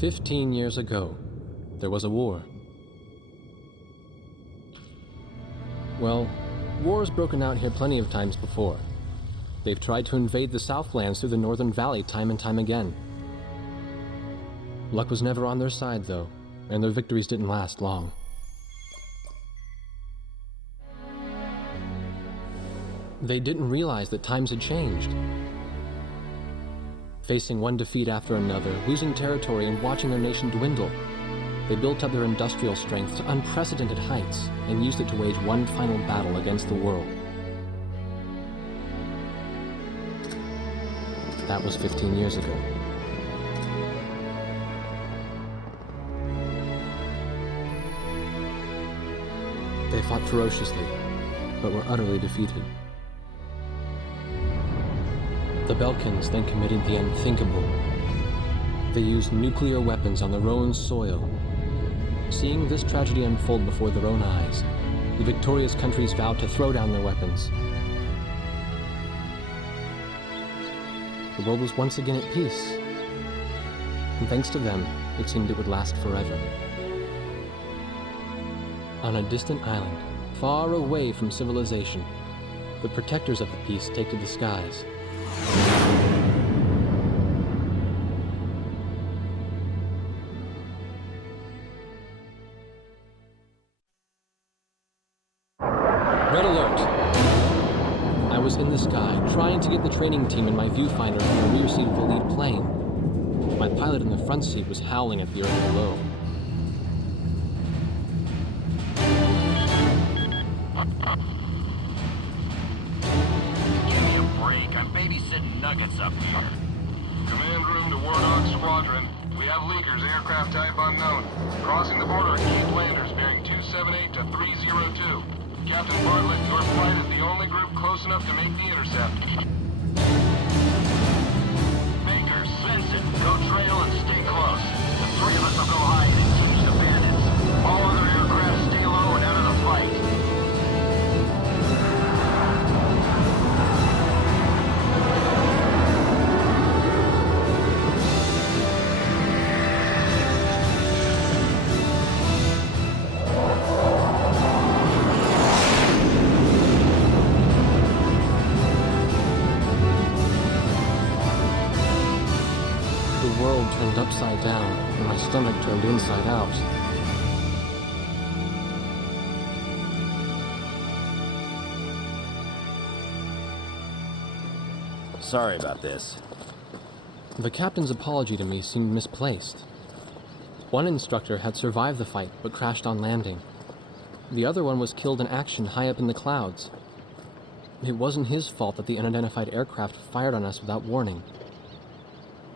"15 years ago, there was a war. Well, war's broken out here plenty of times before. They've tried to invade the Southlands through the Northern Valley time and time again. Luck was never on their side, though, and their victories didn't last long. They didn't realize that times had changed. Facing one defeat after another, losing territory and watching their nation dwindle, they built up their industrial strength to unprecedented heights and used it to wage one final battle against the world. That was 15 years ago. They fought ferociously, but were utterly defeated. The Belkans then committed the unthinkable. They used nuclear weapons on their own soil. Seeing this tragedy unfold before their own eyes, the victorious countries vowed to throw down their weapons. The world was once again at peace, and thanks to them, it seemed it would last forever. On a distant island, far away from civilization, the protectors of the peace take to the skies. Red alert! I was in the sky, trying to get the training team in my viewfinder from the rear seat of the lead plane. My pilot in the front seat was howling at the earth below. Give me a break. I'm babysitting nuggets up here. Command room to War Dog Squadron. We have leakers, aircraft type unknown. Crossing the border, Cape Landers, bearing 278 to 302. Captain Bartlett, your flight is the only group close enough to make the intercept. Major, sense it. Go trail and stay close. The three of us will go high and teach the bandits. All other aircraft stay low and out of the fight. The world turned upside down, and my stomach turned inside out. Sorry about this. The captain's apology to me seemed misplaced. One instructor had survived the fight, but crashed on landing. The other one was killed in action high up in the clouds. It wasn't his fault that the unidentified aircraft fired on us without warning.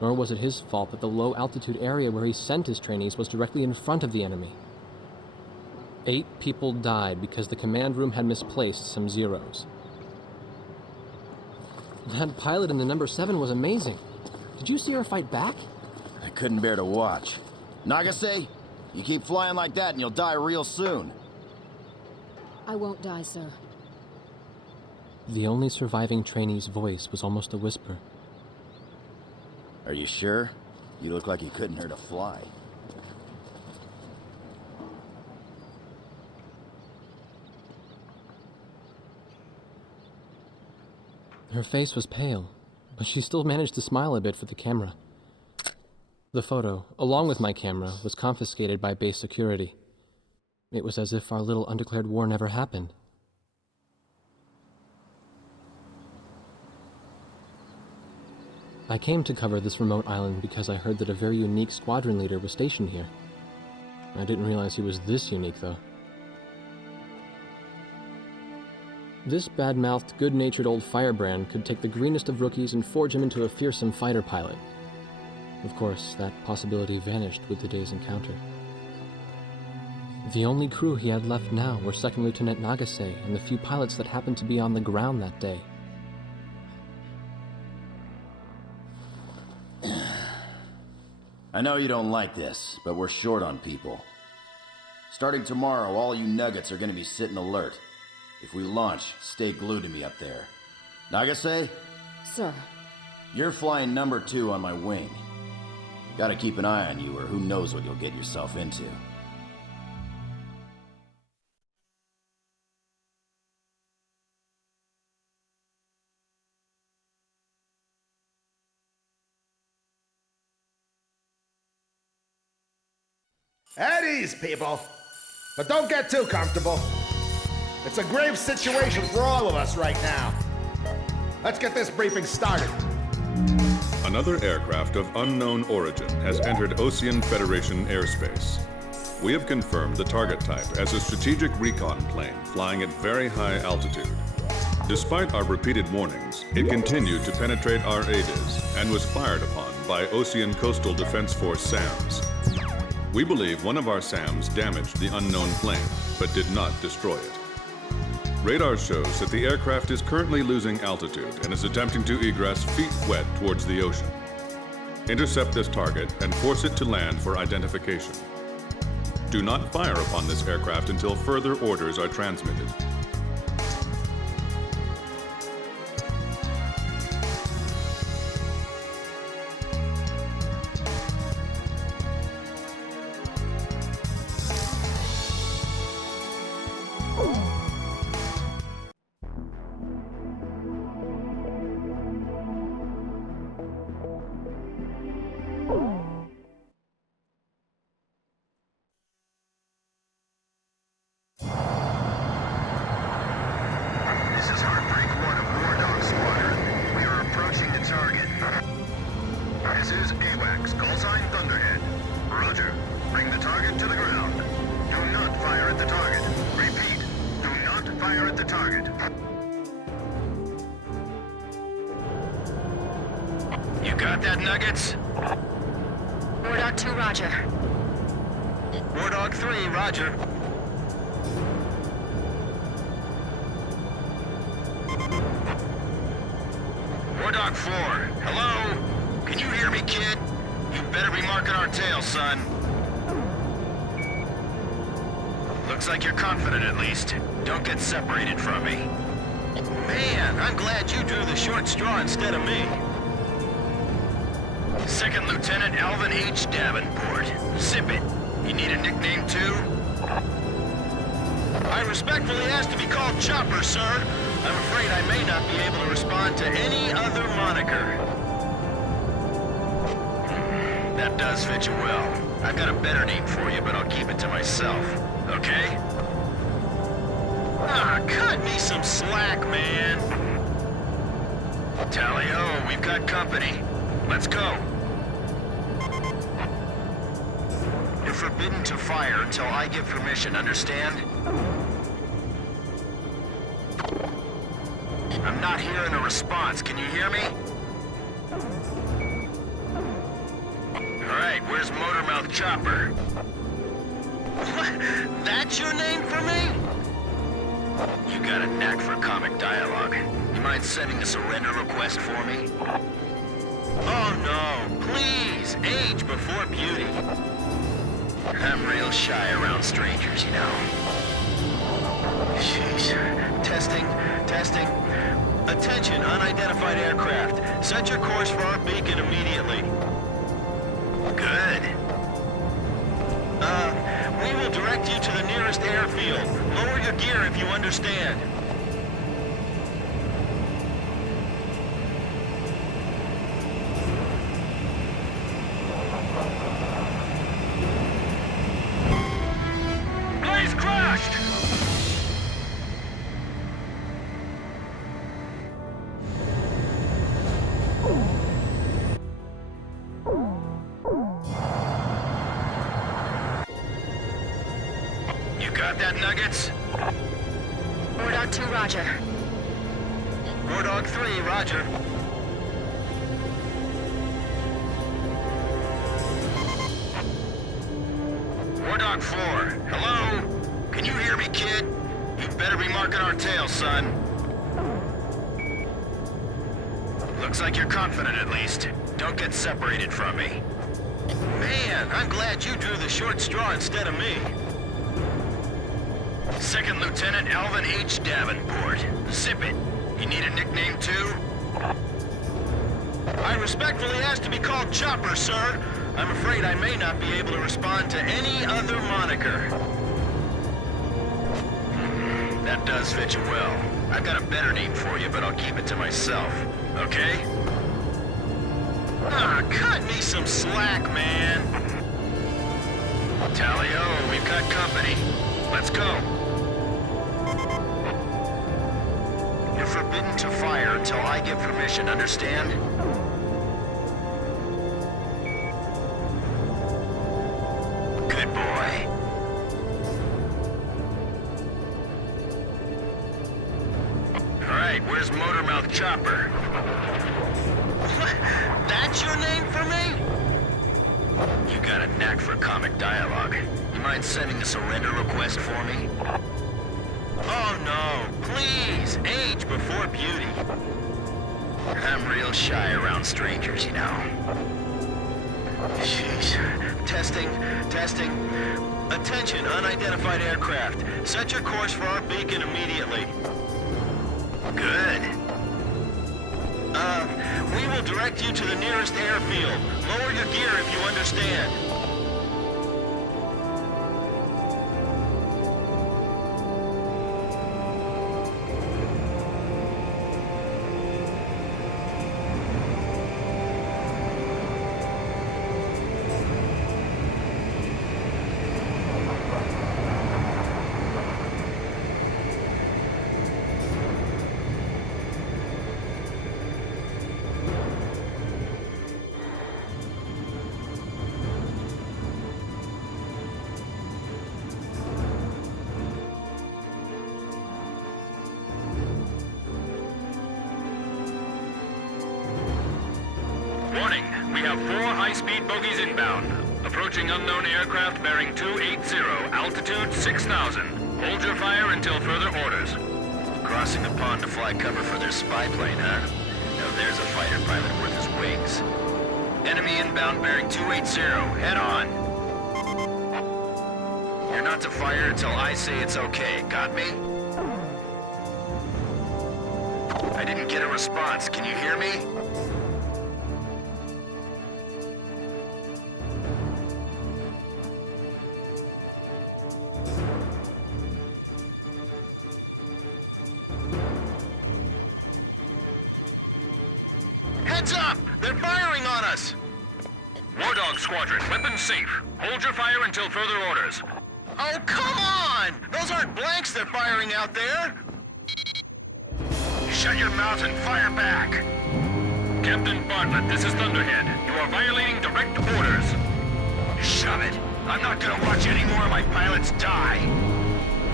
Nor was it his fault that the low-altitude area where he sent his trainees was directly in front of the enemy. 8 people died because the command room had misplaced some zeros. That pilot in the number 7 was amazing. Did you see her fight back? I couldn't bear to watch. Nagase, you keep flying like that and you'll die real soon. I won't die, sir. The only surviving trainee's voice was almost a whisper. Are you sure? You look like you couldn't hurt a fly. Her face was pale, but she still managed to smile a bit for the camera. The photo, along with my camera, was confiscated by base security. It was as if our little undeclared war never happened. I came to cover this remote island because I heard that a very unique squadron leader was stationed here. I didn't realize he was this unique, though. This bad-mouthed, good-natured old firebrand could take the greenest of rookies and forge him into a fearsome fighter pilot. Of course, that possibility vanished with the day's encounter. The only crew he had left now were Second Lieutenant Nagase and the few pilots that happened to be on the ground that day. I know you don't like this, but we're short on people. Starting tomorrow, all you nuggets are gonna be sitting alert. If we launch, stay glued to me up there. Nagase? Sir. You're flying number 2 on my wing. Gotta keep an eye on you, or who knows what you'll get yourself into. At ease, people. But don't get too comfortable. It's a grave situation for all of us right now. Let's get this briefing started. Another aircraft of unknown origin has entered Ocean Federation airspace. We have confirmed the target type as a strategic recon plane flying at very high altitude. Despite our repeated warnings, it continued to penetrate our ADIS and was fired upon by Ocean Coastal Defense Force SAMs. We believe one of our SAMs damaged the unknown plane, but did not destroy it. Radar shows that the aircraft is currently losing altitude and is attempting to egress feet wet towards the ocean. Intercept this target and force it to land for identification. Do not fire upon this aircraft until further orders are transmitted. You got that, Nuggets? Wardog 2, roger. Wardog 3, roger. Wardog 4, hello? Can you hear me, kid? You better be marking our tail, son. Looks like you're confident, at least. Don't get separated from me. Man, I'm glad you drew the short straw instead of me. Second Lieutenant Alvin H. Davenport. Sip it. You need a nickname, too? I respectfully ask to be called Chopper, sir. I'm afraid I may not be able to respond to any other moniker. That does fit you well. I've got a better name for you, but I'll keep it to myself. Okay? Ah, cut me some slack, man. Tally-ho, we've got company. Let's go. You're forbidden to fire until I give permission, understand? I'm not hearing a response. Can you hear me? All right, where's Motormouth Chopper? What? That's your name for me? You got a knack for comic dialogue. You mind sending a surrender request for me? Oh no, please, age before beauty. I'm real shy around strangers, you know. Jeez. Testing. Attention, unidentified aircraft. Set your course for our beacon immediately. Good. We will direct you to the nearest airfield. Lower your gear if you understand. Blaze crashed! You got that, Nuggets? Wardog 2, roger. Wardog 3, roger. Wardog 4, hello? Can you hear me, kid? You better be marking our tail, son. Looks like you're confident, at least. Don't get separated from me. Man, I'm glad you drew the short straw instead of me. Second Lieutenant Alvin H. Davenport. Zip it. You need a nickname, too? I respectfully ask to be called Chopper, sir. I'm afraid I may not be able to respond to any other moniker. That does fit you well. I've got a better name for you, but I'll keep it to myself. Okay? Ah, cut me some slack, man. Tally-ho, we've got company. Let's go. You're forbidden to fire until I give permission, understand? Good boy. All right, where's Motormouth Chopper? That's your name for me? You got a knack for comic dialogue. You mind sending a surrender request for me? Oh no, please, age before beauty. I'm real shy around strangers, you know. Jeez. Testing. Attention, unidentified aircraft. Set your course for our beacon immediately. Good. We will direct you to the nearest airfield. Lower your gear if you understand. Warning, we have 4 high-speed bogies inbound. Approaching unknown aircraft bearing 280, altitude 6,000. Hold your fire until further orders. Crossing the pond to fly cover for their spy plane, huh? Now there's a fighter pilot worth his wings. Enemy inbound bearing 280, head on. You're not to fire until I say it's okay, got me? I didn't get a response, can you hear me? Heads up! They're firing on us! War Dog Squadron, weapons safe. Hold your fire until further orders. Oh, come on! Those aren't blanks they're firing out there! Shut your mouth and fire back! Captain Bartlett, this is Thunderhead. You are violating direct orders. Shove it! I'm not gonna watch any more of my pilots die!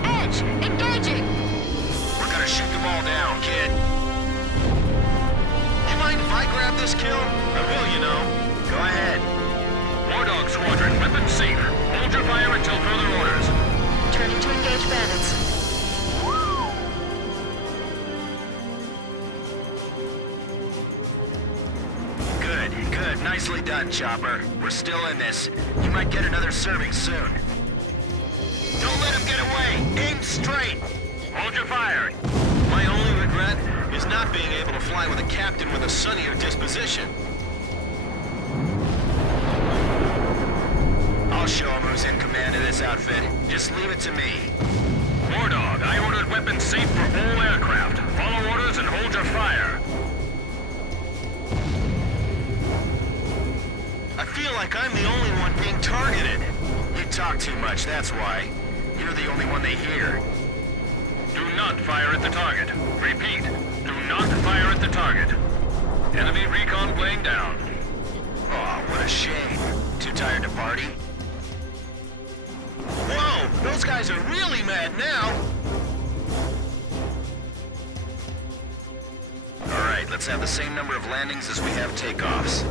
Edge, engaging! We're gonna shoot them all down, kid. You mind if I grab this kill? I will, you know. Go ahead. War Dog Squadron, weapons safe. Hold your fire until further orders. Turning to engage bandits. Good. Nicely done, Chopper. We're still in this. You might get another serving soon. Don't let him get away! Aim straight! Hold your fire. My only regret is not being able to fly with a captain with a sunnier disposition. I'll show him who's in command of this outfit. Just leave it to me. War Dog, I ordered weapons safe for all aircraft. Follow orders and hold your fire. I feel like I'm the only one being targeted. You talk too much, that's why. You're the only one they hear. Do not fire at the target. Repeat, do not fire at the target. Enemy recon plane down. Oh, what a shame. Too tired to party? Whoa! Those guys are really mad now! Alright, let's have the same number of landings as we have takeoffs.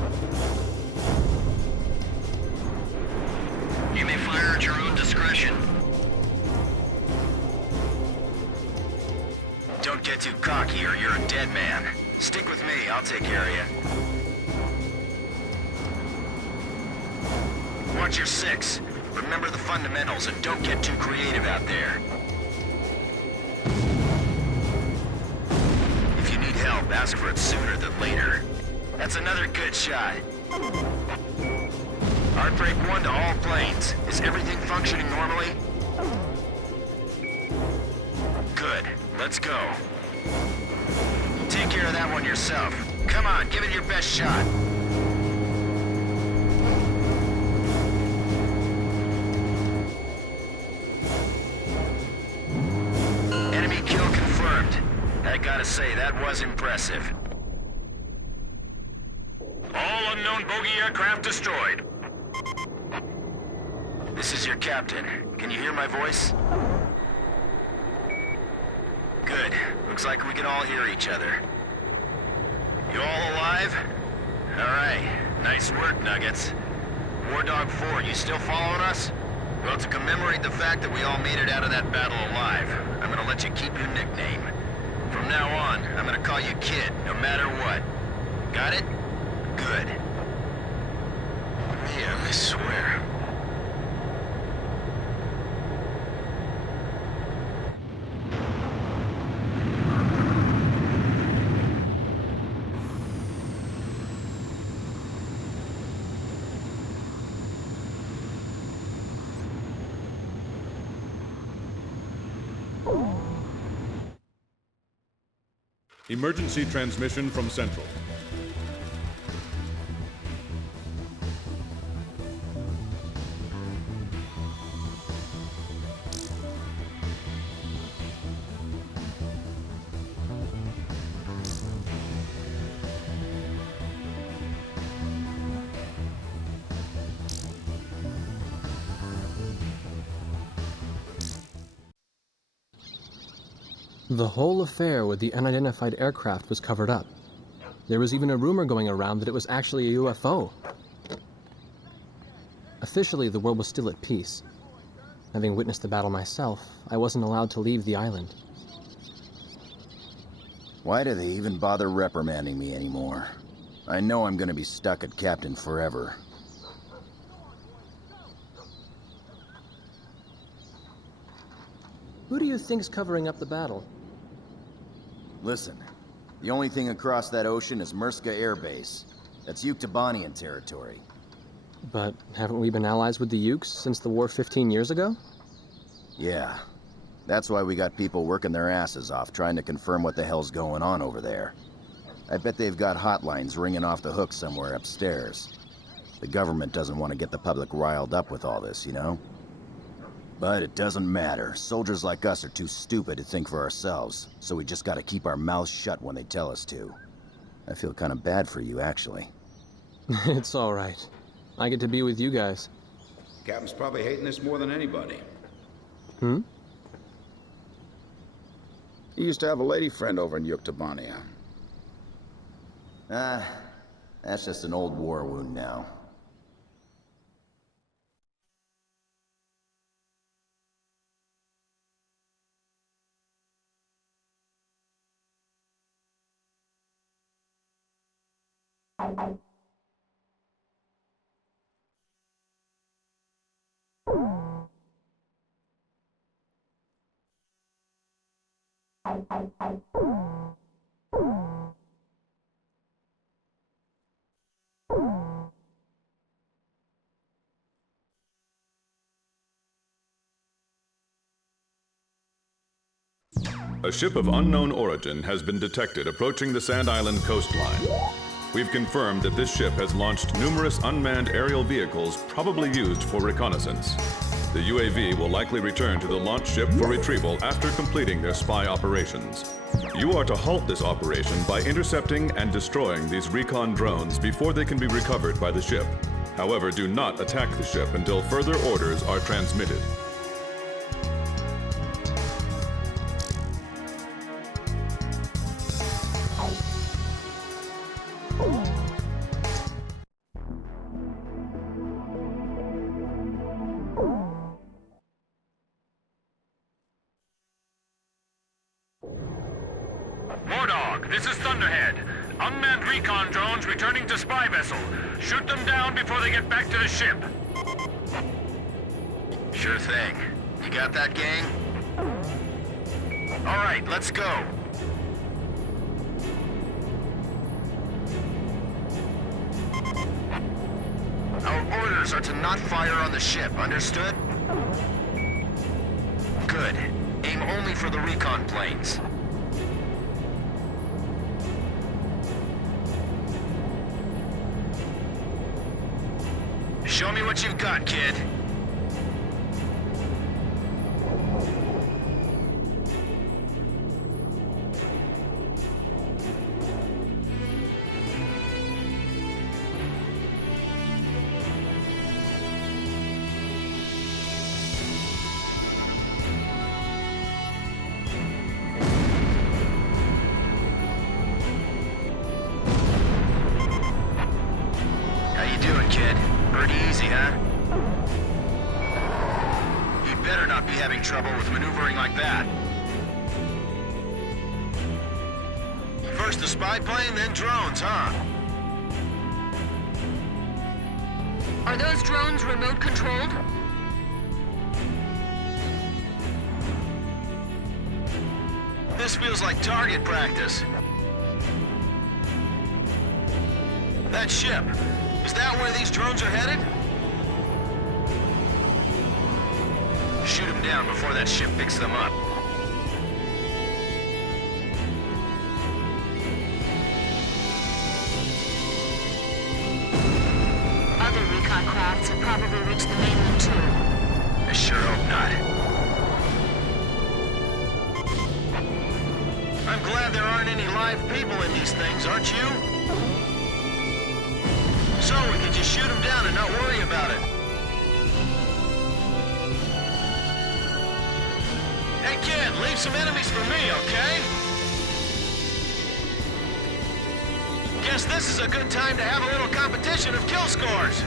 You may fire at your own discretion. Don't get too cocky or you're a dead man. Stick with me, I'll take care of you. Watch your six. Remember the fundamentals and don't get too creative out there. If you need help, ask for it sooner than later. That's another good shot. Heartbreak 1 to all planes. Is everything functioning normally? Good. Let's go. Take care of that one yourself. Come on, give it your best shot. Enemy kill confirmed. I gotta say, that was impressive. All unknown bogey aircraft destroyed. This is your captain. Can you hear my voice? Good. Looks like we can all hear each other. You all alive? Alright. Nice work, Nuggets. War Dog 4, you still following us? Well, to commemorate the fact that we all made it out of that battle alive, I'm gonna let you keep your nickname. From now on, I'm gonna call you Kid, no matter what. Got it? Good. Yeah, I swear. Emergency transmission from Central. The whole affair with the unidentified aircraft was covered up. There was even a rumor going around that it was actually a UFO. Officially, the world was still at peace. Having witnessed the battle myself, I wasn't allowed to leave the island. Why do they even bother reprimanding me anymore? I know I'm gonna be stuck at Captain forever. Who do you think's covering up the battle? Listen, the only thing across that ocean is Murska Air Base. That's Yuktobanian territory. But haven't we been allies with the Ukes since the war 15 years ago? Yeah. That's why we got people working their asses off trying to confirm what the hell's going on over there. I bet they've got hotlines ringing off the hook somewhere upstairs. The government doesn't want to get the public riled up with all this, you know? But it doesn't matter. Soldiers like us are too stupid to think for ourselves, so we just gotta keep our mouths shut when they tell us to. I feel kind of bad for you, actually. It's all right. I get to be with you guys. Captain's probably hating this more than anybody. Hmm? He used to have a lady friend over in Yuktobania. That's just an old war wound now. A ship of unknown origin has been detected approaching the Sand Island coastline. We've confirmed that this ship has launched numerous unmanned aerial vehicles probably used for reconnaissance. The UAV will likely return to the launch ship for retrieval after completing their spy operations. You are to halt this operation by intercepting and destroying these recon drones before they can be recovered by the ship. However, do not attack the ship until further orders are transmitted. This is Thunderhead. Unmanned recon drones returning to spy vessel. Shoot them down before they get back to the ship. Sure thing. You got that, gang? All right, let's go. Our orders are to not fire on the ship, understood? Good. Aim only for the recon planes. Show me what you've got, kid. How you doing, kid? Pretty easy, huh? You'd better not be having trouble with maneuvering like that. First the spy plane, then drones, huh? Are those drones remote controlled? This feels like target practice. That ship, is that where these drones are headed? Shoot them down before that ship picks them up. Other recon crafts have probably reached the mainland too. I sure hope not. I'm glad there aren't any live people in these things, aren't you? So we can just shoot them down and not worry about it. Hey kid, leave some enemies for me, okay? Guess this is a good time to have a little competition of kill scores.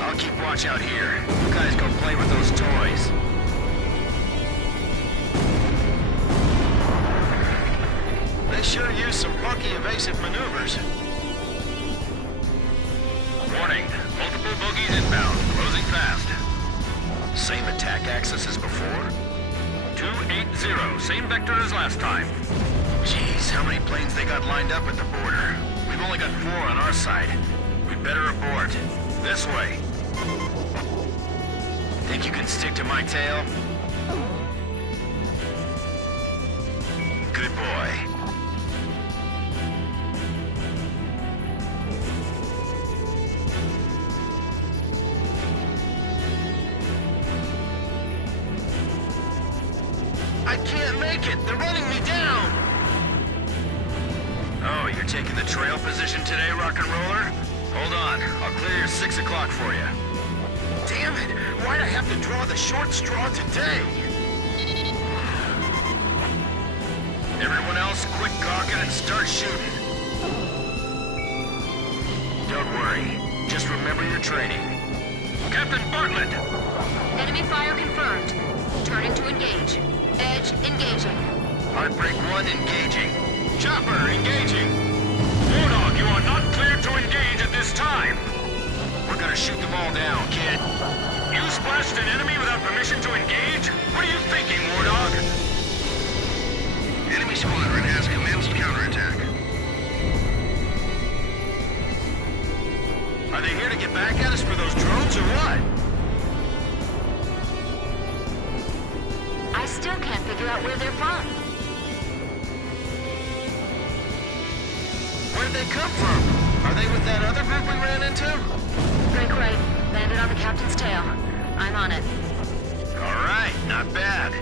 I'll keep watch out here. You guys go play with those toys. They sure use some funky evasive maneuvers. Warning. Multiple bogies inbound. Closing fast. Same attack axis as before? 280. Same vector as last time. Jeez, how many planes they got lined up at the border? We've only got 4 on our side. We'd better abort. This way. Think you can stick to my tail? Good boy. I can't make it! They're running me down! Oh, you're taking the trail position today, rock and roller? Hold on, I'll clear your 6 o'clock for you. Damn it! Why'd I have to draw the short straw today? Everyone else, quit gawking and start shooting. Don't worry. Just remember your training. Captain Bartlett! Enemy fire confirmed. Turning to engage. Edge engaging. Heartbreak 1 engaging. Chopper engaging. Warthog, you are not cleared to engage at this time. kid. You splashed an enemy without permission to engage? What are you thinking, War Dog? Enemy squadron has commenced counterattack. Are they here to get back at us for those drones or what? I still can't figure out where they're from. Where'd they come from? Are they with that other group we ran into? Break right. Landed on the captain's tail. I'm on it. All right, not bad.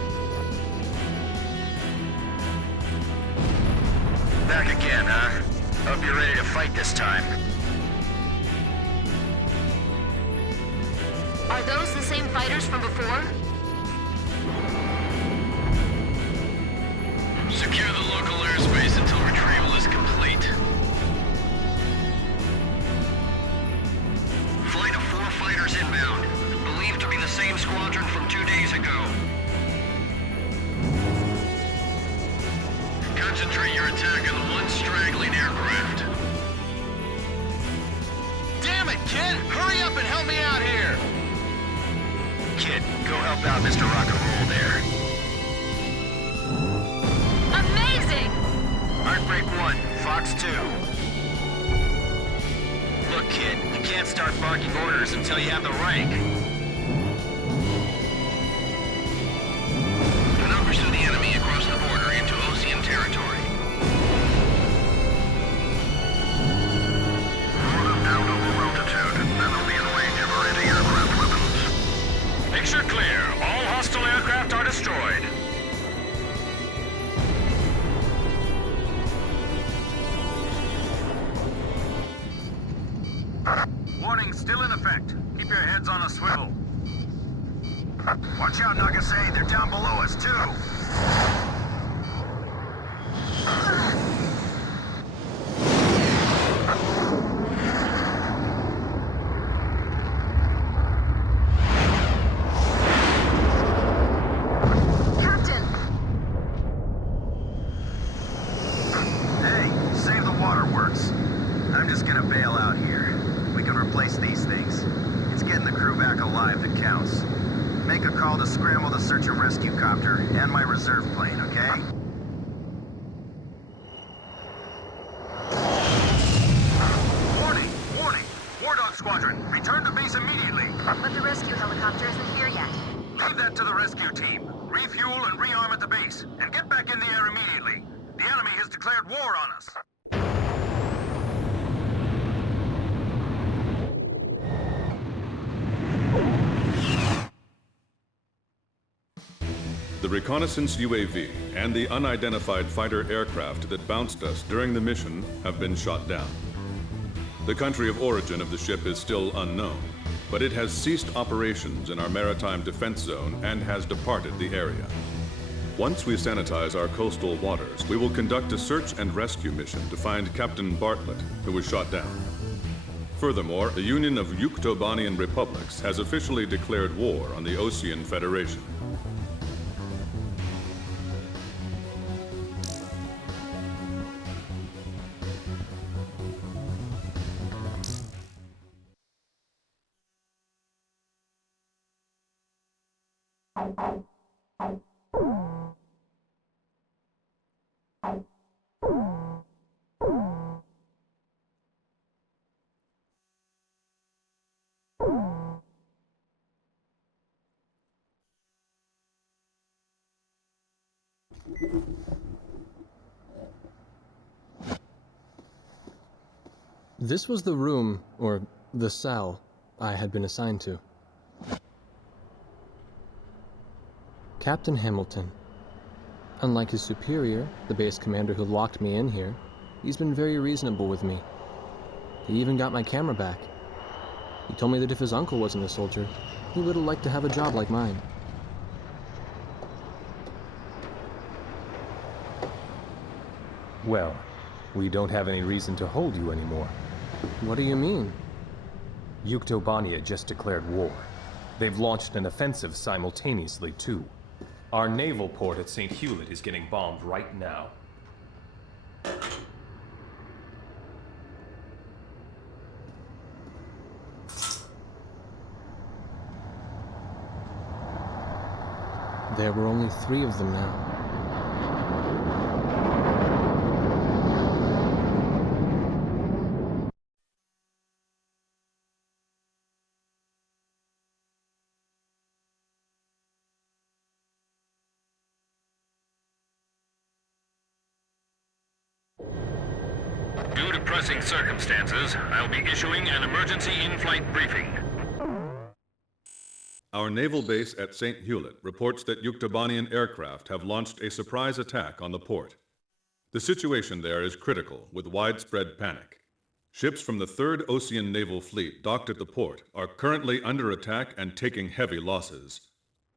Back again, huh? Hope you're ready to fight this time. Are those the same fighters from before? Secure the local airspace until retrieval is complete. Flight of 4 fighters inbound. Believed to be the same squadron from 2 days ago. Concentrate your attack on the one straggling aircraft. Damn it, kid! Hurry up and help me out here! Kid, go help out Mr. Rock and Roll there. Amazing! Heartbreak 1, Fox 2. Look, kid, you can't start barking orders until you have the rank. Do not pursue the enemy across the border into Ocean territory. Lower them down to low altitude, then they'll be in range of our anti-aircraft weapons. Picture clear. All hostile aircraft are destroyed. Warning still in effect. Keep your heads on a swivel. Watch out, Nagase. They're down below us, too. Captain! Hey, save the waterworks. I'm just gonna bail out here. We can replace these things. It's getting the crew back alive that counts. Make a call to scramble the search and rescue copter and my reserve plane, okay? Warning! Warning! War Dog Squadron, return to base immediately! But the rescue helicopter isn't here yet. Leave that to the rescue team. Refuel and rearm at the base, and get back in the air immediately. The enemy has declared war on us. The reconnaissance UAV and the unidentified fighter aircraft that bounced us during the mission have been shot down. The country of origin of the ship is still unknown, but it has ceased operations in our maritime defense zone and has departed the area. Once we sanitize our coastal waters, we will conduct a search and rescue mission to find Captain Bartlett, who was shot down. Furthermore, the Union of Yuktobanian Republics has officially declared war on the Ocean Federation. This was the room, or the cell, I had been assigned to. Captain Hamilton. Unlike his superior, the base commander who locked me in here, he's been very reasonable with me. He even got my camera back. He told me that if his uncle wasn't a soldier, he would have liked to have a job like mine. Well, we don't have any reason to hold you anymore. What do you mean? Yuktobania just declared war. They've launched an offensive simultaneously, too. Our naval port at St. Hewlett is getting bombed right now. There were only 3 of them now. Due to pressing circumstances, I'll be issuing an emergency in-flight briefing. Our naval base at St. Hewlett reports that Yuktobanian aircraft have launched a surprise attack on the port. The situation there is critical, with widespread panic. Ships from the 3rd Ocean Naval Fleet docked at the port are currently under attack and taking heavy losses.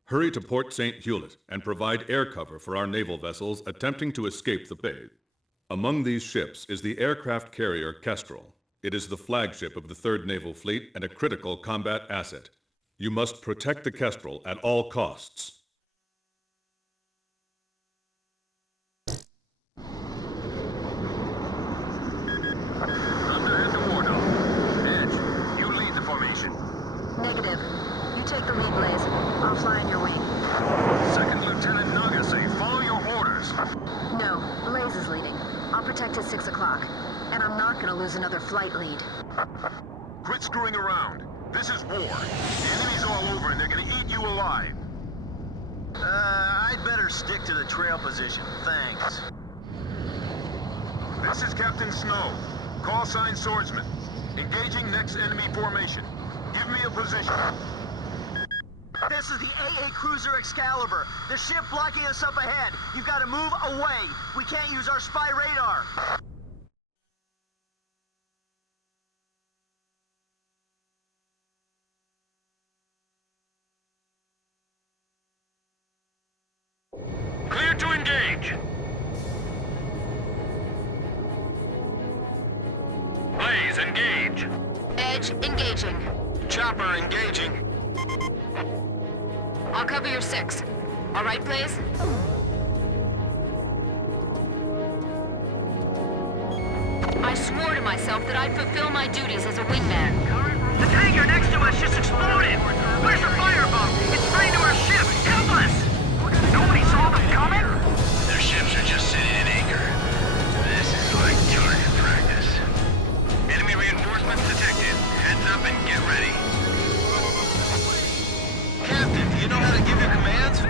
Hurry to Port St. Hewlett and provide air cover for our naval vessels attempting to escape the bay. Among these ships is the aircraft carrier Kestrel. It is the flagship of the 3rd Naval Fleet and a critical combat asset. You must protect the Kestrel at all costs. Underhead to Wardo. Edge, you lead the formation. Negative. You take the lead, Blaze. I'll fly in your wing. 2nd Lieutenant Nagase, follow your orders. No, Blaze is leading. I'll protect at 6 o'clock. And I'm not gonna lose another flight lead. Quit screwing around. This is war. The enemy's all over and they're gonna eat you alive. I'd better stick to the trail position, thanks. This is Captain Snow. Call sign Swordsman. Engaging next enemy formation. Give me a position. This is the AA cruiser Excalibur. The ship blocking us up ahead. You've got to move away. We can't use our spy radar. Clear to engage. Blaze, engage. Edge, engaging. Chopper engaging. I'll cover your 6. All right, Blaze? I swore to myself that I'd fulfill my duties as a wingman. The tanker next to us just exploded. Where's the fireboat? It's spraying to our ship. Help us! Nobody saw them coming? Their ships are just sitting in anchor. This is like target practice. Enemy reinforcements detected. Heads up and get ready. Captain, do you know how to give your commands?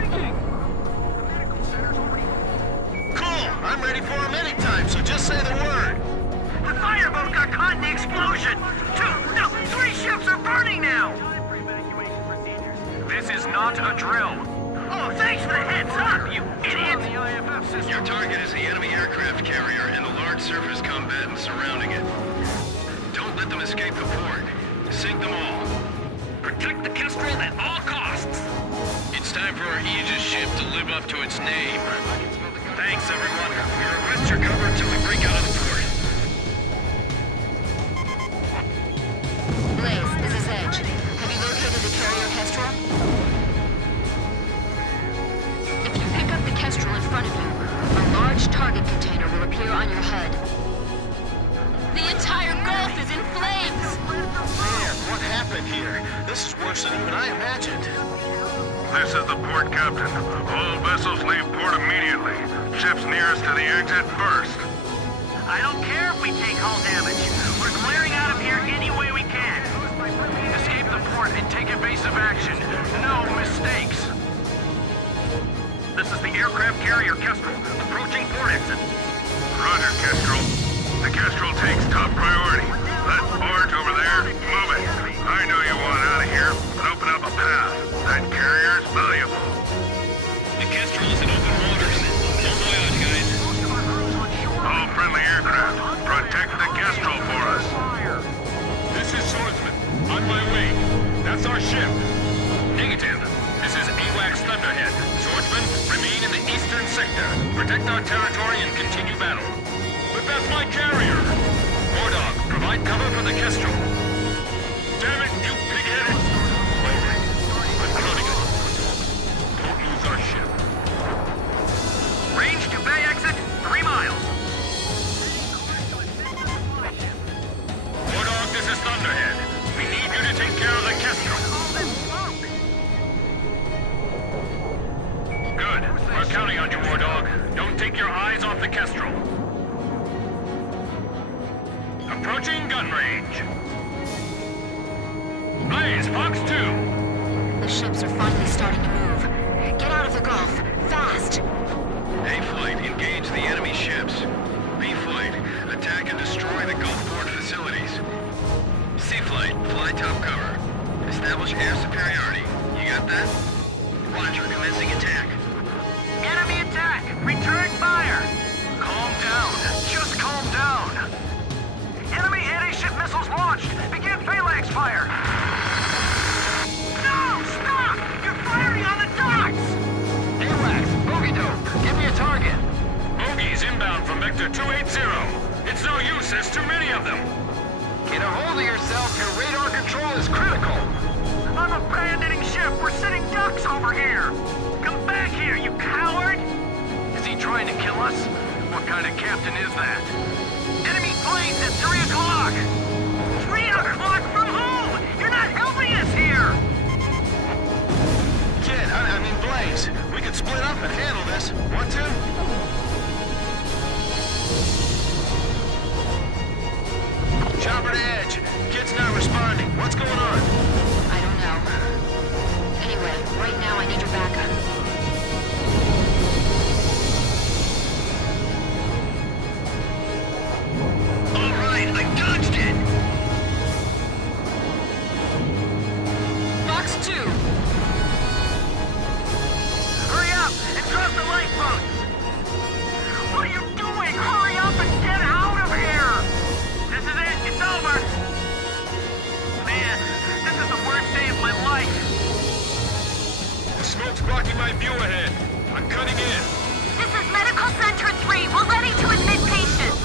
Cool! I'm ready for him anytime, so just say the word. The fireboat got caught in the explosion. 3 ships are burning now. This is not a drill. Oh, thanks for the heads up, you idiot! Your target is the enemy aircraft carrier and the large surface combatants surrounding it. Don't let them escape the port. Sink them all. Protect the Kestrel at all costs. It's time for our Aegis ship to live up to its name. Thanks, everyone. We request your cover until we break out of the port. Blaze, this is Edge. Have you located the carrier Kestrel? If you pick up the Kestrel in front of you, a large target container will appear on your HUD. The entire Gulf is in flames! Man, what happened here? This is worse than even I imagined. This is the port captain. All vessels leave port immediately. Ships nearest to the exit first. I don't care if we take hull damage. We're clearing out of here any way we can. Escape the port and take evasive action. No mistakes. This is the aircraft carrier Kestrel, approaching port exit. Roger, Kestrel. The Kestrel takes top priority. That barge over there, move it. I know you want out of here, but open up a path. That carrier's valuable. The Kestrel is in open waters. Bon voyage, guys. All friendly aircraft, protect the Kestrel for us. This is Swordsman. On my way. That's our ship. Negative. This is AWACS Thunderhead. Swordsman, remain in the eastern sector. Protect our territory and continue battle. But that's my carrier. Wardog, provide cover for the Kestrel. Damn it, you pig-headed... I'm counting it. Don't lose our ship. Range to bay exit, 3 miles. Wardog, this is Thunderhead. We need you to take care of the Kestrel. the Kestrel. Approaching gun range. Blaze, Fox 2. The ships are finally starting to move. Get out of the Gulf, fast! A-Flight, engage the enemy ships. B-Flight, attack and destroy the Gulfport facilities. C-Flight, fly top cover. Establish air superiority. You got that? Roger, commencing attack. Enemy attack! Return fire! Calm down. Just calm down. Enemy anti-ship missiles launched. Begin phalanx fire. No! Stop! You're firing on the docks! AWACS, bogey dope. Give me a target. Bogies inbound from Vector 280. It's no use, there's too many of them. Get a hold of yourself. Your radar control is critical. I'm abandoning ship. We're sitting ducks over here. Come back here, you coward! Is he trying to kill us? What kind of captain is that? Enemy planes at 3 o'clock! 3 o'clock from whom? You're not helping us here! Kid, I mean Blaze. We could split up and handle this. Want to? Chopper to edge. Kid's not responding. What's going on? I don't know. Anyway, right now I need your backup. All right, I dodged it! Fox 2! Hurry up and drop the lifeboats! What are you doing? Hurry up and get out of here! This is it. It's over. Man, this is the worst day of my life. The smoke's blocking my view ahead. I'm cutting in. This is Medical Center 3. We're ready to admit patients.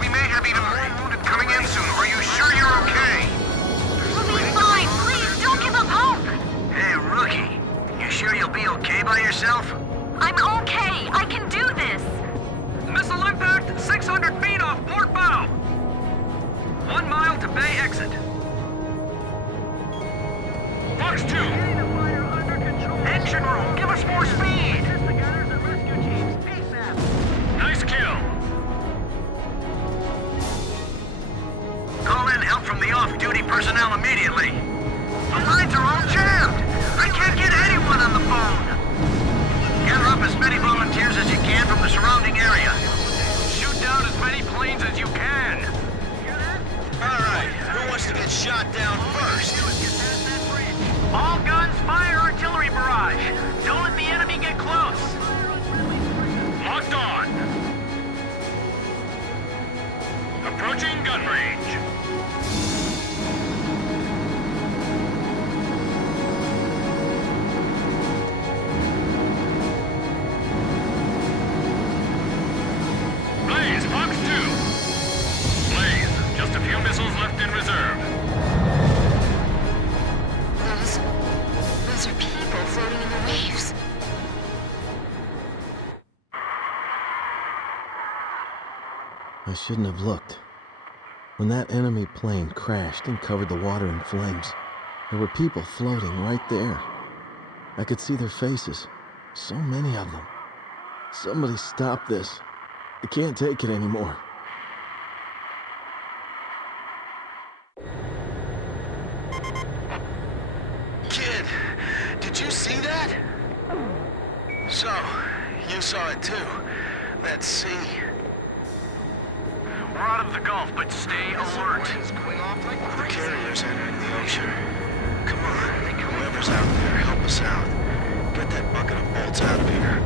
We may have even more wounded coming in soon. Are you sure you're okay? We'll be fine. Please, don't give up hope. Hey, rookie. You sure you'll be okay by yourself? I'm okay. I can do this. Missile impact 600 feet off port bow. 1 mile to bay exit. Fox 2! Engine room, give us more speed! Nice kill! Call in help from the off-duty personnel immediately. The lines are all jammed! I can't get anyone on the phone! Gather up as many volunteers as you can from the surrounding area. Shoot down as many planes as you can! Alright, who wants to get shot down first? All guns, fire artillery barrage! Don't let the enemy get close! Locked on! Approaching gun range. Blaze, Fox 2! Blaze, just a few missiles left in reserve. Those are people floating in the waves. I shouldn't have looked. When that enemy plane crashed and covered the water in flames, there were people floating right there. I could see their faces. So many of them. Somebody stop this. I can't take it anymore. Kid, did you see that? So, you saw it too. That sea. We're out of the Gulf, but stay alert. The carrier's entering the ocean. Come on, whoever's out there, help us out. Get that bucket of bolts out of here.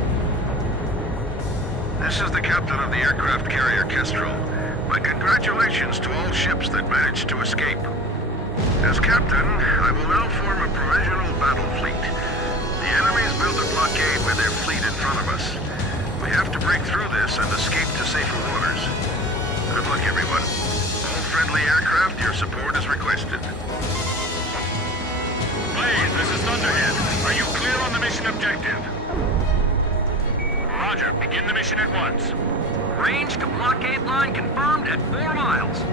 This is the captain of the aircraft carrier Kestrel. My congratulations to all ships that managed to escape. As captain, I will now form a provisional battle fleet. The enemy's built a blockade with their fleet in front of us. We have to break through this and escape to safer waters. Good luck, everyone. All friendly aircraft, your support is requested. Blaze, this is Thunderhead. Are you clear on the mission objective? Roger, begin the mission at once. Range to blockade line confirmed at 4 miles.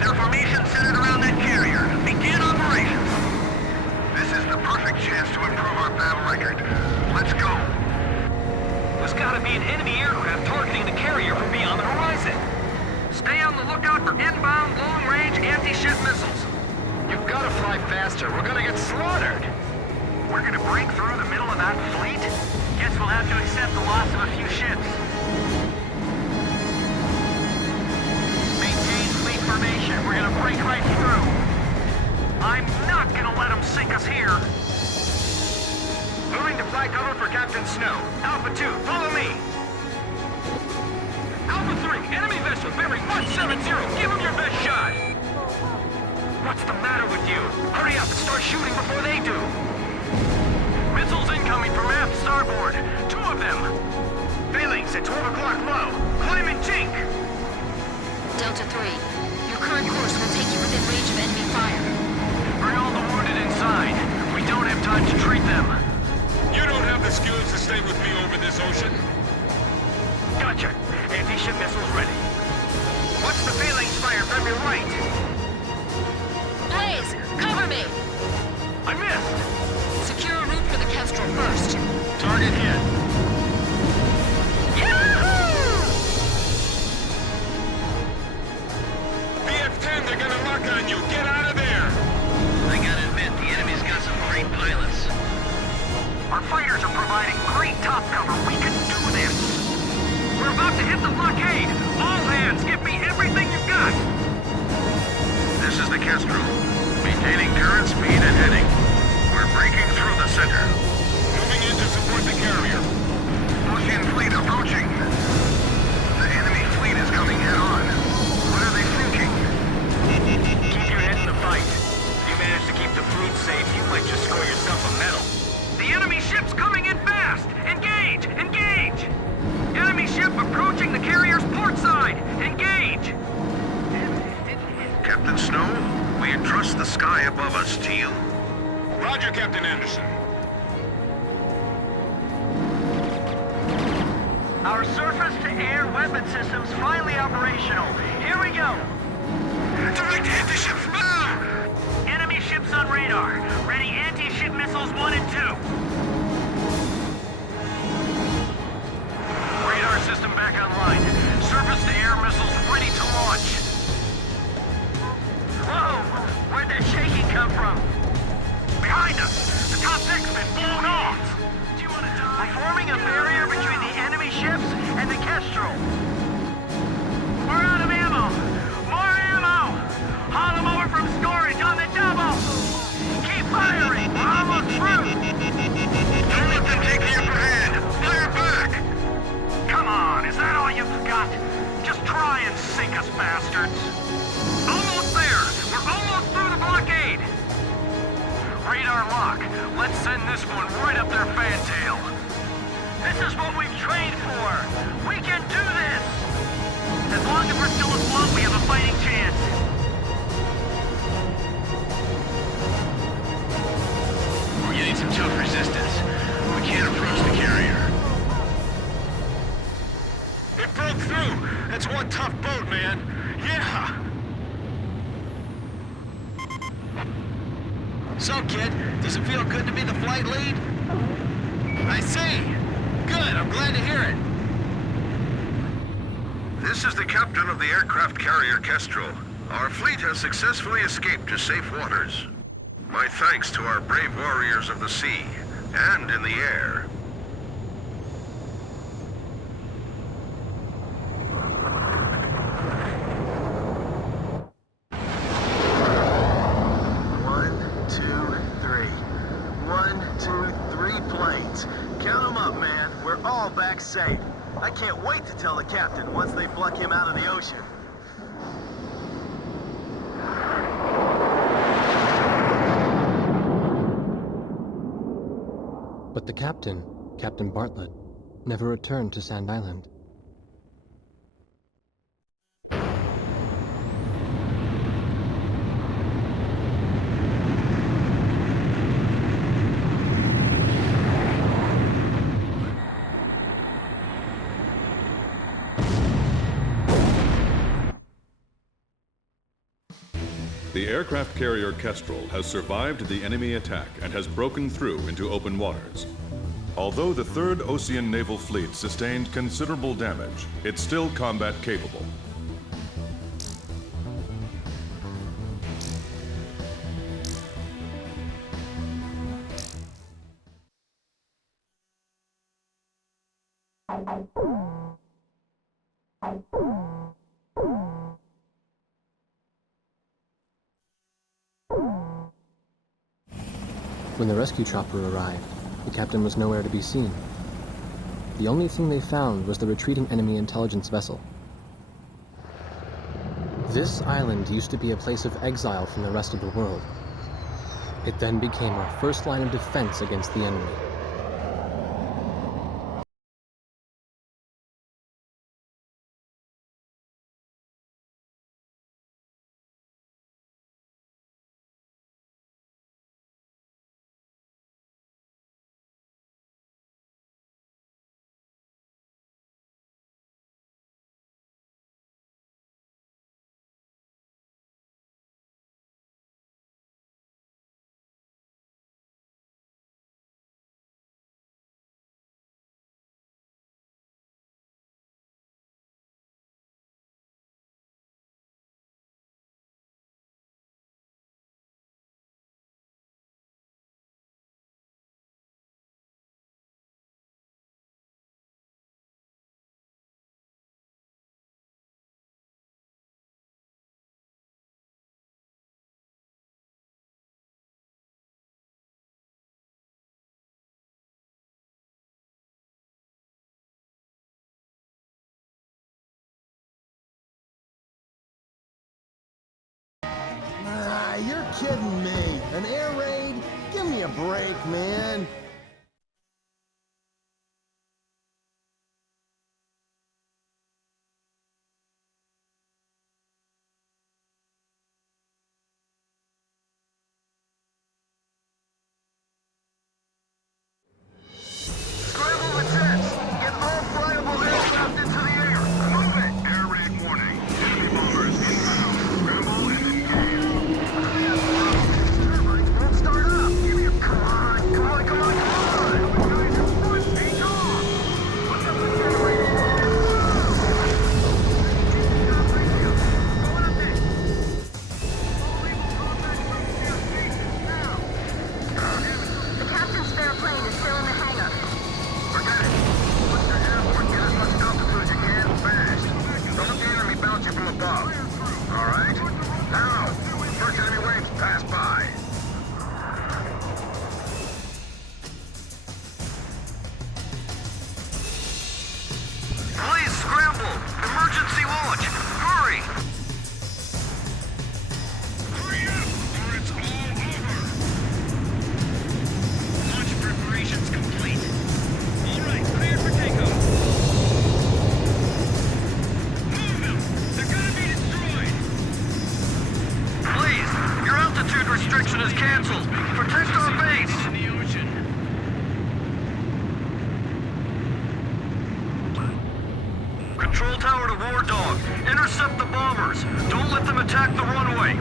Their formation centered around that carrier. Begin operations. This is the perfect chance to improve our battle record. Let's go. There's gotta be an enemy aircraft targeting the carrier from beyond the horizon. Stay on the lookout for inbound long-range anti-ship missiles. You've got to fly faster. We're gonna get slaughtered. We're gonna break through the middle of that fleet? Guess we'll have to accept the loss of a few ships. Maintain fleet formation. We're gonna break right through. I'm not gonna let them sink us here. Moving to fly cover for Captain Snow. Alpha 2, follow me. Alpha 3, enemy vessel bearing 170. Give them your best shot. What's the matter with you? Hurry up and start shooting before they do. Missiles incoming from aft starboard. 2 of them. Phalanx at 12 o'clock low. Climb and jink. Delta 3, your current course will take you within range of enemy fire. Bring all the wounded inside. We don't have time to treat them. You don't have the skills to stay with me over this ocean. Gotcha. Anti-ship missiles ready. What's the phalanx fire from your right? Blaze, cover me! I missed. Secure a route for the Kestrel first. Target hit. Yahoo! BF-10, they're gonna lock on you. Get out of there! I gotta admit, the enemy's got some great pilots. Our fighters are providing great top cover. We can do this. We're about to hit the blockade. All hands, give me everything you've got. This is the Kestrel. Maintaining current speed and heading. We're breaking through the center. Moving in to support the carrier. Ocean fleet approaching. The enemy fleet is coming head on. What are they thinking? Keep your head in the fight. If you manage to keep the fleet safe, you might just score yourself a medal. The enemy ship's coming in fast! Engage! Engage! Enemy ship approaching the carrier's port side! Engage! Captain Snow, we entrust the sky above us to you. Roger, Captain Anderson. Our surface-to-air weapon system's finally operational. Here we go! Direct anti-ships bound! Enemy ships on radar. Ready anti-ship missiles 1 and 2. Radar system back online. Surface-to-air missiles ready to launch. Whoa! Where'd that shaking come from? Behind us! The top deck's been blown off! Do you want to die? We're forming a barrier between the enemy ships and the Kestrel. We're out of ammo! More ammo! Haul them over from storage on the double! Keep firing! We're almost through! Don't let them take the upper hand! Fire back! Come on, is that all you've got? Just try and sink us, bastards! Almost there! We're almost through the blockade! Radar lock. Let's send this one right up their fantail. This is what we've trained for! We can do this! As long as we're still afloat, we have a fighting chance. We're getting some tough resistance. We can't approach the carrier. It broke through! That's one tough boat, man. Yeah! So, kid, does it feel good to be the flight lead? I see! Good, I'm glad to hear it. This is the captain of the aircraft carrier Kestrel. Our fleet has successfully escaped to safe waters. My thanks to our brave warriors of the sea and in the air. Safe. I can't wait to tell the captain once they pluck him out of the ocean. But the captain, Captain Bartlett, never returned to Sand Island. The aircraft carrier Kestrel has survived the enemy attack and has broken through into open waters. Although the 3rd Ocean Naval Fleet sustained considerable damage, it's still combat capable. When the rescue chopper arrived, the captain was nowhere to be seen. The only thing they found was the retreating enemy intelligence vessel. This island used to be a place of exile from the rest of the world. It then became our first line of defense against the enemy. You're kidding me. An air raid? Give me a break, man. Scramble the jets! Get all flyable aircraft into the air! Move it! Air raid warning. Enemy bombers inbound. Scramble and engage. Turbines won't start up! Give me a... Come on! Come on! Come on! Come on! Take off! What's up with generator? Going up there! All able contact levels near station now! The captain's spare plane is still in the hangar. Forget it. Once you're airborne, get as much altitude as you can, fast. Don't let the enemy bounce you from above. All right? Now, first enemy waves pass by. Please scramble! Emergency launch! Hurry! Hurry up, or it's all over. Launch preparations complete. All right, clear for takeoff. Move them! They're gonna be destroyed! Please, your altitude restriction is canceled. Protect our base! In the ocean. Control tower to War Dog. Intercept the bombers. Don't let them attack the runway.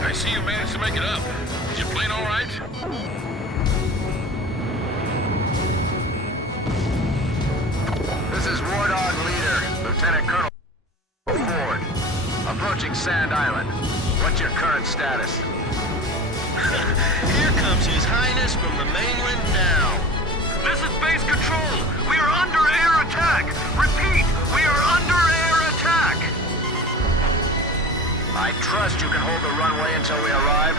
I see you managed to make it up. Is your plane all right? This is War Dog Leader, Lieutenant Colonel Ford. Approaching Sand Island. What's your current status? Here comes His Highness from the mainland now. This is base control. We are under air attack. Repeat, we are under air attack. I trust you can hold the runway until we arrive.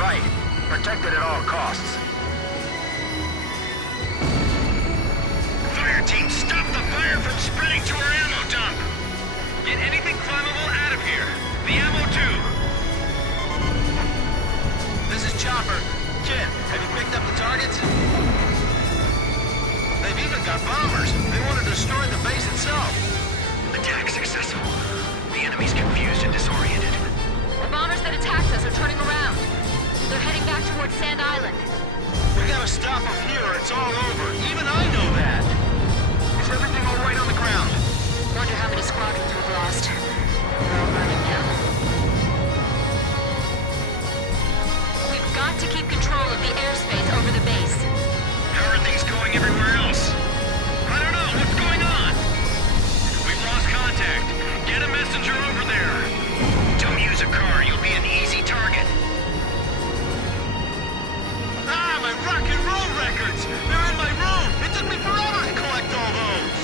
Right. Protect it at all costs. Fire team, stop the fire from spreading to our ammo dump. Get anything flammable out of here. The ammo too. This is Chopper. Kid, have you picked up the targets? They've even got bombers. They want to destroy the base itself. Attack successful. The enemy's confused and disoriented. The bombers that attacked us are turning around. They're heading back towards Sand Island. We gotta stop them here or it's all over. Even I know that. Is everything all right on the ground? Wonder how many squadrons we've lost. They're all running now. We've got to keep control of the Pistons are over there. Don't use a car. You'll be an easy target. Ah, my rock and roll records! They're in my room! It took me forever to collect all those!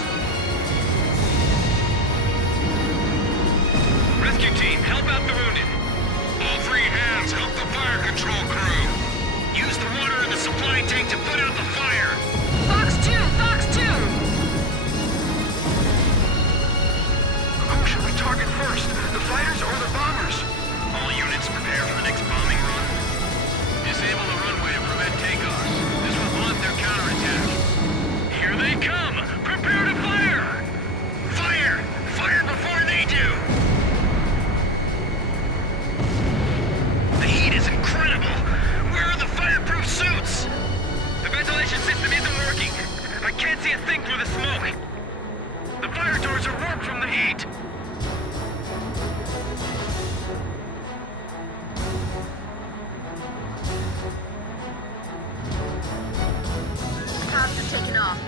Rescue team, help out the wounded. All three hands, help the fire control crew. Use the water in the supply tank to put out the fire. Fox 2! Fox 2! Who should we target first? The fighters or the bombers? All units prepare for the next bombing run. Disable the runway to prevent takeoffs. This will blunt their counterattack. Here they come! Prepare to fire! Fire! Fire before they do! The heat is incredible! Where are the fireproof suits? The ventilation system isn't working. I can't see a thing through the smoke. The fire doors are warped from the heat. Cops have taken off.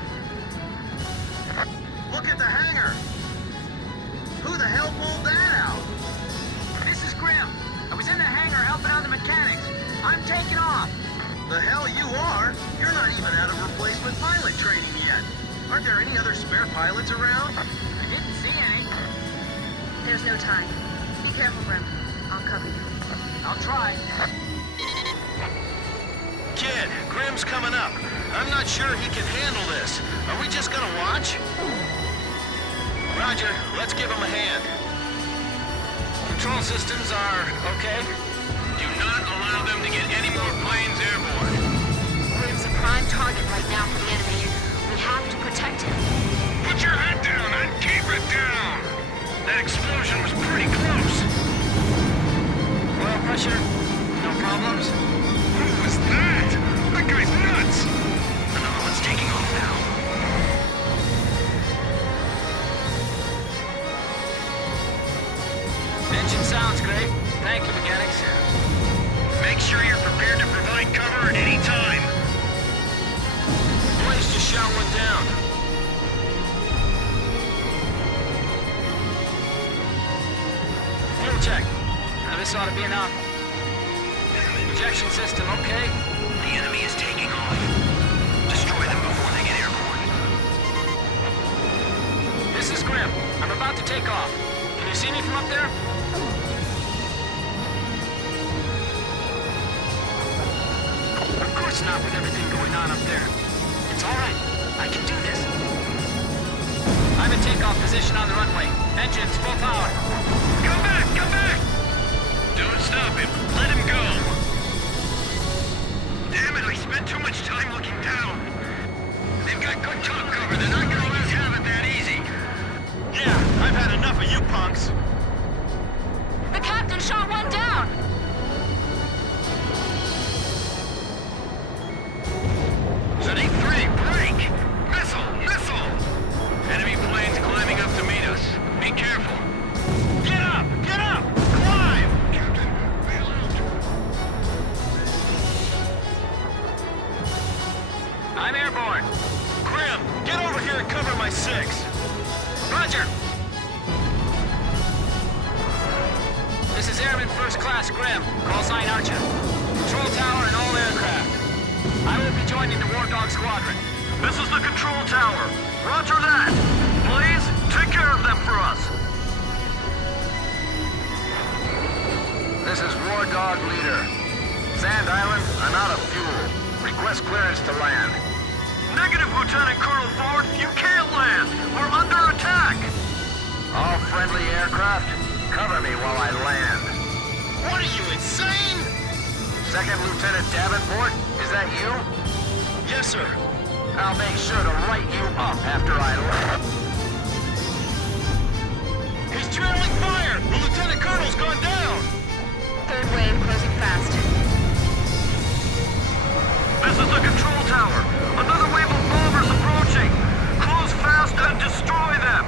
Look at the hangar! Who the hell pulled that out? This is Grim. I was in the hangar helping on the mechanics. I'm taking off. The hell you are? You're not even out of replacement pilot training yet. Aren't there any other spare pilots around? I didn't see any. There's no time. Be careful, Grim. I'll cover you. I'll try. Kid, Grim's coming up. I'm not sure he can handle this. Are we just gonna watch? Roger, let's give him a hand. Control systems are okay? Do not allow them to get any more planes airborne. Grim's a prime target right now for the enemy. We have to protect him. Put your head down and keep it down! That explosion was pretty close. Oil pressure? No problems? Who was that? That guy's nuts! Another one's taking off now. Engine sounds great. Thank you, mechanics. Make sure you're prepared to provide cover at any time. Blaze just shot one down. Fuel check. Now this ought to be enough. Injection system, okay? The enemy is taking off. Destroy them before they get airborne. This is Grim. I'm about to take off. Can you see me from up there? Of course not with everything going on up there. It's all right. I can do this. I'm in takeoff position on the runway. Engines full power. Come back! Come back! Don't stop him. Let him go. Damn it, I spent too much time looking down. They've got good top cover. They're not gonna let us have it that easy. Yeah, I've had enough of you punks. The captain shot one down! Zenith 3, break! Missile! Missile! Enemy planes climbing up to meet us. Be careful. Get up! Get up! Climb! Captain, bail out. I'm airborne. Grim, get over here and cover my 6. Roger. This is Airman First Class Grim. Call sign Archer. Control tower and all aircraft. I will be joining the War Dog Squadron. This is the control tower. Roger that. Please, take care of them for us. This is War Dog Leader. Sand Island, I'm out of fuel. Request clearance to land. Negative, Lieutenant Colonel Ford. You can't land. We're under attack. All friendly aircraft, cover me while I land. What are you, insane? Second Lieutenant Davenport, is that you? Yes, sir. I'll make sure to light you up after I land. He's trailing fire. The Lieutenant Colonel's gone down. Third wave closing fast. This is the control tower. Another wave of bombers approaching. Close fast and destroy them.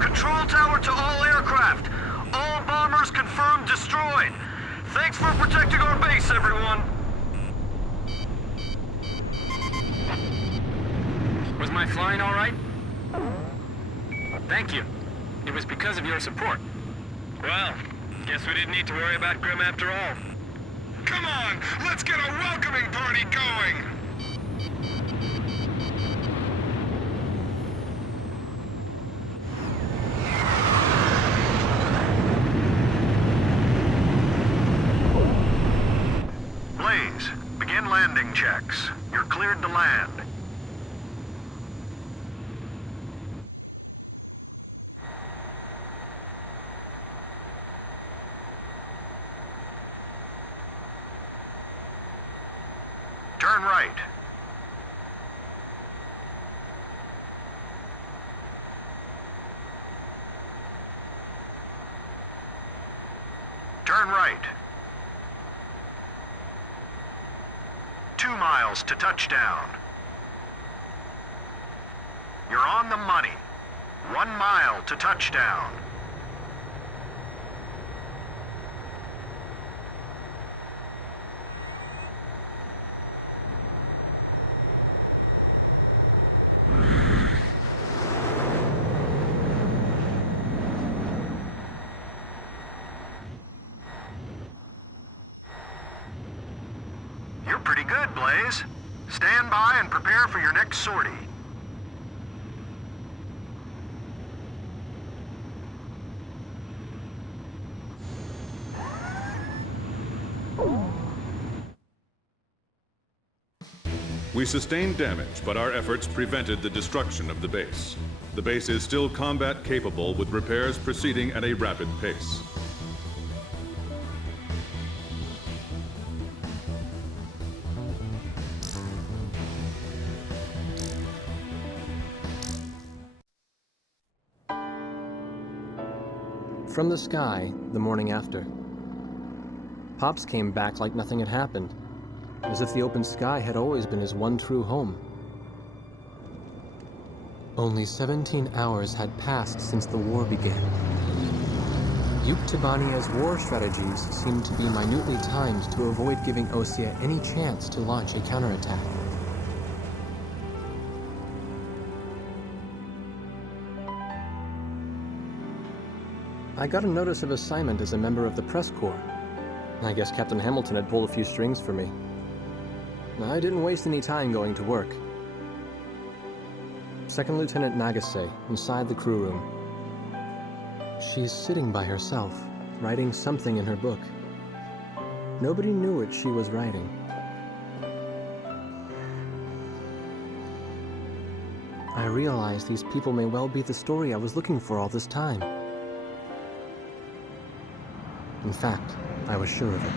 Control tower to all aircraft. All bombers confirmed destroyed. Thanks for protecting our base, everyone. Was my flying all right? Thank you. It was because of your support. Well, guess we didn't need to worry about Grim after all. Come on, let's get a welcoming party going! Blaze, begin landing checks. You're cleared to land. Turn right. Turn right. 2 miles to touchdown. You're on the money. 1 mile to touchdown. You're pretty good, Blaze. Stand by and prepare for your next sortie. We sustained damage, but our efforts prevented the destruction of the base. The base is still combat capable, with repairs proceeding at a rapid pace. From the sky, the morning after. Pops came back like nothing had happened, as if the open sky had always been his one true home. Only 17 hours had passed since the war began. Yuktibania's war strategies seemed to be minutely timed to avoid giving Osea any chance to launch a counterattack. I got a notice of assignment as a member of the press corps. I guess Captain Hamilton had pulled a few strings for me. I didn't waste any time going to work. Second Lieutenant Nagase, inside the crew room. She's sitting by herself, writing something in her book. Nobody knew what she was writing. I realized these people may well be the story I was looking for all this time. In fact, I was sure of it.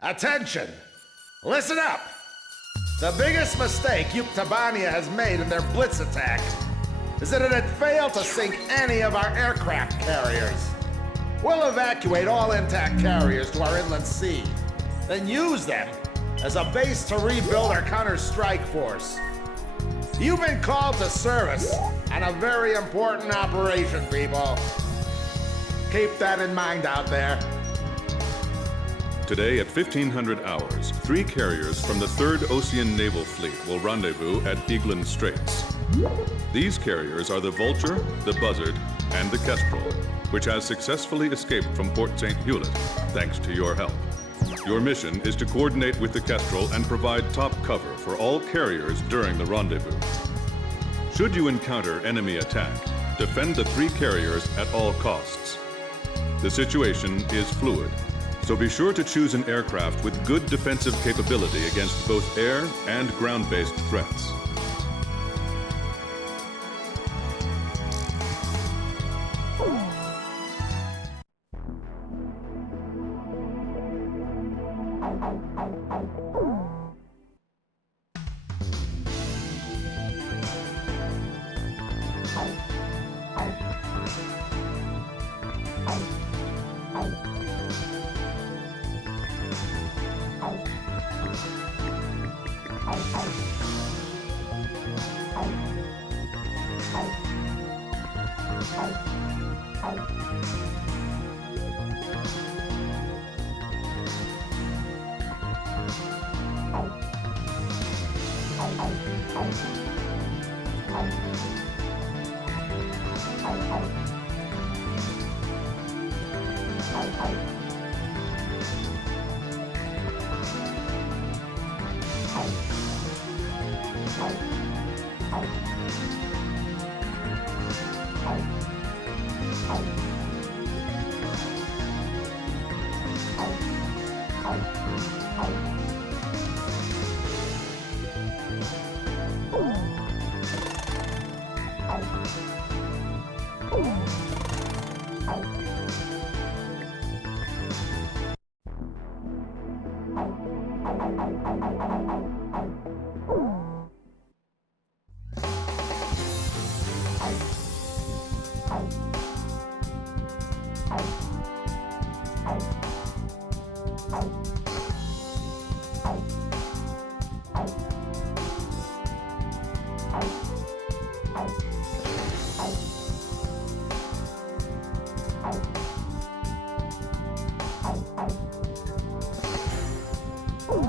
Attention! Listen up! The biggest mistake Yuktibania has made in their blitz attack is that it had failed to sink any of our aircraft carriers. We'll evacuate all intact carriers to our inland sea, then use them as a base to rebuild our counter-strike force. You've been called to service on a very important operation, people. Keep that in mind out there. Today at 1500 hours, 3 carriers from the 3rd Ocean Naval Fleet will rendezvous at Eaglin Straits. These carriers are the Vulture, the Buzzard, and the Kestrel, which has successfully escaped from Port St. Hewlett, thanks to your help. Your mission is to coordinate with the Kestrel and provide top cover for all carriers during the rendezvous. Should you encounter enemy attack, defend the 3 carriers at all costs. The situation is fluid, so be sure to choose an aircraft with good defensive capability against both air and ground-based threats.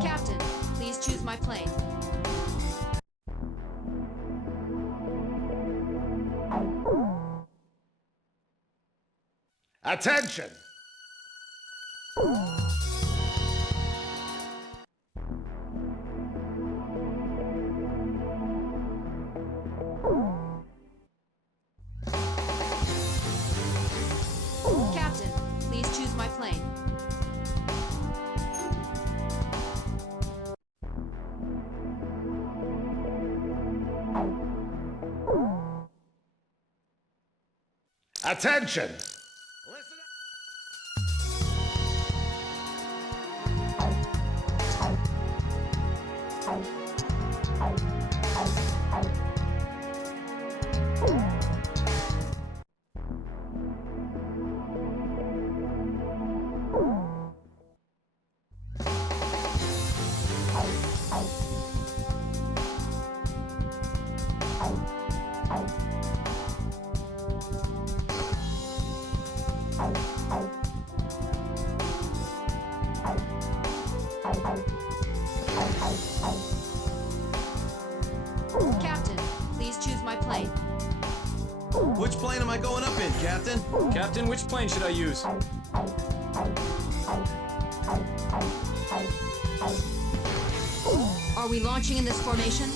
Captain, please choose my plane. Attention! Captain, please choose my plane. Attention! Captain, please choose my plane. Which plane am I going up in, Captain? Captain, which plane should I use? Are we launching in this formation?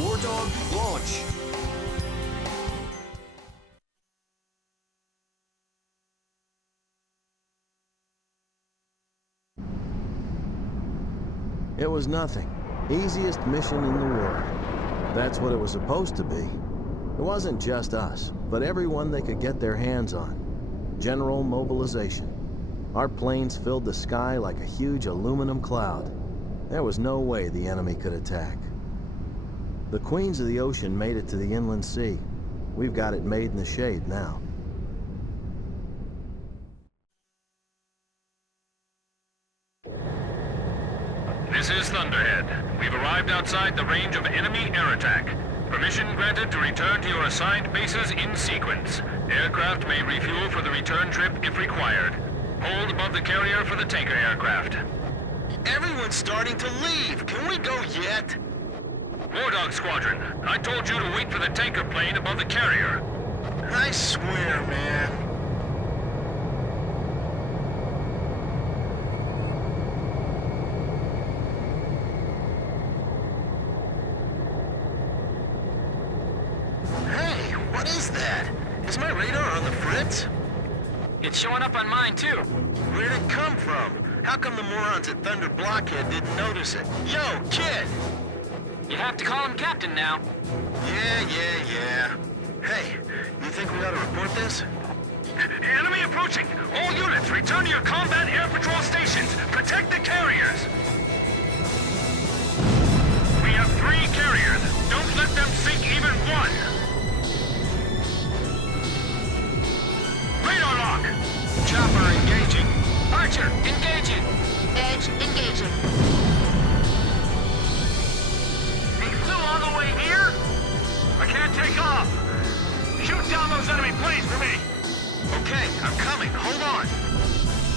War Dog, launch! It was nothing. Easiest mission in the world. That's what it was supposed to be. It wasn't just us, but everyone they could get their hands on. General mobilization. Our planes filled the sky like a huge aluminum cloud. There was no way the enemy could attack. The Queens of the Ocean made it to the inland sea. We've got it made in the shade now. This is Thunderhead. We've arrived outside the range of enemy air attack. Permission granted to return to your assigned bases in sequence. Aircraft may refuel for the return trip if required. Hold above the carrier for the tanker aircraft. Everyone's starting to leave! Can we go yet? War Dog Squadron, I told you to wait for the tanker plane above the carrier. I swear, man. Hey, what is that? Is my radar on the fritz? It's showing up on mine, too. Where'd it come from? How come the morons at Thunder Blockhead didn't notice it? Yo, kid! You have to call him Captain now. Yeah. Hey, you think we ought to report this? Enemy approaching! All units, return to your combat air patrol stations! Protect the carriers! We have 3 carriers! Don't let them sink even one! Radar lock! Chopper engaging. Archer, engaging! Edge, engaging. He's still on the way here? I can't take off! Shoot down those enemy planes for me! Okay, I'm coming. Hold on.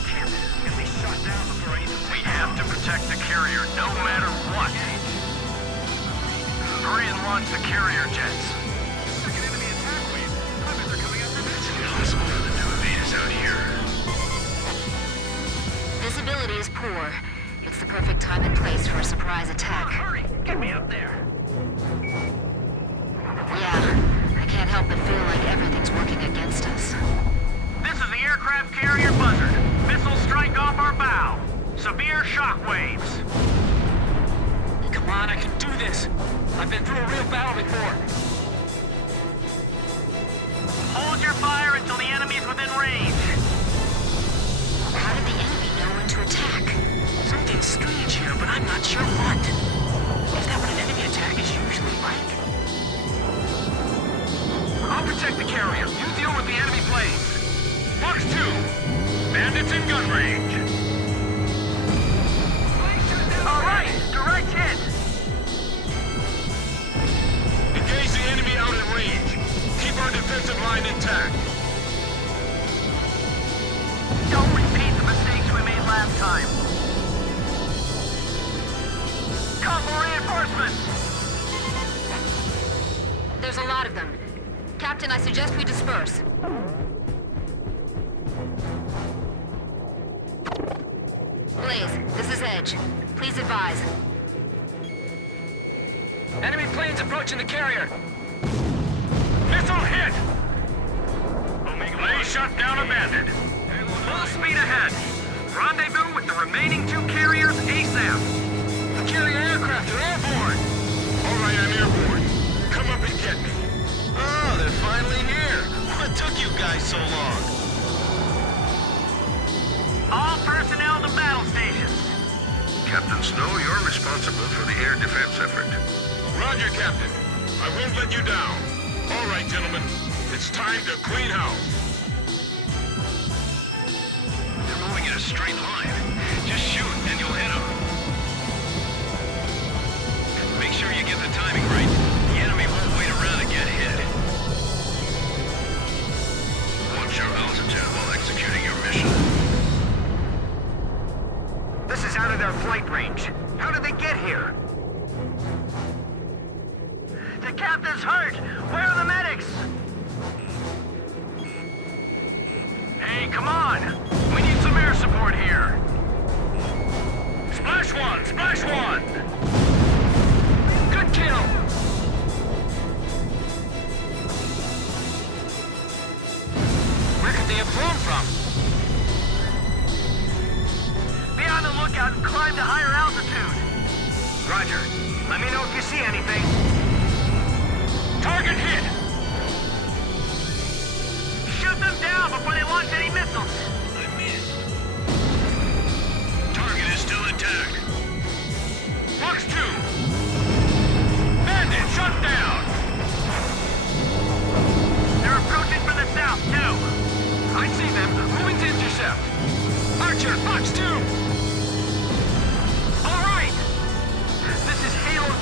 Damn it, get me shot down before I even take. We have to protect the carrier, no matter what. Hurry and launch the carrier jets. Second enemy attack wave. I bet they're coming after this. It's impossible for them to evade us out here. Visibility is poor. It's the perfect time and place for a surprise attack. Hurry, get me up there. Yeah, I can't help but feel like everything's working against us. This is the aircraft carrier Buzzard. Missiles strike off our bow. Severe shock waves. Come on, I can do this. I've been through a real battle before. Hold your fire until the enemy's within range. How did the enemy know when to attack? Something's strange here, but I'm not sure what. Is that what an enemy attack is usually like? I'll protect the carrier. You deal with the enemy planes. Fox 2. Bandits in gun range. All right, direct hit. Engage the enemy out in range. Keep our defensive line intact. Don't repeat the mistakes we made last time. Call for reinforcements. There's a lot of them. Captain, I suggest we disperse. Blaze, this is Edge. Please advise. Enemy planes approaching the carrier. Missile hit! Blaze shot down a bandit. Full speed ahead. Rendezvous with the remaining 2 carriers ASAP. The carrier aircraft are airborne. All right, I'm airborne. Come up and get me. Oh, they're finally here. What took you guys so long? All personnel to battle stations. Captain Snow, you're responsible for the air defense effort. Roger, Captain. I won't let you down. All right, gentlemen. It's time to clean house. They're moving in a straight line. Just shoot and you'll hit them. Make sure you get the timing right. The enemy won't wait around and get hit. Watch your altitude while executing your mission. This is out of their flight range. How did they get here? The captain's hurt! Where are the medics? Hey, come on! We need some air support here. Splash one! Splash one! Good kill! Where could they have flown from? Be on the lookout and climb to higher altitude. Roger. Let me know if you see anything. Target hit! Shoot them down before they launch any missiles! I missed. Target is still intact. Fox 2! Bandit shot down! They're approaching from the south, too! I see them, moving to intercept! Archer, Fox 2! Alright! This is Halo 2.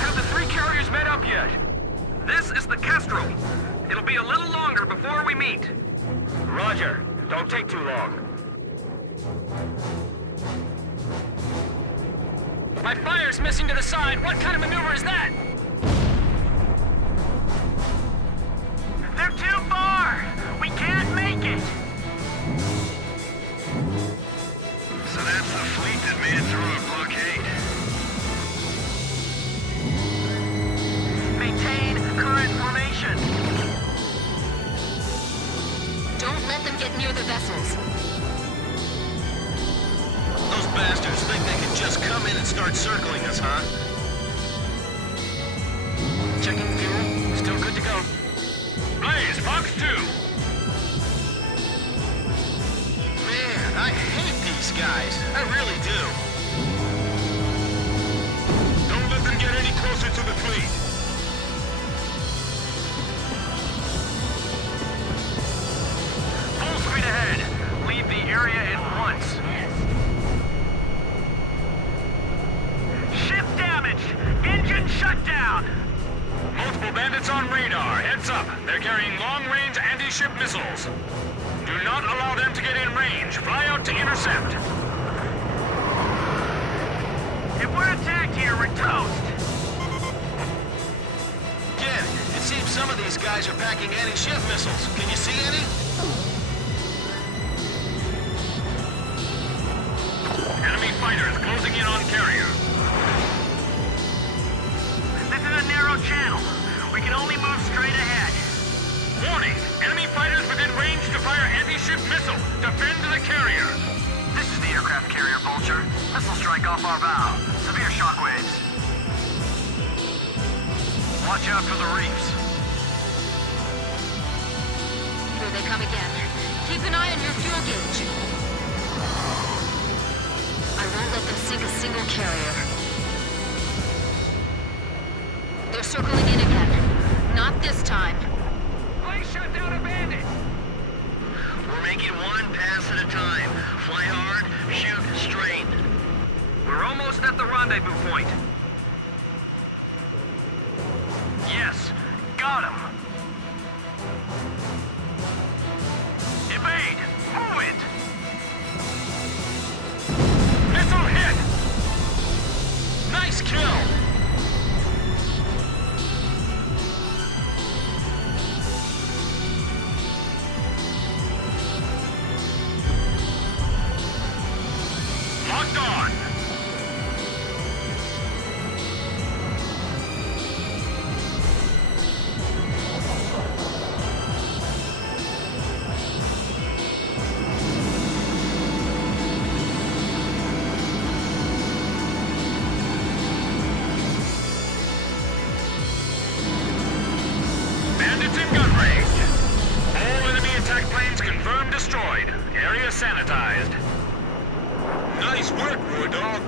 Have the 3 carriers met up yet? This is the Kestrel. It'll be a little longer before we meet. Roger. Don't take too long. My fire's missing to the side. What kind of maneuver is that? They're too far! We can't make it! So that's the fleet that made it through our blockade. Maintain current formation. Don't let them get near the vessels. Those bastards think they can just come in and start circling us, huh? Checking fuel. Still good to go. Blaze, Fox 2. Man, I hate these guys. I really do. Don't let them get any closer to the fleet. Full speed ahead. Leave the area at once. Ship damaged. Engine shut down. Multiple bandits on radar. Heads up. They're carrying long-range anti-ship missiles. Do not allow them to get in range. Fly out to intercept. If we're attacked here, we're toast. Ken, it seems some of these guys are packing anti-ship missiles. Can you see any? Enemy fighters closing in on carrier. This is a narrow channel. We can only move straight ahead. Warning! Enemy fighters within range to fire anti-ship missile. Defend the carrier. This is the aircraft carrier, Vulture. Missile strike off our bow. Severe shockwaves. Watch out for the reefs. Here they come again. Keep an eye on your fuel gauge. I won't let them sink a single carrier. They're circling in again. Not this time. Please shut down a bandit! We're making one pass at a time. Fly hard, shoot straight. We're almost at the rendezvous point. Yes, got him. Evade! Move it! Missile hit! Nice kill! Locked on! Bandits in gun range. All enemy attack planes confirmed destroyed. Area sanitized. Nice work, War Dog.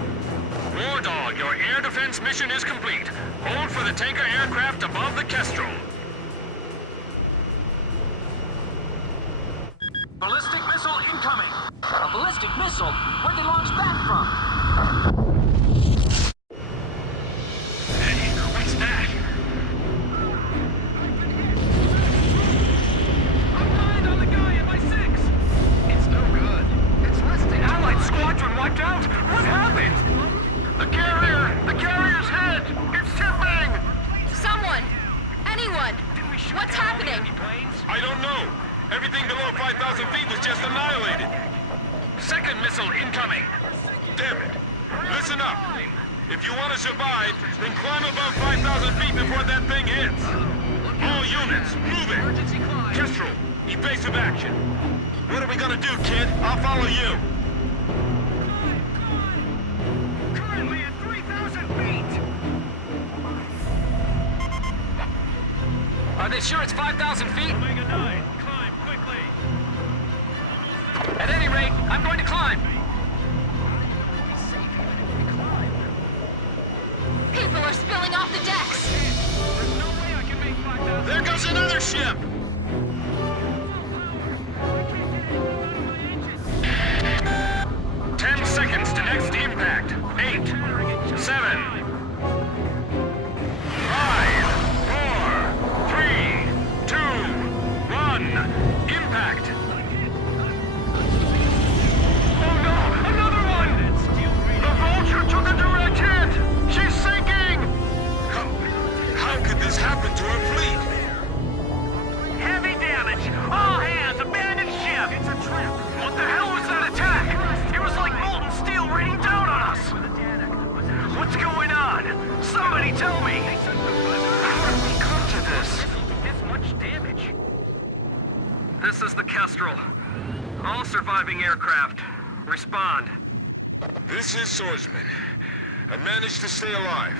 War Dog, your air defense mission is complete. Hold for the tanker aircraft above the Kestrel. Ballistic missile incoming! A ballistic missile? Where'd they launch that from? Hey, what's that? I'm blind on the guy in my 6! It's no good. It's listing. Allied Squadron wiped out? What happened? The carrier's hit! It's tipping! Someone! Anyone! What's happening? I don't know. Everything below 5,000 feet was just annihilated. Second missile incoming. Damn it. Listen up. If you want to survive, then climb above 5,000 feet before that thing hits. All units, move it. Kestrel, evasive action. What are we gonna do, kid? I'll follow you. Currently at 3,000 feet! Are they sure it's 5,000 feet? Omega 9, climb quickly! At any rate, I'm going to climb. People are spilling off the decks! There's no way I can make 5,000. There goes another ship! 10 seconds to next impact. 8, 7, 5, 4, 3, 2, 1. Impact! Oh no! Another one! The Vulture took a direct hit! She's sinking! How could this happen to our fleet? Heavy damage! All hands! Abandoned ship! It's a trap! What the hell was that attack? It was like molten steel raining down on us! What's going aircraft. Respond. This is Swordsman. I managed to stay alive.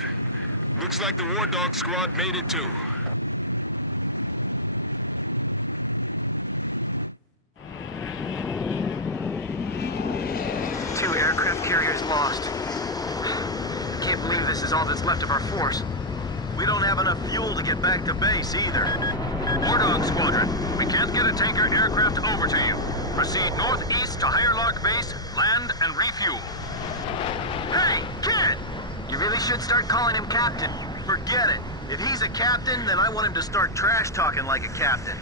Looks like the War Dog squad made it too. Two aircraft carriers lost. Can't believe this is all that's left of our force. We don't have enough fuel to get back to base either. War Dog Squadron, we can't get a tanker aircraft over to you. Proceed northeast to Higher Lock Base, land and refuel. Hey, kid! You really should start calling him Captain. Forget it. If he's a captain, then I want him to start trash talking like a captain.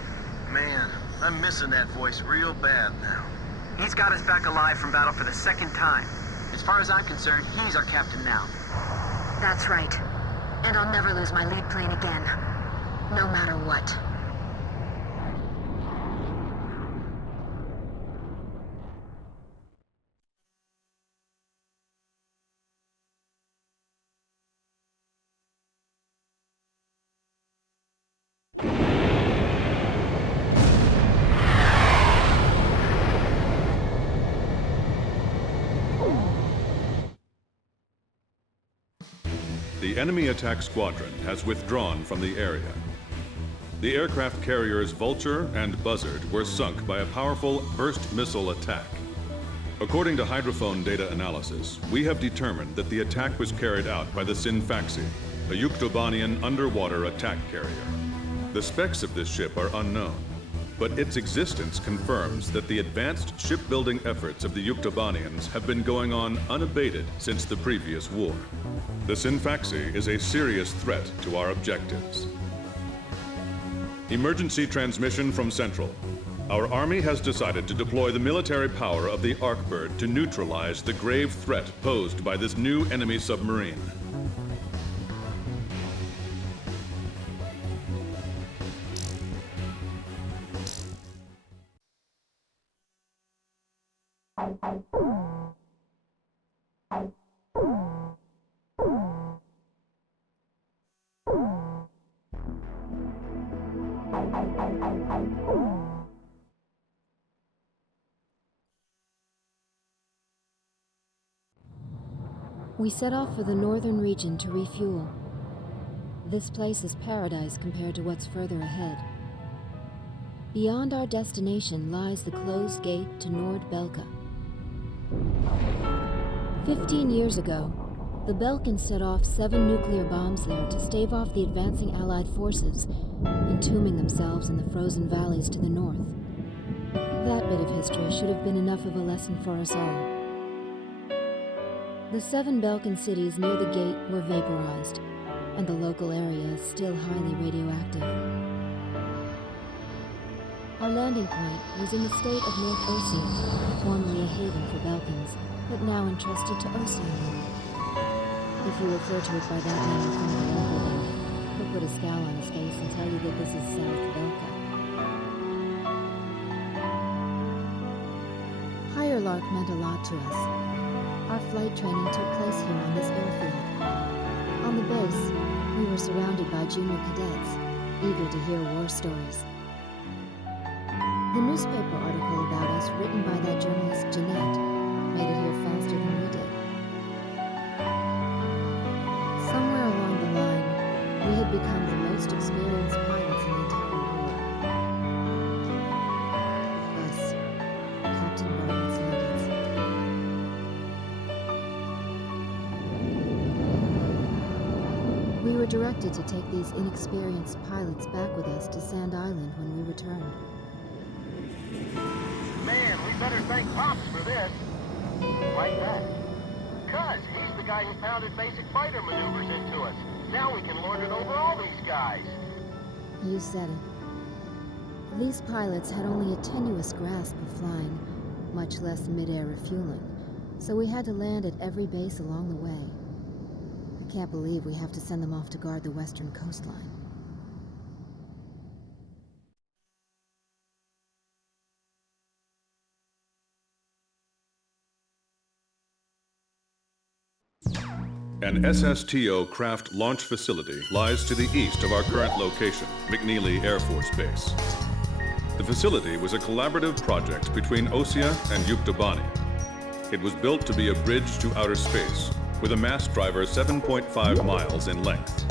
Man, I'm missing that voice real bad now. He's got us back alive from battle for the second time. As far as I'm concerned, he's our captain now. That's right. And I'll never lose my lead plane again. No matter what. The enemy attack squadron has withdrawn from the area. The aircraft carriers Vulture and Buzzard were sunk by a powerful burst missile attack. According to hydrophone data analysis, we have determined that the attack was carried out by the Sfaxi, a Yuktobanian underwater attack carrier. The specs of this ship are unknown, but its existence confirms that the advanced shipbuilding efforts of the Yuktobanians have been going on unabated since the previous war. The Sfaxi is a serious threat to our objectives. Emergency transmission from Central. Our army has decided to deploy the military power of the Arkbird to neutralize the grave threat posed by this new enemy submarine. We set off for the northern region to refuel. This place is paradise compared to what's further ahead. Beyond our destination lies the closed gate to Nord-Belka. 15 years ago, the Belkans set off 7 nuclear bombs there to stave off the advancing Allied forces, entombing themselves in the frozen valleys to the north. That bit of history should have been enough of a lesson for us all. The 7 Belkan cities near the gate were vaporized, and the local area is still highly radioactive. Our landing point was in the state of North Ocean, formerly a haven for Belkans, but now entrusted to Ocean. If you refer to it by that name in front of the local there, he'll put a scowl on his face and tell you that this is South Belka. Higher Lark meant a lot to us. Our flight training took place here on this airfield. On the base, we were surrounded by junior cadets, eager to hear war stories. The newspaper article about us written by that journalist Jeanette made it here faster than we did. Somewhere along the line, we had become the most experienced pilots in the entire war. Us, Captain Barnett's nuggets. We were directed to take these inexperienced pilots back with us to Sand Island when we returned. Man, we better thank Pops for this. Why that? 'Cause he's the guy who pounded basic fighter maneuvers into us. Now we can lord it over all these guys. You said it. These pilots had only a tenuous grasp of flying, much less mid-air refueling, so we had to land at every base along the way. I can't believe we have to send them off to guard the western coastline. An SSTO craft launch facility lies to the east of our current location, McNeely Air Force Base. The facility was a collaborative project between Osea and Yuktobania. It was built to be a bridge to outer space, with a mass driver 7.5 miles in length.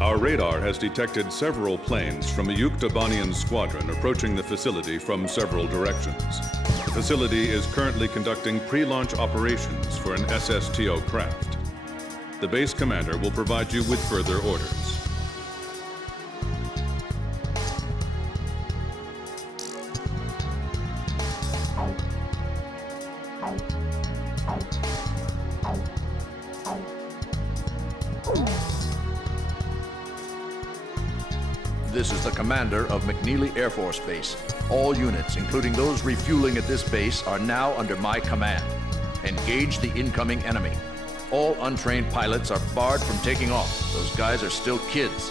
Our radar has detected several planes from a Yuktobanian squadron approaching the facility from several directions. The facility is currently conducting pre-launch operations for an SSTO craft. The base commander will provide you with further orders. This is the commander of McNeely Air Force Base. All units, including those refueling at this base, are now under my command. Engage the incoming enemy. All untrained pilots are barred from taking off. Those guys are still kids.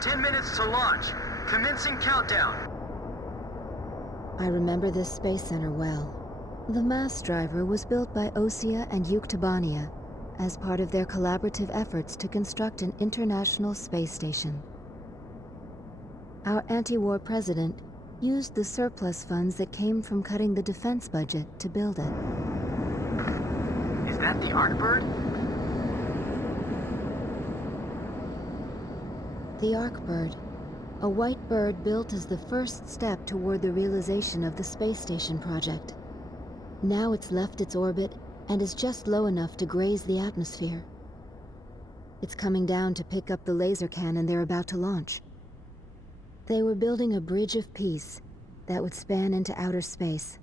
"10 minutes to launch. Commencing countdown." I remember this space center well. The mass driver was built by Osea and Yuktobania as part of their collaborative efforts to construct an international space station. Our anti-war president used the surplus funds that came from cutting the defense budget to build it. Is that the Arkbird? The Arkbird, a white bird built as the first step toward the realization of the space station project. Now it's left its orbit and is just low enough to graze the atmosphere. It's coming down to pick up the laser cannon they're about to launch. They were building a bridge of peace that would span into outer space.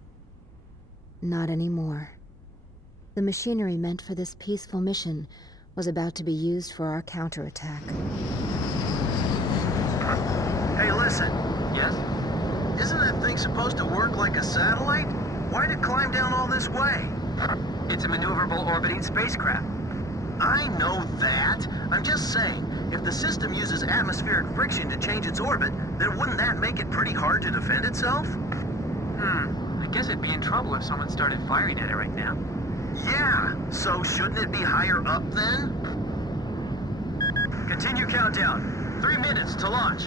Not anymore. The machinery meant for this peaceful mission was about to be used for our counterattack. Hey, listen. Yes? Isn't that thing supposed to work like a satellite? Why'd it climb down all this way? It's a maneuverable orbiting spacecraft. I know that. I'm just saying, if the system uses atmospheric friction to change its orbit, then wouldn't that make it pretty hard to defend itself? I guess it'd be in trouble if someone started firing at it right now. Yeah, so shouldn't it be higher up then? Continue countdown. 3 minutes to launch.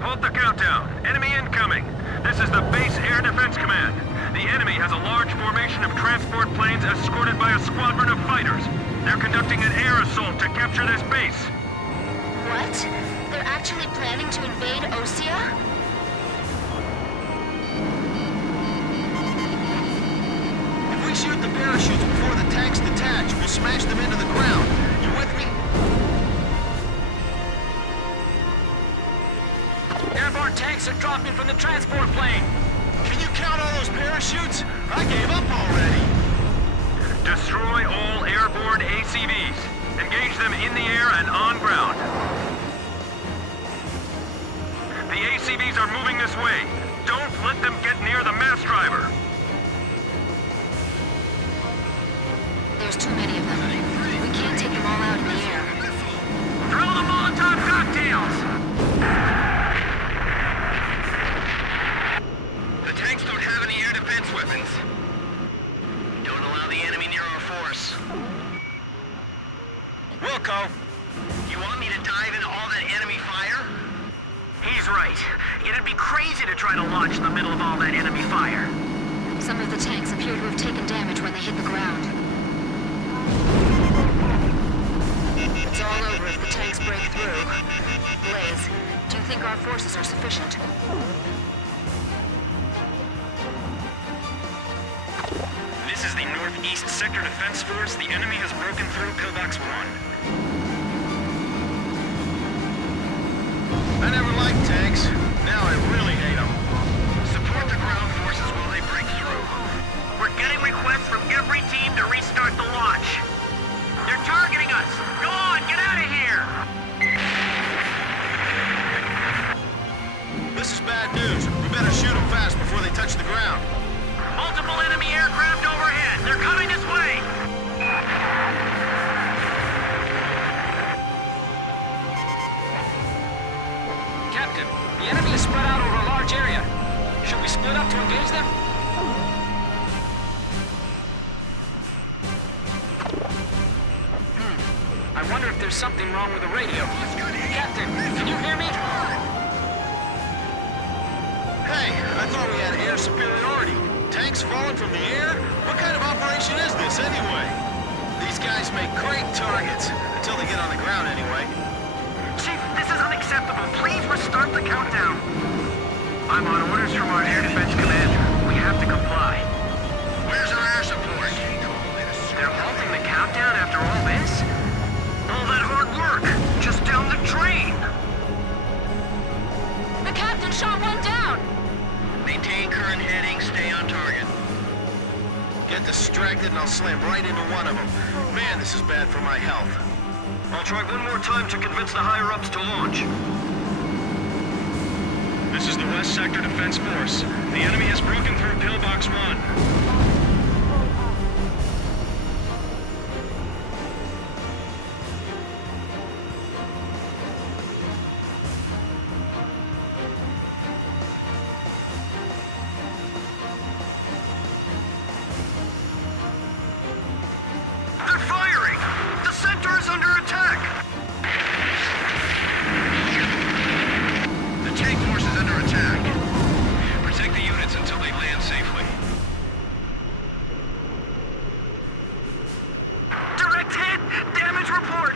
Halt the countdown. Enemy incoming. This is the Base Air Defense Command. The enemy has a large formation of transport planes escorted by a squadron of fighters. They're conducting an air assault to capture this base. What? They're actually planning to invade Osea? If we shoot the parachutes before the tanks detach, we'll smash them into the ground. You with me? Airborne tanks are dropping from the transport plane. Can you count all those parachutes? I gave up already. Destroy all airborne ACVs. Engage them in the air and on ground. The ACVs are moving this way. Don't let them get near the mass driver. There's too many of them. We can't take them all out in the air. Throw the Molotov cocktails! The tanks don't have any air defense weapons. Don't allow the enemy near our force. Wilco, you want me to dive into all that enemy fire? He's right. It'd be crazy to try to launch in the middle of all that enemy fire. Some of the tanks appear to have taken damage when they hit the ground. It's all over if the tanks break through. Blaze, do you think our forces are sufficient? This is the Northeast Sector Defense Force. The enemy has broken through Pillbox 1. I never liked tanks. Now I really hate them. Support the ground forces while they break through. We're getting requests from every team to restart the launch. They're targeting us! Go on, get out of here! This is bad news. We better shoot them fast before they touch the ground. Multiple enemy aircraft overhead! They're coming this way! Captain, the enemy is spread out over a large area. Should we split up to engage them? I wonder if there's something wrong with the radio. Captain, can you hear me? Hey, I thought we had air superiority. Tanks falling from the air? What kind of operation is this, anyway? These guys make great targets, until they get on the ground, anyway. Chief, this is unacceptable. Please restart the countdown. I'm on orders from our air defense commander. We have to comply. Where's our air support? They're halting the countdown after all this? All that hard work, just down the drain. The captain shot one down! Maintain current heading, stay on target. Get distracted and I'll slam right into one of them. Man, this is bad for my health. I'll try one more time to convince the higher-ups to launch. This is the West Sector Defense Force. The enemy has broken through Pillbox 1. They're firing! The center is under attack! The tank force is under attack. Protect the units until they land safely. Direct hit! Damage report!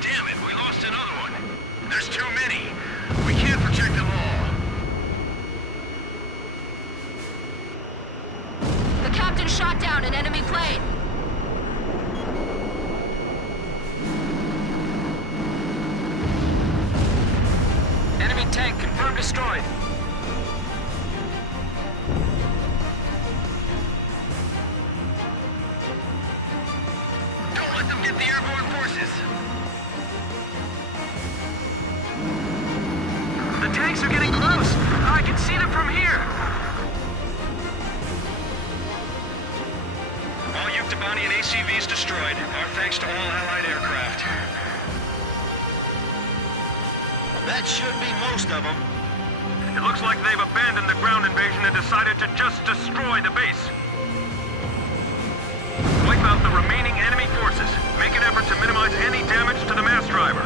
Damn it, we lost another one. There's too many. We can't protect them all. The captain shot down an enemy plane. Enemy tank confirmed destroyed. Don't let them get the airborne forces. The tanks are getting close! I can see them from here! All Yuktobanian ACVs destroyed. Our thanks to all Allied aircraft. That should be most of them. It looks like they've abandoned the ground invasion and decided to just destroy the base. Wipe out the remaining enemy forces. Make an effort to minimize any damage to the mass driver.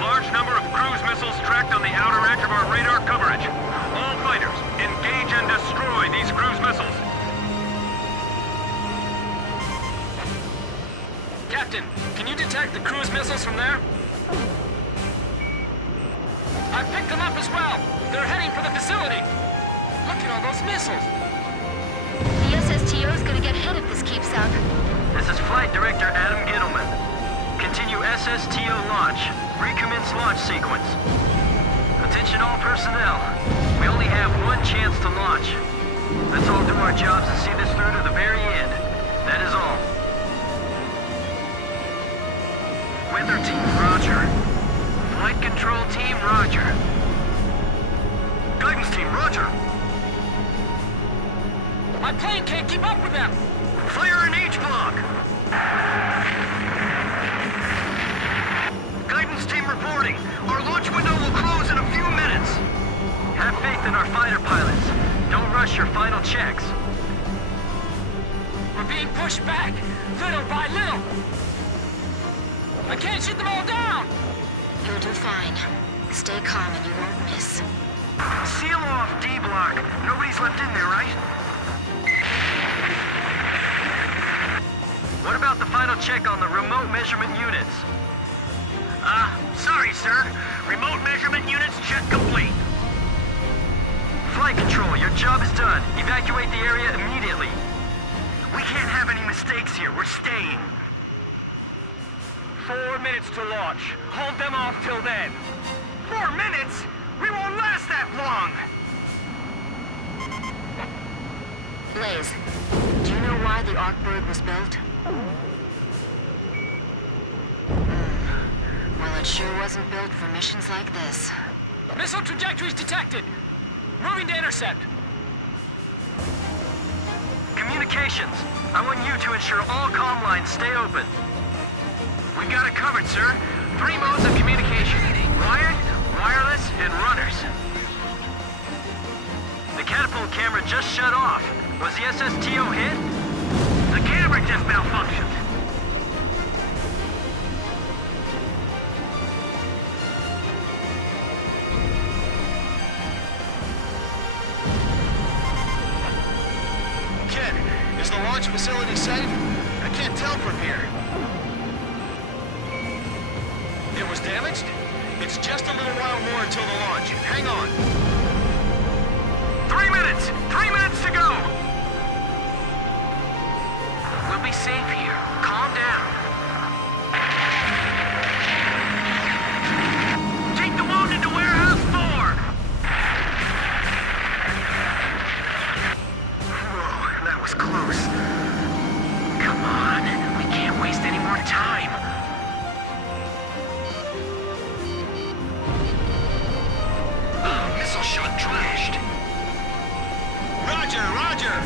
Large number of cruise missiles tracked on the outer edge of our radar coverage. All fighters, engage and destroy these cruise missiles. Captain, can you detect the cruise missiles from there? I picked them up as well. They're heading for the facility. Look at all those missiles. The SSTO is gonna get hit if this keeps up. This is Flight Director Adam Gittleman. Continue SSTO launch. Recommence launch sequence. Attention all personnel. We only have one chance to launch. Let's all do our jobs and see this through to the very end. That is all. Weather team, roger. Flight control team, roger. Guidance team, roger. My plane can't keep up with them. Fire an H-block. Guidance team reporting. Our launch window will close in a few minutes. Have faith in our fighter pilots. Don't rush your final checks. We're being pushed back, little by little. I can't shoot them all down. You'll do fine. Stay calm and you won't miss. Seal off D-block. Nobody's left in there, right? What about the final check on the remote measurement units? Sorry, sir. Remote measurement units check complete. Flight control, your job is done. Evacuate the area immediately. We can't have any mistakes here. We're staying. 4 minutes to launch. Hold them off till then. 4 minutes? We won't last that long! Blaze, do you know why the Arkbird was built? Well, it sure wasn't built for missions like this. Missile trajectories detected. Moving to intercept. Communications. I want you to ensure all comm lines stay open. We've got it covered, sir. 3 modes of communication. Wired, wireless, and runners. The catapult camera just shut off. Was the SSTO hit? The camera just malfunctioned. Kid, is the launch facility safe? I can't tell from here. It was damaged? It's just a little while more until the launch. Hang on. 3 minutes! 3 minutes to go! We'll be safe here. Calm down. Take the wounded to warehouse 4! Whoa, that was close. Come on, we can't waste any more time. Missile shot trashed. Roger, roger!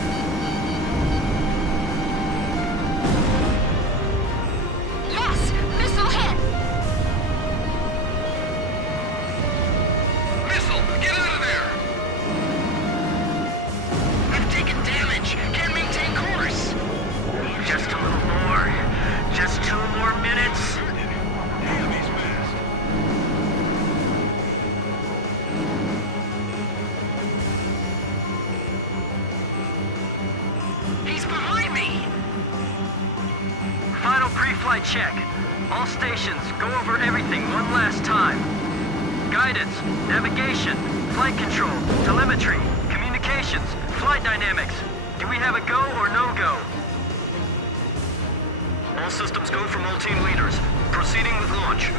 Yes! Missile hit! Missile, get out of there! I've taken damage. Can't maintain course. Just a little more. Just 2 more minutes. He's behind me! Final pre-flight check. All stations, go over everything one last time. Guidance, navigation, flight control, telemetry, communications, flight dynamics. Do we have a go or no-go? All systems go from all team leaders. Proceeding with launch.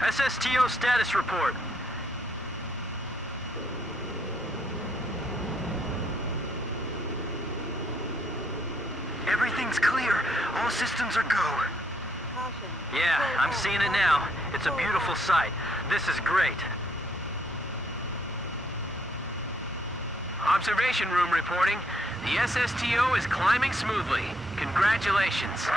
SSTO status report. Everything's clear. All systems are go. Yeah, I'm seeing it now. It's a beautiful sight. This is great. Observation room reporting. The SSTO is climbing smoothly. Congratulations.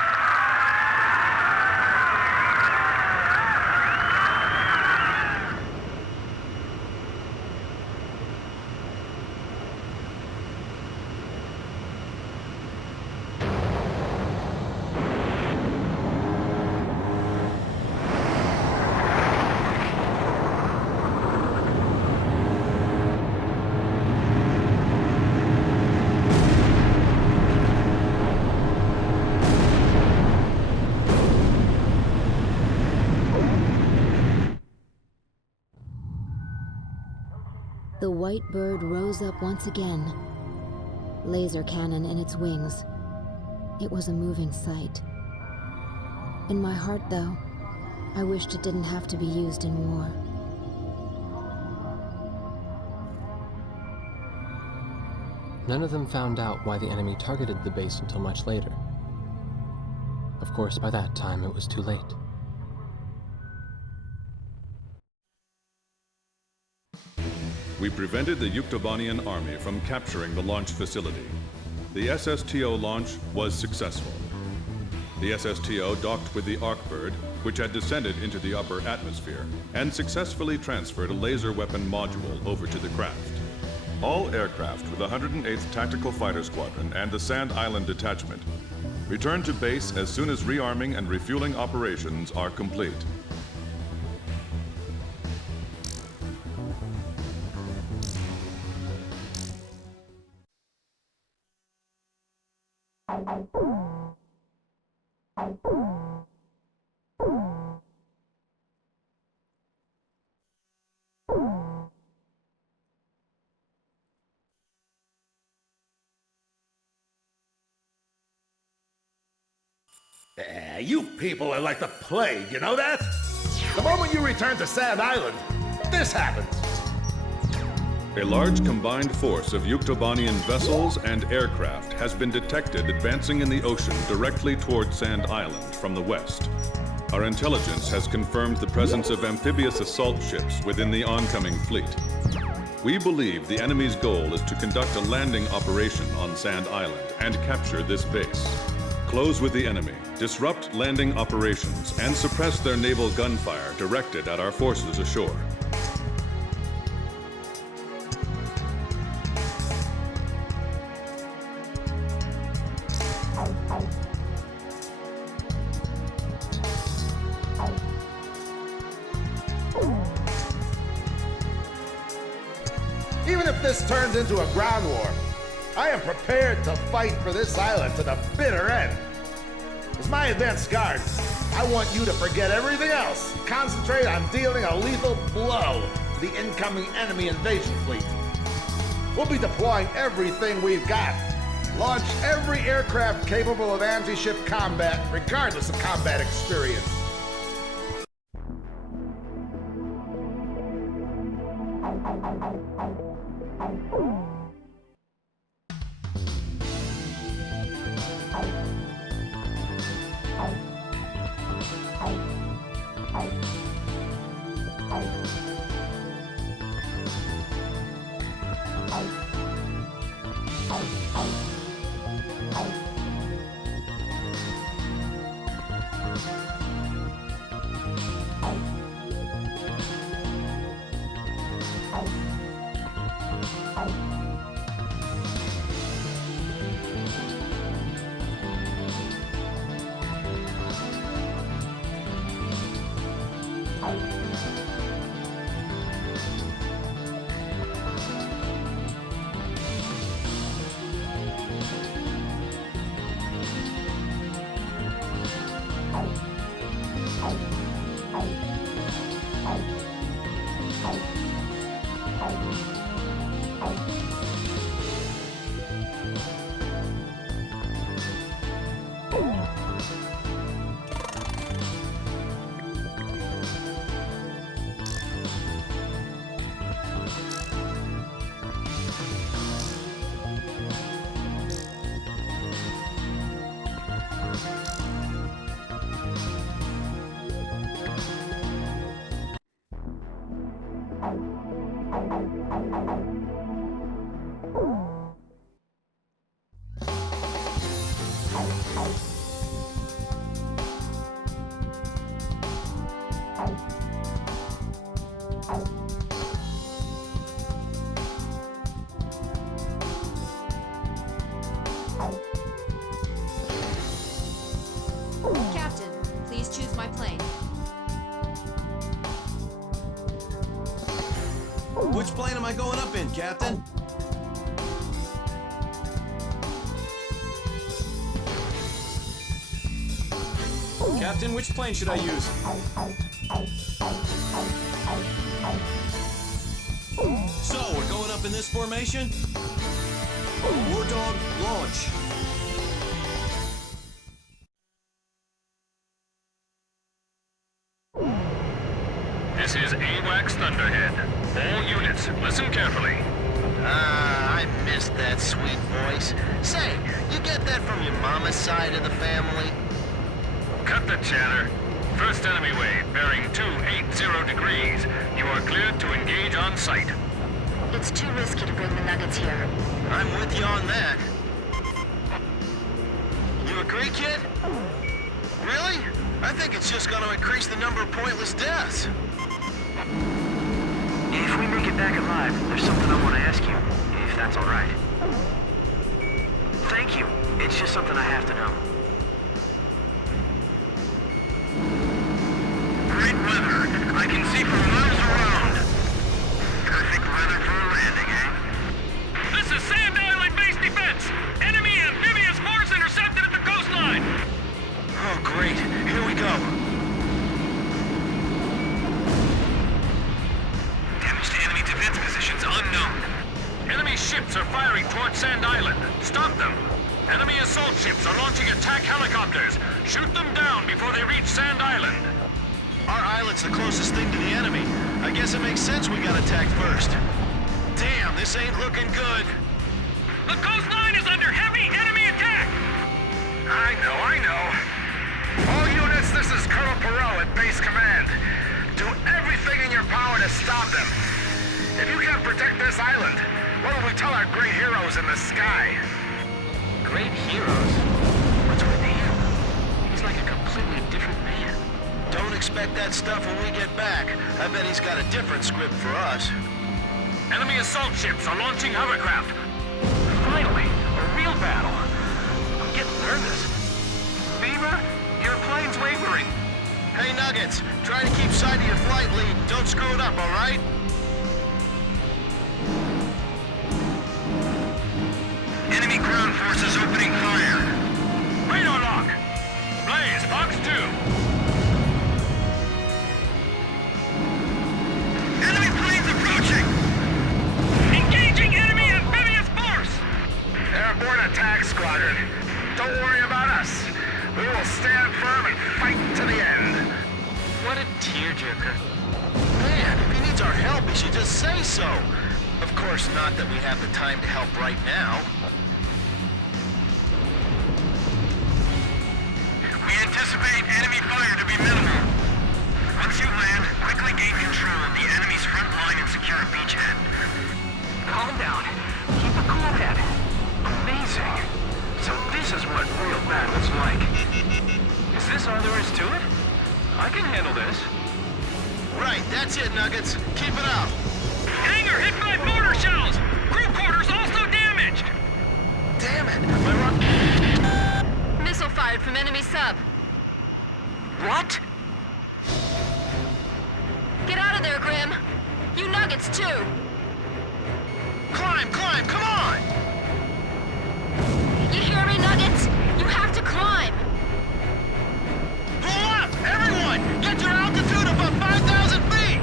The white bird rose up once again. Laser cannon in its wings. It was a moving sight. In my heart, though, I wished it didn't have to be used in war. None of them found out why the enemy targeted the base until much later. Of course, by that time, it was too late. We prevented the Yuktobanian army from capturing the launch facility. The SSTO launch was successful. The SSTO docked with the Arkbird, which had descended into the upper atmosphere, and successfully transferred a laser weapon module over to the craft. All aircraft with the 108th Tactical Fighter Squadron and the Sand Island Detachment return to base as soon as rearming and refueling operations are complete. You people are like the plague, you know that? The moment you return to Sand Island, this happens. A large combined force of Yuktobanian vessels and aircraft has been detected advancing in the ocean directly toward Sand Island from the west. Our intelligence has confirmed the presence of amphibious assault ships within the oncoming fleet. We believe the enemy's goal is to conduct a landing operation on Sand Island and capture this base. Close with the enemy, disrupt landing operations, and suppress their naval gunfire directed at our forces ashore. Even if this turns into a ground war, I am prepared to fight for this island to the bitter end. As my advanced guard, I want you to forget everything else. Concentrate on dealing a lethal blow to the incoming enemy invasion fleet. We'll be deploying everything we've got. Launch every aircraft capable of anti-ship combat, regardless of combat experience. Captain, please choose my plane. Which plane am I going up in, Captain? Captain, which plane should I use? So, we're going up in this formation? War Dog, launch. This is AWACS Thunderhead. All units, listen carefully. I missed that sweet voice. Say, you get that from your mama's side of the family? Cut the chatter. First enemy wave, bearing 280 degrees. You are cleared to engage on sight. It's too risky to bring the nuggets here. I'm with you on that. You agree, kid? Really? I think it's just gonna increase the number of pointless deaths. If we make it back alive, there's something I want to ask you, if that's all right. Thank you. It's just something I have to know. Great weather. I can see for miles around. Perfect weather for a landing, eh? This is Sand Island base defense. Enemy amphibious force intercepted at the coastline. Oh, great. Here we go. Damage to enemy defense positions unknown. Enemy ships are firing towards Sand Island. Stop them. Enemy assault ships are launching attack helicopters. Shoot them down before they reach Sand Island. Our island's the closest thing to the enemy. I guess it makes sense we got attacked first. Damn, this ain't looking good. The coastline is under heavy enemy attack! I know. All units, this is Colonel Perot at Base Command. Do everything in your power to stop them. If you can't protect this island, what will we tell our great heroes in the sky? Great heroes? What's with him? He's like a completely different man. Don't expect that stuff when we get back. I bet he's got a different script for us. Enemy assault ships are launching hovercraft. Finally, a real battle. I'm getting nervous. Beaver, your plane's wavering. Hey, Nuggets, try to keep sight of your flight lead. Don't screw it up, all right? Enemy ground forces opening fire. Radar lock. Blaze, Fox 2. Enemy planes approaching! Engaging enemy amphibious force! Airborne attack, Squadron. Don't worry about us. We will stand firm and fight to the end. What a tearjerker. Man, if he needs our help, he should just say so. Of course, not that we have the time to help right now. We anticipate enemy fire to be minimal. Once you land, quickly gain control of the enemy's front line and secure a beachhead. Calm down. Keep a cool head. Amazing. So this is what real battle's like. Is this all there is to it? I can handle this. Right, that's it, Nuggets. Keep it up. Hangar hit by mortar shells! Crew quarters also damaged! Damn it! My Missile fired from enemy sub. What? Get out of there, Grim. You nuggets, too. Climb, come on! You hear me, Nuggets? You have to climb. Pull up! Everyone! Get your altitude above 5,000 feet!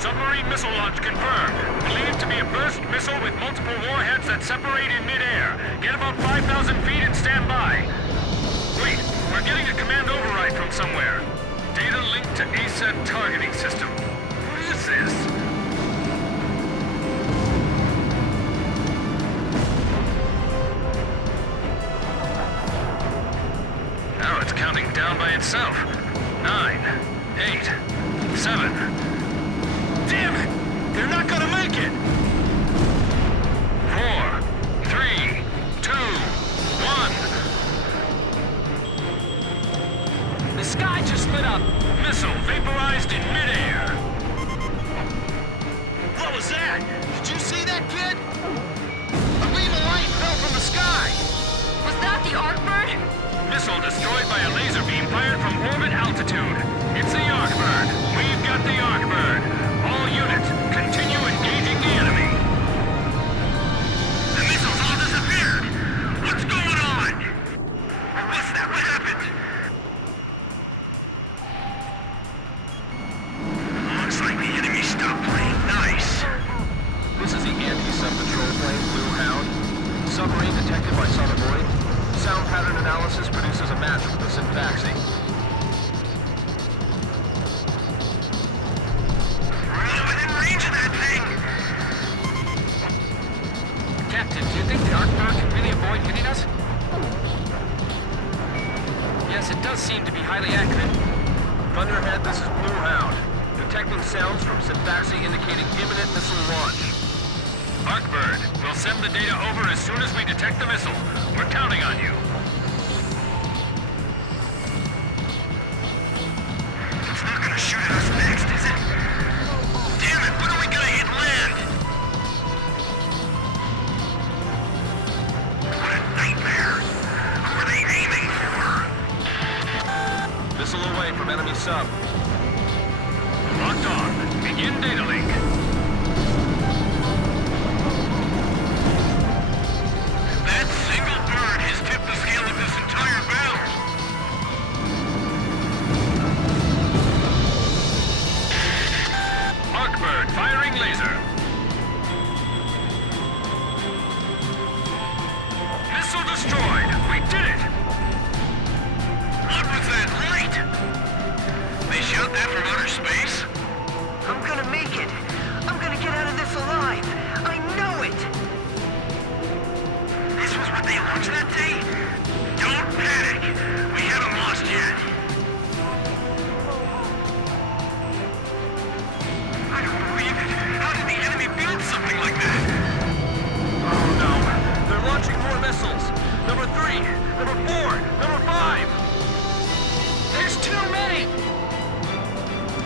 Submarine missile launch confirmed. Believed to be a burst missile with multiple warheads that separate in midair. Get about 5,000 feet and stand by. Wait, we're getting a command override from somewhere. Data linked to ASAT targeting system. What is this? Now it's counting down by itself. 9, 8, 7. Damn it! They're not gonna make it! 4, 3, 2, 1. The sky just lit up. Missile vaporized in midair. What was that? Did you see that, kid? A beam of light fell from the sky! Was that the Arkbird? Missile destroyed by a laser beam fired from orbit altitude. It's the Arkbird. We've got the Arkbird. All units, continue engaging the enemy. The missiles all disappeared. What's going on? What's that? What happened? Looks like the enemy stopped playing. Thunderhead, this is Blue Hound. Detecting sounds from Sfaxi indicating imminent missile launch. Arkbird, we'll send the data over as soon as we detect the missile. We're counting on you. It's not gonna shoot at us next, is it? Damn it, when are we gonna hit land? What a nightmare! Who are they aiming for? Missile away from enemy sub. Locked on. Begin data link. That single bird has tipped the scale of this entire battle. Arkbird firing laser. Missile destroyed. We did it. What was that light? They shot that from outer space? I'm gonna make it. I'm gonna get out of this alive. I know it. This was what they launched that day? Don't panic. We haven't lost yet. I don't believe it. How did the enemy build something like that? Oh no. They're launching more missiles. Number 3, number 4, number 5. There's too many!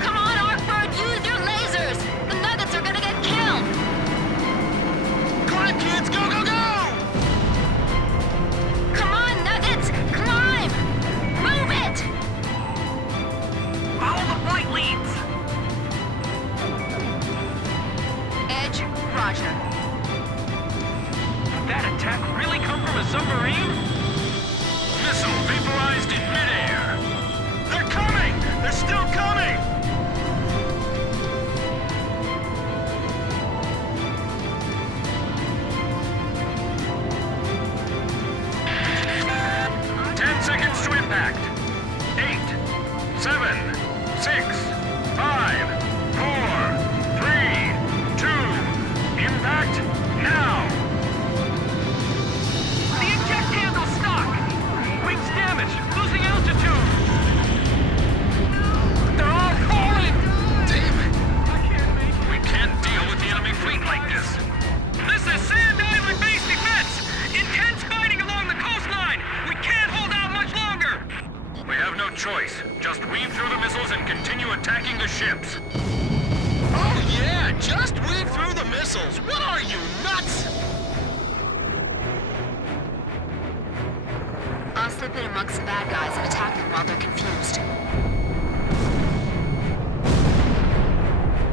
Come on, Arkbird, use your lasers! The Nuggets are gonna get killed! Climb, kids! Go, go, go! Come on, Nuggets! Climb! Move it! Follow the flight leads. Edge, roger. Did that attack really come from a submarine? Missile vaporized in midair. They're coming! They're still coming! Seconds to impact. 8, 7, 6, 5, 4, 3, 2. Impact now. The eject handle's stuck. Wings damaged. Losing altitude. They're all falling. Damn it. We can't deal with the enemy fleet like this. This is Sand Island base defense. Intense fighting along the coastline. We can't hold out much longer. We have no choice. Just weave through the missiles and continue attacking the ships. Oh yeah, just weave through the missiles. What are you, nuts? I'll slip in amongst the bad guys and attack them while they're confused.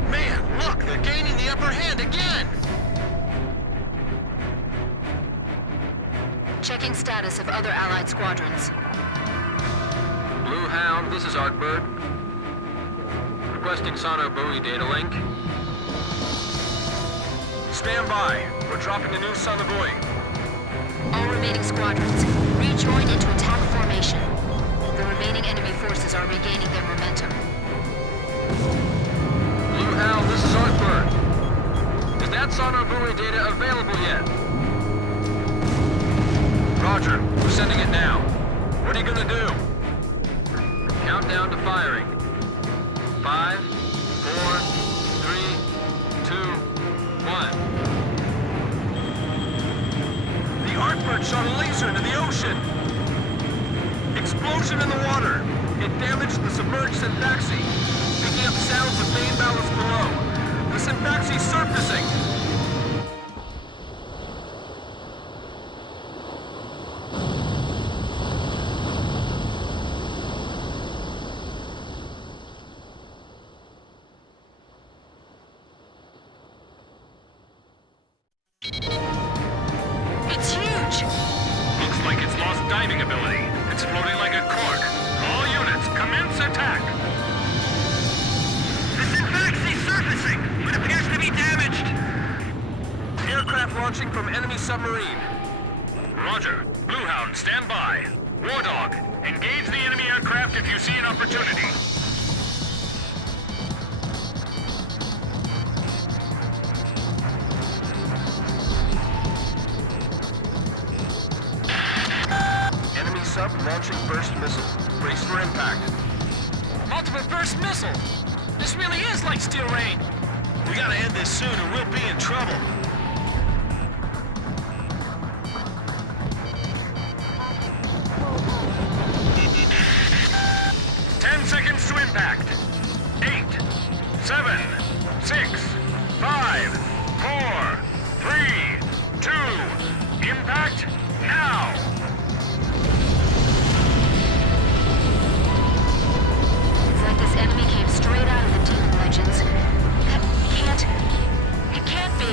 Man, look, they're gaining the upper hand again. Checking status of other allied squadrons. Blue Hound, this is Arkbird. Requesting sonar buoy data link. Stand by. We're dropping a new sonar buoy. All remaining squadrons, rejoin into attack formation. The remaining enemy forces are regaining their momentum. Blue Hound, this is Arkbird. Is that sonar buoy data available yet? Roger. We're sending it now. What are you gonna do? Countdown to firing. 5, 4, 3, 2, 1. The Arkbird shot a laser into the ocean. Explosion in the water. It damaged the submerged Sfaxi, picking up sounds of main ballast below. The Sfaxi's surfacing. It's huge! Looks like it's lost diving ability. It's floating like a cork. All units, commence attack. The Sfaxi's surfacing. It appears to be damaged. Aircraft launching from enemy submarine. Roger. Blue Hound, stand by. War Dog, engage the enemy aircraft if you see an opportunity. Enemy sub launching burst missile. Brace for impact. multiple burst missiles! This really is like Steel Rain! We gotta end this soon or we'll be in trouble. Seconds to impact. 8, 7, 6, 5, 4, 3, 2, impact now! It's like this enemy came straight out of the Demon Legends. It can't be.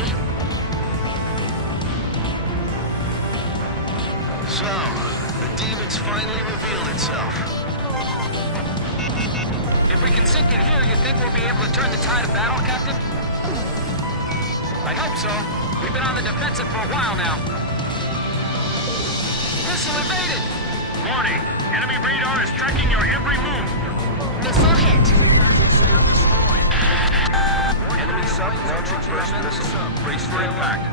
So, the demon's finally revealed itself. If we can sink it here, you think we'll be able to turn the tide of battle, Captain? I hope so. We've been on the defensive for a while now. Missile evaded! Warning! Enemy radar is tracking your every move. Missile hit. Enemy sub launching burst missile. Brace for impact.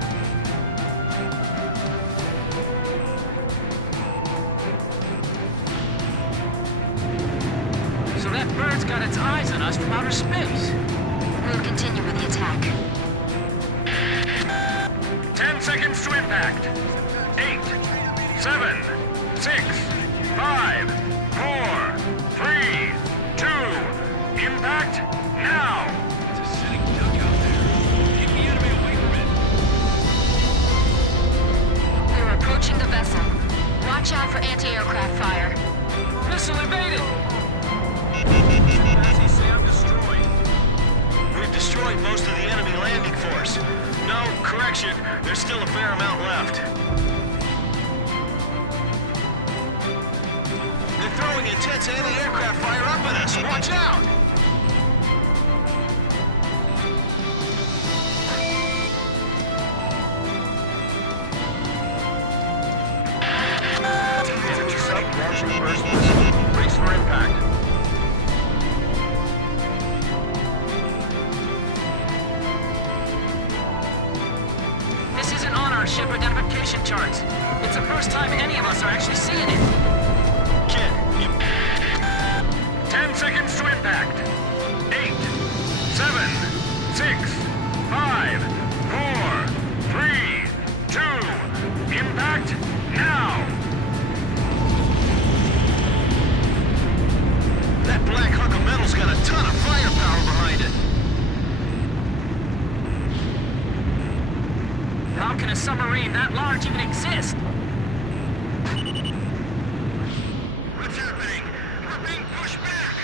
So that bird's got its eyes on us from outer space. We'll continue with the attack. 10 seconds to impact. 8, 7, 6, 5, 4, 3, 2, impact now! It's a sitting duck out there. Keep the enemy away from it. We're approaching the vessel. Watch out for anti-aircraft fire. Missile evaded! Sfaxi Sam destroyed. We've destroyed most of the enemy landing force. No, correction, there's still a fair amount left. They're throwing intense anti-aircraft fire up at us. Watch out! Enemy sub launching burst missile. Brace for impact. This isn't on our ship identification charts. It's the first time any of us are actually seeing it. Kid, 10 seconds to impact. 8, 7, 6, 5, 4, 3, 2, impact now! that black hunk of metal's got a ton of firepower behind it. How can a submarine that large even exist? What's happening? We're being pushed back.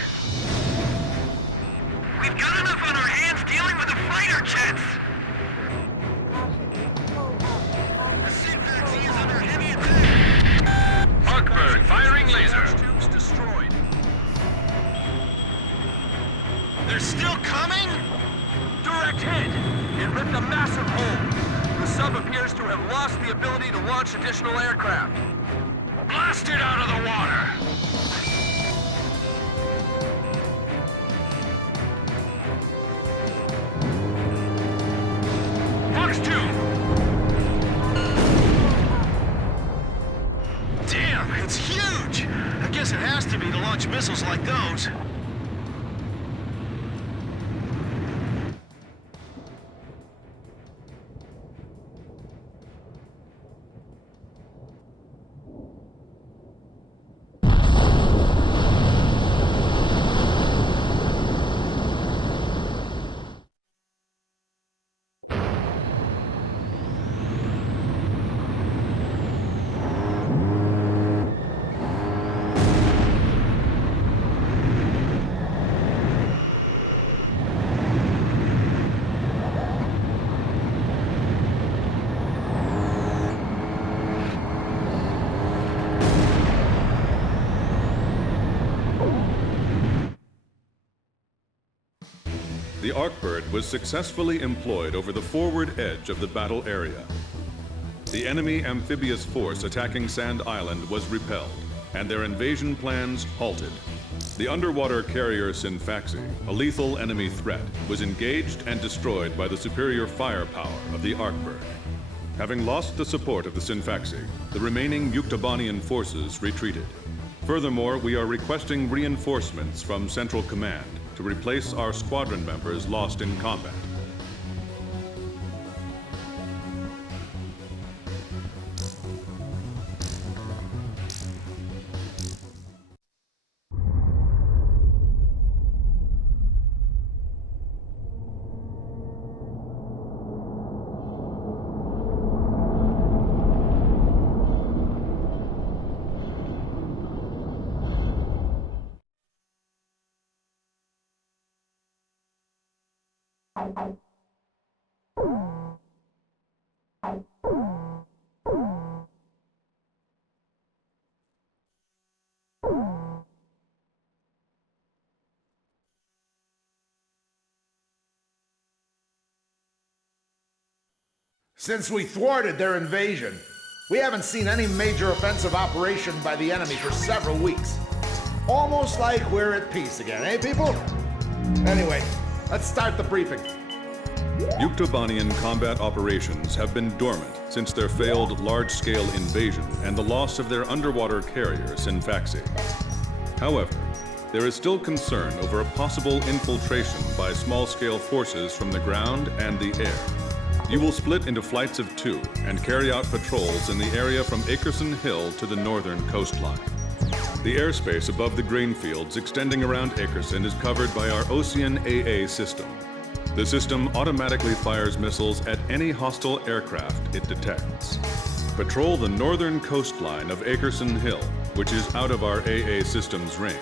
We've got enough on our hands dealing with the fighter jets. The Sfaxi is under heavy attack. Arkbird firing laser. Tubes destroyed. They're still coming? Direct hit! It ripped a massive hole. The sub appears to have lost the ability to launch additional aircraft. Blast it out of the water! Fox 2! Damn, it's huge! I guess it has to be to launch missiles like those. The Arkbird was successfully employed over the forward edge of the battle area. The enemy amphibious force attacking Sand Island was repelled, and their invasion plans halted. The underwater carrier Sfaxi, a lethal enemy threat, was engaged and destroyed by the superior firepower of the Arkbird. Having lost the support of the Sfaxi, the remaining Yuktobanian forces retreated. Furthermore, we are requesting reinforcements from Central Command to replace our squadron members lost in combat. Since we thwarted their invasion, we haven't seen any major offensive operation by the enemy for several weeks. Almost like we're at peace again, eh, people? Anyway, let's start the briefing. Yuktobanian combat operations have been dormant since their failed large-scale invasion and the loss of their underwater carrier, Sfaxi. However, there is still concern over a possible infiltration by small-scale forces from the ground and the air. You will split into flights of 2 and carry out patrols in the area from Acron Hill to the northern coastline. The airspace above the grain fields extending around Acron is covered by our Ocean AA system. The system automatically fires missiles at any hostile aircraft it detects. Patrol the northern coastline of Acron Hill, which is out of our AA system's range.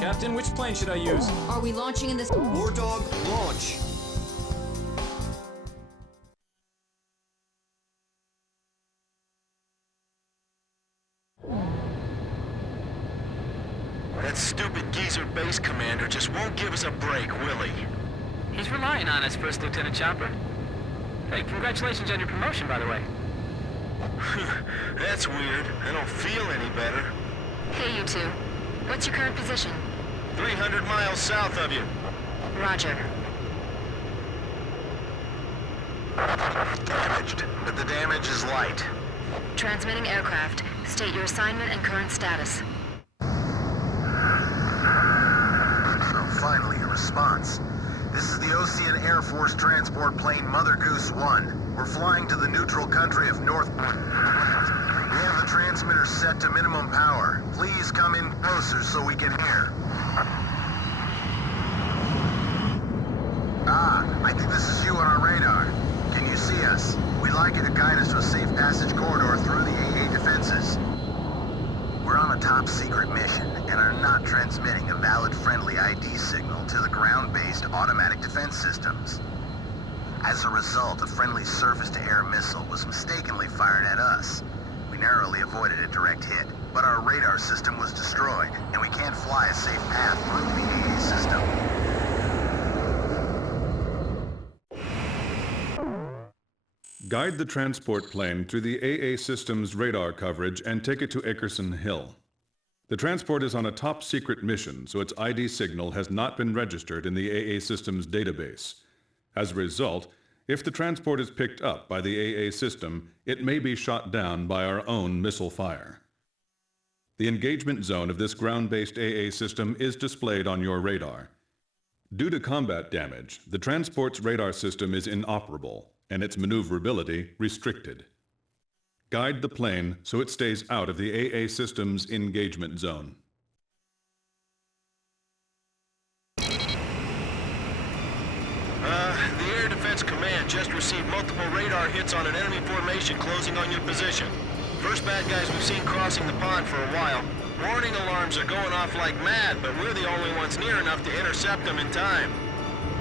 Captain, which plane should I use? Are we launching in this? War Dog, launch! That stupid geezer base commander just won't give us a break, will he? He's relying on us, First Lieutenant Chopper. Hey, congratulations on your promotion, by the way. That's weird. I don't feel any better. Hey, you two. What's your current position? 300 miles south of you. Roger. Damaged, but the damage is light. Transmitting aircraft. State your assignment and current status. Oh, finally, a response. This is the Ocean Air Force transport plane Mother Goose 1. We're flying to the neutral country of North... We have the transmitter set to minimum power. Please come in closer so we can hear. I think this is you on our radar. Can you see us? We'd like you to guide us to a safe passage corridor through the AA defenses. We're on a top-secret mission and are not transmitting a valid friendly ID signal to the ground-based automatic defense systems. As a result, a friendly surface-to-air missile was mistakenly fired at us. We narrowly avoided a direct hit, but our radar system was destroyed, and we can't fly a safe path through the AA system. Guide the transport plane through the AA system's radar coverage and take it to Acron Hill. The transport is on a top-secret mission, so its ID signal has not been registered in the AA system's database. As a result, if the transport is picked up by the AA system, it may be shot down by our own missile fire. The engagement zone of this ground-based AA system is displayed on your radar. Due to combat damage, the transport's radar system is inoperable, and its maneuverability restricted. Guide the plane so it stays out of the AA system's engagement zone. The Air Defense Command just received multiple radar hits on an enemy formation closing on your position. First bad guys we've seen crossing the pond for a while. Warning alarms are going off like mad, but we're the only ones near enough to intercept them in time.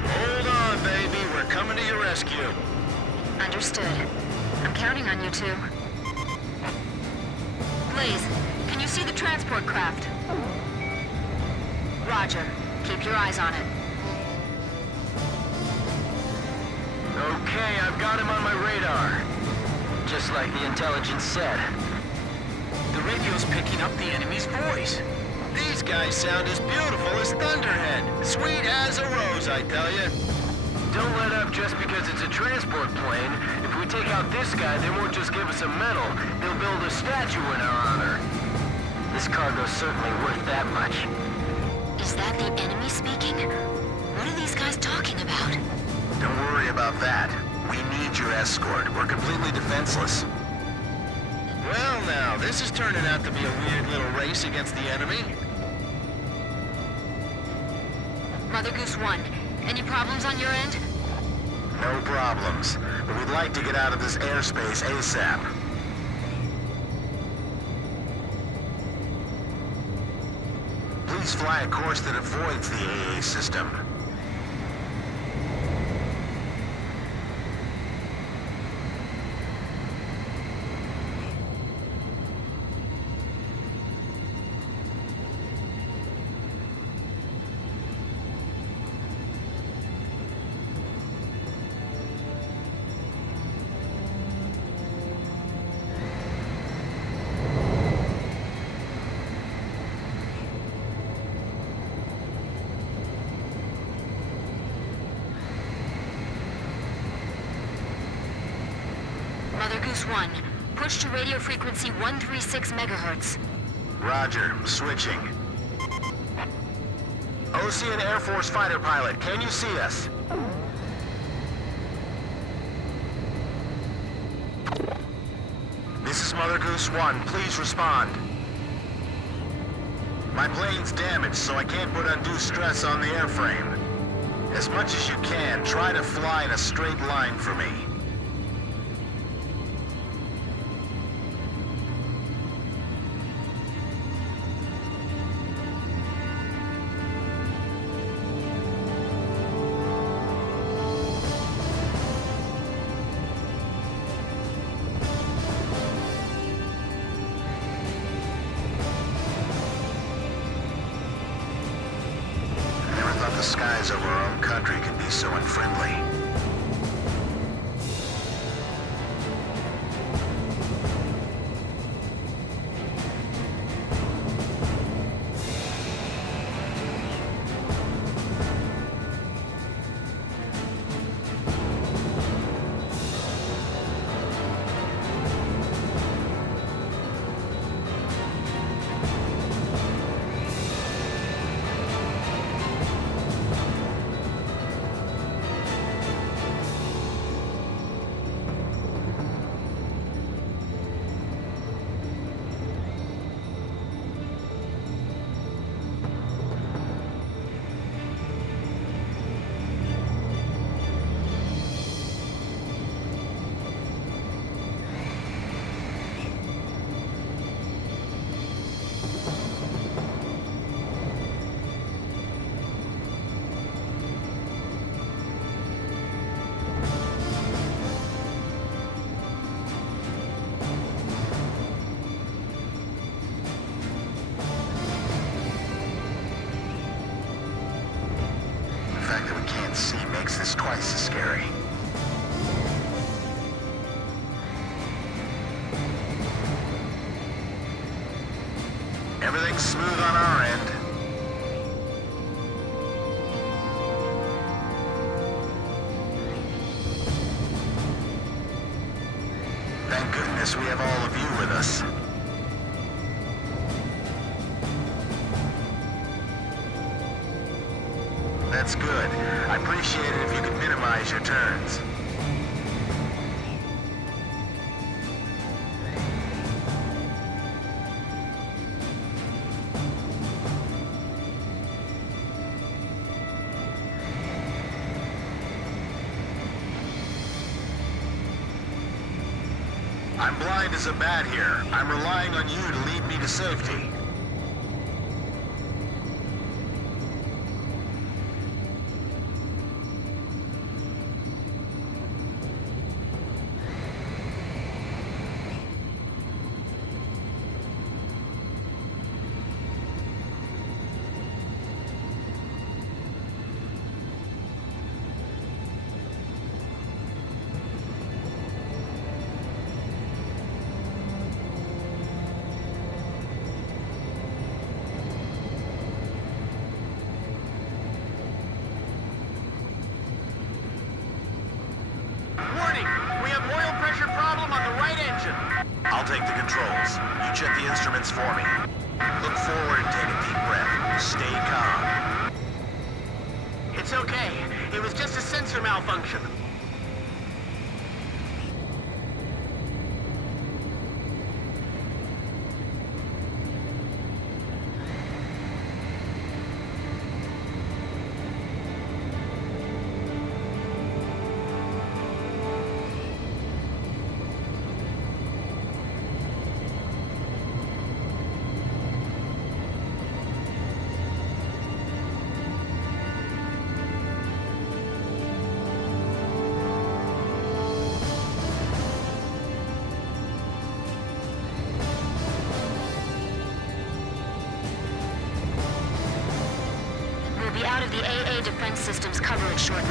Hold on, baby. We're coming to your rescue. Understood. I'm counting on you two. Blaze, can you see the transport craft? Roger. Keep your eyes on it. Okay, I've got him on my radar. Just like the intelligence said. The radio's picking up the enemy's voice. These guys sound as beautiful as Thunderhead. Sweet as a rose, I tell you. Don't let up just because it's a transport plane. If we take out this guy, they won't just give us a medal. They'll build a statue in our honor. This cargo's certainly worth that much. Is that the enemy speaking? What are these guys talking about? Don't worry about that. We need your escort. We're completely defenseless. Well now, this is turning out to be a weird little race against the enemy. Mother Goose 1, any problems on your end? No problems. But we'd like to get out of this airspace ASAP. Please fly a course that avoids the AA system. Mother Goose 1, push to radio frequency 136 megahertz. Roger, switching. Ocean Air Force fighter pilot, can you see us? This is Mother Goose 1, please respond. My plane's damaged, so I can't put undue stress on the airframe. As much as you can, try to fly in a straight line for me. The skies over our own country can be so unfriendly. See makes this twice as scary. Everything's smooth on our end. Thank goodness we have all of you with us. That's good. I appreciate it if you could minimize your turns. I'm blind as a bat here. I'm relying on you to lead me to safety. I'll take the controls. You check the instruments for me. Look forward and take a deep breath. Stay calm. It's okay. It was just a sensor malfunction. Be out of the AA defense system's coverage shortly.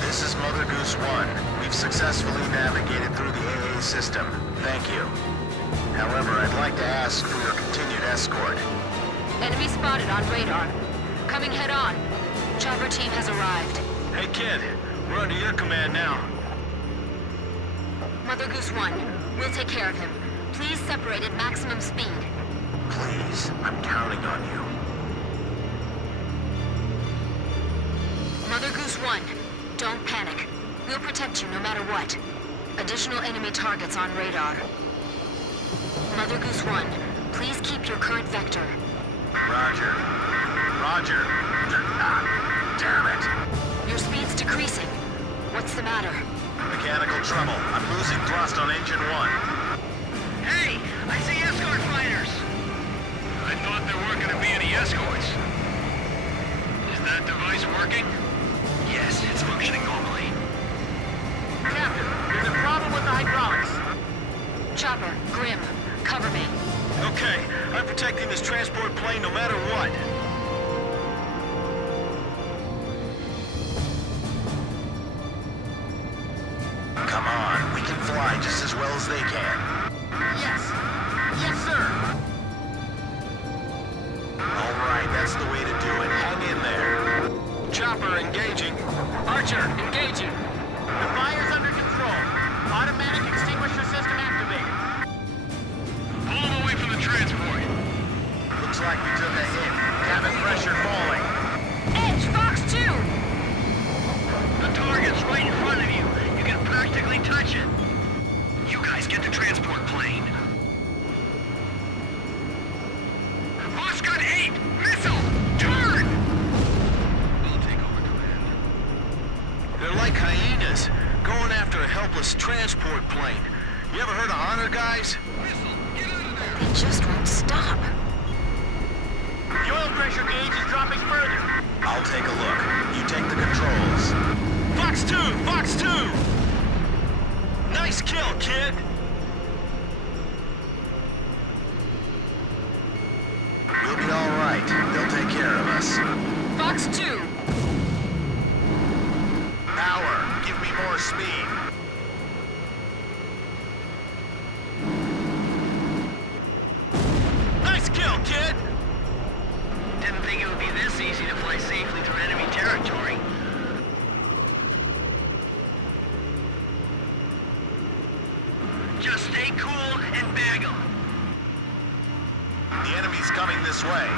This is Mother Goose 1. We've successfully navigated through the AA system. Thank you. However, I'd like to ask for your continued escort. Enemy spotted on radar. Coming head on. Chopper team has arrived. Hey kid, we're under your command now. Mother Goose 1, we'll take care of him. Please separate at maximum speed. Please, I'm counting on you. Mother Goose 1, don't panic. We'll protect you no matter what. Additional enemy targets on radar. Mother Goose 1, please keep your current vector. Roger. Roger. Damn it. Your speed's decreasing. What's the matter? Mechanical trouble. I'm losing thrust on engine 1. Hey, I see escort fighters. I thought there weren't going to be any escorts. Is that device working? Yes, it's functioning normally. Captain, there's a problem with the hydraulics. Chopper, Grim, cover me. Okay, I'm protecting this transport plane no matter what. Come on, we can fly just as well as they can. Yes! Yes, sir! All right, that's the way to do it. Hang in there. Chopper engaging. Archer, engaging. The fire's under control. Automatic extinguisher system activated. Pull them away from the transport. Looks like we took a hit. Cabin pressure falling. Edge, Fox 2! The target's right in front of you. You can practically touch it. You guys get the transport plane. Oscar 8! Missile! Turn! We'll take over command. They're like hyenas, going after a helpless transport plane. You ever heard of honor, guys? Missile, get out of there! They just won't stop. The oil pressure gauge is dropping further. I'll take a look. You take the controls. Fox 2! Fox 2! Nice kill, kid! We'll be all right. They'll take care of us. Fox 2! Power, give me more speed. Nice kill, kid! Didn't think it would be this easy to fly safely through enemy territory. Just stay cool and bag them. The enemy's coming this way.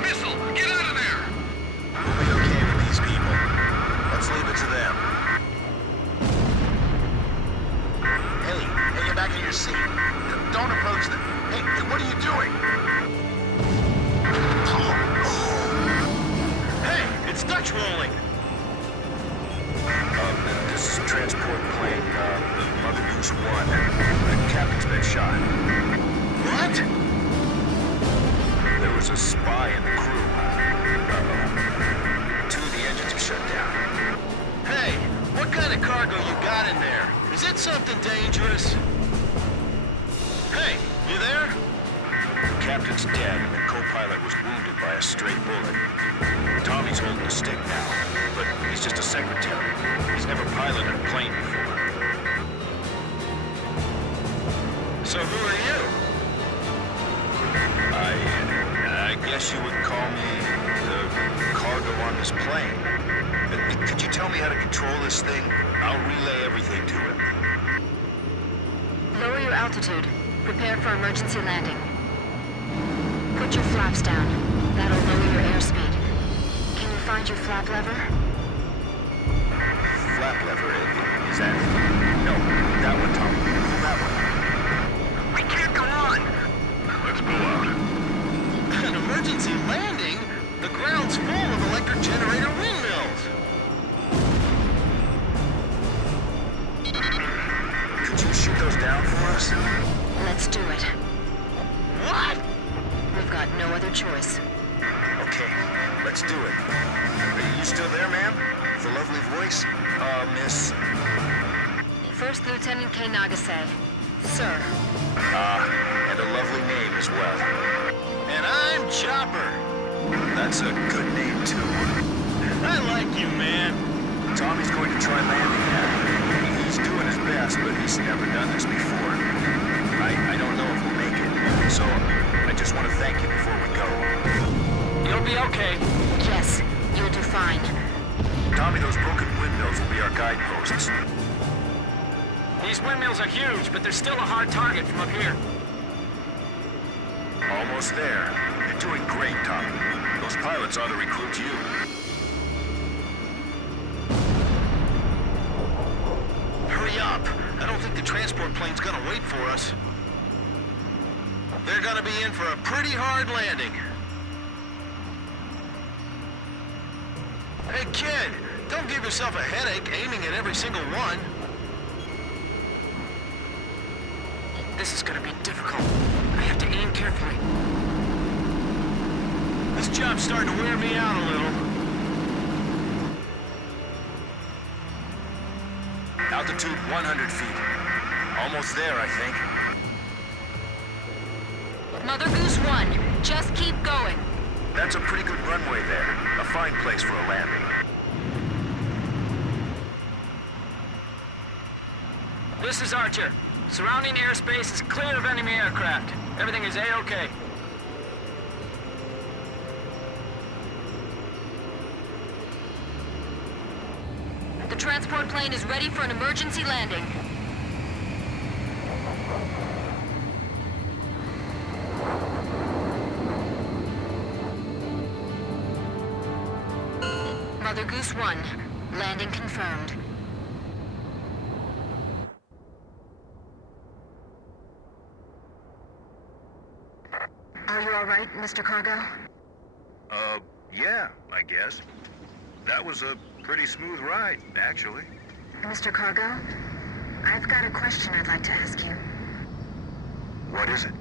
Missile, get out of there! We'll be okay with these people. Let's leave it to them. Hey, get back in your seat. Don't approach them. Hey, what are you doing? Hey, it's Dutch rolling! This is transport plane, Mother Goose 1. The captain's been shot. What? There was a spy in the crew. Two of the engines are shut down. Hey, what kind of cargo you got in there? Is it something dangerous? Hey, you there? The captain's dead and the co-pilot was wounded by a stray bullet. Tommy's holding the stick now, but he's just a secretary. He's never piloted a plane before. So who are you? I guess you would call me the cargo on this plane. Could you tell me how to control this thing? I'll relay everything to him. Lower your altitude. Prepare for emergency landing. Put your flaps down. That'll lower your airspeed. Can you find your flap lever? Flap lever, is that it? No, that one, Tom. That one. We can't go on! Let's pull out. An emergency landing? The ground's full of electric generator windmills. Could you shoot those down for us? Let's do it. What? We've got no other choice. Okay, let's do it. Are you still there, ma'am? With a lovely voice? Miss... First Lieutenant K. Nagase. Sir. And a lovely name as well. And I'm Chopper. That's a good name, too. I like you, man. Tommy's going to try landing now. He's doing his best, but he's never done this before. I don't know if we'll make it, so I just want to thank you before we go. You'll be okay. Yes, you'll do fine. Tommy, those broken windmills will be our guideposts. These windmills are huge, but they're still a hard target from up here. Almost there. You're doing great, Tommy. Those pilots ought to recruit you. Hurry up. I don't think the transport plane's gonna wait for us. They're gonna be in for a pretty hard landing. Hey, kid, don't give yourself a headache aiming at every single one. This is gonna be difficult. I have to aim carefully. This job's starting to wear me out a little. Altitude 100 feet. Almost there, I think. Mother Goose 1, just keep going. That's a pretty good runway there. A fine place for a landing. This is Archer. Surrounding airspace is clear of enemy aircraft. Everything is A-OK. The transport plane is ready for an emergency landing. Mother Goose 1, landing confirmed. Are you all right, Mr. Cargo? Yeah, I guess. That was a pretty smooth ride, actually. Mr. Cargo, I've got a question I'd like to ask you. What is it?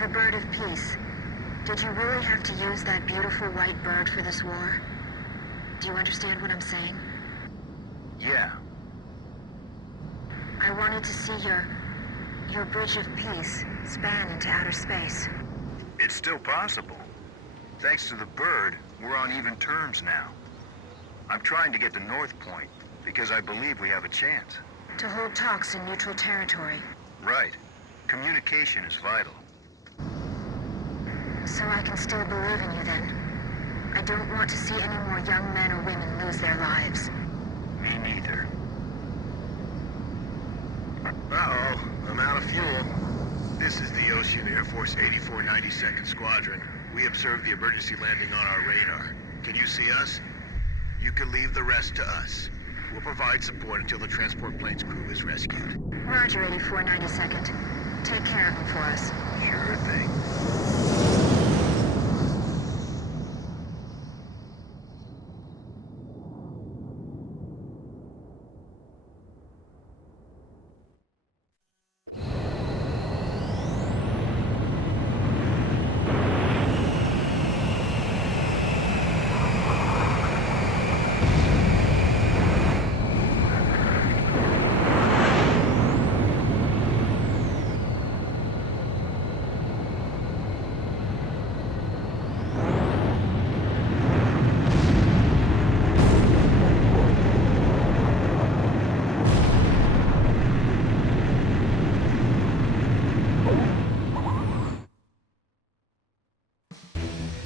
The Bird of Peace. Did you really have to use that beautiful white bird for this war? Do you understand what I'm saying? Yeah. I wanted to see your Bridge of Peace span into outer space. It's still possible. Thanks to the bird, we're on even terms now. I'm trying to get to North Point, because I believe we have a chance. To hold talks in neutral territory. Right. Communication is vital. So I can still believe in you then. I don't want to see any more young men or women lose their lives. Me neither. Uh-oh, I'm out of fuel. This is the Ocean Air Force 8492nd Squadron. We observed the emergency landing on our radar. Can you see us? You can leave the rest to us. We'll provide support until the transport plane's crew is rescued. Roger, 8492nd. Take care of them for us. Sure thing.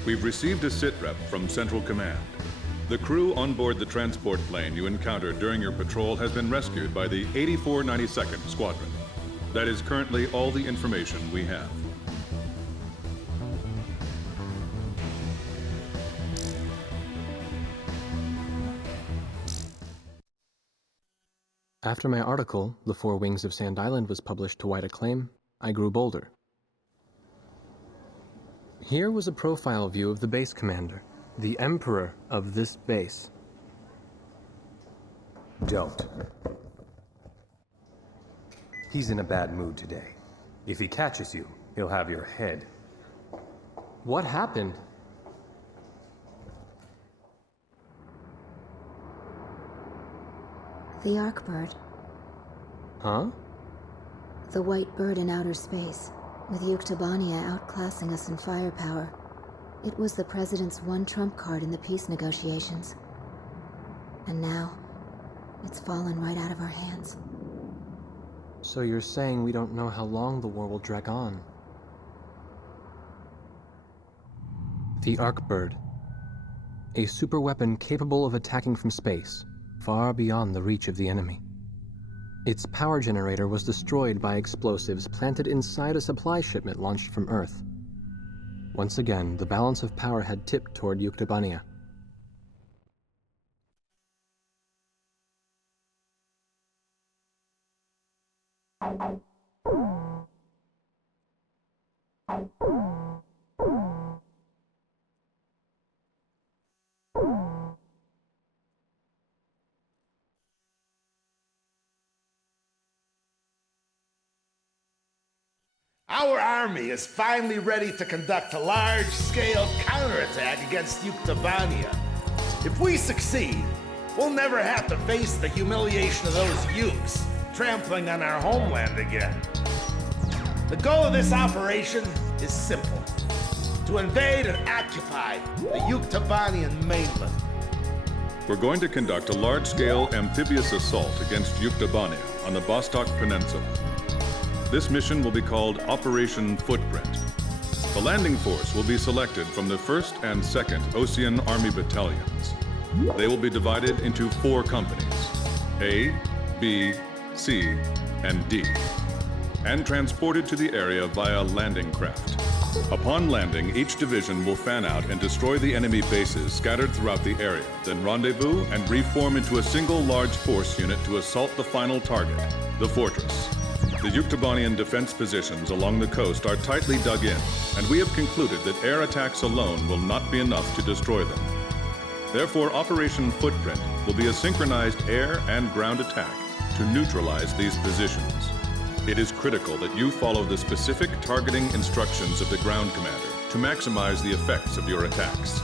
We've received a sitrep from Central Command. The crew on board the transport plane you encountered during your patrol has been rescued by the 8492nd Squadron. That is currently all the information we have. After my article, The Four Wings of Sand Island, was published to wide acclaim, I grew bolder. Here was a profile view of the base commander, the emperor of this base. Don't. He's in a bad mood today. If he catches you, he'll have your head. What happened? The Arkbird. Huh? The white bird in outer space, with Yuktobania outclassing us in firepower. It was the President's one trump card in the peace negotiations. And now, it's fallen right out of our hands. So you're saying we don't know how long the war will drag on? The Arkbird. A superweapon capable of attacking from space, far beyond the reach of the enemy. Its power generator was destroyed by explosives planted inside a supply shipment launched from Earth. Once again, the balance of power had tipped toward Yuktobania. Our army is finally ready to conduct a large-scale counterattack against Yuktobania. If we succeed, we'll never have to face the humiliation of those Yukes trampling on our homeland again. The goal of this operation is simple: to invade and occupy the Yuktobanian mainland. We're going to conduct a large-scale amphibious assault against Yuktobania on the Vostok Peninsula. This mission will be called Operation Footprint. The landing force will be selected from the 1st and 2nd Ocean Army Battalions. They will be divided into 4 companies, A, B, C, and D, and transported to the area via landing craft. Upon landing, each division will fan out and destroy the enemy bases scattered throughout the area, then rendezvous and reform into a single large force unit to assault the final target, the fortress. The Yuktobanian defense positions along the coast are tightly dug in, and we have concluded that air attacks alone will not be enough to destroy them. Therefore, Operation Footprint will be a synchronized air and ground attack to neutralize these positions. It is critical that you follow the specific targeting instructions of the ground commander to maximize the effects of your attacks.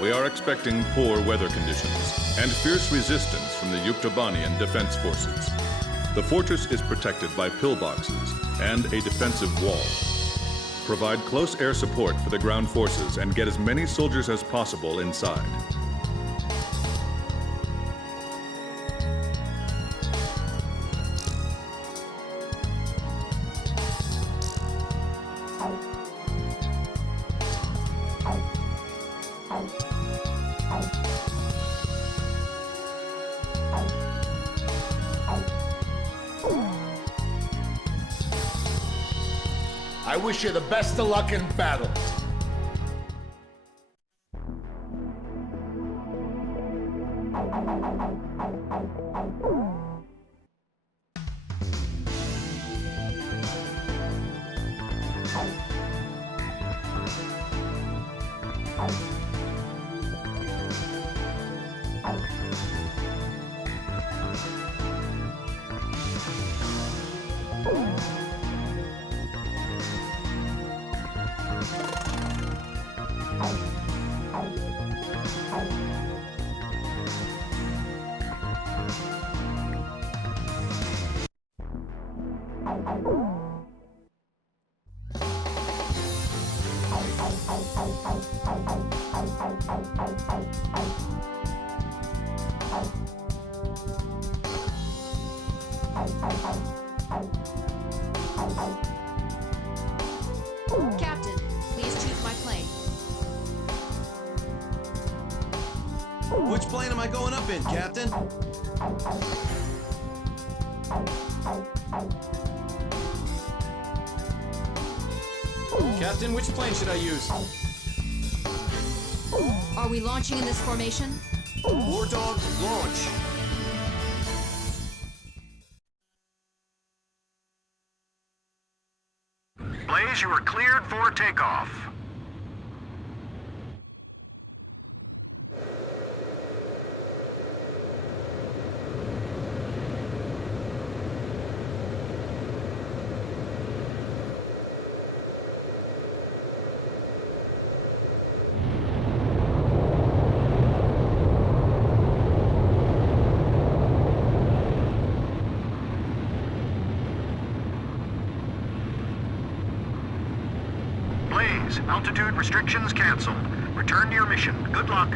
We are expecting poor weather conditions and fierce resistance from the Yuktobanian defense forces. The fortress is protected by pillboxes and a defensive wall. Provide close air support for the ground forces and get as many soldiers as possible inside. I wish you the best of luck in battle. Captain, please choose my plane. am I going up in, Captain? Captain, which plane should I use? Are we launching in this formation? War Dog, launch. Blaze, you are cleared for takeoff. Altitude restrictions canceled. Return to your mission. Good luck.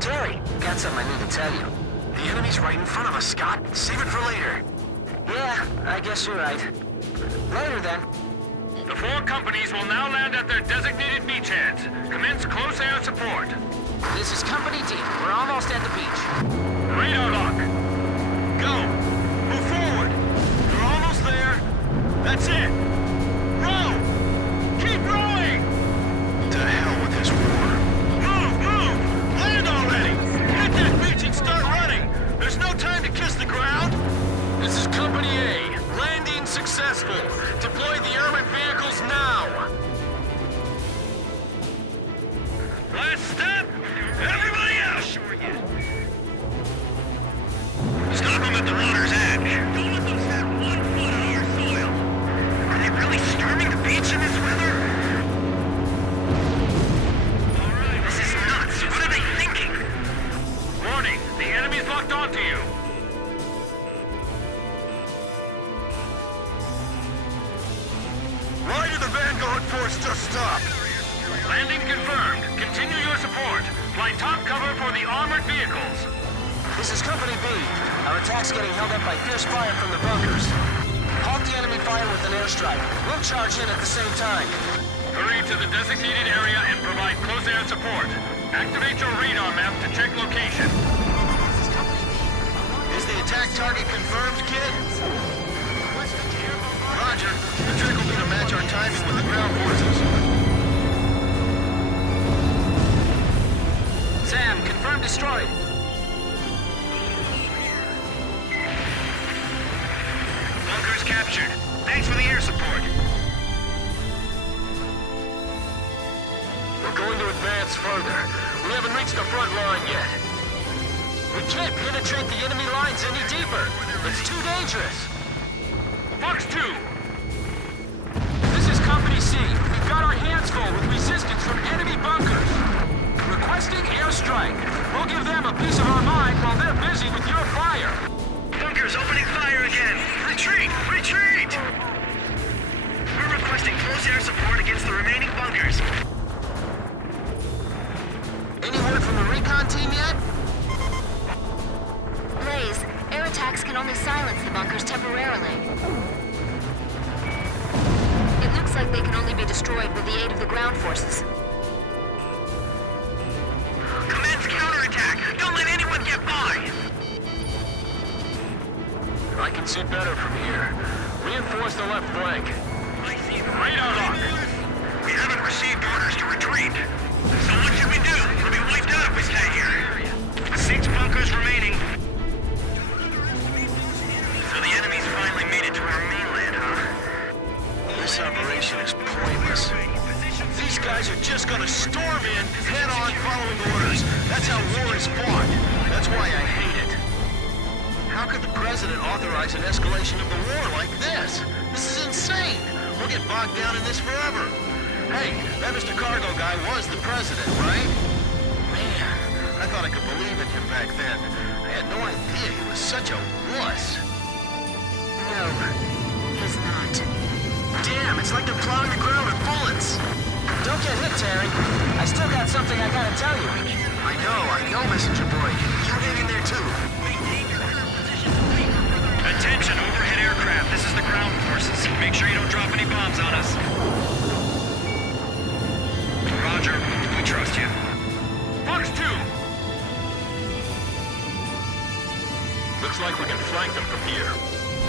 Terry, got something I need to tell you. The enemy's right in front of us, Scott. Save it for later. Yeah, I guess you're right. Later then. The 4 companies will now land at their designated beachheads. Commence close air support. This is Company D. We're almost at the beach. Radar lock. Go. Move forward. You're almost there. That's it. Row. Keep rowing. To hell with this war. Move. Land already. Hit that beach and start running. There's no time to kiss the ground. This is Company A. Landing successful. Deploy the armored vehicles now. Last step. Everybody out. Stop them at the water's edge. Don't let them set 1 foot on our soil. Are they really storming the beach in this weather? This is nuts. What are they thinking? Warning. The enemy's locked onto you. Why did the Vanguard force just stop? Landing confirmed. Continue your support. Fly top cover for the armored vehicles. This is Company B. Our attack's getting held up by fierce fire from the bunkers. Halt the enemy fire with an airstrike. We'll charge in at the same time. Hurry to the designated area and provide close air support. Activate your radar map to check location. Is the attack target confirmed, kid? Roger. The trick will be to match our timing with the ground forces. Sam, confirmed destroyed. Bunkers captured. Thanks for the air support. We're going to advance further. We haven't reached the front line yet. We can't penetrate the enemy lines any deeper. It's too dangerous. Fox 2! This is Company C. We've got our hands full with resistance from enemy bunkers. Requesting airstrike. We'll give them a piece of our mind while they're busy with your fire. Bunkers opening fire again. Retreat! Retreat! We're requesting close air support against the remaining bunkers. Any word from the recon team yet? Blaze, air attacks can only silence the bunkers temporarily. It looks like they can only be destroyed with the aid of the ground forces. Commence counterattack! Don't let anyone get by! I can see better from here. Reinforce the left flank. I see them. Radar lock! We haven't received orders to retreat. So what should we do? We'll be wiped out if we stay here. 6 bunkers remaining. So the enemy's finally made it to our mainland, huh? This operation is pointless. These guys are just gonna storm in, head-on, following orders. That's how war is fought. That's why I hate it. How could the president authorize an escalation of the war like this? This is insane. We'll get bogged down in this forever. Hey, that Mr. Cargo guy was the president, right? Man, I thought I could believe in him back then. I had no idea he was such a wuss. No, he's not. It's like they're plowing the ground with bullets. Don't get hit, Terry. I still got something I gotta tell you. I know, Messenger Boy. You hang in there too. Attention, overhead aircraft. This is the ground forces. Make sure you don't drop any bombs on us. Roger. We trust you. Fox 2! Looks like we can flank them from here.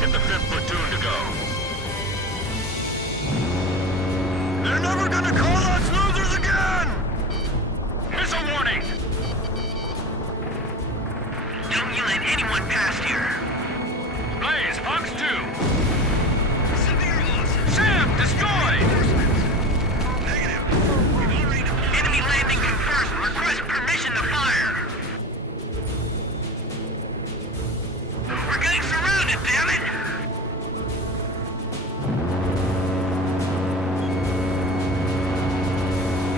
Get the 5th platoon to go. They're never gonna call us losers again! Missile warning! Don't you let anyone past here. Blaze, Fox 2! Severe loss. Sam, destroyed! Enemy landing confirmed. Request permission to fire. We're getting surrounded, damn it!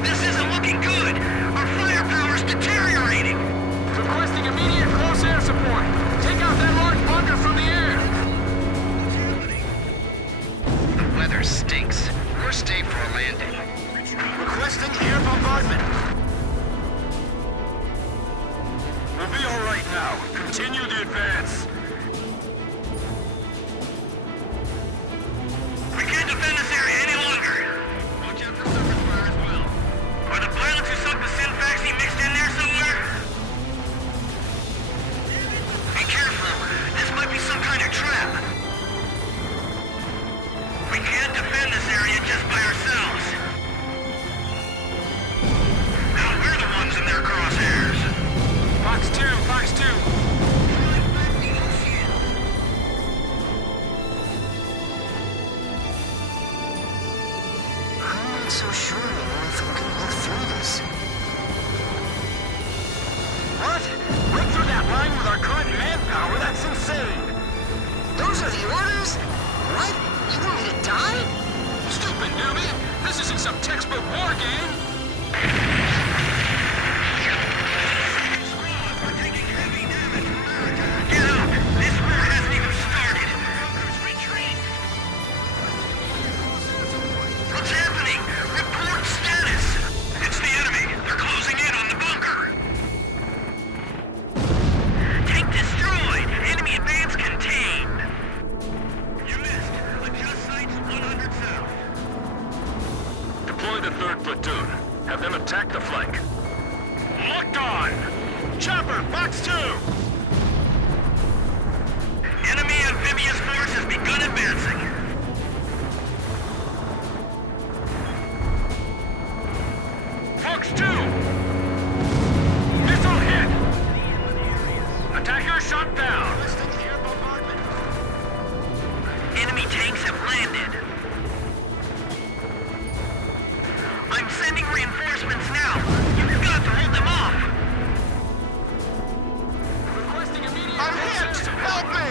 This isn't looking good. Our firepower's deteriorating. Requesting immediate close air support. Take out that large bunker from the air. The weather stinks. Worst day for a landing. Requesting air bombardment. We'll be all right now. Continue the advance. We can't defend this area any longer. Watch out for surface fire as well. Are the pilots who sunk the Sfaxi mixed in there somewhere? Be careful. This might be some kind of trap. We can't defend this area just by ourselves. Now we're the ones in their crosshairs. Fox 2, Fox 2. I'm not so sure if we can live through this. What? Break through that line with our current manpower? That's insane. Those are the orders? What? You want me to die? Stupid newbie. This isn't some textbook war game. We're taking heavy damage from America. Get out! This war hasn't even started. Retreat! What's happening? Report status! It's the enemy. They're closing in on the bunker. Tank destroyed. Enemy advance contained. You missed. Adjust sights 100 south. Deploy the 3rd platoon. Have them attack the flank. Locked on! Chopper, Fox 2! Enemy amphibious force has begun advancing. Fox 2! Missile hit! Attacker shot down! Enemy tanks have landed. I'm sending reinforcements now. You've got to hold them off. Requesting immediate I'm hit! Help me!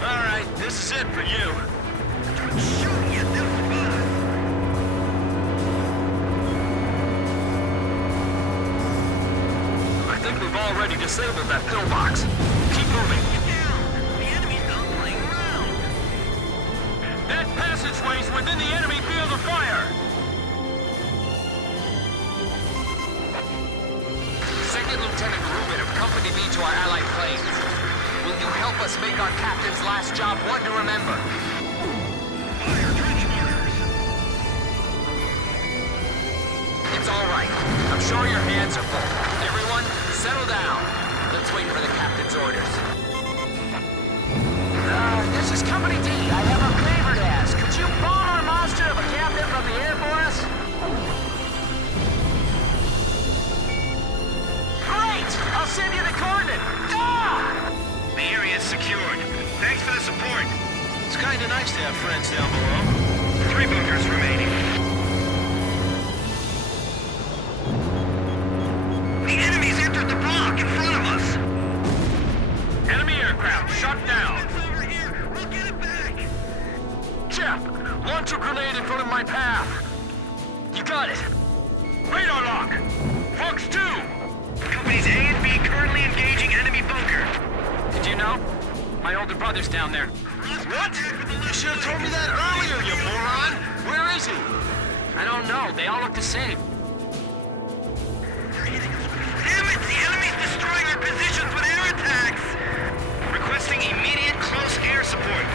All right, this is it for you. Shoot you, I think we've already disabled that pillbox. Keep moving. The enemy's not playing around. That passageway's within the enemy field of fire. Second Lieutenant Rubin of Company B to our allied planes. Will you help us make our captain's last job one to remember? Fire trench mortars. It's all right. I'm sure your hands are full. Everyone, settle down. Let's wait for the captain's orders. This is Company D. I have a favor to ask. Could you bomb our monster of a captain from the air for us? Great! I'll send you the coordinate. Ah! The area is secured. Thanks for the support. It's kind of nice to have friends down below. 3 bunkers remaining. The enemy's entered the block in front of us. Enemy aircraft shot down! It's over here. We'll get it back. Jeff, launch a grenade in front of my path. You got it. Radar lock! Fox 2! Companies A and B currently engaging enemy bunker. Did you know? My older brother's down there. What? You should have told me that earlier, you moron! Where is he? I don't know. They all look the same. Damn it! The enemy's destroying our positions with air attacks! Requesting immediate close air support.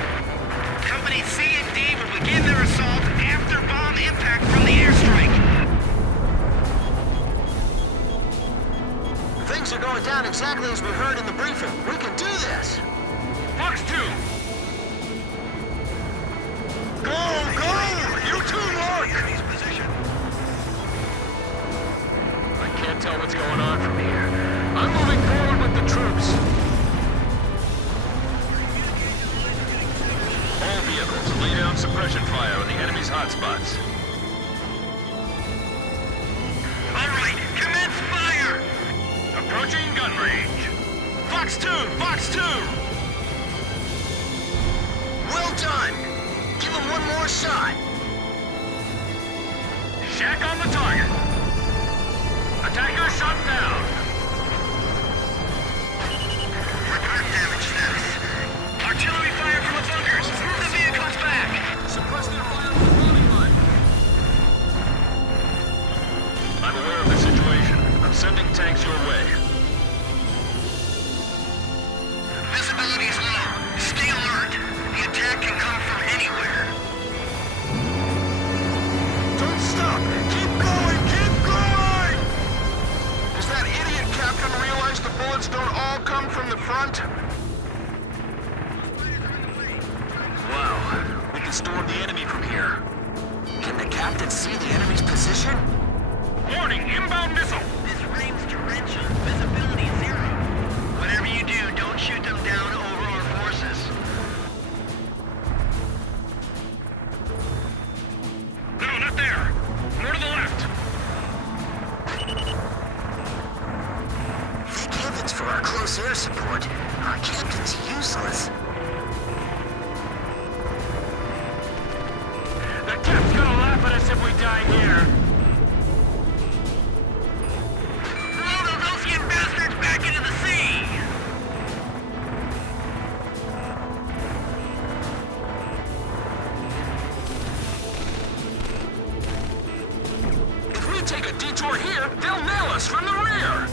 Company C and D will begin their assault after bomb impact from the airstrike. Things are going down exactly as we heard in the briefing. We can do this. Fox 2! Go! Go! You two look! Enemy's position. I can't tell what's going on from here. I'm moving forward with the troops. All vehicles, lay down suppression fire on the enemy's hotspots. All right, commence fire! Approaching gun range. Fox 2! Fox 2! Well done. Give him one more shot. Shack on the target. Attacker shot down. Report damage status. Artillery fire from the bunkers. Move the vehicles back. Suppress their fire from the bombing line. I'm aware of the situation. I'm sending tanks your way. Visibility is low. Stay alert. The attack can come from anywhere. Don't stop! Keep going! Keep going! Does that idiot captain realize the bullets don't all come from the front? Wow. We can storm the enemy from here. Can the captain see the enemy's position? Warning, inbound missile. This rain's torrential. Visibility zero. Whatever you do, don't shoot them down over our forces. No, not there. More to the left. Thank heavens for our close air support. Our captain's useless. The cap's gonna laugh at us if we die here. Throw those Ocean bastards back into the sea! If we take a detour here, they'll nail us from the rear.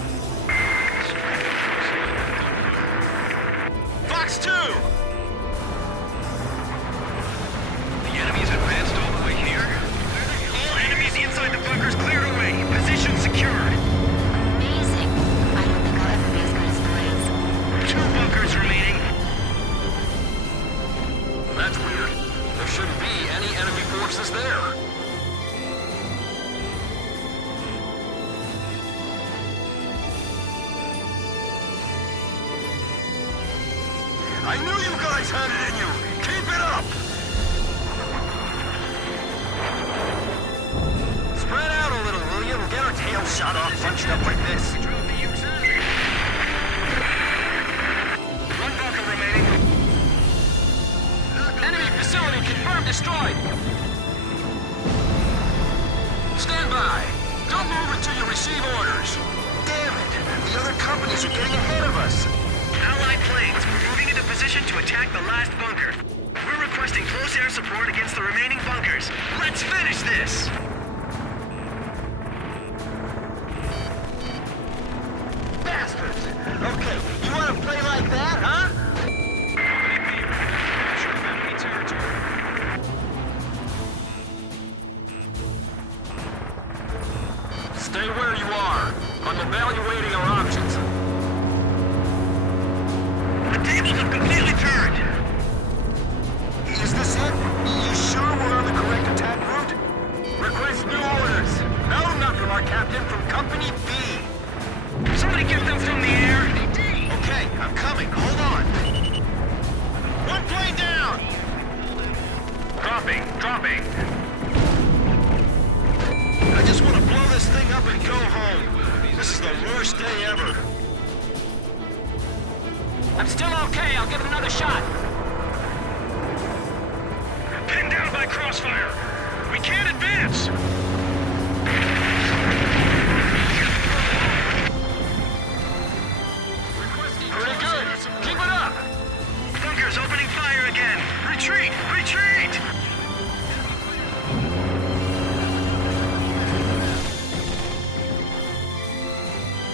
Fox 2! The enemy's advanced all the way here? All enemies inside the bunkers cleared away. Position secured. Amazing. I don't think I'll ever be as good as Blaze. 2 bunkers remaining. That's weird. There shouldn't be any enemy forces there. I knew you guys had it in you! Keep it up! Spread out a little, will you? We'll get our tails shot off bunched up like this. One bunker remaining. Enemy facility confirmed destroyed. Stand by. Don't move until you receive orders. Damn it! The other companies are getting ahead of us. Allied planes, we're moving into position to attack the last bunker. We're requesting close air support against the remaining bunkers. Let's finish this! Bastards! Okay, you want to play like that, huh? Stay where you are. I'm evaluating our options. The tables have completely turned! Is this it? You sure we're on the correct attack route? Request new orders. No, not from our captain, from Company B. Somebody get them from the air! Okay, I'm coming. Hold on. One plane down! Dropping. I just want to blow this thing up and go home. This is the worst day ever. I'm still okay. I'll give it another shot. Pinned down by crossfire! We can't advance! Pretty good. Keep it up. fire again! Retreat! Retreat!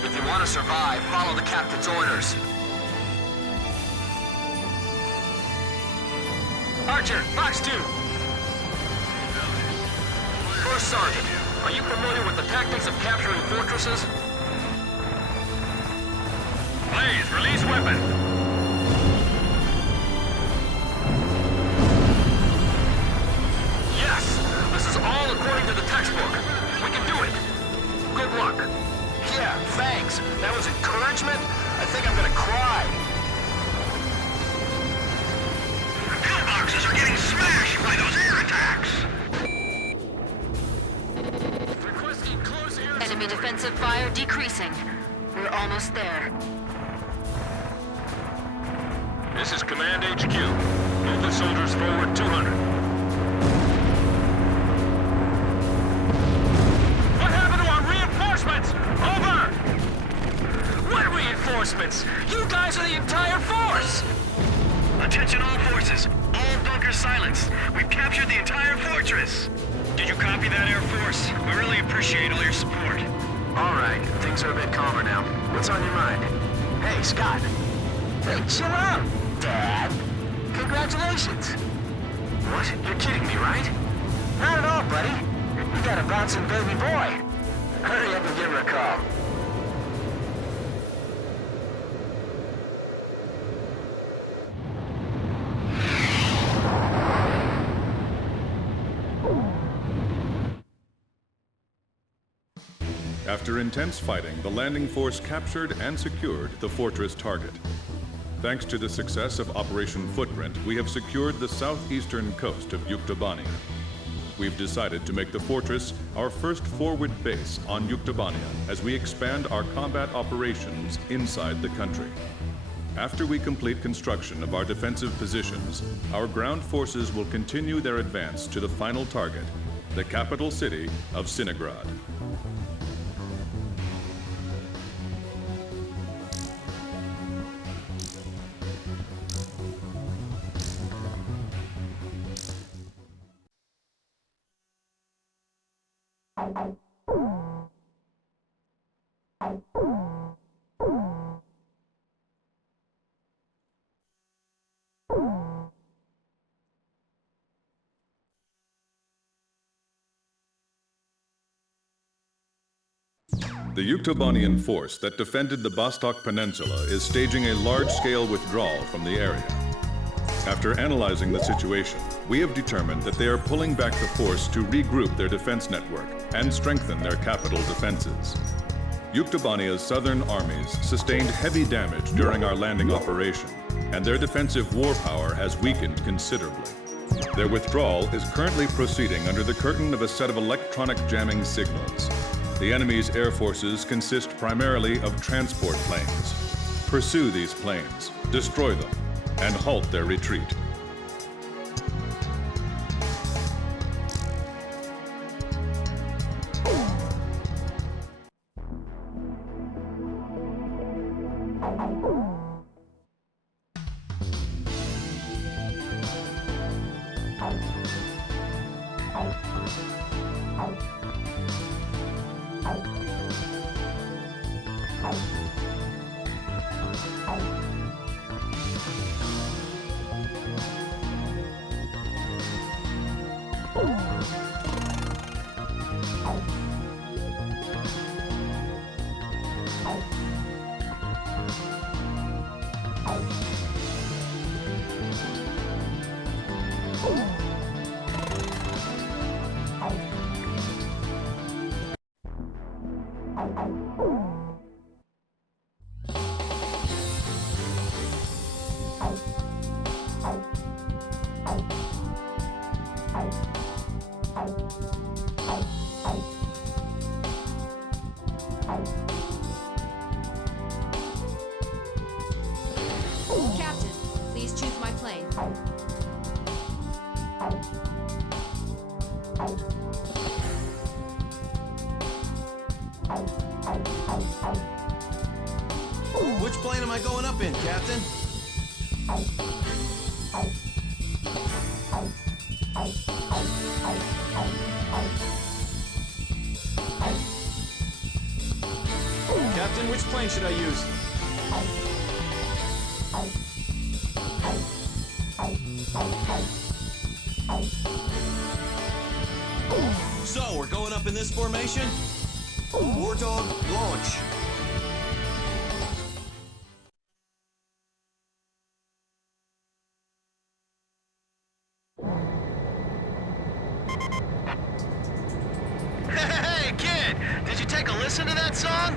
If you want to survive, follow the captain's orders. Archer, Fox 2. First Sergeant, are you familiar with the tactics of capturing fortresses? Blaze, release weapon. Yes! This is all according to the textbook. We can do it. Good luck. Yeah, thanks. That was encouragement. I think I'm gonna cry. Pillboxes are getting smashed by those air attacks! Requesting close air Enemy support. defensive fire decreasing. We're almost there. This is Command HQ. Move the soldiers forward 200. What happened to our reinforcements? Over! What reinforcements? You guys are the entire force! Attention all forces. All bunkers silenced. We've captured the entire fortress. Did you copy that, Air Force? We really appreciate all your support. All right, things are a bit calmer now. What's on your mind? Hey, Scott. Hey, chill out, Dad. Congratulations. What? You're kidding me, right? Not at all, buddy. You got a bouncing baby boy. Hurry up and give her a call. After intense fighting, the landing force captured and secured the fortress target. Thanks to the success of Operation Footprint, we have secured the southeastern coast of Yuktobania. We've decided to make the fortress our first forward base on Yuktobania as we expand our combat operations inside the country. After we complete construction of our defensive positions, our ground forces will continue their advance to the final target, the capital city of Sinigrad. The Yuktobanian force that defended the Vostok Peninsula is staging a large-scale withdrawal from the area. After analyzing the situation, we have determined that they are pulling back the force to regroup their defense network and strengthen their capital defenses. Yuktobania's southern armies sustained heavy damage during our landing operation, and their defensive war power has weakened considerably. Their withdrawal is currently proceeding under the curtain of a set of electronic jamming signals. The enemy's air forces consist primarily of transport planes. Pursue these planes, destroy them, and halt their retreat. Captain, please choose my plane. Which plane am I going up in, Captain? Captain, which plane should I use? So, we're going up in this formation? War Dog, launch. Hey, kid! Did you take a listen to that song?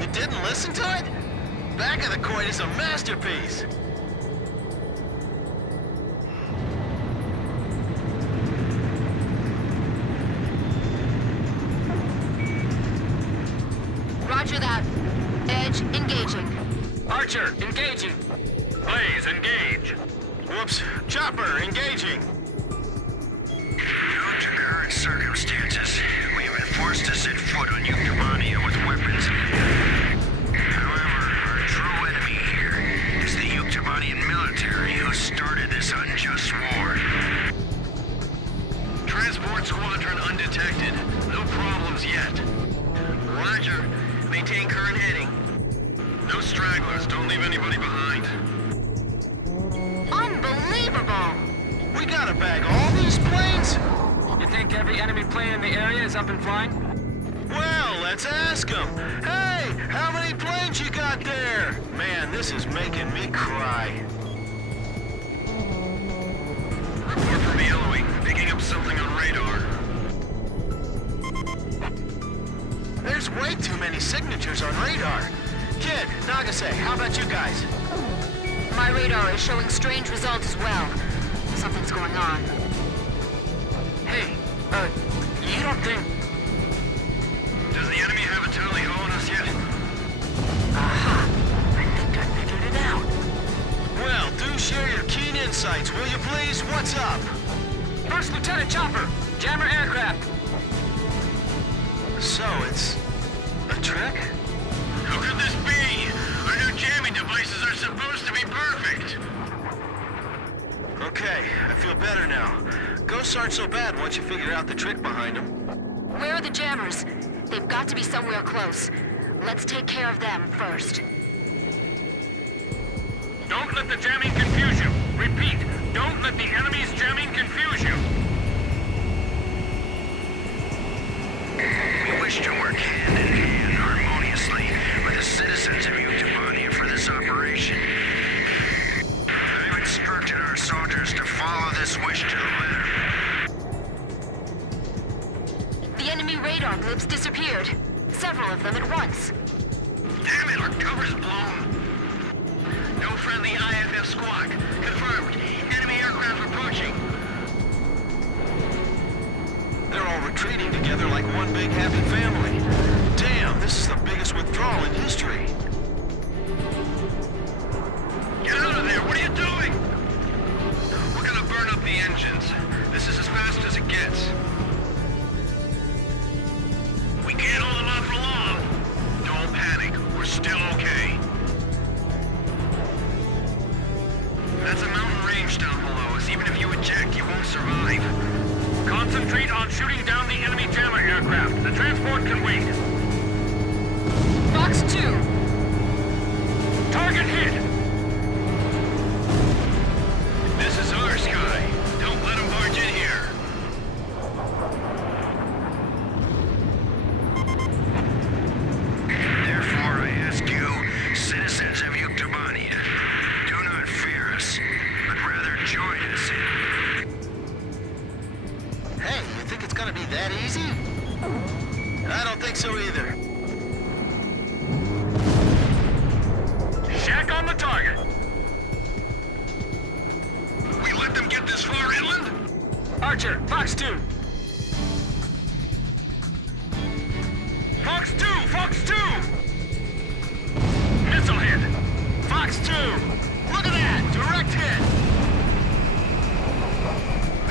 You didn't listen to it? Back of the Coin is a masterpiece! Roger that. Edge, engaging. Archer, engaging. Blaze, engage. Whoops. Chopper, engaging. Due to current circumstances, we have been forced to set foot on Yuktamania with weapons. However, our true enemy here is the Yuktamanian military who started this unjust war. Transport squadron undetected. No problems yet. Roger. Maintain current heading. No stragglers. Don't leave anybody behind. Unbelievable! We gotta bag all these planes? You think every enemy plane in the area is up and flying? Well, let's ask them. Hey, how many planes you got there? Man, this is making me cry. Report from Yellowing. Picking up something on radar. There's way too many signatures on radar. Kid, Nagase, how about you guys? My radar is showing strange results as well. Something's going on. Hey, you don't think... Does the enemy have a tally on us yet? Aha! I think I figured it out. Well, do share your keen insights, will you please? What's up? First Lieutenant Chopper, jammer aircraft. So, it's a trick? How could this be? Our new jamming devices are supposed to be perfect. Okay, I feel better now. Ghosts aren't so bad once you figure out the trick behind them. Where are the jammers? They've got to be somewhere close. Let's take care of them first. Don't let the jamming confuse you. Repeat, don't let the enemy's jamming confuse you. We wish to work hand in hand harmoniously with the citizens of Yuktamania for this operation. I've instructed our soldiers to follow this wish to the letter. The enemy radar blips disappeared. Several of them at once. Damn it, our cover's blown. No friendly IFF squawk. Confirmed. Enemy aircraft approaching. They're all retreating together like one big happy family. Damn, this is the biggest withdrawal in history. Get out of there! What are you doing? We're gonna burn up the engines. This is as fast as it gets. We can't hold them off for long. Don't panic. We're still okay. That's a mountain range down below us. Even if you eject, you won't survive. Concentrate on shooting down the enemy jammer aircraft. The transport can wait. Fox 2. Target hit! This is our sky. Don't let them barge in here. Therefore, I ask you, citizens of Yuktamania, do not fear us, but rather join us in... Hey, you think it's gonna be that easy? I don't think so either. Shack on the target. We let them get this far inland? Archer, Fox 2. Fox 2! Fox 2! Missile hit! Fox 2! Look at that! Direct hit!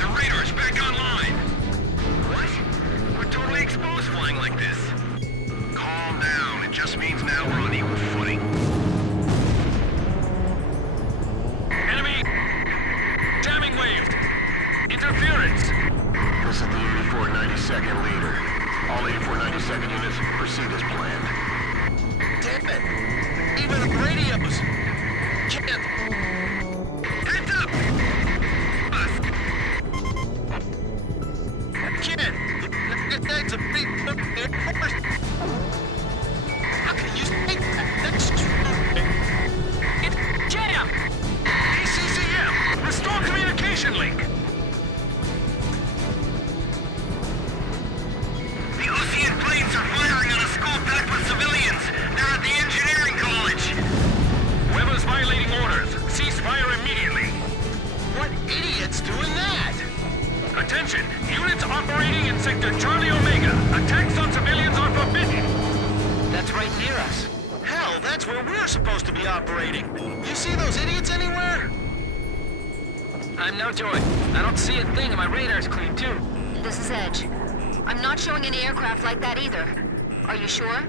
The radar's back online! What? We're totally exposed flying like this. Calm down. It just means now we're on equal footing. Enemy! Jamming waved! Interfere! Proceed as planned. Damn it! Even the radios! Can't... Heads up! Kid! That's a big... How can you say that? That's stupid! It's jam! ACCM! Restore communication link! The Ocean planes are firing on a school packed with civilians. They're at the engineering college. Whoever's violating orders, cease fire immediately. What idiot's doing that? Attention! Units operating in Sector Charlie Omega. Attacks on civilians are forbidden. That's right near us. Hell, that's where we're supposed to be operating. You see those idiots anywhere? I'm no joy. I don't see a thing and my radar's clean too. This is Edge. I'm not showing any aircraft like that either. Are you sure?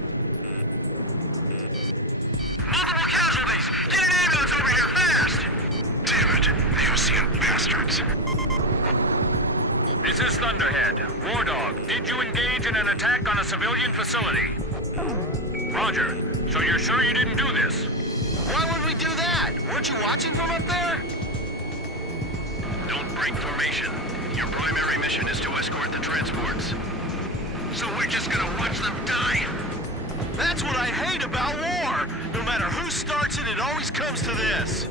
Multiple casualties! Get an ambulance over here fast! Damn it, the Ocean bastards. This is Thunderhead. War Dog, did you engage in an attack on a civilian facility? Roger. So you're sure you didn't do this? Why would we do that? Weren't you watching from up there? Don't break formation. Your primary mission is to escort the transports. So we're just gonna watch them die? That's what I hate about war! No matter who starts it, it always comes to this.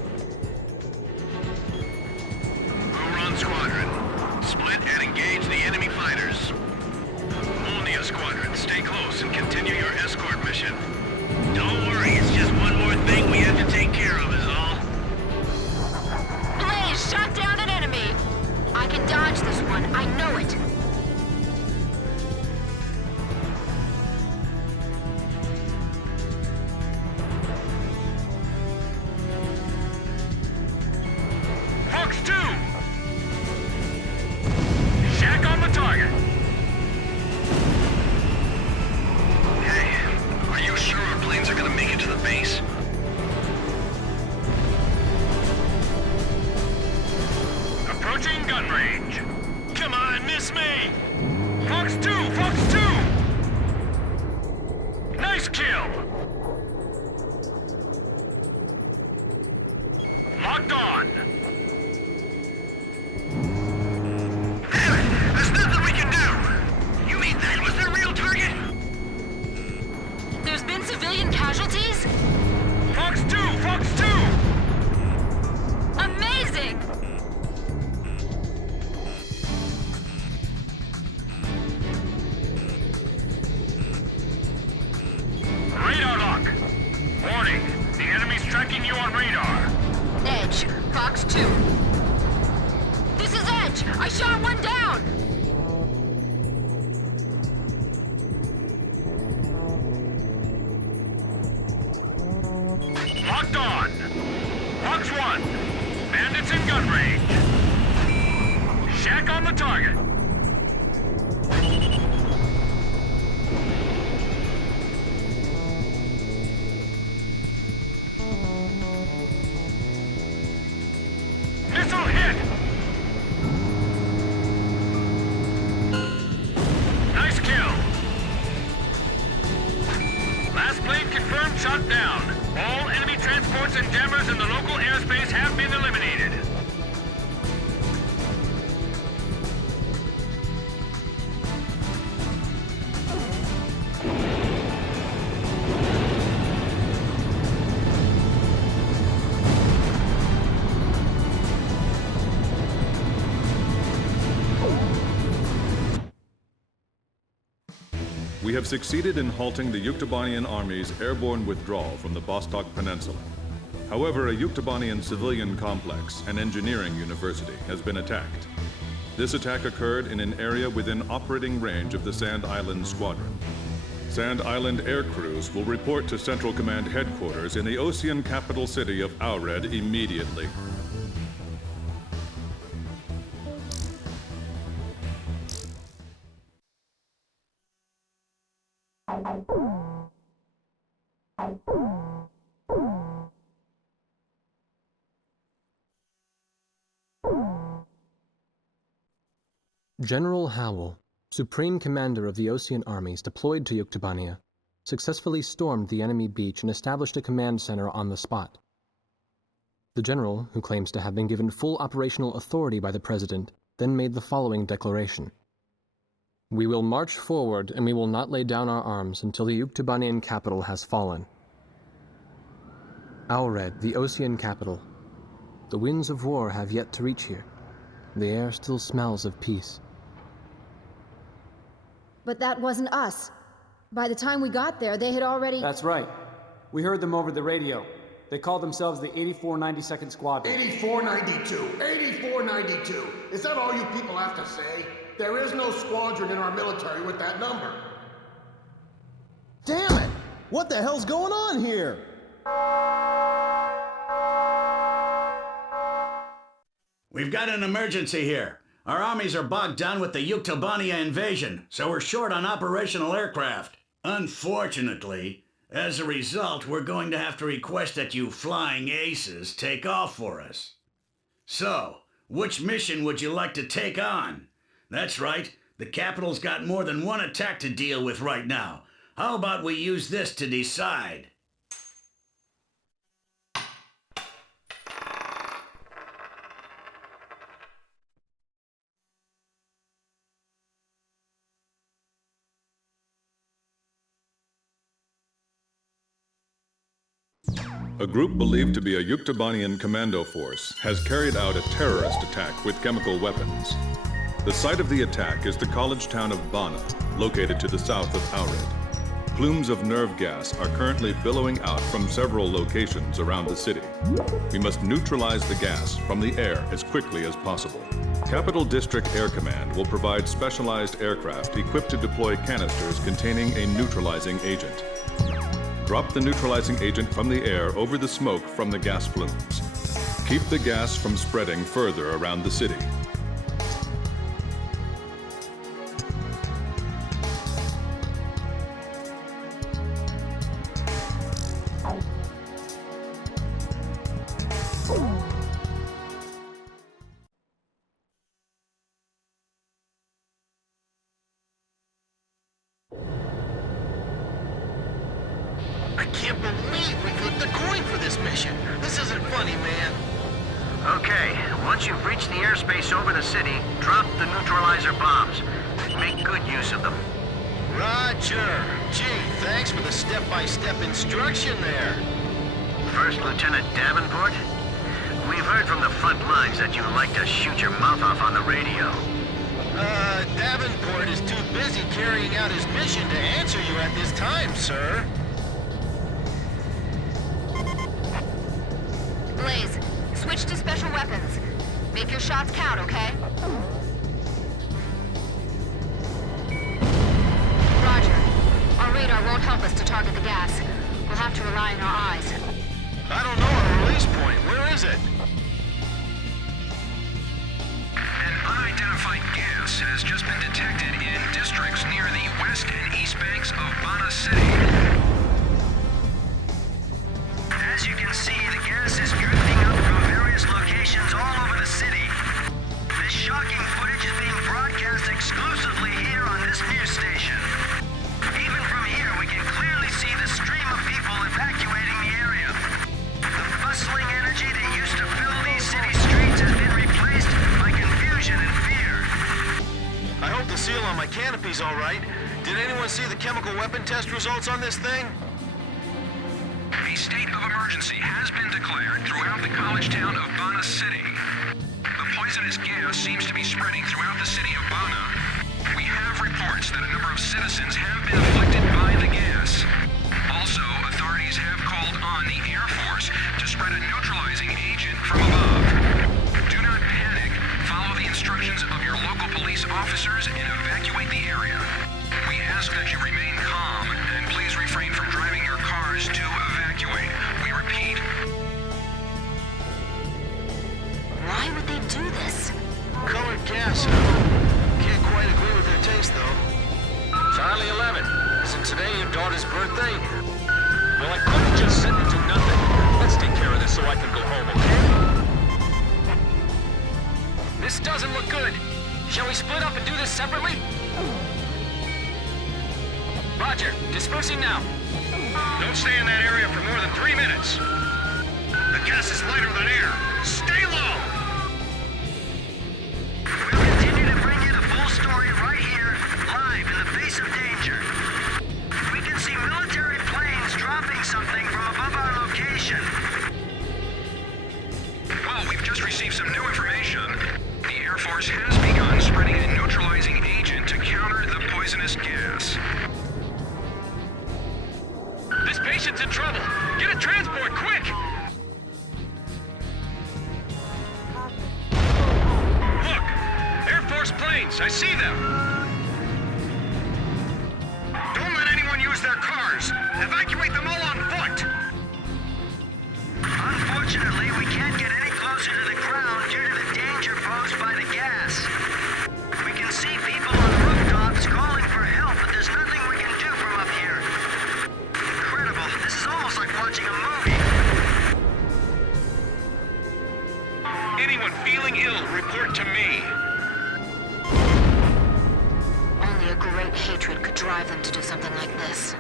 Who runs Squadron? Split and engage the enemy fighters. Omnia Squadron, stay close and continue your escort mission. Don't worry, it's just one more thing we have to take care of is all. Blaze shot down an enemy! I can dodge this one, I know it! Fox 2! Shack on the target! Hey, are you sure our planes are gonna make it to the base? Approaching gun range. Come on, miss me! Fox 2! Fox 2! Nice kill! Locked on! Damn it! There's nothing we can do! You mean that was their real target? There's been civilian casualties? Fox 2! Fox 2! Amazing! Radar lock! Warning! The enemy's tracking you on radar! Edge, Fox 2. This is Edge! I shot one down! Locked on! Fox 1! Bandits in gun range! Shack on the target! Missile hit! Nice kill! Last plane confirmed shot down. All enemy transports and jammers in the local airspace have been eliminated. We have succeeded in halting the Yuktobanian army's airborne withdrawal from the Vostok Peninsula. However, a Yuktobanian civilian complex and engineering university has been attacked. This attack occurred in an area within operating range of the Sand Island Squadron. Sand Island air crews will report to Central Command headquarters in the Ocean capital city of Aured immediately. General Howell, Supreme Commander of the Ocean Armies deployed to Yuktobania, successfully stormed the enemy beach and established a command center on the spot. The general, who claims to have been given full operational authority by the President, then made the following declaration. We will march forward, and we will not lay down our arms until the Yuktobanian capital has fallen. Aured, the Ocean capital. The winds of war have yet to reach here. The air still smells of peace. But that wasn't us. By the time we got there, they had already... That's right. We heard them over the radio. They called themselves the 8492nd Squadron. 8492! 8492! Is that all you people have to say? There is no squadron in our military with that number. Damn it! What the hell's going on here? We've got an emergency here. Our armies are bogged down with the Yuktobania invasion, so we're short on operational aircraft. Unfortunately, as a result, we're going to have to request that you flying aces take off for us. So, which mission would you like to take on? That's right, the capital's got more than one attack to deal with right now. How about we use this to decide? A group believed to be a Yuktobanian commando force has carried out a terrorist attack with chemical weapons. The site of the attack is the college town of Bana, located to the south of Aured. Plumes of nerve gas are currently billowing out from several locations around the city. We must neutralize the gas from the air as quickly as possible. Capital District Air Command will provide specialized aircraft equipped to deploy canisters containing a neutralizing agent. Drop the neutralizing agent from the air over the smoke from the gas plumes. Keep the gas from spreading further around the city. I can't believe we flipped the coin for this mission. This isn't funny, man. Okay, once you've reached the airspace over the city, drop the neutralizer bombs. Make good use of them. Roger. Gee, thanks for the step-by-step instruction there. First Lieutenant Davenport, we've heard from the front lines that you like to shoot your mouth off on the radio. Davenport is too busy carrying out his mission to answer you at this time, sir. Blaze, switch to special weapons. Make your shots count, okay? Roger. Our radar won't help us to target the gas. We'll have to rely on our eyes. I don't know our release point. Where is it? An unidentified gas has just been detected in districts near the west and east banks of Bana City. As you can see, the gas is drifting up from various locations all over the city. This shocking footage is being broadcast exclusively here on this news station. Even from here, we can clearly see the stream of people evacuating the area. The bustling energy that used to fill these city streets has been replaced by confusion and fear. I hope the seal on my canopy's all right. Did anyone see the chemical weapon test results on this thing? A state of emergency has been declared throughout the college town of Bana City. The poisonous gas seems to be spreading throughout the city of Bana. We have reports that a number of citizens have been afflicted by the gas. Also, authorities have called on the Air Force to spread a neutralizing agent from above. Do not panic. Follow the instructions of your local police officers and evacuate the area. We ask that you remain calm and please refrain from driving your cars to evacuate. We repeat. Why would they do this? Colored gas. Can't quite agree with their taste, though. Charlie 11, isn't today your daughter's birthday? Well, I couldn't just sit and do nothing. Let's take care of this so I can go home, okay? This doesn't look good. Shall we split up and do this separately? Roger. Dispersing now. Don't stay in that area for more than 3 minutes. The gas is lighter than air. Stay low! We'll continue to bring you the full story right here, live in the face of danger. We can see military planes dropping something from above our location. Well, we've just received some new information. The Air Force has begun spreading a neutralizing agent to counter the poisonous gas. This patient's in trouble. Get a transport, quick! Look! Air Force planes! I see them! Don't let anyone use their cars! Evacuate them all on foot! Unfortunately, we can't get any closer to the ground due to the danger posed by the gas. We can see people on rooftops calling for help, but there's nothing we can do from up here. Incredible. This is almost like watching a movie. Anyone feeling ill, report to me. Only a great hatred could drive them to do something like this.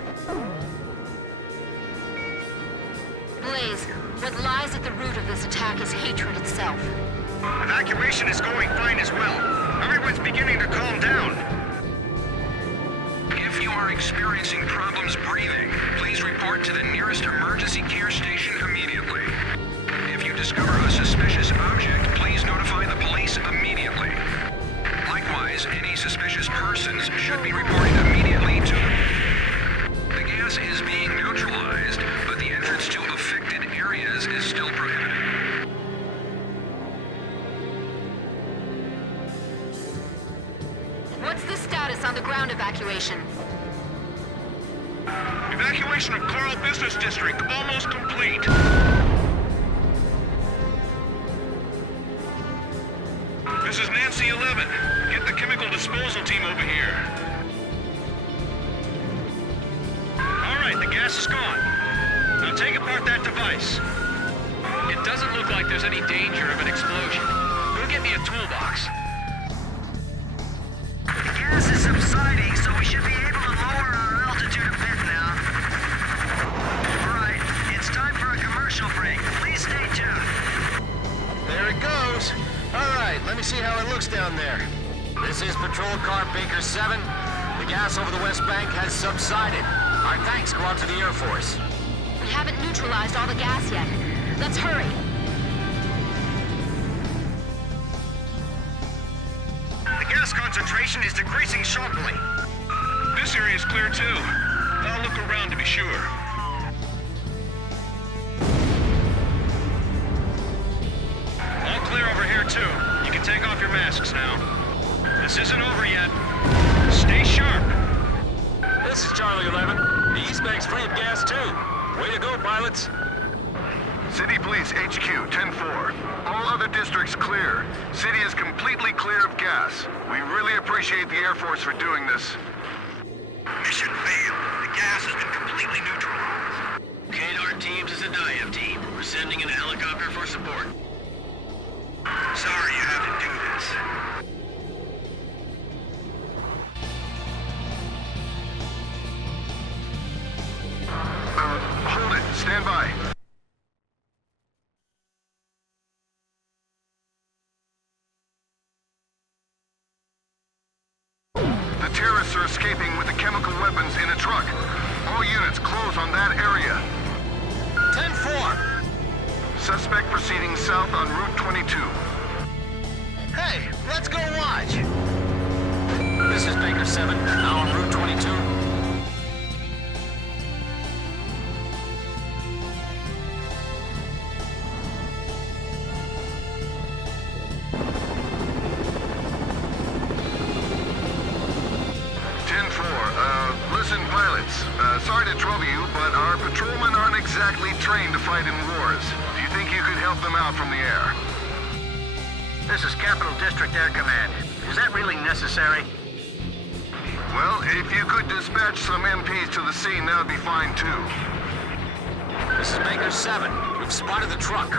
Blaze, what lies at the root of this attack is hatred itself. Evacuation is going fine as well. Everyone's beginning to calm down. If you are experiencing problems breathing, please report to the nearest emergency care station immediately. If you discover a suspicious object, please notify the police immediately. Likewise, any suspicious persons should be reported immediately to... The gas is being neutralized, but the entrance to affected areas is still prohibited. What's the status on the ground evacuation? Evacuation of Coral Business District almost complete. This is Nancy 11. Get the chemical disposal team over here. All right, the gas is gone. Now take apart that device. It doesn't look like there's any danger of an explosion. Go get me a toolbox. The gas is subsiding, so we should be able to lower our altitude a bit now. All right, it's time for a commercial break. Please stay tuned. There it goes. All right, let me see how it looks down there. This is Patrol Car Baker 7. The gas over the West Bank has subsided. Our thanks go out to the Air Force. We haven't neutralized all the gas yet. Let's hurry. The gas concentration is decreasing sharply. This area is clear too. I'll look around to be sure. All clear over here too. You can take off your masks now. This isn't over yet. Stay sharp. This is Charlie 11. The East Bank's free of gas too. Way to go, pilots. City Police HQ, 10-4. All other districts clear. City is completely clear of gas. We really appreciate the Air Force for doing this. Mission failed. The gas has been completely neutralized. KDAR teams is a dive team. We're sending in a helicopter for support. Sorry you have to do this. Hold it. Stand by. The terrorists are escaping with the chemical weapons in a truck. All units close on that area. 10-4. Suspect proceeding south on Route 22. Hey, let's go watch. This is Baker 7, now on Route 22. Listen, pilots, sorry to trouble you, but our patrolmen aren't exactly trained to fight in wars. Do you think you could help them out from the air? This is Capital District Air Command. Is that really necessary? Well, if you could dispatch some MPs to the scene, that would be fine too. This is Baker 7. We've spotted the truck.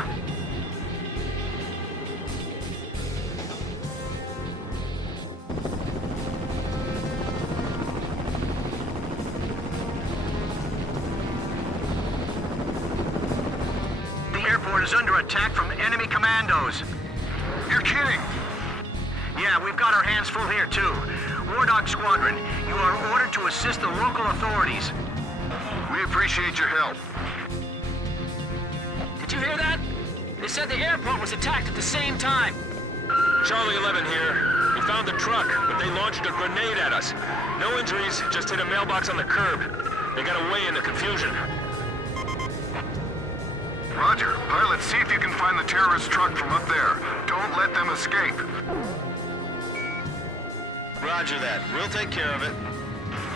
airport is under attack from enemy commandos. You're kidding! Yeah, we've got our hands full here, too. War Dog Squadron, you are ordered to assist the local authorities. We appreciate your help. Did you hear that? They said the airport was attacked at the same time. Charlie 11 here. We found the truck, but they launched a grenade at us. No injuries, just hit a mailbox on the curb. They got away in the confusion. Roger. Pilot, see if you can find the terrorist truck from up there. Don't let them escape. Roger that. We'll take care of it.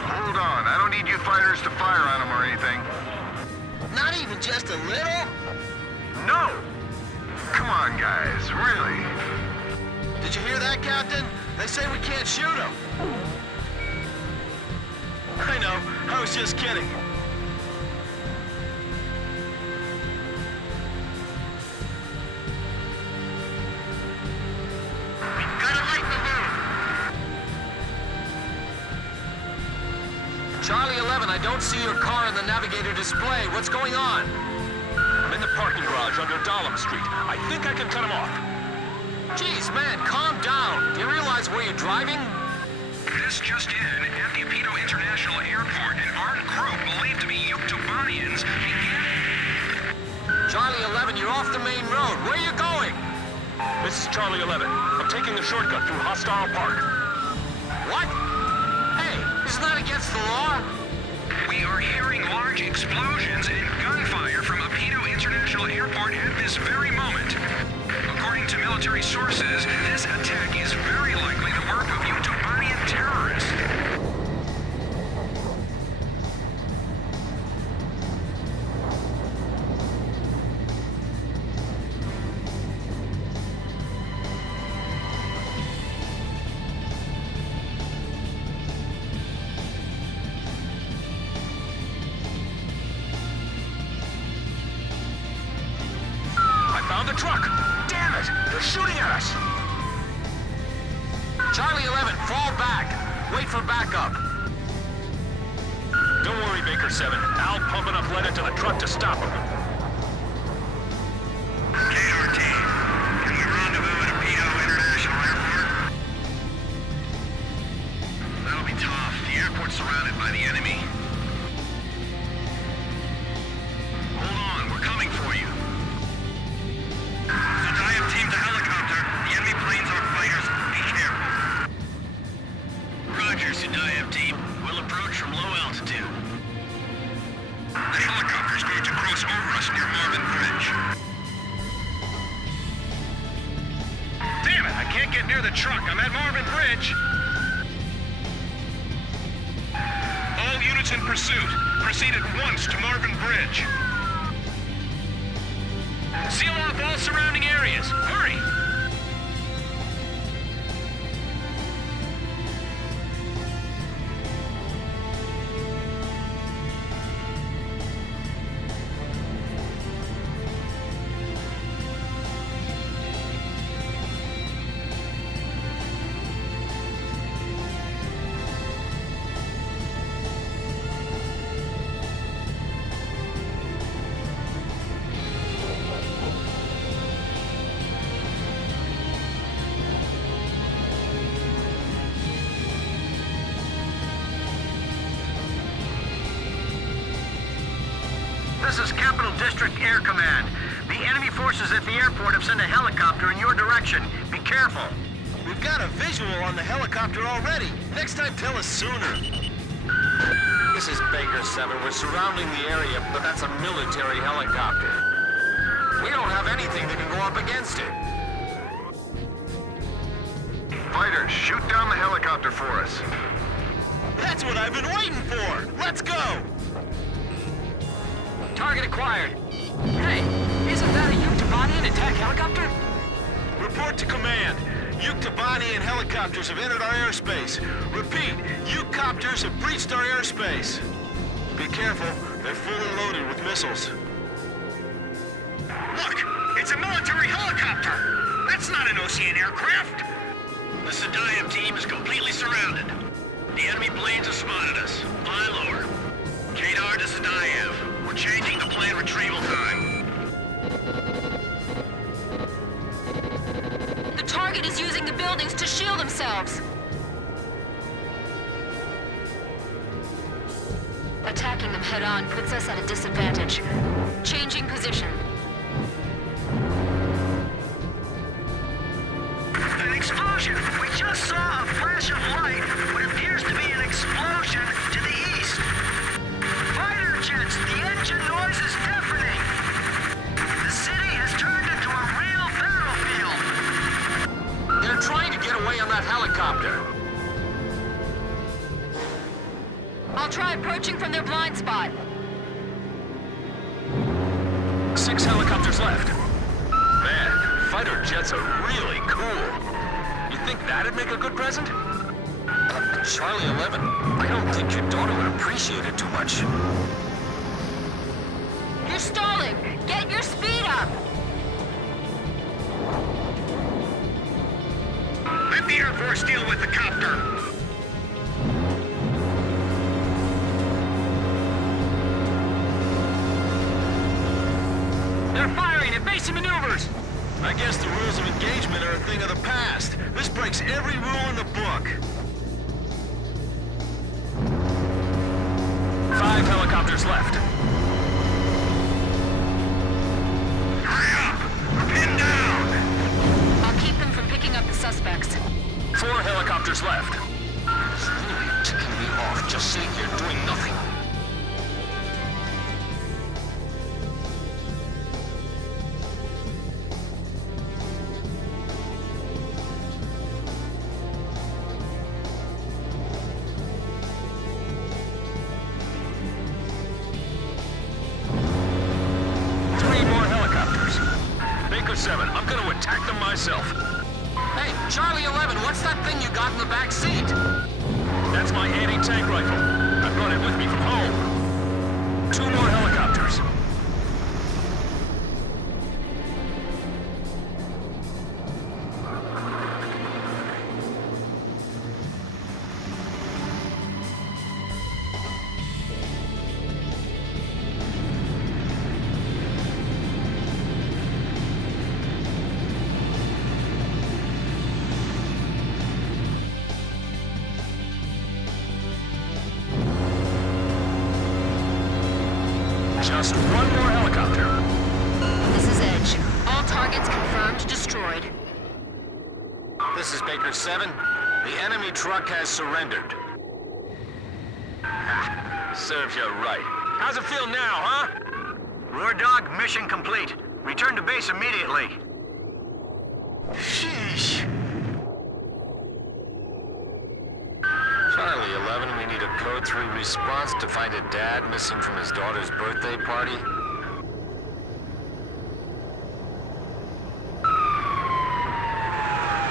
Hold on. I don't need you fighters to fire on them or anything. Not even just a little? No! Come on, guys. Really? Did you hear that, Captain? They say we can't shoot them. I know. I was just kidding. We've got to light the moon! Charlie 11, I don't see your car in the navigator display. What's going on? I'm in the parking garage under Dahlem Street. I think I can cut them off. Jeez, man, calm down. Do you realize where you're driving? This just in, at the Apido International Airport, an armed group believed to be Yuktobanians began... Charlie 11, you're off the main road. Where are you going? This is Charlie 11. I'm taking the shortcut through Hostile Park. What? Hey, isn't that against the law? We are hearing large explosions and gunfire from Apido International Airport at this very moment. According to military sources, this attack is very likely the work of Yuktobanian terrorists. Found the truck! Damn it! They're shooting at us! Charlie 11, fall back! Wait for backup! Don't worry, Baker 7. I'll pump enough lead into the truck to stop them. KRT, can we rendezvous at Apido International Airport? That'll be tough. The airport's surrounded by the enemy. Hold on, we're coming for you. Stadiun team to helicopter. The enemy planes are fighters. Be careful. Roger, Stadiun team. We'll approach from low altitude. The helicopter's going to cross over us near Marvin Bridge. Damn it! I can't get near the truck. I'm at Marvin Bridge. All units in pursuit. Proceed at once to Marvin Bridge. Seal off all surrounding areas. Hurry! This is Capital District Air Command. The enemy forces at the airport have sent a helicopter in your direction. Be careful. We've got a visual on the helicopter already. Next time, tell us sooner. This is Baker 7. We're surrounding the area, but that's a military helicopter. We don't have anything that can go up against it. Fighters, shoot down the helicopter for us. That's what I've been waiting for. Let's go. Target acquired. Hey, isn't that a Yuktobanian attack helicopter? Report to command. Yuktobanian helicopters have entered our airspace. Repeat, Yuktopters have breached our airspace. Be careful, they're fully loaded with missiles. Look, it's a military helicopter. That's not an Ocean aircraft. The Stadiun team is completely surrounded. The enemy planes have spotted us. Fly lower. Kadar to Stadiun. We're changing the plane retrieval time. target is using the buildings to shield themselves. Attacking them head-on puts us at a disadvantage. Changing position. An explosion! We just saw a flash of light. What appears to be an explosion to the east. Fighter jets! The engine noise is deafening! The city has turned into a real battlefield! They're trying to get away on that helicopter. I'll try approaching from their blind spot. 6 helicopters left. Man, fighter jets are really cool. You think that'd make a good present? Charlie 11, I don't think your daughter would appreciate it too much. You're stalling! Get your speed up! Let the Air Force deal with the copter! They're firing evasive maneuvers! I guess the rules of engagement are a thing of the past. This breaks every rule in the book. 5 helicopters left. Hurry up! We're pinned down! I'll keep them from picking up the suspects. 4 helicopters left. It's really ticking me off just sitting here doing nothing. I'm gonna attack them myself. Hey, Charlie 11, what's that thing you got in the back seat? That's my anti-tank rifle. I brought it with me from home. 2 more helicopters. Just 1 more helicopter. This is Edge. All targets confirmed destroyed. This is Baker 7. The enemy truck has surrendered. Serves you right. How's it feel now, huh? Roar Dog, mission complete. Return to base immediately. Sheesh. Charlie 11, we need a code 3 response to find a dad missing from his daughter's birthday party.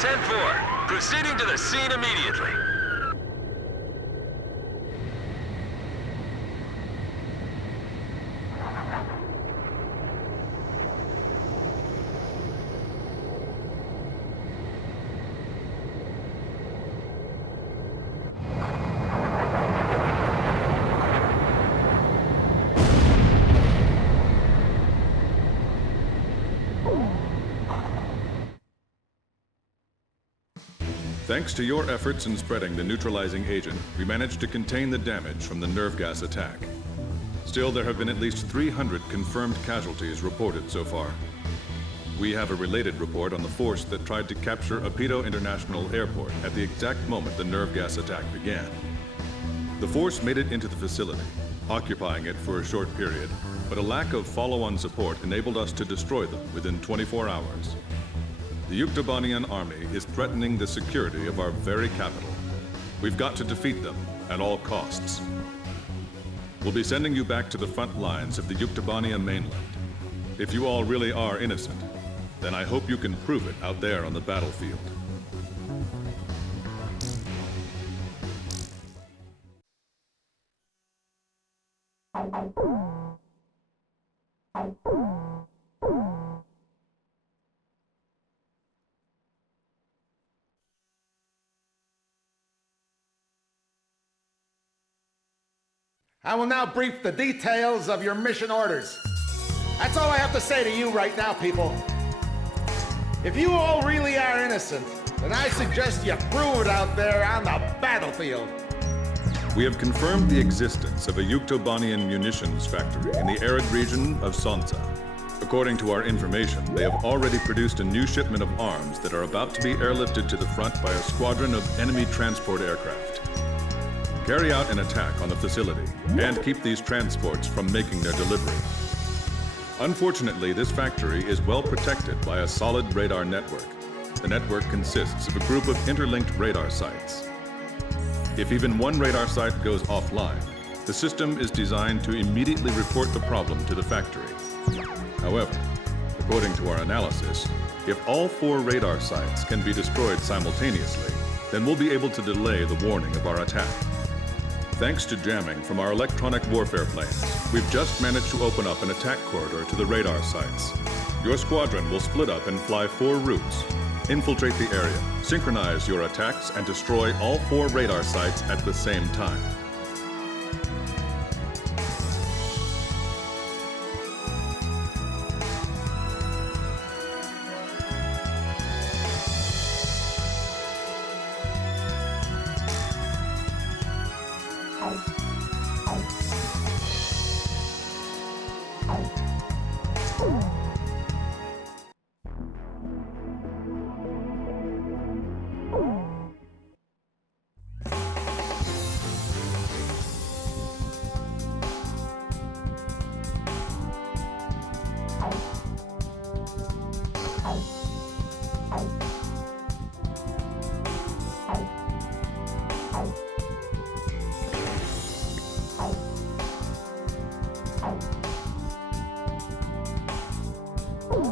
(10-4), proceeding to the scene immediately. Thanks to your efforts in spreading the neutralizing agent, we managed to contain the damage from the nerve gas attack. Still, there have been at least 300 confirmed casualties reported so far. We have a related report on the force that tried to capture Apito International Airport at the exact moment the nerve gas attack began. The force made it into the facility, occupying it for a short period, but a lack of follow-on support enabled us to destroy them within 24 hours. The Yuktobanian army is threatening the security of our very capital. We've got to defeat them at all costs. We'll be sending you back to the front lines of the Yuktobania mainland. If you all really are innocent, then I hope you can prove it out there on the battlefield. I will now brief the details of your mission orders. That's all I have to say to you right now, people. If you all really are innocent, then I suggest you prove it out there on the battlefield. We have confirmed the existence of a Yuktobanian munitions factory in the arid region of Sonsa. According to our information, they have already produced a new shipment of arms that are about to be airlifted to the front by a squadron of enemy transport aircraft. Carry out an attack on the facility and keep these transports from making their delivery. Unfortunately, this factory is well protected by a solid radar network. The network consists of a group of interlinked radar sites. If even one radar site goes offline, the system is designed to immediately report the problem to the factory. However, according to our analysis, if all 4 radar sites can be destroyed simultaneously, then we'll be able to delay the warning of our attack. Thanks to jamming from our electronic warfare planes, we've just managed to open up an attack corridor to the radar sites. Your squadron will split up and fly 4 routes. Infiltrate the area, synchronize your attacks, and destroy all 4 radar sites at the same time.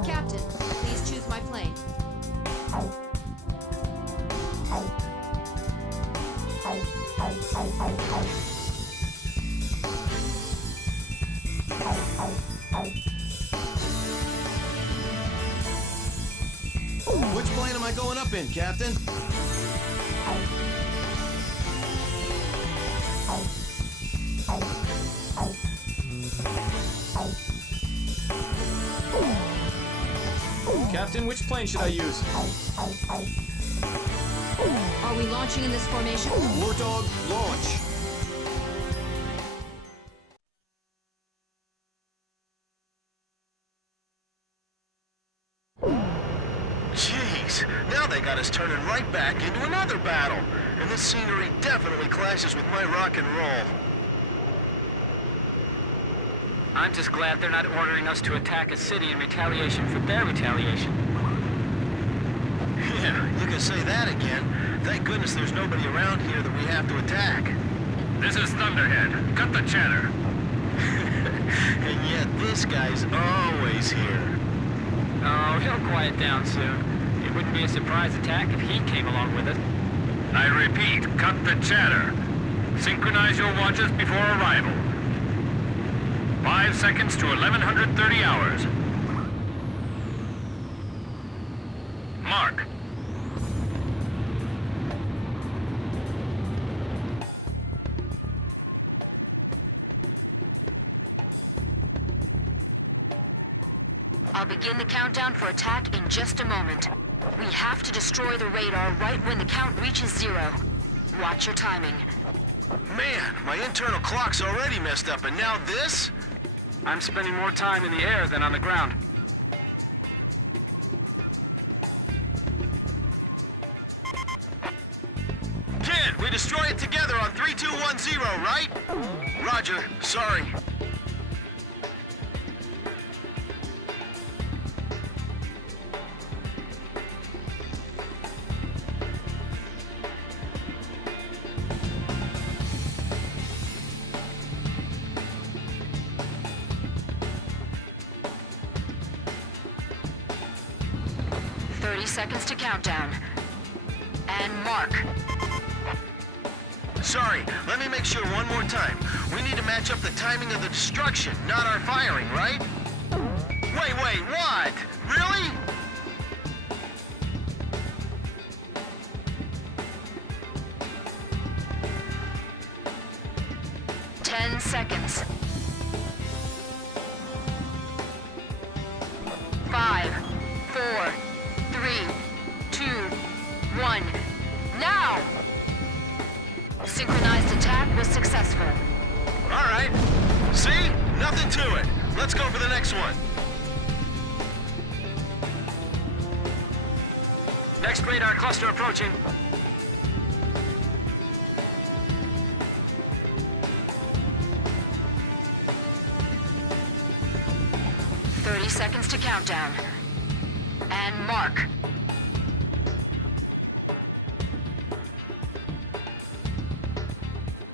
Captain, please choose my plane. Which plane am I going up in, Captain? Captain, which plane should I use? Are we launching in this formation? War Dog, launch! Jeez, now they got us turning right back into another battle. And this scenery definitely clashes with my rock and roll. I'm just glad they're not ordering us to attack a city in retaliation for their retaliation. Yeah, you can say that again. Thank goodness there's nobody around here that we have to attack. This is Thunderhead. Cut the chatter. And yet this guy's always here. Oh, he'll quiet down soon. It wouldn't be a surprise attack if he came along with us. I repeat, cut the chatter. Synchronize your watches before arrival. 5 seconds to 1130 hours. Mark. I'll begin the countdown for attack in just a moment. We have to destroy the radar right when the count reaches 0. Watch your timing. Man, my internal clock's already messed up, and now this? I'm spending more time in the air than on the ground. Kid, we destroy it together on 3210, right? Roger, sorry. Seconds to countdown. And mark. Sorry, let me make sure one more time. We need to match up the timing of the destruction, not our firing, right? Wait, what? Really? Ten seconds. 5, 4, 3, Now! Synchronized attack was successful. All right. See? Nothing to it. Let's go for the next one. Next radar cluster approaching. Seconds to countdown. And mark.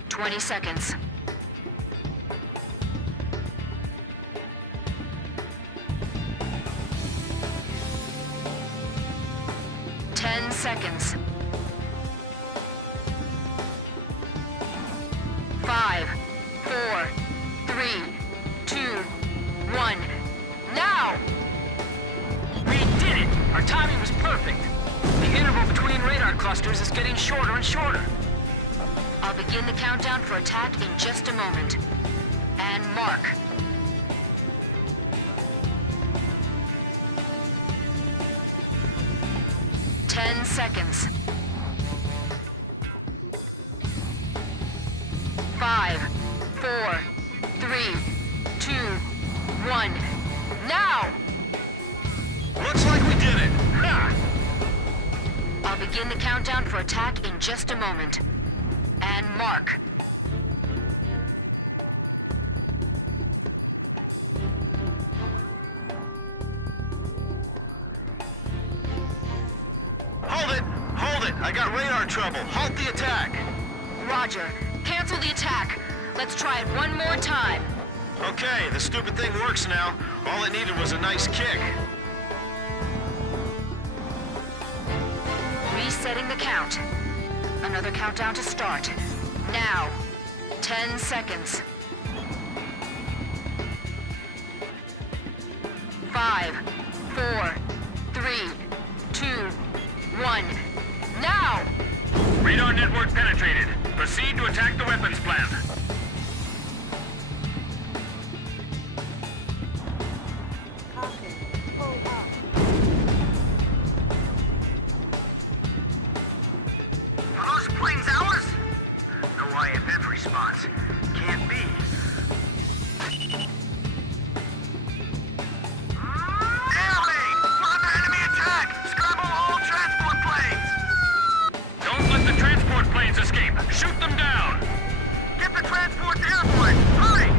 $20 seconds. $10 seconds. 5, 4, 3, 2, 1. Now! We did it! Our timing was perfect. The interval between radar clusters is getting shorter and shorter. I'll begin the countdown for attack in just a moment. And mark. $10 seconds. 5, 4, 3, 2, 1. Now! Looks like we did it. Ha! I'll begin the countdown for attack in just a moment. And mark. Hold it! Hold it! I got radar trouble. Halt the attack. Roger. Cancel the attack. Let's try it one more time. Okay, the stupid thing works now. All it needed was a nice kick. Resetting the count. Another countdown to start. Now. 10 seconds. 5, 4, 3, 2, 1. Now! Radar network penetrated. Proceed to attack the weapons plant. Are those planes ours? No IFF response. Can't be. Airway! We're under enemy attack! Scramble all transport planes! Don't let the transport planes escape. Shoot them down. Get the transports airborne! Hurry!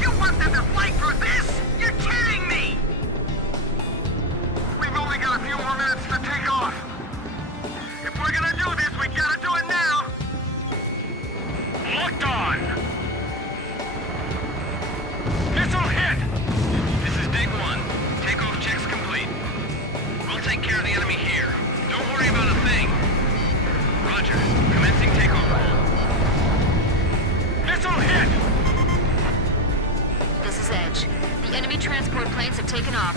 You want them to fight for this? You're kidding me! We've only got a few more minutes to take off. If we're gonna do this, we gotta do it now! Locked on. Missile hit. This is Dig 1. Takeoff checks complete. We'll take care of the enemy here. Don't worry about a thing. Roger. Commencing takeoff roll. Missile hit. This is Edge. The enemy transport planes have taken off.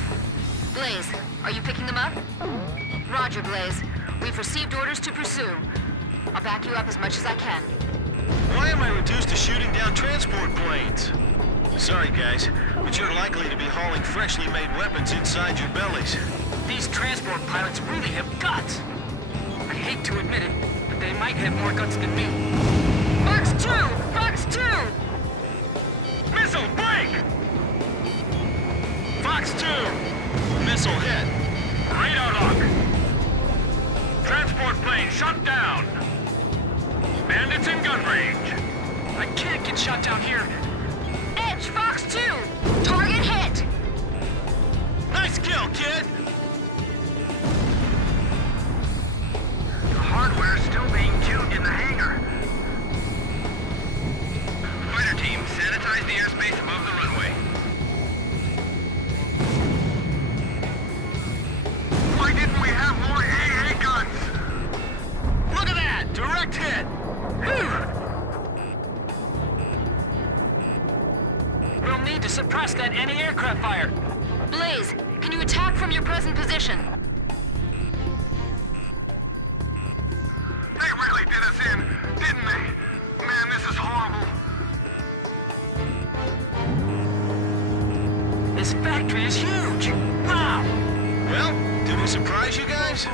Blaze, are you picking them up? Roger, Blaze. We've received orders to pursue. I'll back you up as much as I can. Why am I reduced to shooting down transport planes? Sorry, guys, but you're likely to be hauling freshly made weapons inside your bellies. These transport pilots really have guts. I hate to admit it, but they might have more guts than me. Fox 2! Fox 2! Missile break. Fox 2! Missile hit. Radar lock. Transport plane shot down. Bandits in gun range. I can't get shot down here. Edge, Fox 2! Target hit! Nice kill, kid! The hardware's still being tuned in the hangar. Fighter team, sanitize the airspace above the runway. Why didn't we have more AA guns? Look at that! Direct hit! We'll need to suppress that anti-aircraft fire. Blaze, can you attack from your present position? They really did us in, didn't they? Man, this is horrible. This factory is huge. Wow! Well, did we surprise you guys?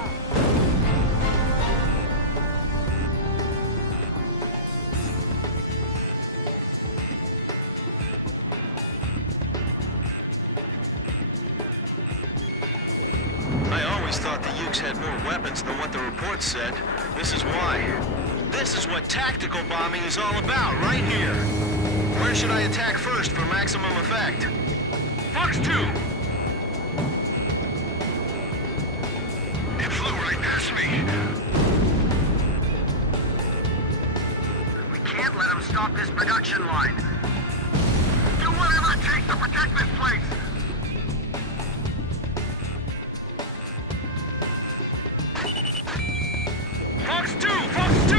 thought the Ukes had more weapons than what the report said. This is why. This is what tactical bombing is all about, right here. Where should I attack first for maximum effect? Fox 2! It flew right past me. We can't let them stop this production line. Do whatever it takes to protect this place! Fox 2! Fox 2!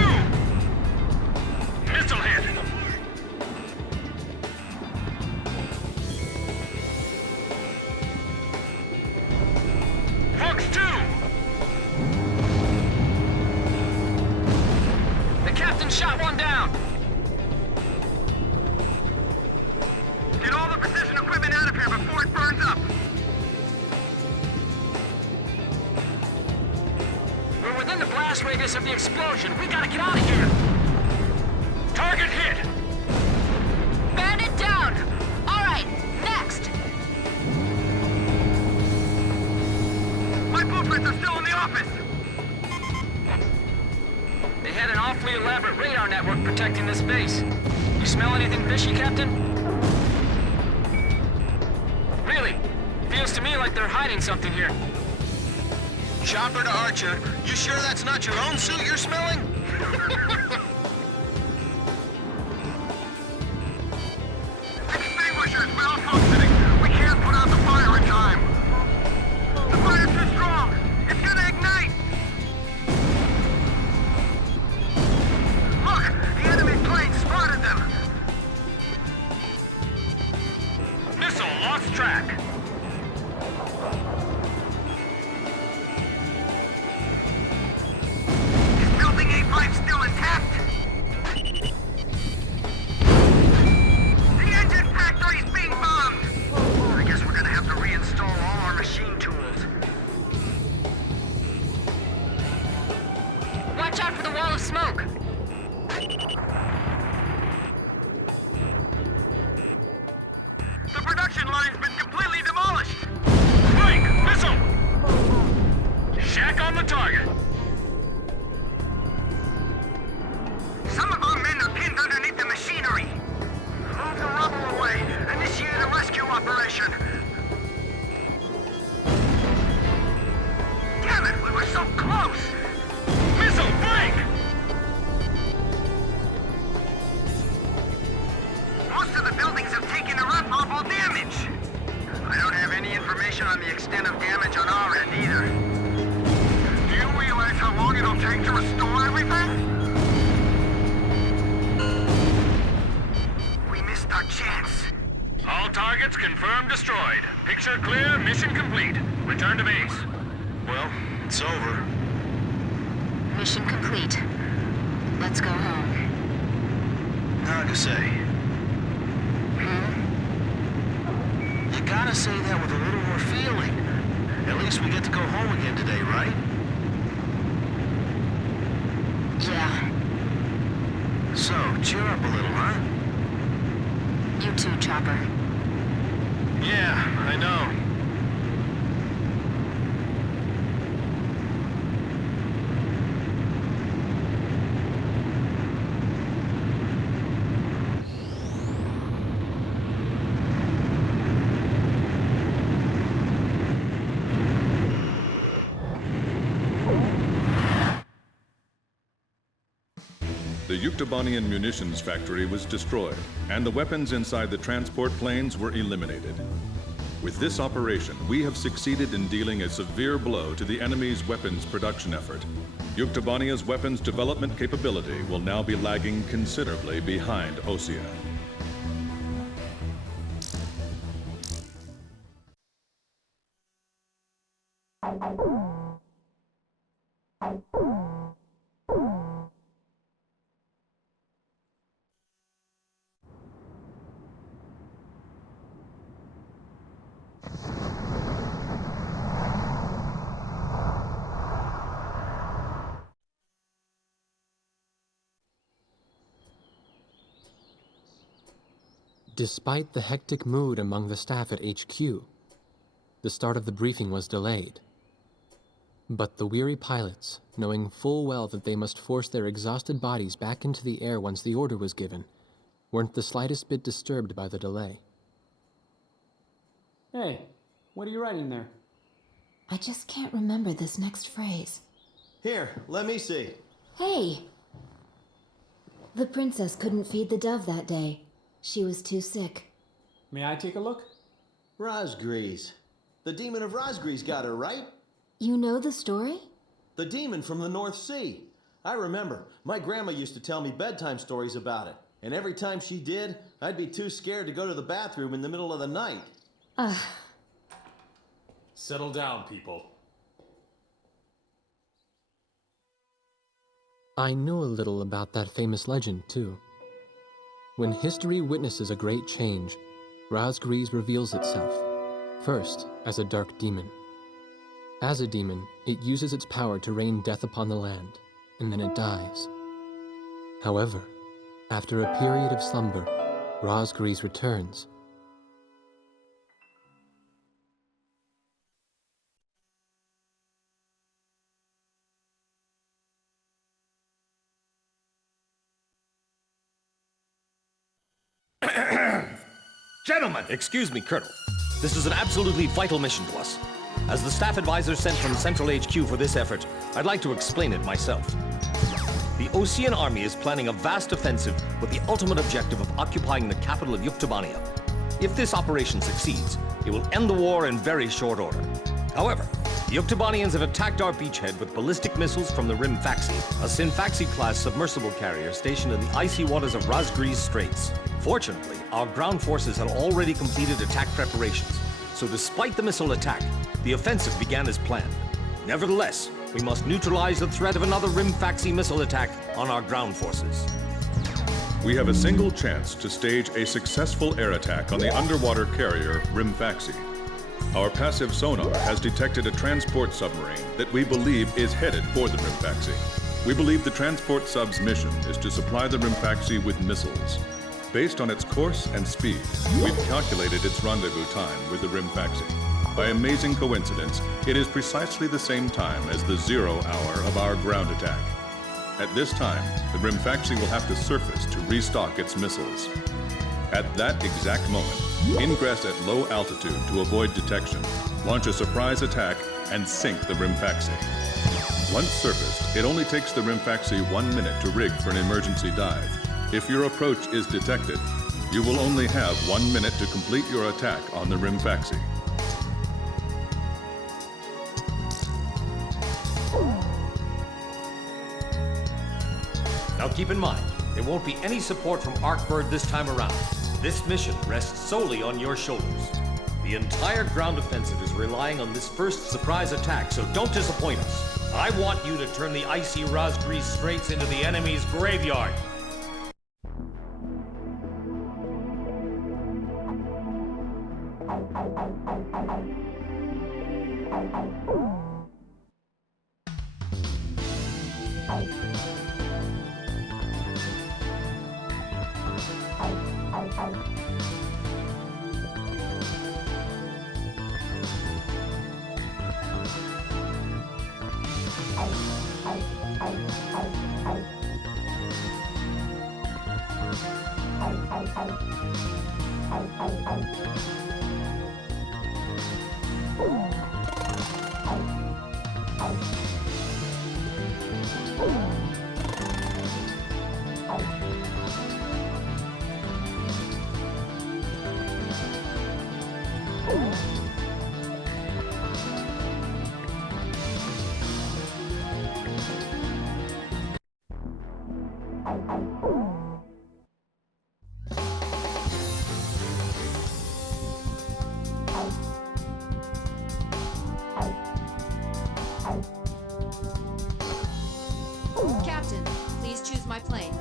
Missile hit! Fox 2! The captain shot one down! Get all the precision equipment out of here before it burns up! We're within the blast radius of the explosion. We gotta get out of here! Target hit! Bandit down! Alright, next! My blueprints are still in the office! They had an awfully elaborate radar network protecting this base. You smell anything fishy, Captain? Really? Feels to me like they're hiding something here. Chopper to Archer, you sure that's not your own suit you're smelling? Extinguishers malfunctioning! We can't put out the fire in time! The fire's too strong! It's gonna ignite! Look! The enemy plane spotted them! Missile lost track. Is Building A5 still intact? The engine factory's being bombed! I guess we're gonna have to reinstall all our machine tools. Watch out for the wall of smoke! The production line's been completely demolished! Blake, missile! Shack on the target. Some of our men are pinned underneath the machinery! Move the rubble away! Initiate a rescue operation! Damn it, we were so close! Missile, break! Most of the buildings have taken irreparable damage! I don't have any information on the extent of damage on our end either. Do you realize how long it'll take to restore everything? We missed our chance. All targets confirmed destroyed. Picture clear, mission complete. Return to base. Well, it's over. Mission complete. Let's go home. Nagase. You gotta say that with a little more feeling. At least we get to go home again today, right? Yeah, So, cheer up a little, huh? you too, Chopper. Yeah, I know. The Yuktobanian munitions factory was destroyed, and the weapons inside the transport planes were eliminated. With this operation, we have succeeded in dealing a severe blow to the enemy's weapons production effort. Yuktobania's weapons development capability will now be lagging considerably behind Osea. Despite the hectic mood among the staff at HQ, the start of the briefing was delayed. But the weary pilots, knowing full well that they must force their exhausted bodies back into the air once the order was given, weren't the slightest bit disturbed by the delay. Hey, what are you writing there? I just can't remember this next phrase. Here, let me see. Hey! The princess couldn't feed the dove that day. She was too sick. May I take a look? Razgriz. The demon of Razgriz got her, right? You know the story? The demon from the North Sea. I remember. My grandma used to tell me bedtime stories about it. And every time she did, I'd be too scared to go to the bathroom in the middle of the night. Settle down, people. I know a little about that famous legend, too. When history witnesses a great change, Razgriz reveals itself, first as a dark demon. As a demon, it uses its power to rain death upon the land, and then it dies. However, after a period of slumber, Razgriz returns. Gentlemen! Excuse me, Colonel. This is an absolutely vital mission to us. As the staff advisor sent from Central HQ for this effort, I'd like to explain it myself. The Osean Army is planning a vast offensive with the ultimate objective of occupying the capital of Yuktobania. If this operation succeeds, it will end the war in very short order. However, the Yuktobanians have attacked our beachhead with ballistic missiles from the Rimfaxi, a Sfaxi-class submersible carrier stationed in the icy waters of Razgriz Straits. Fortunately, our ground forces had already completed attack preparations, so despite the missile attack, the offensive began as planned. Nevertheless, we must neutralize the threat of another Rimfaxi missile attack on our ground forces. We have a single chance to stage a successful air attack on the underwater carrier Rimfaxi. Our passive sonar has detected a transport submarine that we believe is headed for the Rimfaxi. We believe the transport sub's mission is to supply the Rimfaxi with missiles. Based on its course and speed, we've calculated its rendezvous time with the Rimfaxi. By amazing coincidence, it is precisely the same time as the 0 hour of our ground attack. At this time, the Rimfaxi will have to surface to restock its missiles. At that exact moment, ingress at low altitude to avoid detection, launch a surprise attack, and sink the Rimfaxi. Once surfaced, it only takes the Rimfaxi 1 minute to rig for an emergency dive. If your approach is detected, you will only have 1 minute to complete your attack on the Rimfaxi. Now keep in mind, there won't be any support from Arkbird this time around. This mission rests solely on your shoulders. The entire ground offensive is relying on this first surprise attack, so don't disappoint us. I want you to turn the icy Razgriz Straits into the enemy's graveyard. Captain, please choose my plane.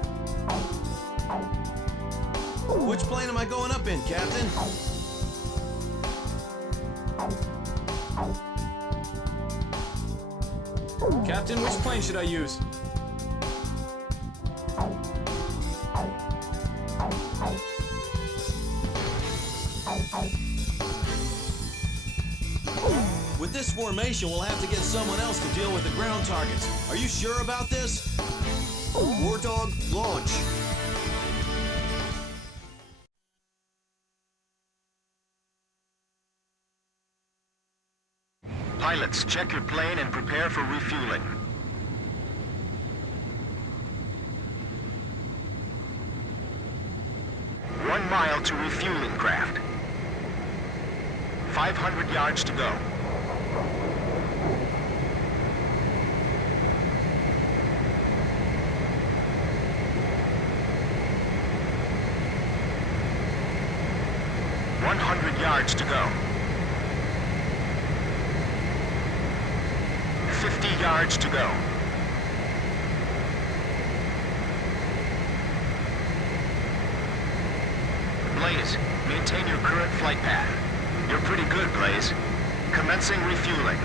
Which plane am I going up in, Captain? Captain, which plane should I use? With With this formation, we'll have to get someone else to deal with the ground targets. Are you sure about this? War Dog, launch. Pilots, check your plane and prepare for refueling. One mile to refueling craft. 500 yards to go. Yards to go. 50 yards to go. Blaze, maintain your current flight path. You're pretty good, Blaze. Commencing refueling.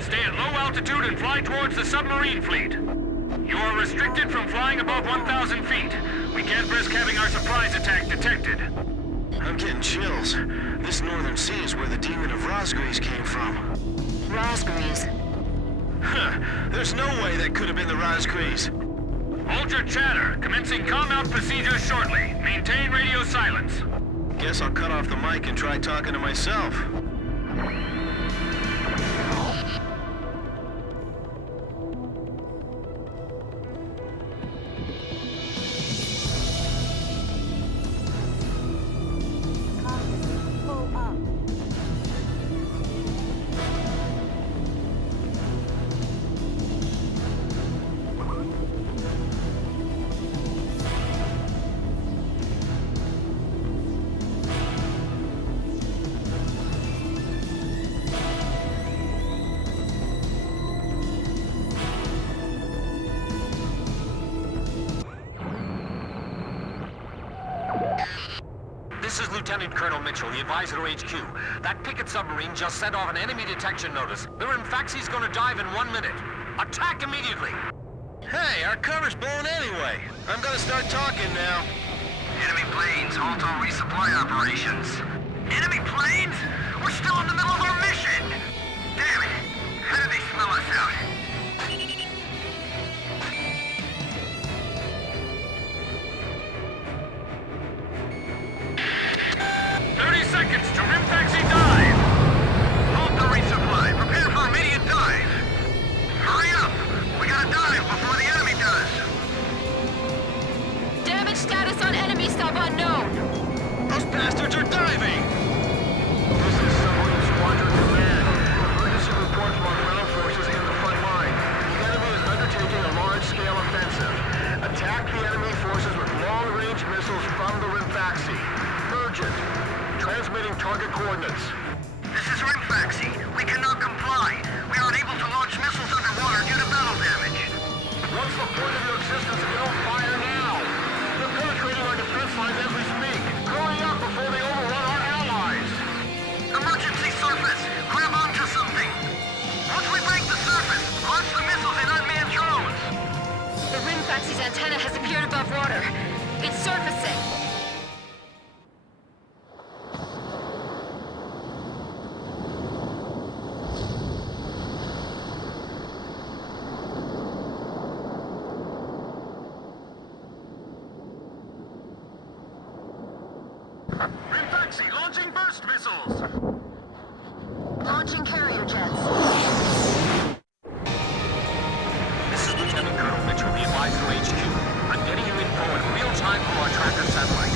Stay at low altitude and fly towards the submarine fleet. You are restricted from flying above 1,000 feet. We can't risk having our surprise attack detected. I'm getting chills. This northern sea is where the demon of Razgriz came from. Razgriz? Huh. There's no way that could have been the Razgriz. Hold your chatter. Commencing comm-out procedures shortly. Maintain radio silence. Guess I'll cut off the mic and try talking to myself. This is Lieutenant Colonel Mitchell, the advisor to HQ. That picket submarine just sent off an enemy detection notice. The Rimfaxi's gonna dive in 1 minute. Attack immediately! Hey, our cover's blown anyway. I'm gonna start talking now. Enemy planes, halt all resupply operations. Enemy planes? We're still in the middle of our mission! Damn it! How did they smell us out? To Rimfaxi dive! Halt the resupply. Prepare for immediate dive. Hurry up! We gotta dive before the enemy does. Damage status on enemy sub unknown. Those bastards are diving! This is Submarine Squadron Command. Emergency reports from our ground forces in the front line. The enemy is undertaking a large-scale offensive. Attack the enemy forces with long-range missiles from the Rimfaxi. Urgent. Transmitting target coordinates. This is Rimfaxi. We cannot comply. We are unable to launch missiles underwater due to battle damage. What's the point of your existence if you don't fire now? They're penetrating our defense lines as we speak. Hurry up before they overrun our allies. Emergency surface. Grab onto something. Once we break the surface, launch the missiles in unmanned drones. The Rimfaxi's antenna has appeared above water. It's surfacing. Rimfaxi launching burst missiles! Launching carrier jets. This is Lieutenant Colonel Mitchell, the advisor to HQ. I'm getting you info in real time from our tracker satellite.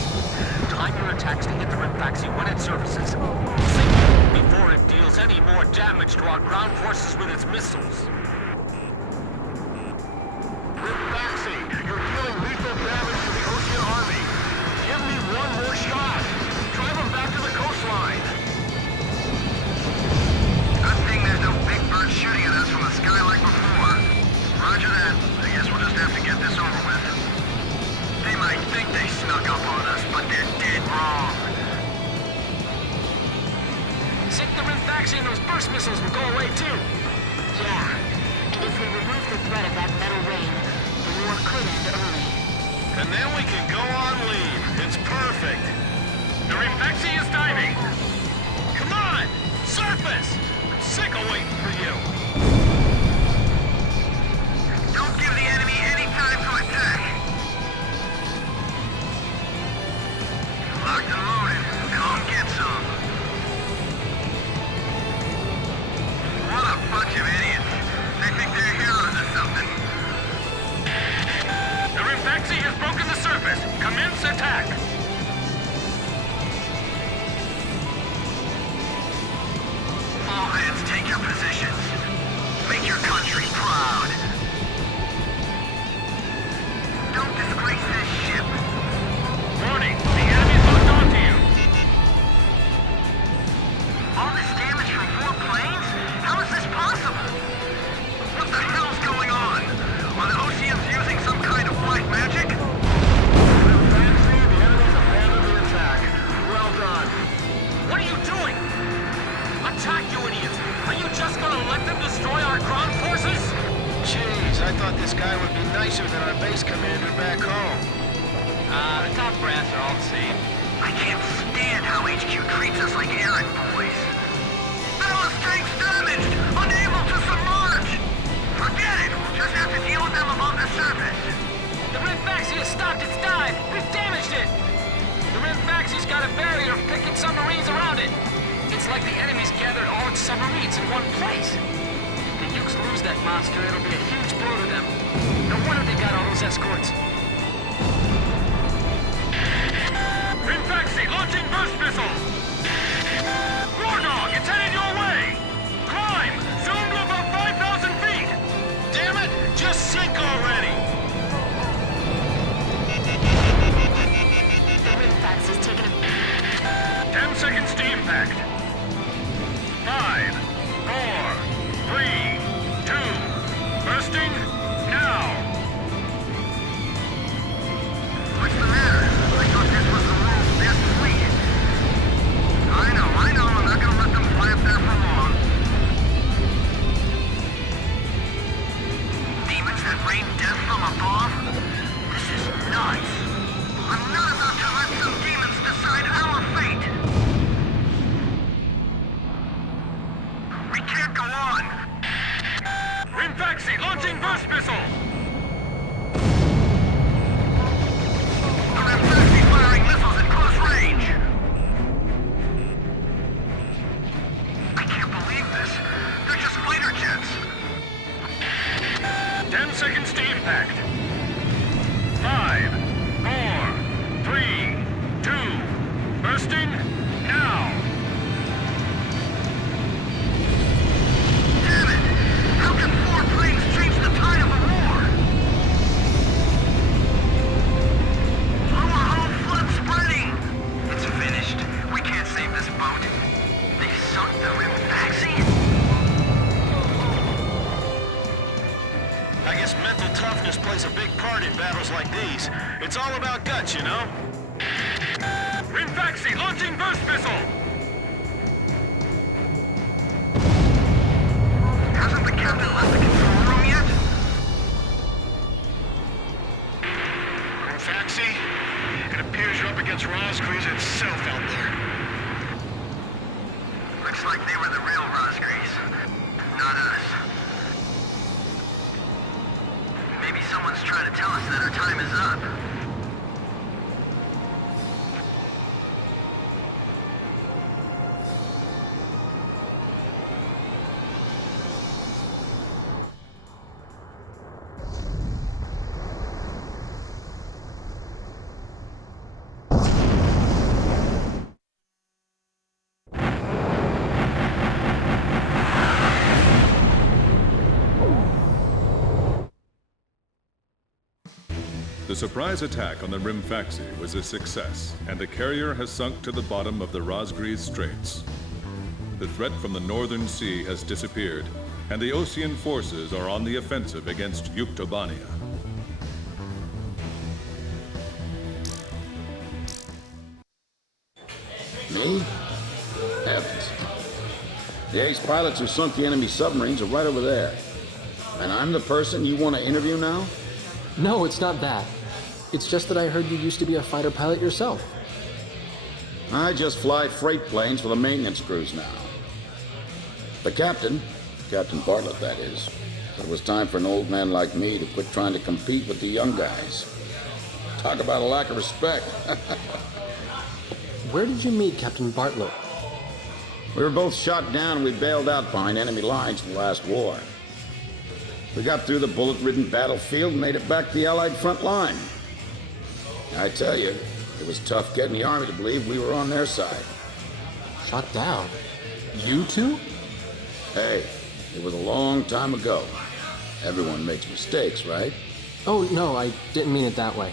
Time your attacks to hit the Rimfaxi when it surfaces. Sink it before it deals any more damage to our ground forces with its missiles. Rimfaxi, you're dealing lethal damage to the Ocean Army. Give me one more shot. Drive them back to the coastline. Good thing there's no They think they snuck up on us, but they're dead wrong. Sink the Rimfaxi and those burst missiles will go away too. Yeah, and if we remove the threat of that metal rain, the war could end early. And then we can go on leave. It's perfect. The Rimfaxi is diving. Come on! Surface! I'm sick of waiting for you. Don't give the enemy any time to attack. Locked and loaded. Come get some. What a bunch of idiots. They think they're heroes or something. The Rimfaxi has broken the surface. Commence attack. All hands, take your positions. Make your country proud. Don't disgrace this ship. Warning, the enemy's locked onto you. All this damage from 4 planes? How is this possible? What the hell's going on? Are the Oceans using some kind of black magic? Fancy, the enemy's abandoned the attack. Well done. What are you doing? Attack, you idiots! Are you just gonna let them destroy our ground forces? Jeez, I thought this guy would be nicer than our base commander back home. The top brass are all the same. I can't stand how HQ treats us like errand boys. Ballast tanks damaged! Unable to submerge! Forget it! We'll just have to deal with them above the surface. The Rimfaxi has stopped its dive! We've damaged it! The Rimfaxi's got a barrier picking submarines around it. It's like the enemy's gathered all its submarines in one place. If the Ukes lose that monster, it'll be a huge blow to them. No wonder they got all those escorts. Rimfaxi launching burst missiles. War Dog, it's headed your way. Climb! Zoom to about 5,000 feet. Damn it! Just sink already! The Rimfaxi's taken a... 10 seconds to impact. 5, 4, 3, 2, bursting, now! What's the matter? I thought this was the world's best fleet. I know. I'm not gonna let them fly up there for long. Demons that rain death from above? This is nuts. I'm not about to let some demons decide our fate. We can't go on. Rimfaxi launching burst missile. The Rimfaxi firing missiles at close range. I can't believe this. They're just fighter jets. 10 seconds to impact. 5, 4, 3, 2, bursting, now! Damn it! How can 4 planes change the tide of the war? Lower hull flood spreading! It's finished. We can't save this boat. They sunk the Rimfaxi? I guess mental toughness plays a big part in battles like these. It's all about guts, you know? Rimfaxi launching burst missile. Hasn't the captain left the control room yet? Rimfaxi, it appears you're up against Razgriz itself out there. Looks like they were the real Razgriz, not us. Maybe someone's trying to tell us that our time is up. The surprise attack on the Rimfaxi was a success, and the carrier has sunk to the bottom of the Razgriz Straits. The threat from the northern sea has disappeared, and the Ocean forces are on the offensive against Yuktobania. Me? Heavens. The ace pilots who sunk the enemy submarines are right over there. And I'm the person you want to interview now? No, it's not that. It's just that I heard you used to be a fighter pilot yourself. I just fly freight planes for the maintenance crews now. The captain, Captain Bartlett that is, said it was time for an old man like me to quit trying to compete with the young guys. Talk about a lack of respect. Where did you meet Captain Bartlett? We were both shot down and we bailed out behind enemy lines in the last war. We got through the bullet-ridden battlefield and made it back to the Allied front line. I tell you, it was tough getting the Army to believe we were on their side. Shot down? You two? Hey, it was a long time ago. Everyone makes mistakes, right? Oh, no, I didn't mean it that way.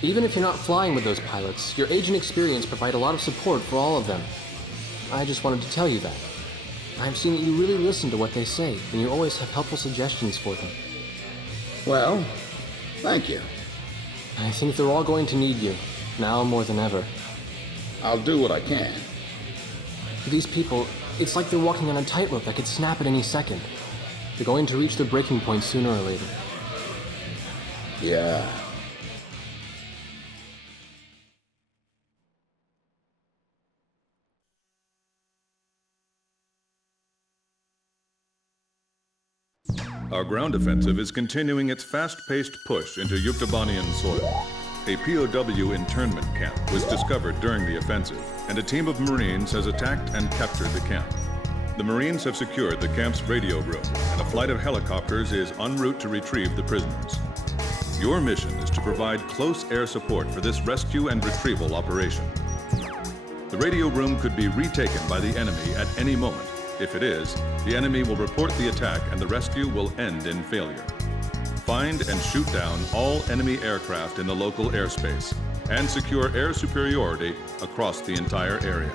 Even if you're not flying with those pilots, your age and experience provide a lot of support for all of them. I just wanted to tell you that. I've seen that you really listen to what they say, and you always have helpful suggestions for them. Well, thank you. I think they're all going to need you, now more than ever. I'll do what I can. These people, it's like they're walking on a tightrope that could snap at any second. They're going to reach their breaking point sooner or later. Yeah. Our ground offensive is continuing its fast-paced push into Yuktobanian soil. A POW internment camp was discovered during the offensive, and a team of Marines has attacked and captured the camp. The Marines have secured the camp's radio room, and a flight of helicopters is en route to retrieve the prisoners. Your mission is to provide close air support for this rescue and retrieval operation. The radio room could be retaken by the enemy at any moment. If it is, the enemy will report the attack and the rescue will end in failure. Find and shoot down all enemy aircraft in the local airspace and secure air superiority across the entire area.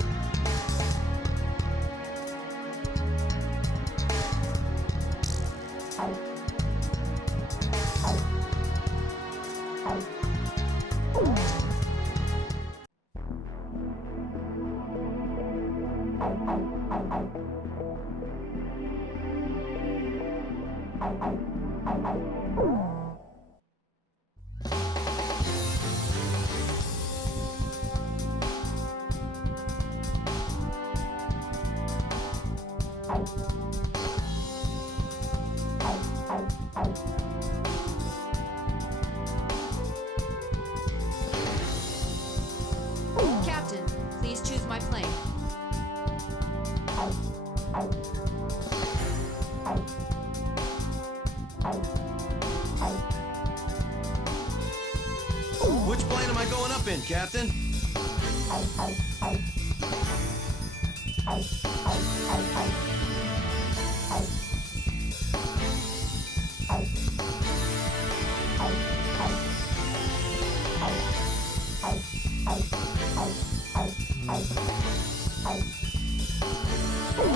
Captain, please choose my plane. Which plane am I going up in, Captain?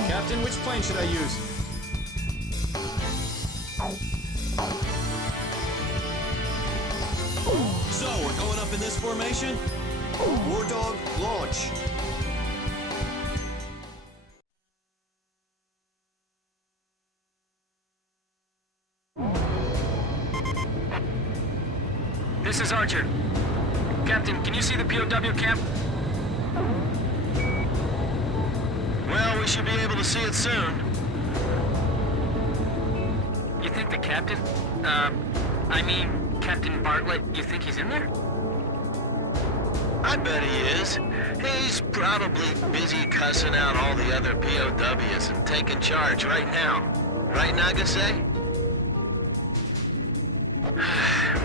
Captain, which plane should I use? So, we're going up in this formation? War Dog, launch. This is Archer. Captain, can you see the POW camp? Well, we should be able to see it soon. You think the captain? I mean, Captain Bartlett, you think he's in there? I bet he is. He's probably busy cussing out all the other POWs and taking charge right now. Right, Nagase?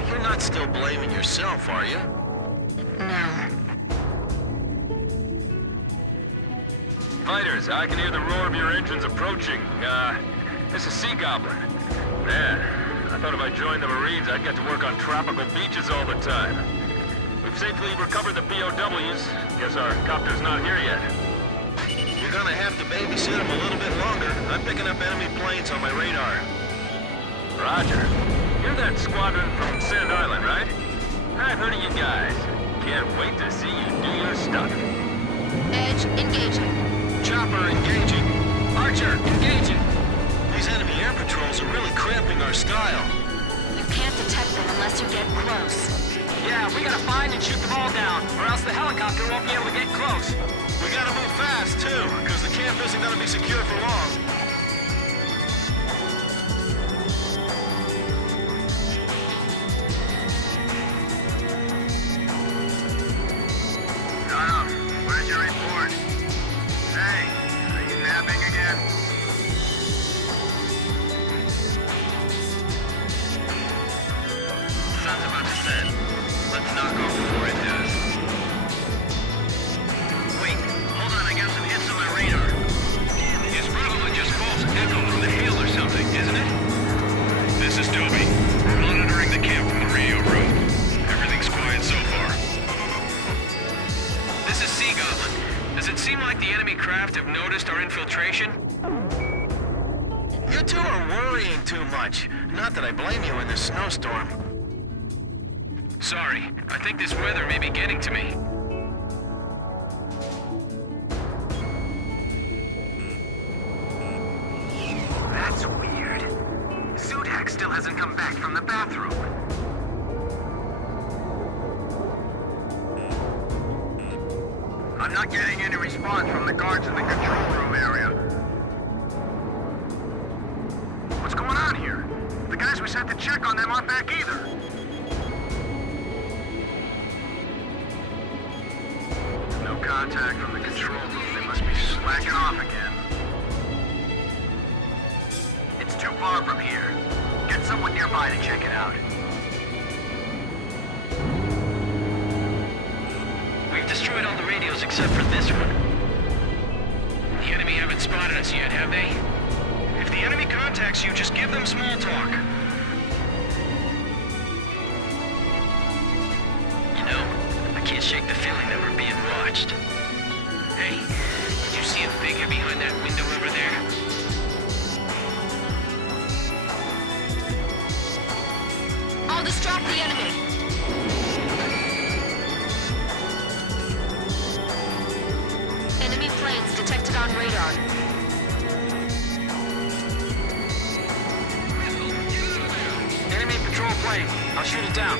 You're not still blaming yourself, are you? No. Fighters, I can hear the roar of your engines approaching. This is Sea Goblin. Man, I thought if I joined the Marines, I'd get to work on tropical beaches all the time. We've safely recovered the POWs. Guess our copter's not here yet. You're gonna have to babysit him a little bit longer. I'm picking up enemy planes on my radar. Roger. You're that squadron from Sand Island, right? I've heard of you guys. Can't wait to see you do your stuff. Edge, engaging. Chopper engaging. Archer, engaging. These enemy air patrols are really cramping our style. You can't detect them unless you get close. Yeah, we gotta find and shoot them all down, or else the helicopter won't be able to get close. We gotta move fast, too, because the camp isn't gonna be secure for long. Where's your report? Hey, are you napping again? Sun's about to set. Let's knock off before it does. Wait, hold on, I got some hits on my radar. It's probably just false echo from the hail or something, isn't it? This is Toby. We're monitoring the camp from the radio room. Everything's quiet so far. This is Sea Goblin. Does it seem like the enemy craft have noticed our infiltration? You two are worrying too much. Not that I blame you in this snowstorm. Sorry, I think this weather may be getting to me. That's weird. Sudak still hasn't come back from the bathroom. I'm not getting any response from the guards in the control room area. What's going on here? The guys we sent to check on them aren't back either. No contact from the control room. They must be slacking off again. It's too far from here. Get someone nearby to check it out. We've destroyed all the radios except for this one. The enemy haven't spotted us yet, have they? If the enemy contacts you, just give them small talk. You know, I can't shake the feeling that we're being watched. Hey, did you see a figure behind that window over there? I'll distract the enemy. Enemy planes detected on radar. Enemy patrol plane. I'll shoot it down.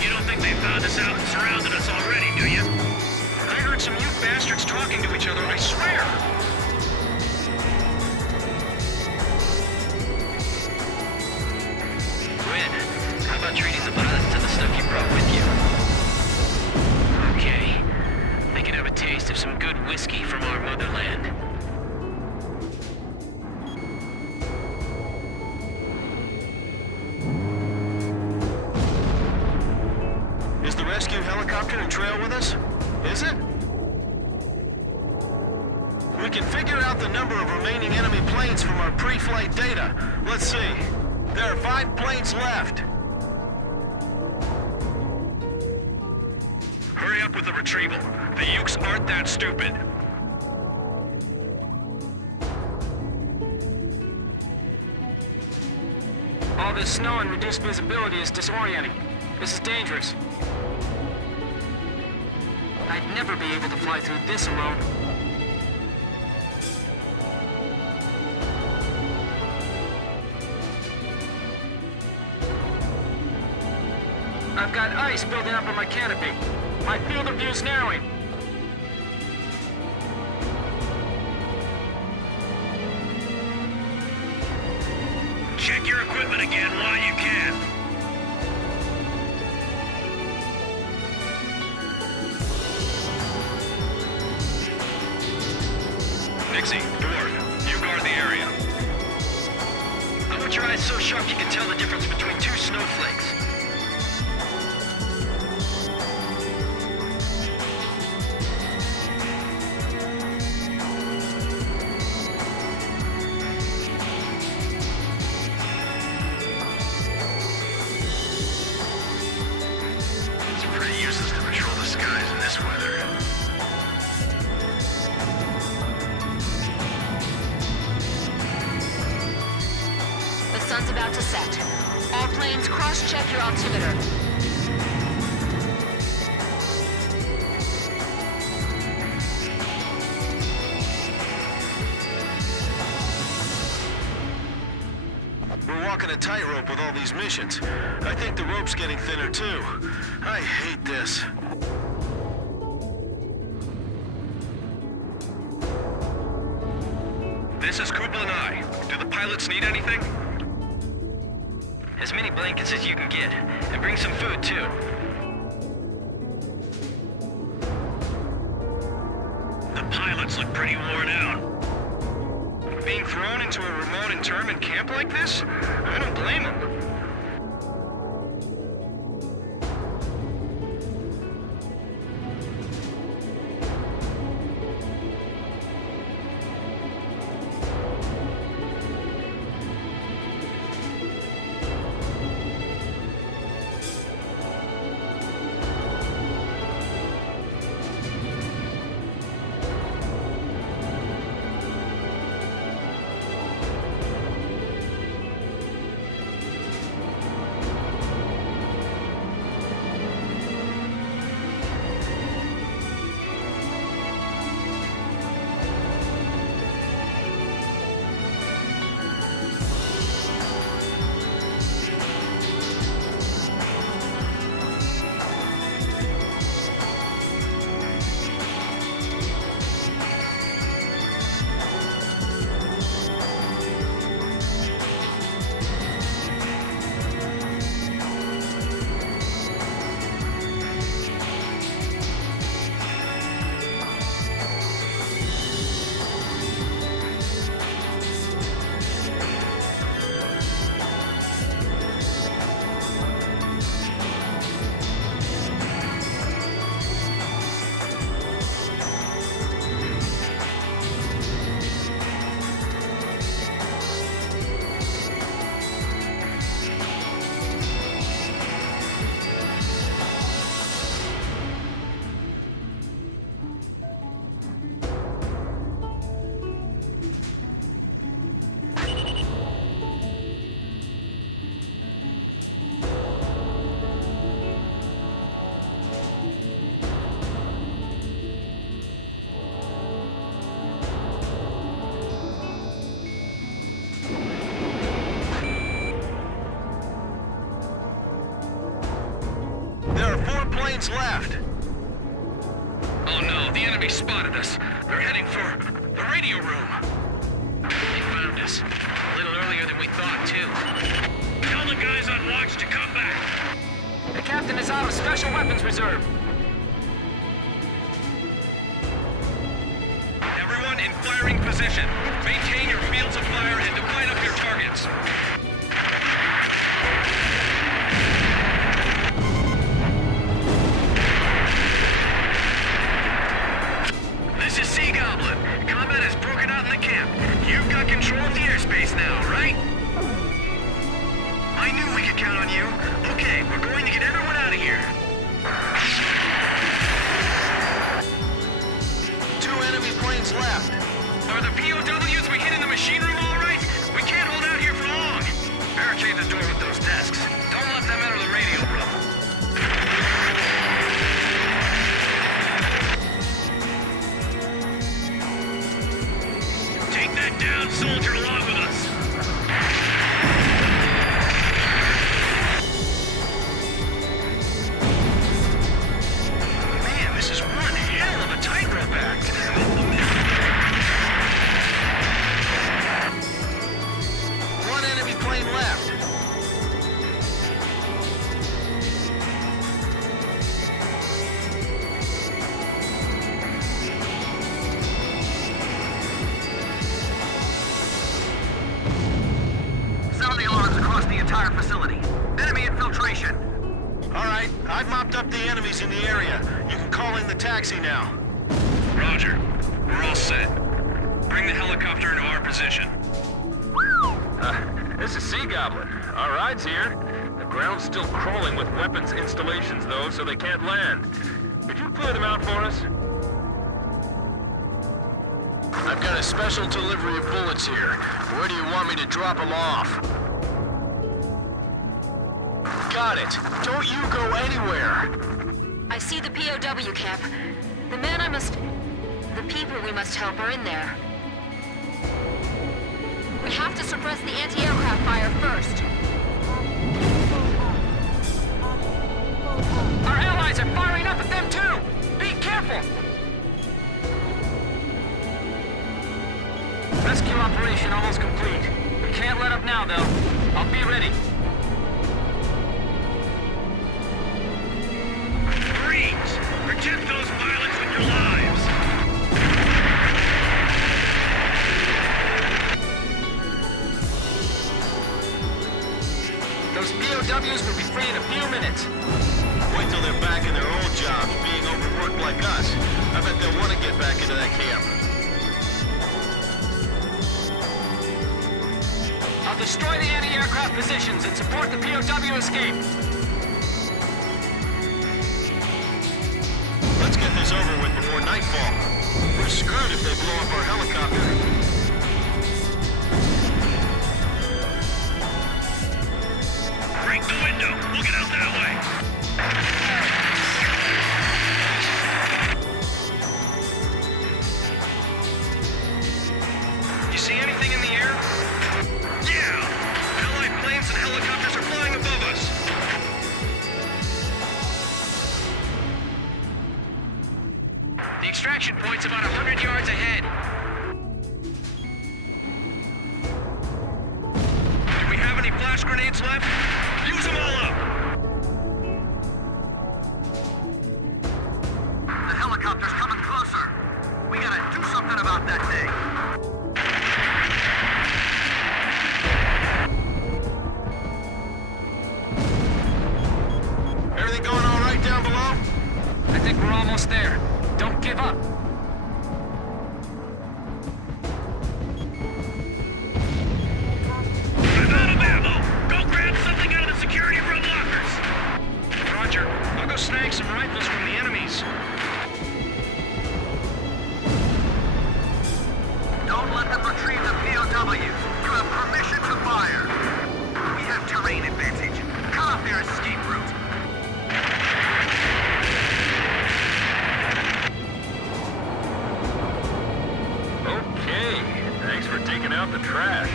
You don't think they found us out and surrounded us already, do you? I heard some you bastards talking to each other, I swear! Gwen, how about treating the pilots to the stuff you brought with you? Okay. They can have a taste of some good whiskey from our motherland. Is the rescue helicopter in trail with us? Is it? We can figure out the number of remaining enemy planes from our pre-flight data. Let's see. There are 5 planes left. Hurry up with the retrieval. The Ukes aren't that stupid. All this snow and reduced visibility is disorienting. This is dangerous. I'd never be able to fly through this alone. I've got ice building up on my canopy. My field of view's narrowing. Check your equipment again while you can. Nixie, Dwarf, you guard the area. I want your eyes so sharp you can tell the difference between 2 snowflakes. sun's about to set. All planes, cross-check your altimeter. We're walking a tightrope with all these missions. I think the rope's getting thinner too. I hate this. This is Kupal and I. Do the pilots need anything? As many blankets as you can get, and bring some food too. The pilots look pretty worn out. Being thrown into a remote internment camp like this? I don't blame them. Planes left. Oh no, the enemy spotted us. They're heading for the radio room. They found us. A little earlier than we thought, too. Tell the guys on watch to come back. The captain is out of special weapons reserve. Everyone in firing position. Maintain your fields of fire and divide up your targets. This is Sea Goblin. Combat has broken out in the camp. You've got control of the airspace now, right? I knew we could count on you. Okay, we're going to get everyone out of here. Two enemy planes left. Are the POWs we hit in the machine room all right? We can't hold out here for long. Barricade the door with those desks. Don't let them enter the radio room. Take that down soldier along with us. Man, this is one hell of a tightrope act. One enemy plane left. Sound the alarms across the entire facility. Enemy infiltration. All right, I've mopped up the enemies in the area. You can call in the taxi now. Roger. We're all set. Bring the helicopter into our position. This is Sea Goblin. Our ride's here. The ground's still crawling with weapons installations, though, so they can't land. Could you clear them out for us? I've got a special delivery of bullets here. Where do you want me to drop them off? got it. Don't you go anywhere. I see the POW camp. The people we must help are in there. We have to suppress the anti-aircraft fire first. Our allies are firing up at them too! Be careful! Rescue operation almost complete. We can't let up now, though. I'll be ready. Marines! Protect those pilots with your lives! Those POWs will be free in a few minutes. Wait till they're back in their old jobs, being overworked like us. I bet they'll want to get back into that camp. I'll destroy the anti-aircraft positions and support the POW escape. Let's get this over with before nightfall. We're screwed if they blow up our helicopter. Break the window! We'll get out that way! You see anything in the air? Yeah! Allied planes and helicopters are flying above us! The extraction point's about 100 yards ahead. Do we have any flash grenades left? Use them all up! The helicopter's coming closer. We gotta do something about that thing. Everything going all right down below? I think we're almost there. Don't give up. I'm out of ammo! Go grab something out of the security room lockers! Roger. I'll go snag some rifles from the enemies. Don't let them retrieve the POWs. You have permission to fire. We have terrain advantage. Cut off their escape route. Okay. Thanks for taking out the trash.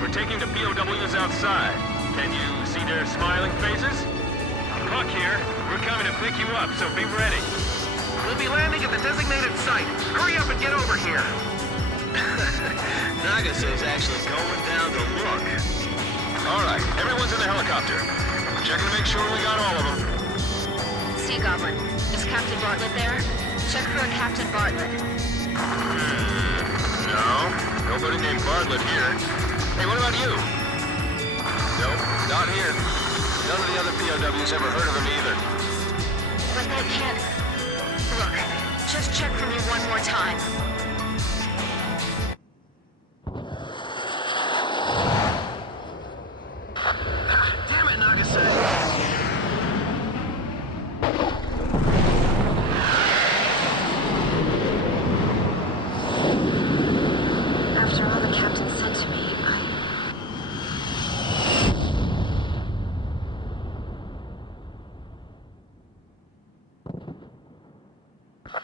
We're taking the POWs outside. Can you see their smiling faces? Puck here. We're coming to pick you up, so be ready. We'll be landing at the designated site. Hurry up and get over here. Nagase's actually going down to look. All right, everyone's in the helicopter. Checking to make sure we got all of them. Sea Goblin, is Captain Bartlett there? Check for a Captain Bartlett. No, nobody named Bartlett here. Hey, what about you? Nope, not here. None of the other POWs ever heard of him either. But they can't... Look, just check for me one more time. Damn it, Nagase! After all the Captain said to me,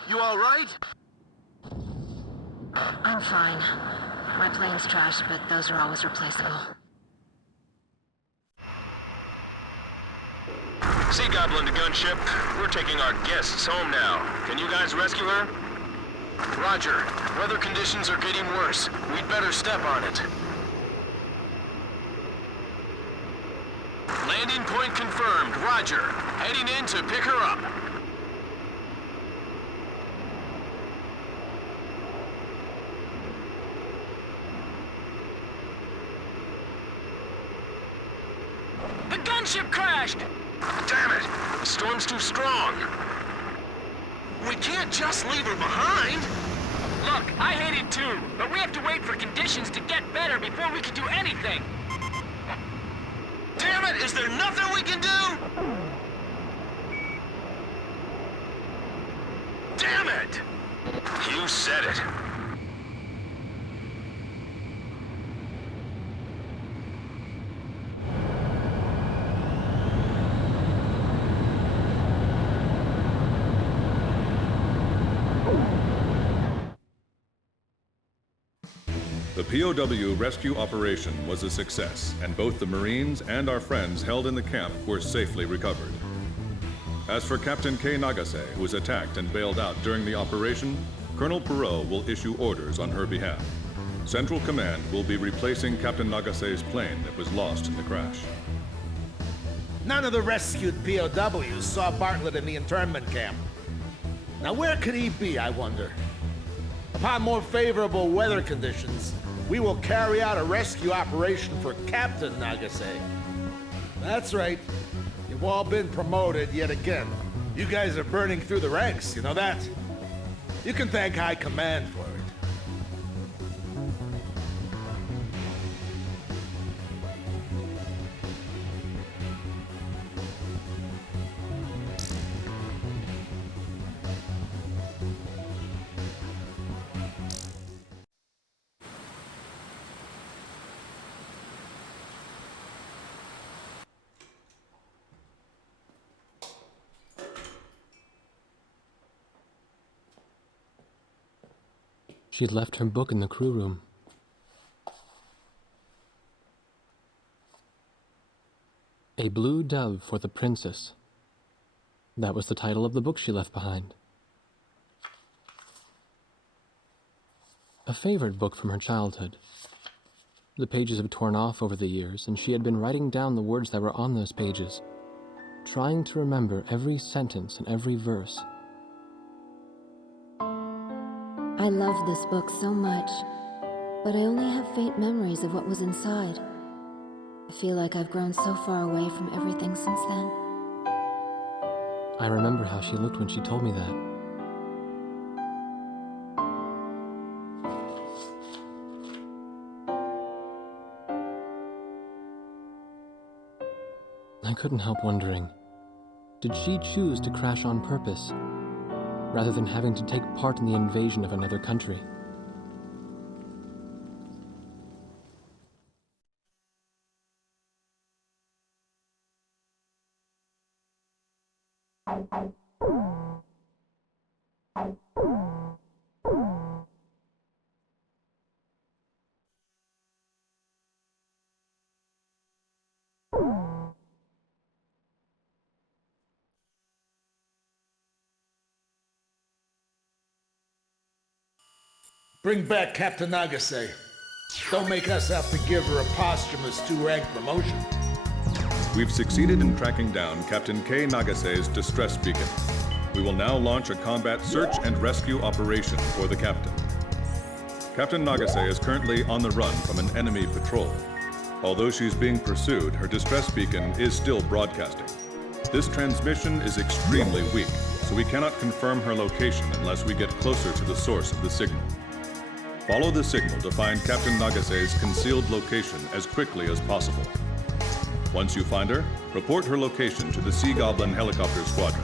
You all right? I'm fine. My plane's trashed, but those are always replaceable. Sea Goblin to gunship. We're taking our guests home now. Can you guys rescue her? Roger. Weather conditions are getting worse. We'd better step on it. Landing point confirmed. Roger. Heading in to pick her up. The gunship crashed! Damn it! The storm's too strong. We can't just leave her behind! Look, I hate it too, but we have to wait for conditions to get better before we can do anything. Damn it! Is there nothing we can do? Damn it! You said it. The POW rescue operation was a success, and both the Marines and our friends held in the camp were safely recovered. As for Captain K. Nagase, who was attacked and bailed out during the operation, Colonel Perot will issue orders on her behalf. Central Command will be replacing Captain Nagase's plane that was lost in the crash. None of the rescued POWs saw Bartlett in the internment camp. Now where could he be, I wonder? Upon more favorable weather conditions, we will carry out a rescue operation for Captain Nagase. That's right. You've all been promoted yet again. You guys are burning through the ranks, you know that? You can thank High Command for it. She'd left her book in the crew room. A Blue Dove for the Princess. That was the title of the book she left behind. A favorite book from her childhood. The pages have torn off over the years, and she had been writing down the words that were on those pages, trying to remember every sentence and every verse. I loved this book so much, but I only have faint memories of what was inside. I feel like I've grown so far away from everything since then. I remember how she looked when she told me that. I couldn't help wondering, did she choose to crash on purpose, rather than having to take part in the invasion of another country? Bring back Captain Nagase. Don't make us have to give her a posthumous 2-rank promotion. We've succeeded in tracking down Captain K. Nagase's distress beacon. We will now launch a combat search and rescue operation for the captain. Captain Nagase is currently on the run from an enemy patrol. Although she's being pursued, her distress beacon is still broadcasting. This transmission is extremely weak, so we cannot confirm her location unless we get closer to the source of the signal. Follow the signal to find Captain Nagase's concealed location as quickly as possible. Once you find her, report her location to the Sea Goblin Helicopter Squadron.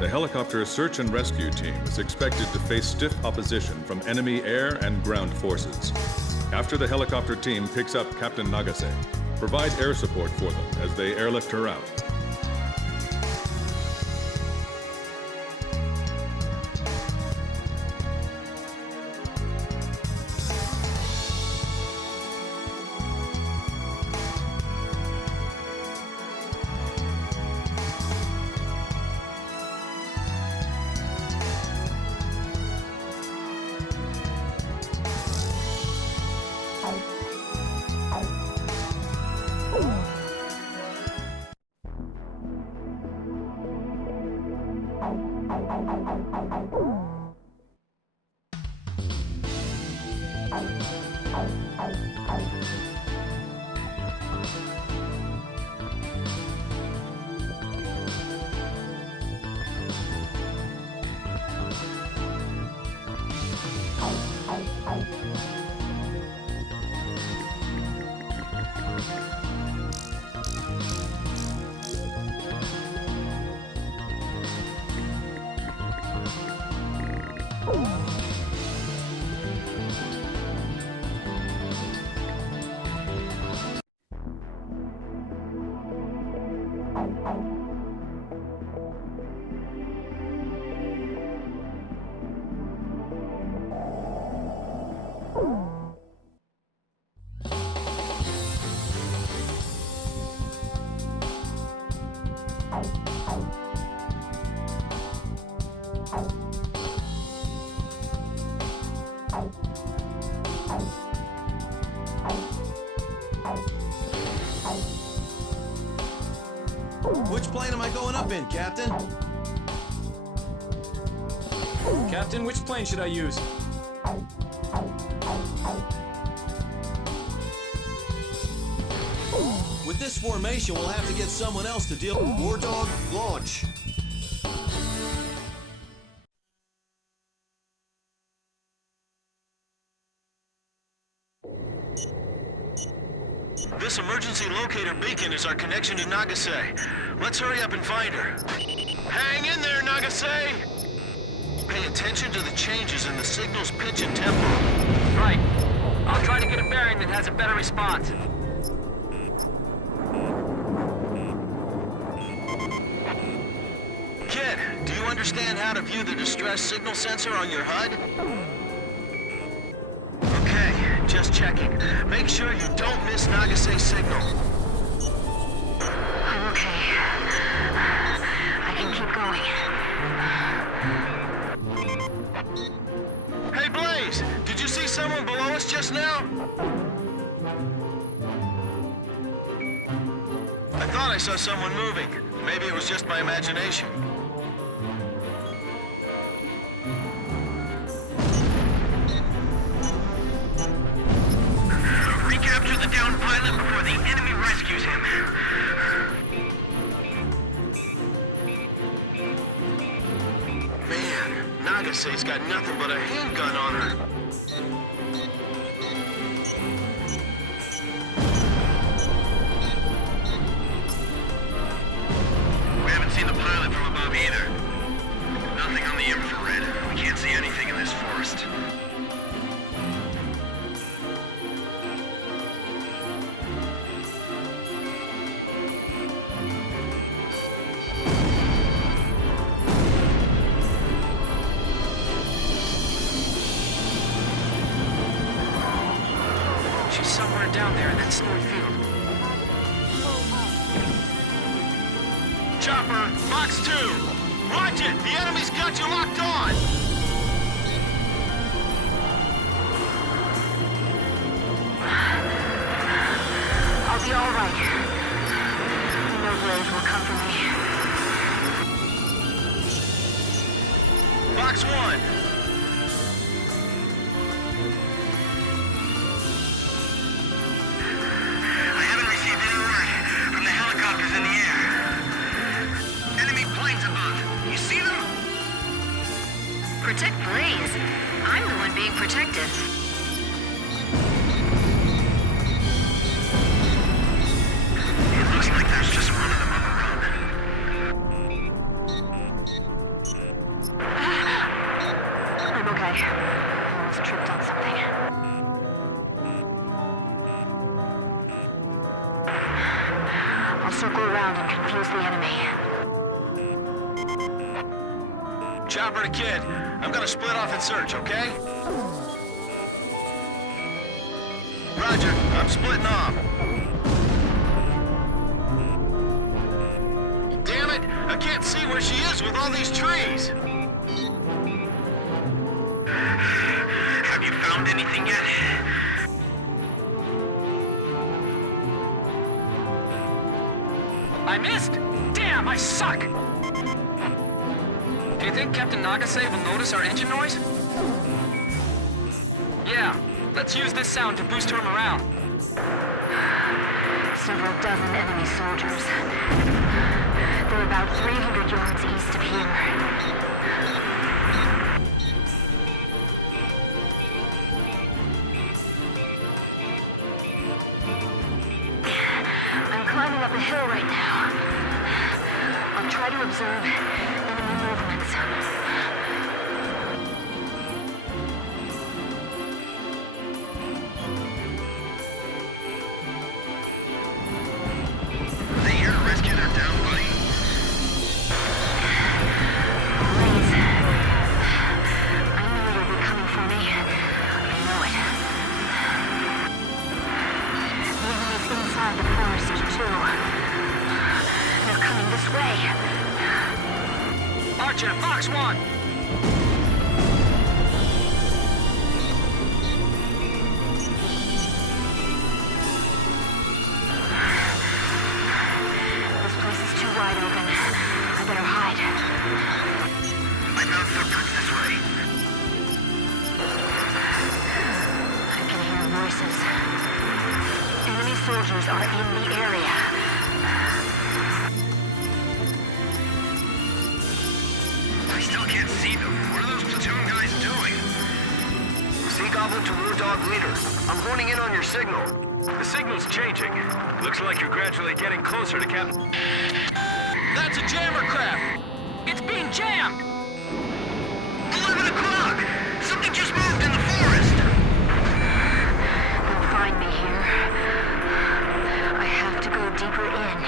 The helicopter search and rescue team is expected to face stiff opposition from enemy air and ground forces. After the helicopter team picks up Captain Nagase, provide air support for them as they airlift her out. Which plane am I going up in, Captain? Captain, which plane should I use? With this formation, we'll have to get someone else to deal with War Dog, launch. This emergency locator beacon is our connection to Nagase. Let's hurry up and find her. Hang in there, Nagase! Pay attention to the changes in the signal's pitch and tempo. Right. I'll try to get a bearing that has a better response. Kid, do you understand how to view the distress signal sensor on your HUD? Okay, just checking. Make sure you don't miss Nagase's signal. I'm okay. I can keep going. Hey, Blaze! Did you see someone below us just now? I thought I saw someone moving. Maybe it was just my imagination. Recapture the downed pilot before the enemy rescues him. Man, Nagase's got nothing but a handgun on her. We haven't seen the pilot from above either. Nothing on the infrared. We can't see anything in this forest. She's somewhere down there in that snowy field. Chopper, Fox 2! Watch it! The enemy's got you locked on! I'll be all right. No Blaze will come for me. Fox 1! I haven't received any word from the helicopters in the air. Enemy planes above. You see them? Protect Blaze. I'm the one being protected. It looks like there's just one of them on the run. I'm okay. I almost tripped on something. I'll circle around and confuse the enemy. Chopper to Kid, I'm gonna split off and search, okay? Roger, I'm splitting off. Damn it! I can't see where she is with all these trees! Have you found anything yet? I missed! Damn, I suck! Do you think Captain Nagase will notice our engine noise? Yeah, let's use this sound to boost her morale. Several dozen enemy soldiers. They're about 300 yards east of here. I'm climbing up a hill right now. I'll try to observe enemy movements. Are they here to rescue their down buddy? Please. I know you'll be coming for me. I know it. The enemy's inside the forest, too. They're coming this way. Archer, Fox 1! soldiers are in the area. I still can't see them. What are those platoon guys doing? Sea Goblin to War Dog Leader. I'm honing in on your signal. The signal's changing. Looks like you're gradually getting closer to Captain... That's a jammer craft! It's being jammed! 11 o'clock! Something just moved in the forest! They'll find me here. I have to go deeper in.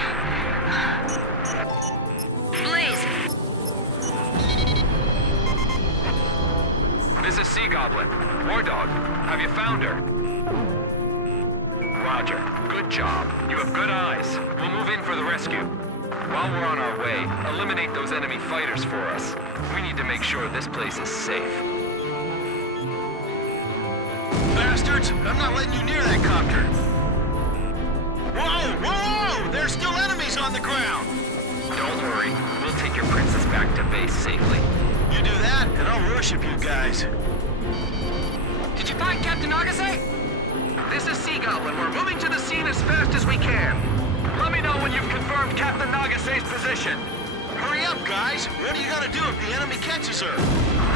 Blaze! This is Sea Goblin. War Dog, have you found her? Roger. Good job. You have good eyes. We'll move in for the rescue. While we're on our way, eliminate those enemy fighters for us. We need to make sure this place is safe. Bastards! I'm not letting you near that copter! Whoa! Whoa! There's still enemies on the ground! Don't worry. We'll take your princess back to base safely. You do that, and I'll worship you guys. Did you find Captain Nagase? This is Sea Goblin. We're moving to the scene as fast as we can. Let me know when you've confirmed Captain Nagase's position. Hurry up, guys! What are you gonna do if the enemy catches her?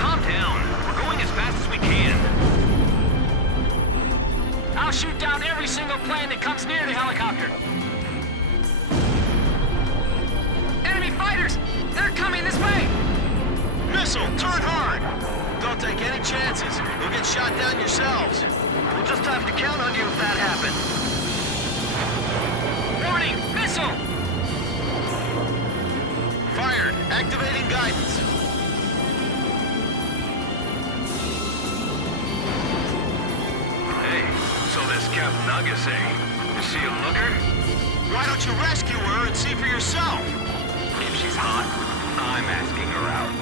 Calm down. We're going as fast as we can. I'll shoot down every single plane that comes near the helicopter. Enemy fighters! They're coming this way! Missile, turn hard! Don't take any chances. You'll get shot down yourselves. We'll just have to count on you if that happens. Warning! Missile! Fired. Activating guidance. Hey, so this Captain Nagase, is she a looker? Why don't you rescue her and see for yourself? If she's hot, I'm asking her out.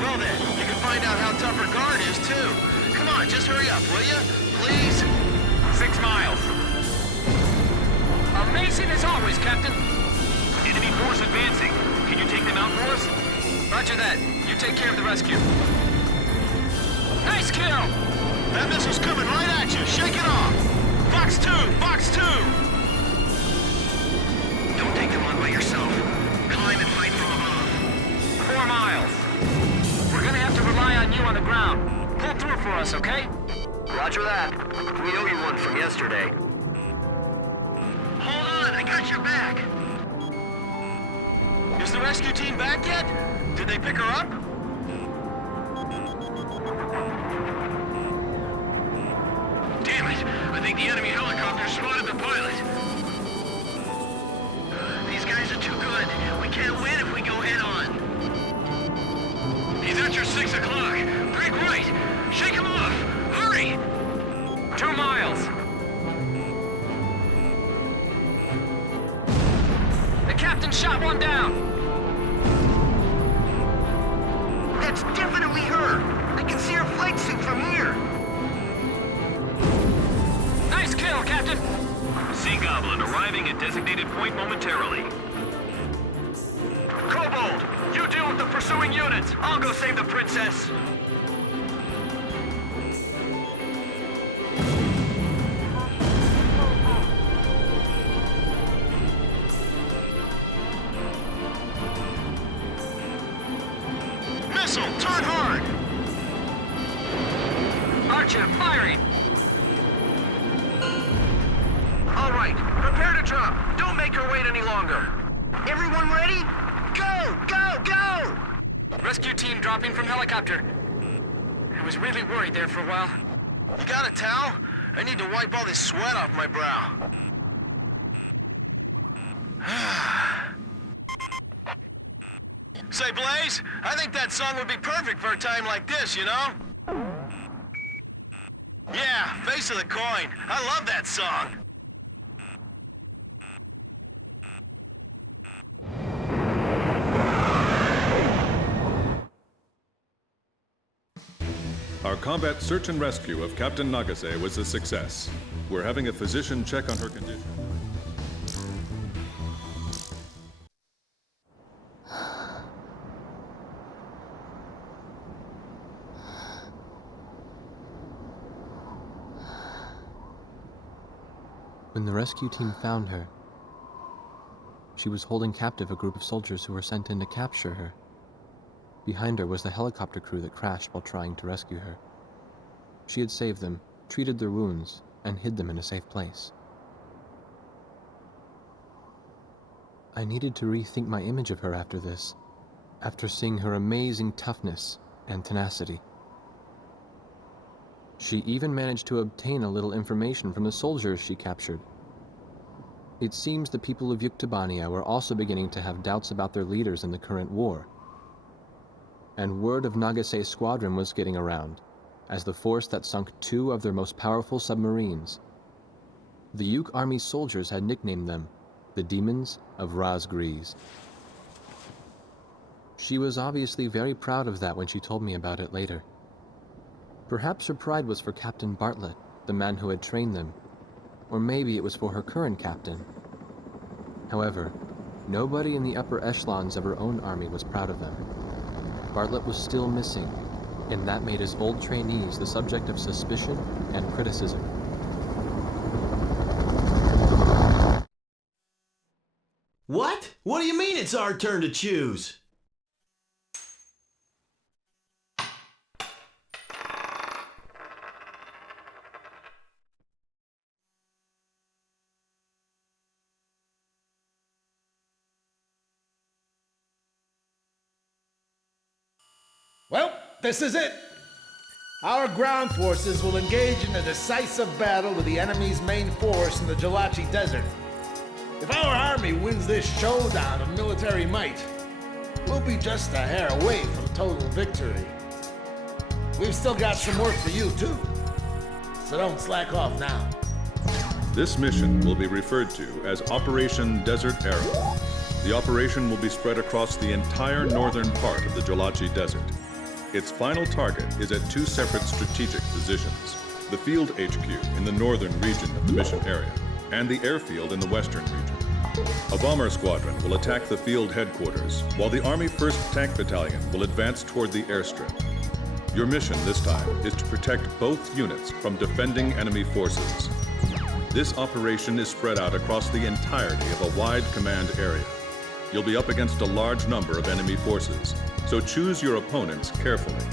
Well then, you can find out how tough her guard is too. Come on, just hurry up, will you? Please? 6 miles. Amazing as always, Captain. Enemy force advancing. Can you take them out for us? Roger that. You take care of the rescue. Nice kill! That missile's coming right at you. Shake it off. Fox 2! Fox 2! Don't take them on by yourself. Climb and fight from above. 4 miles. We're gonna have to rely on you on the ground. Pull through for us, okay? Roger that. We owe you one from yesterday. Hold on, I got your back. Is the rescue team back yet? Did they pick her up? Damn it! I think the enemy helicopter spotted the pilot. These guys are too good. We can't win if we go head-on. He's at your 6 o'clock. Break right. Shake him off. Hurry! 2 miles. The captain shot one down. That's definitely her. I can see her flight suit from here. Nice kill, Captain. Sea Goblin arriving at designated point momentarily. Kobold, you deal with the pursuing units. I'll go save the princess. Missile, turn hard! Archer, firing. All right, prepare to drop. Don't make her wait any longer. Everyone ready? Go, go, go! Rescue team dropping from helicopter. I was really worried there for a while. You got a towel? I need to wipe all this sweat off my brow. Say, Blaze, I think that song would be perfect for a time like this, you know? Yeah, Face of the Coin. I love that song. Our combat search and rescue of Captain Nagase was a success. We're having a physician check on her condition. When the rescue team found her, she was holding captive a group of soldiers who were sent in to capture her. Behind her was the helicopter crew that crashed while trying to rescue her. She had saved them, treated their wounds, and hid them in a safe place. I needed to rethink my image of her after this, after seeing her amazing toughness and tenacity. She even managed to obtain a little information from the soldiers she captured. It seems the people of Yuktobania were also beginning to have doubts about their leaders in the current war. And word of Nagase's squadron was getting around, as the force that sunk 2 of their most powerful submarines. The Yuk Army's soldiers had nicknamed them the Demons of Razgriz. She was obviously very proud of that when she told me about it later. Perhaps her pride was for Captain Bartlett, the man who had trained them, or maybe it was for her current captain. However, nobody in the upper echelons of her own army was proud of them. Bartlett was still missing, and that made his old trainees the subject of suspicion and criticism. What? What do you mean it's our turn to choose? Well, this is it. Our ground forces will engage in a decisive battle with the enemy's main force in the Jalachi Desert. If our army wins this showdown of military might, we'll be just a hair away from total victory. We've still got some work for you, too. So don't slack off now. This mission will be referred to as Operation Desert Arrow. The operation will be spread across the entire northern part of the Jalachi Desert. Its final target is at 2 separate strategic positions: the Field HQ in the northern region of the mission area, and the Airfield in the western region. A bomber squadron will attack the field headquarters, while the Army 1st Tank Battalion will advance toward the airstrip. Your mission this time is to protect both units from defending enemy forces. This operation is spread out across the entirety of a wide command area. You'll be up against a large number of enemy forces, so choose your opponents carefully.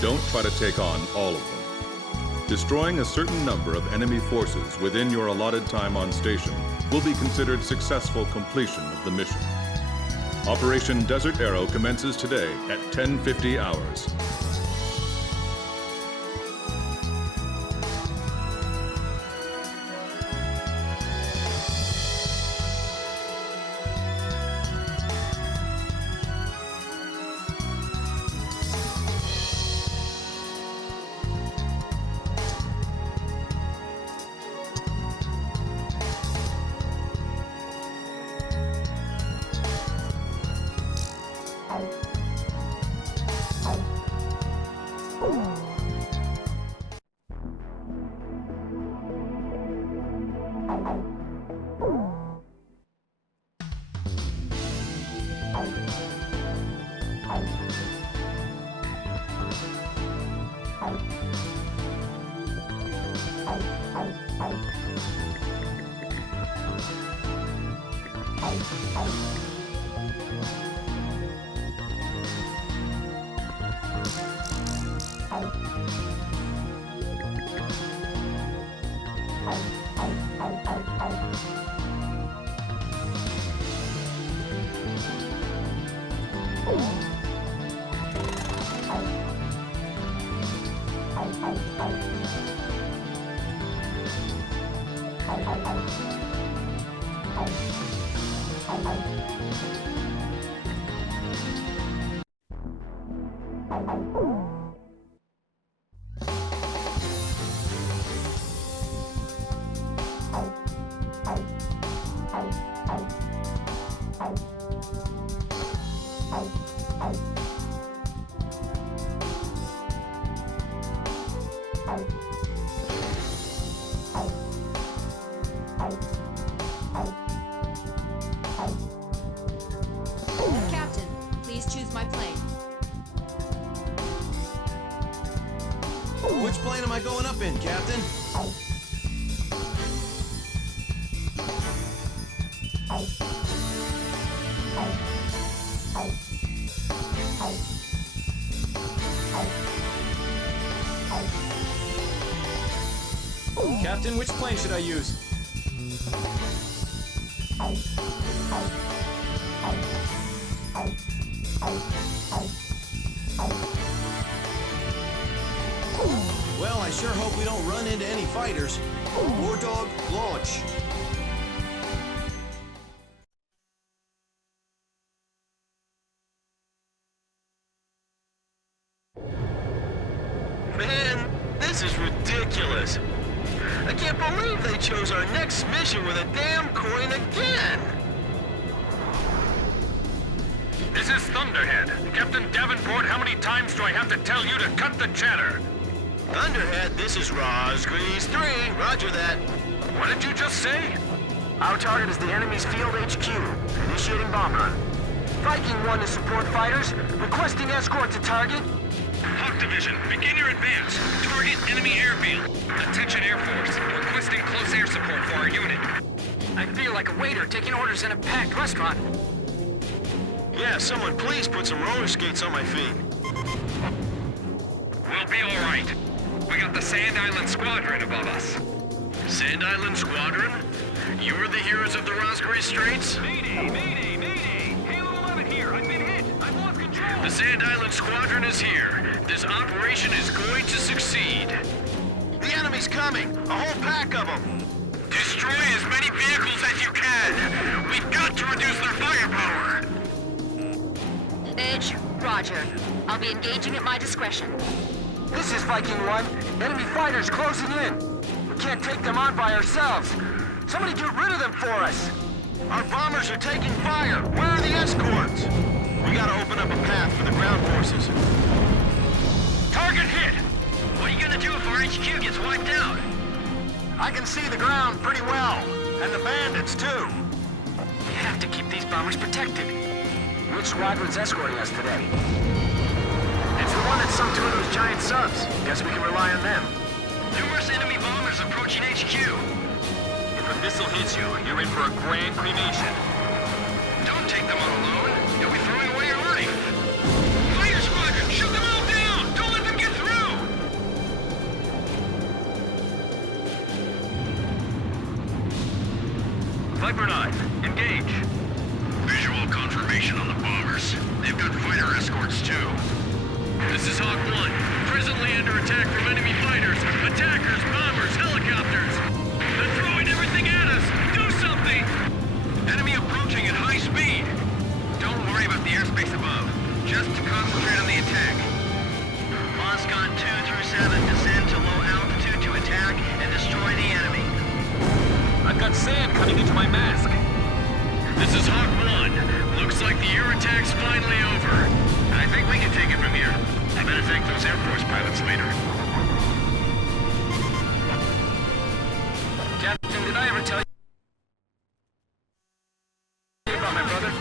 Don't try to take on all of them. Destroying a certain number of enemy forces within your allotted time on station will be considered successful completion of the mission. Operation Desert Arrow commences today at 10:50 hours. Captain, please choose my plane. Which plane am I going up in, Captain? Captain, which plane should I use? Well, I sure hope we don't run into any fighters. War Dog, launch. Man, this is ridiculous. I can't believe they chose our next mission with a damn coin again. This is Thunderhead. Captain Davenport, how many times do I have to tell you to cut the chatter? Thunderhead, this is Razgriz 3. Roger that. What did you just say? Our target is the enemy's field HQ. Initiating bomb run. Viking 1 to support fighters. Requesting escort to target. Hawk Division, begin your advance. Target enemy airfield. Attention Air Force, requesting close air support for our unit. I feel like a waiter taking orders in a packed restaurant. Yeah, someone please put some roller skates on my feet. We'll be all right. We got the Sand Island Squadron above us. Sand Island Squadron? You were the heroes of the Razgriz Straits? Mayday, mayday, mayday! Halo 11 here, I've been hit! I've lost control! The Sand Island Squadron is here. This operation is going to succeed. The enemy's coming! A whole pack of them! Destroy as many vehicles as you can! We've got to reduce their firepower! Edge, roger. I'll be engaging at my discretion. This is Viking 1. Enemy fighters closing in. We can't take them on by ourselves. Somebody get rid of them for us. Our bombers are taking fire. Where are the escorts? We gotta open up a path for the ground forces. Target hit! What are you gonna do if our HQ gets wiped out? I can see the ground pretty well. And the bandits, too. We have to keep these bombers protected. Which squadron's escorting us today? It's the one that sunk two of those giant subs. Guess we can rely on them. Numerous enemy bombers approaching HQ. If a missile hits you, you're in for a grand cremation. Don't take them on alone. You'll be throwing away your life. Fighter squadron, shoot them all down! Don't let them get through! Viper 9, engage. Visual confirmation on the bombers. They've got fighter escorts too. This is Hawk 1. Presently under attack from enemy fighters, attackers, bombers, helicopters. They're throwing everything at us. Do something! Enemy approaching at high speed. Don't worry about the airspace above. Just concentrate on the attack. Moscon 2 through 7 descend to low altitude to attack and destroy the enemy. I've got sand coming into my mask. This is Hawk 1. Looks like the air attack's finally over. I think we can take it from here. I better thank those Air Force pilots later. Captain, did I ever tell you about my brother?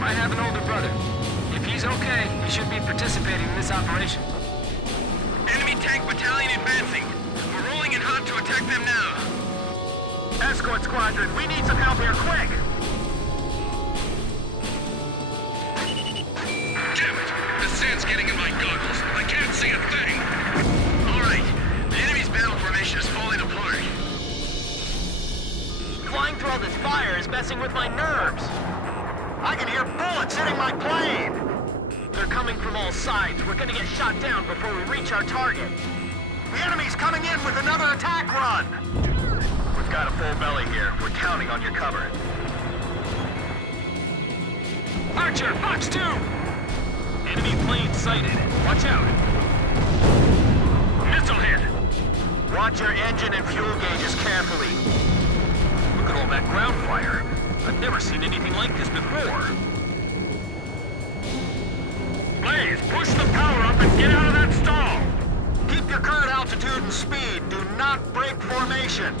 I have an older brother. If he's okay, he should be participating in this operation. Enemy tank battalion advancing. We're rolling in hot to attack them now. Escort squadron, we need some help here, quick! Damn it! The sand's getting in my goggles. I can't see a thing. All right. The enemy's battle formation is falling apart. Flying through all this fire is messing with my nerves. I can hear bullets hitting my plane. They're coming from all sides. We're gonna get shot down before we reach our target. The enemy's coming in with another attack run. We've got a full belly here. We're counting on your cover. Archer, Fox 2! Enemy plane sighted. Watch out. Missile hit. Watch your engine and fuel gauges carefully. Look at all that ground fire. I've never seen anything like this before. Blaze, push the power up and get out of that stall! Keep your current altitude and speed. Do not break formation.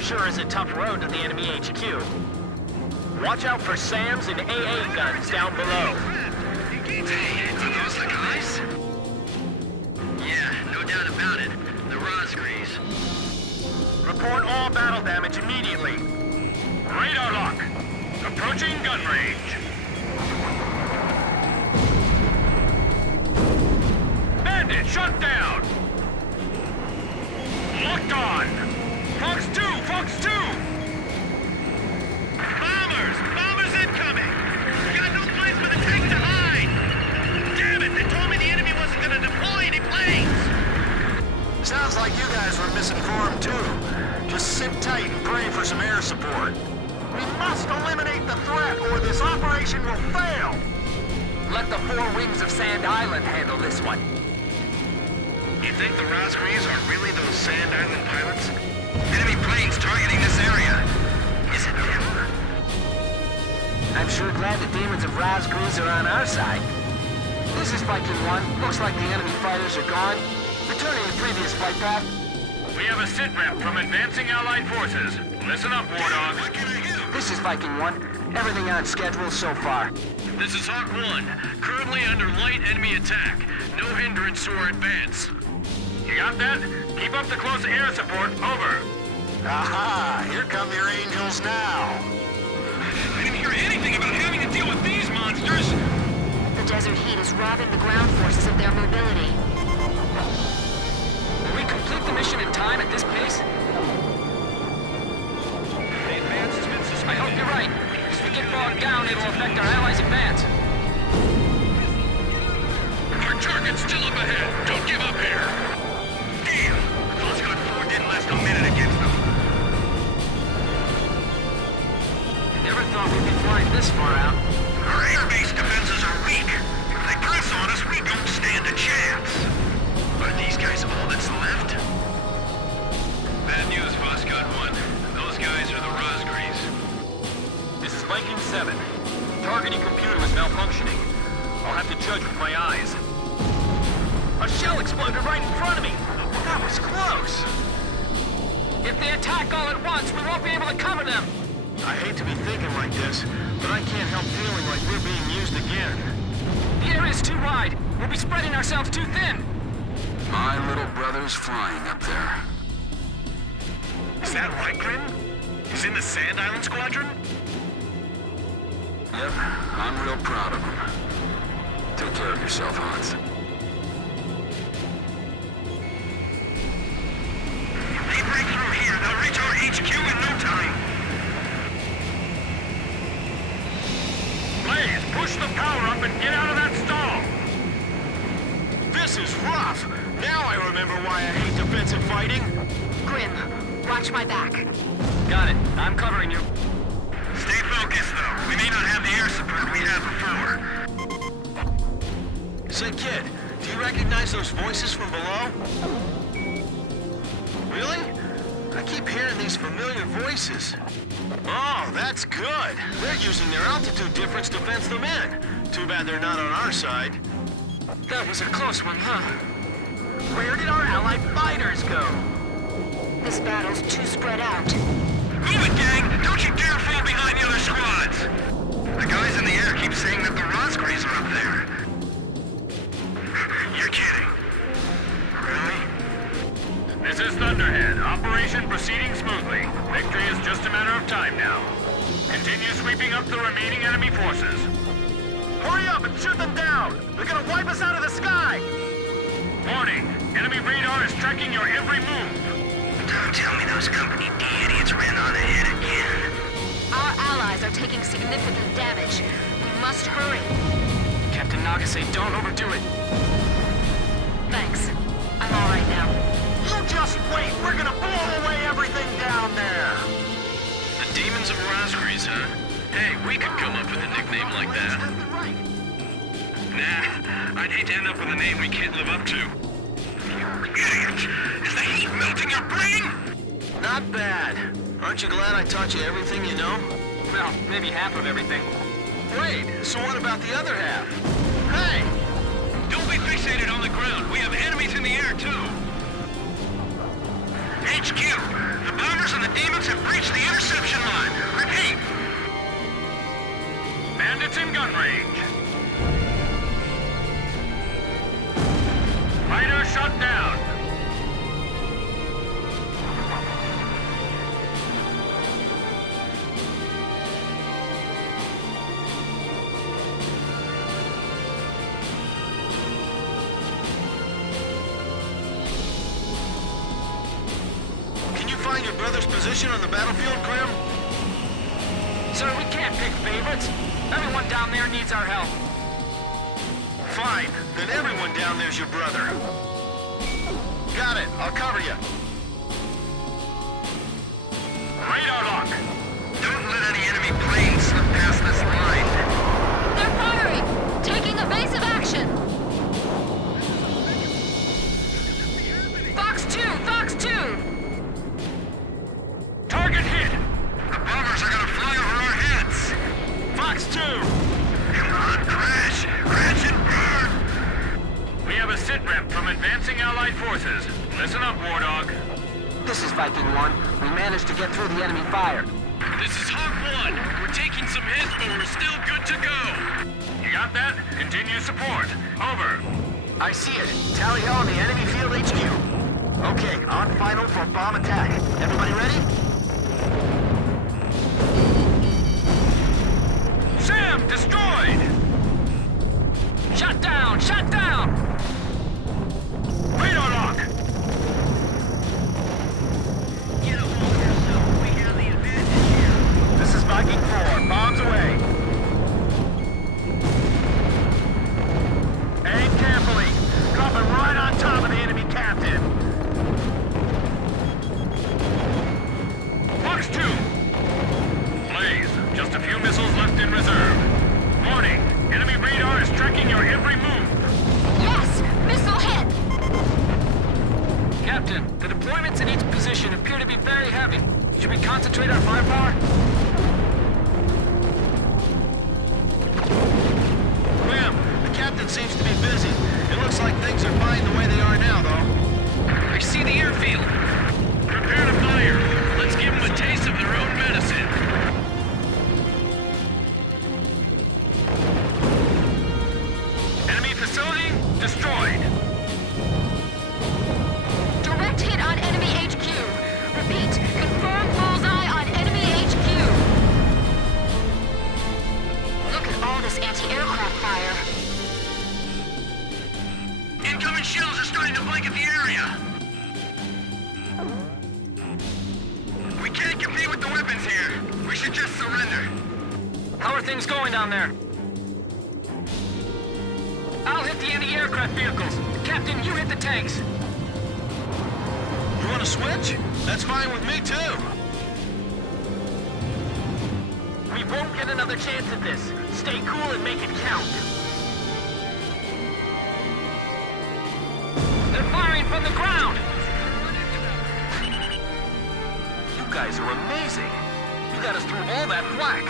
Sure is a tough road to the enemy HQ. Watch out for SAMs and AA guns down below. Hey, are those the guys? Yeah, no doubt about it. The Razgriz. Report all battle damage immediately. Radar lock. Approaching gun range. target shut down! Locked on! Fox 2! Fox 2! Bombers! Bombers incoming! Got no place for the tank to hide! Damn it! They told me the enemy wasn't gonna deploy any planes! Sounds like you guys were misinformed too. Just sit tight and pray for some air support. We must eliminate the threat or this operation will fail! Let the 4 wings of Sand Island handle this one. You think the Razgriz are really those Sand Island pilots? Enemy planes targeting this area. Is it them? I'm sure glad the demons of Razgriz are on our side. This is Viking 1. Looks like the enemy fighters are gone. Returning to previous flight path. We have a sitrep from advancing Allied forces. Listen up, War Dogs. This is Viking 1. Everything on schedule so far. This is Hawk 1. Currently under light enemy attack. No hindrance to our advance. You got that? Keep up the close air support. Over. Aha! Here come your angels now. I didn't hear anything about having to deal with these monsters. The desert heat is robbing the ground forces of their mobility. Will we complete the mission in time at this pace? The advance has been suspended. I hope you're right. If we get bogged down, it'll affect our allies' advance. Our target's still up ahead. Don't give up here. Damn! Those Squad 4 didn't last a minute against them. Never thought we'd be flying this far out. Our air-base defenses are weak. If they press on us, we don't stand a chance. Are these guys all that's left? Bad news, Squad 1. Those guys are the Razgriz. This is Viking 7. Targeting computer is malfunctioning. I'll have to judge with my eyes. A shell exploded right in front of me! That was close! If they attack all at once, we won't be able to cover them! I hate to be thinking like this, but I can't help feeling like we're being used again. The area is too wide. We'll be spreading ourselves too thin. My little brother's flying up there. Is that Eaglin? He's in the Sand Island Squadron? Yep, I'm real proud of him. Take care of yourself, Hans. They break through here. They'll reach our HQ in no time. Blaze, push the power up and get out of that stall. This is rough. Now I remember why I hate defensive fighting. Grim, watch my back. Got it. I'm covering you. Stay focused, though. We may not have the air support we had before. Say, kid, do you recognize those voices from below? Really? I keep hearing these familiar voices. Oh, that's good. They're using their altitude difference to fence them in. Too bad they're not on our side. That was a close one, huh? Where did our allied fighters go? This battle's too spread out. Move it, gang! Don't you dare fall behind the other squads! The guys in the air keep saying that the Razgriz are up there. You're kidding. Really? This is Thunderhead. Operation proceeding smoothly. Victory is just a matter of time now. Continue sweeping up the remaining enemy forces. Hurry up and shoot them down! They're gonna wipe us out of the sky! Warning! Enemy radar is tracking your every move. Don't tell me those Company D idiots ran on ahead again. Our allies are taking significant damage. We must hurry. Captain Nagase, don't overdo it. Thanks. I'm all right now. You just wait! We're gonna blow away everything down there! The demons of Razgriz, huh? Hey, we could come up with a nickname like that. Nah, I'd hate to end up with a name we can't live up to. You idiot! Is the heat melting your brain? Not bad. Aren't you glad I taught you everything you know? Well, maybe half of everything. Wait, so what about the other half? Hey! Don't be fixated on the ground. We have enemies in the air, too. HQ, the bombers and the demons have breached the interception line. Repeat. Bandits in gun range. Fighter shut down. find your brother's position on the battlefield, Grim? Sir, we can't pick favorites. Everyone down there needs our help. Fine, then everyone down there's your brother. Got it, I'll cover you. Radar lock! Don't let any enemy planes slip past this line. They're firing! Taking evasive action! Fox 2! Fox 2! Target hit! The bombers are gonna fly over our heads! Fox 2! Come on, crash! Crash and burn! We have a sit rep from advancing Allied forces. Listen up, War Dog. This is Viking 1. We managed to get through the enemy fire. This is Hawk 1. We're taking some hits, but we're still good to go. You got that? Continue support. Over. I see it. Tally ho on the enemy field HQ. Okay, on final for bomb attack. Everybody ready? Sam, destroyed! Shut down! Shut down! Radar lock! Get a hold of yourself. We have the advantage here. This is Viking 4. Bombs away. Aim carefully. Dropping right on top of the enemy captain. Fox 2. Blaze, just a few missiles left in reserve. Warning, enemy radar is tracking your every move. Yes! Missile hit! Captain, the deployments in each position appear to be very heavy. Should we concentrate our firepower? Grim, the captain seems to be busy. It looks like things are fine the way they are now, though. I see the airfield. Prepare to fire. Let's give them a taste of their own medicine. Enemy facility destroyed. Direct hit on enemy HQ. Repeat, confirm bullseye on enemy HQ. Look at all this anti-aircraft fire. Incoming shells are starting to blanket the area. We can't compete with the weapons here. We should just surrender. How are things going down there? I'll hit the anti-aircraft vehicles. Captain, you hit the tanks. You want to switch? That's fine with me, too. We won't get another chance at this. Stay cool and make it count. They're firing from the ground! You guys are amazing. You got us through all that flak.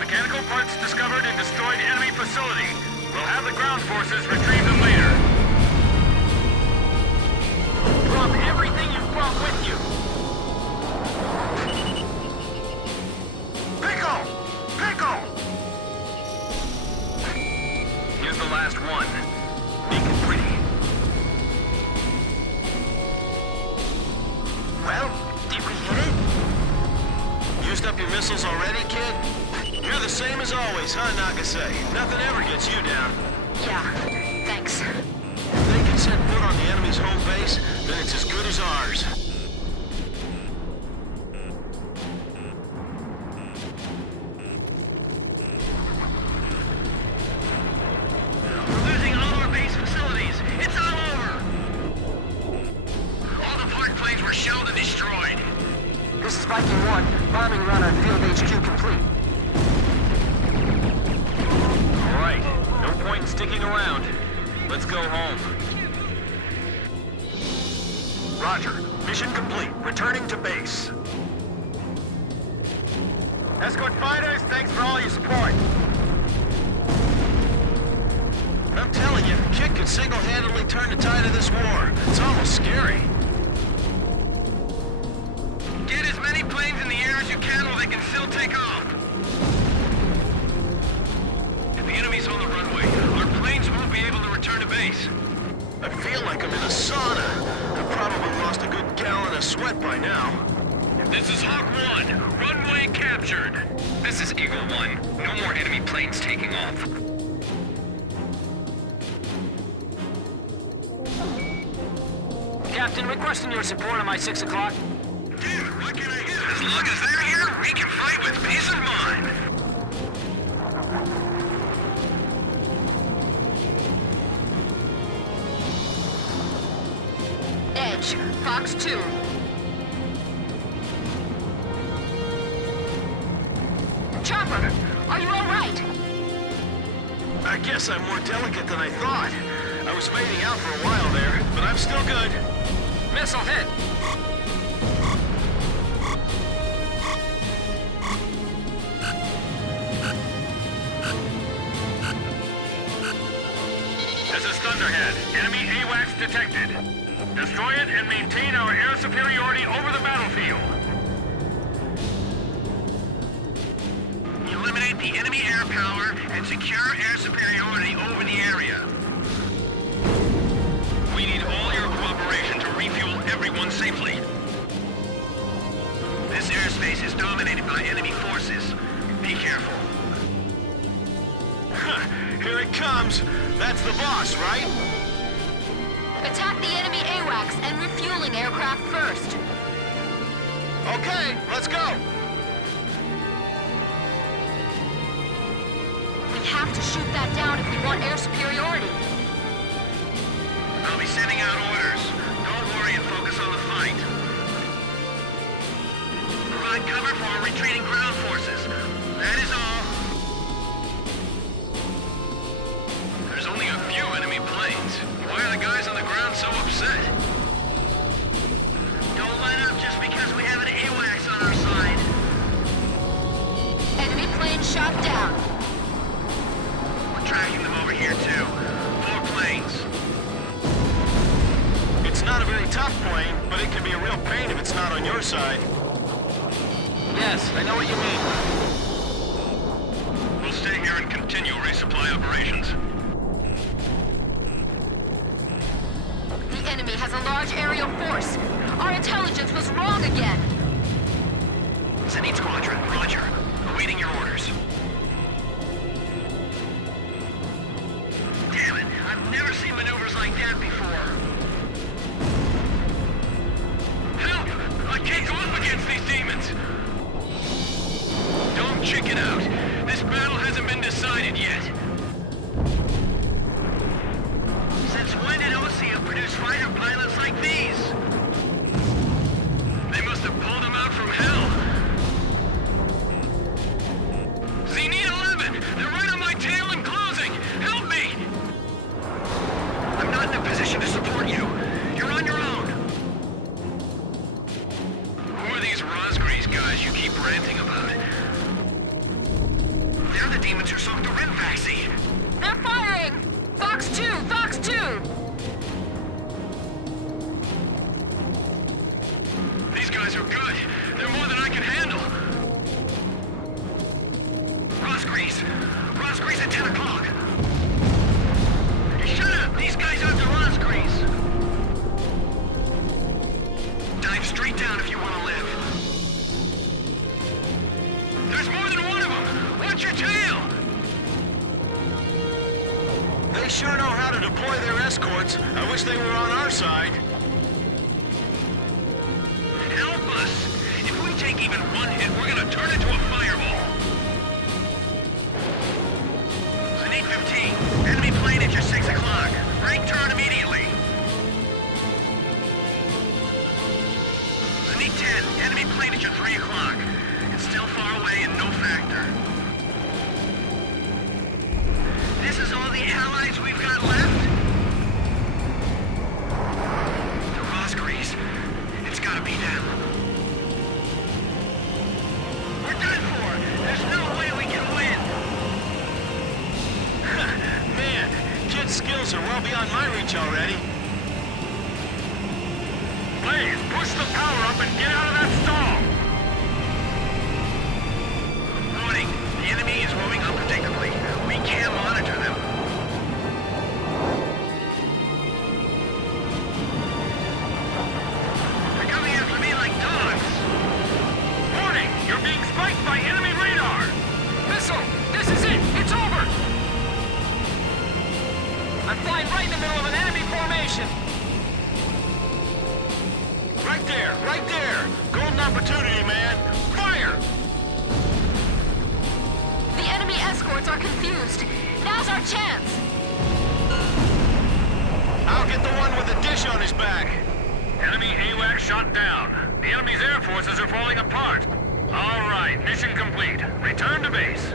Mechanical parts discovered in destroyed enemy facility. We'll have the ground forces retrieve them later. Drop everything you brought with you. Pickle! Pickle! Here's the last one. Make it pretty. Well, did we hit it? Used up your missiles already, kid? You're the same as always, huh, Nagase? Nothing ever gets you down. Yeah, thanks. If they can set foot on the enemy's home base, then it's as good as ours. We're losing all our base facilities. It's all over. All the park planes were shelled and destroyed. This is Viking 1. Bombing run on field HQ complete. All right, no point in sticking around. Let's go home. Roger. Mission complete. Returning to base. Escort fighters, thanks for all your support. I'm telling you, Kit could single-handedly turn the tide of this war. It's almost scary. Get as many planes in the air as you can while they can still take off. If the enemy's on the runway, our planes won't be able to return to base. I feel like I'm in a sauna. I've probably lost a good gallon of sweat by now. This is Hawk 1. Runway captured. This is Eagle 1. No more enemy planes taking off. Captain, requesting your support on my 6 o'clock. Dude, what can I do? As long as they're here, we can fight with peace of mind. Edge, Fox 2. Chopper, are you all right? I guess I'm more delicate than I thought. I was fading out for a while there, but I'm still good. Missile hit. This is Thunderhead. Enemy AWACS detected. Destroy it and maintain our air superiority over the battlefield. Eliminate the enemy air power and secure air superiority over the area. We need all your cooperation to refuel everyone safely. This airspace is dominated by enemy forces. Be careful. Here it comes. That's the boss, right? Attack the enemy AWACS and refueling aircraft first. Okay, let's go. We have to shoot that down if we want air superiority. I'll be sending out orders. Don't worry and focus on the fight. Provide cover for our retreating ground forces. That is all. There's only a few enemy planes. Why are the guys on the ground so upset? Don't let up just because we have an AWACS on our side. Enemy plane shot down. We're tracking them over here too. 4 planes. It's not a very tough plane, but it can be a real pain if it's not on your side. Yes, I know what you mean. We'll stay here and continue resupply operations. The enemy has a large aerial force. Our intelligence was wrong again. Sending Squadron, roger. Awaiting your orders. Damn it, I've never seen maneuvers like that before. Help! I can't go up against these demons! Don't chicken out. This battle hasn't been decided yet. Since when did Osea produce fighter pilots like these? They must have pulled them out from hell. Zenit 11! They're right on my tail and closing! Help me! I'm not in a position to support you. You're on your own. Who are these Razgriz guys you keep ranting about? They're the demons who sunk the Rimfaxi. They're firing! Fox 2! Fox 2! These guys are good. They're more than I can handle. Razgriz! Razgriz at 10 o'clock! Shut up! These guys aren't the Razgriz! Dive straight down if you want to live. There's more than one of them! Watch your tail! They sure know how to deploy their escorts. I wish they were on our side. Help us! If we take even one hit, we're gonna turn into a fireball! Zenit 15, enemy plane at your 6 o'clock. Break turn immediately. Zenit 10, enemy plane at your 3 o'clock. It's still far away and no factor. This is all the allies we've got left? The Razgriz. It's gotta be them. We're done for! There's no way we can win! Man, Kid's skills are well beyond my reach already. Blaze, push the power up and get out of that stall! Warning, the enemy is moving unpredictably. We can't monitor them. They're coming after me like dogs. Warning! You're being spiked by enemy radar! Missile! This is it! It's over! I'm flying right in the middle of an enemy formation! Right there! Right there! Golden opportunity, man! Fire! The enemy escorts are confused. Now's our chance. I'll get the one with the dish on his back. Enemy AWAC shot down. The enemy's air forces are falling apart. All right, mission complete. Return to base.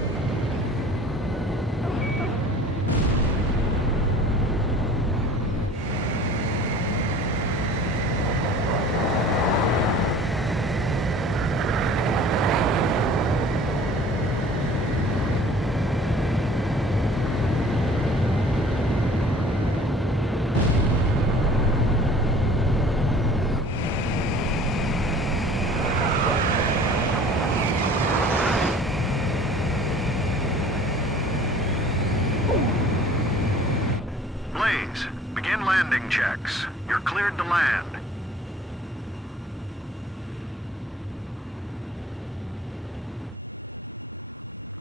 Begin landing checks. You're cleared to land.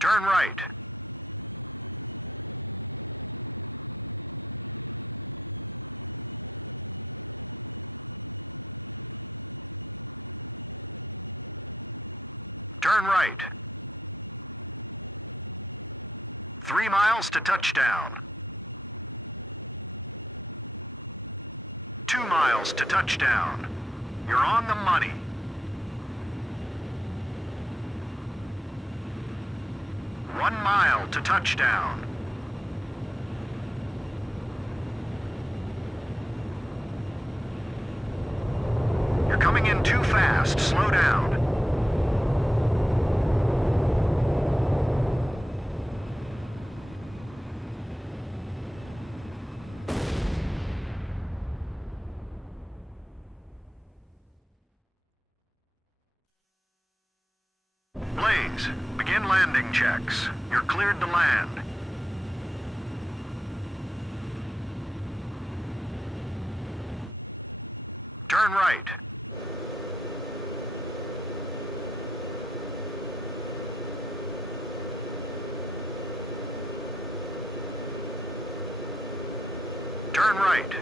Turn right. Turn right. 3 miles to touchdown. 2 miles to touchdown. You're on the money. One mile to touchdown. You're coming in too fast. Slow down. Begin landing checks. You're cleared to land. Turn right. Turn right.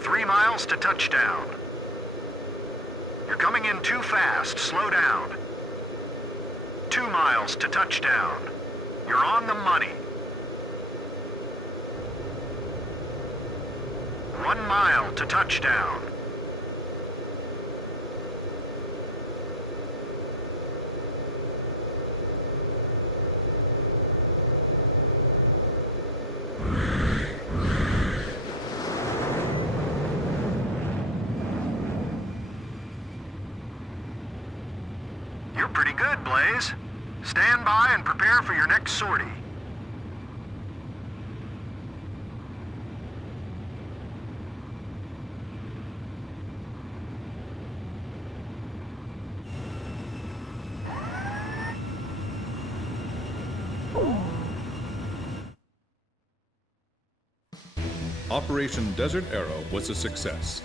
Three miles to touchdown. You're coming in too fast. Slow down. 2 miles to touchdown. You're on the money. 1 mile to touchdown. You're pretty good, Blaze. Stand by and prepare for your next sortie. Operation Desert Arrow was a success.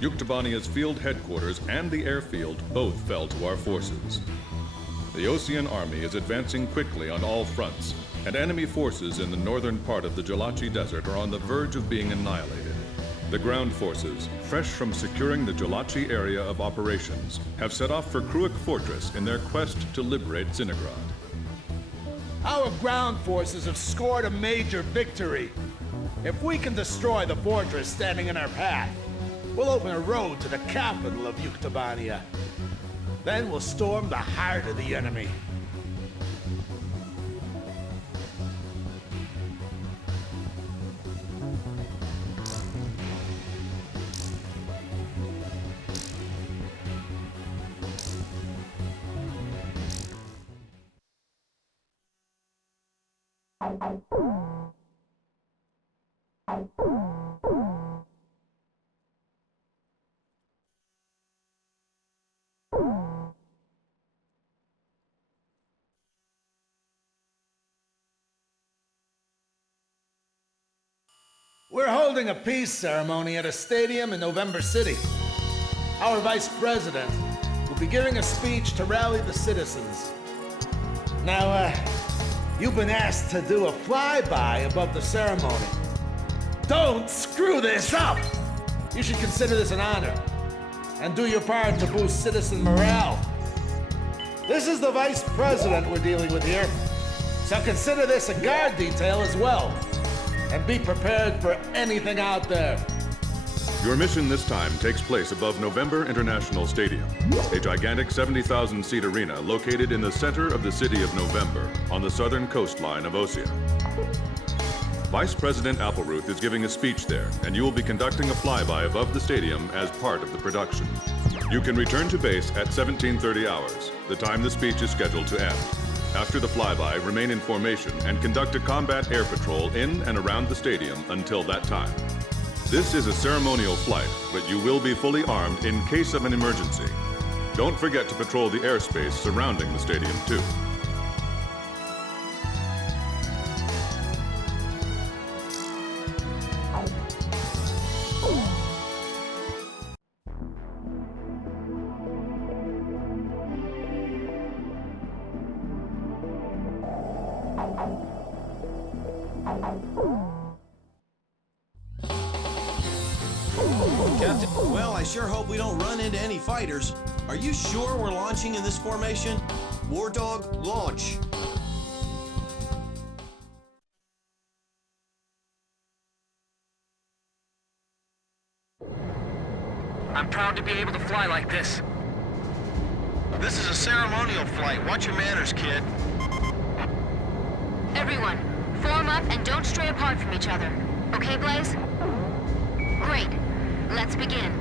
Yuktobania's field headquarters and the airfield both fell to our forces. The Osean army is advancing quickly on all fronts, and enemy forces in the northern part of the Jalachi Desert are on the verge of being annihilated. The ground forces, fresh from securing the Jalachi area of operations, have set off for Kruik Fortress in their quest to liberate Zinigrad. Our ground forces have scored a major victory. If we can destroy the fortress standing in our path, we'll open a road to the capital of Yuktobania. Then we'll storm the heart of the enemy. We're holding a peace ceremony at a stadium in November City. Our vice president will be giving a speech to rally the citizens. Now, You've been asked to do a flyby above the ceremony. Don't screw this up! You should consider this an honor and do your part to boost citizen morale. This is the Vice President we're dealing with here, so consider this a guard detail as well, and be prepared for anything out there. Your mission this time takes place above November International Stadium, a gigantic 70,000-seat arena located in the center of the city of November on the southern coastline of Osea. Vice President Appleruth is giving a speech there, and you will be conducting a flyby above the stadium as part of the production. You can return to base at 17:30 hours, the time the speech is scheduled to end. After the flyby, remain in formation and conduct a combat air patrol in and around the stadium until that time. This is a ceremonial flight, but you will be fully armed in case of an emergency. Don't forget to patrol the airspace surrounding the stadium, too. Captain, well, I sure hope we don't run into any fighters. Are you sure we're launching in this formation? War Dog, launch. I'm proud to be able to fly like this. This is a ceremonial flight. Watch your manners, kid. Everyone, form up and don't stray apart from each other. Okay, Blaze? Great. Let's begin.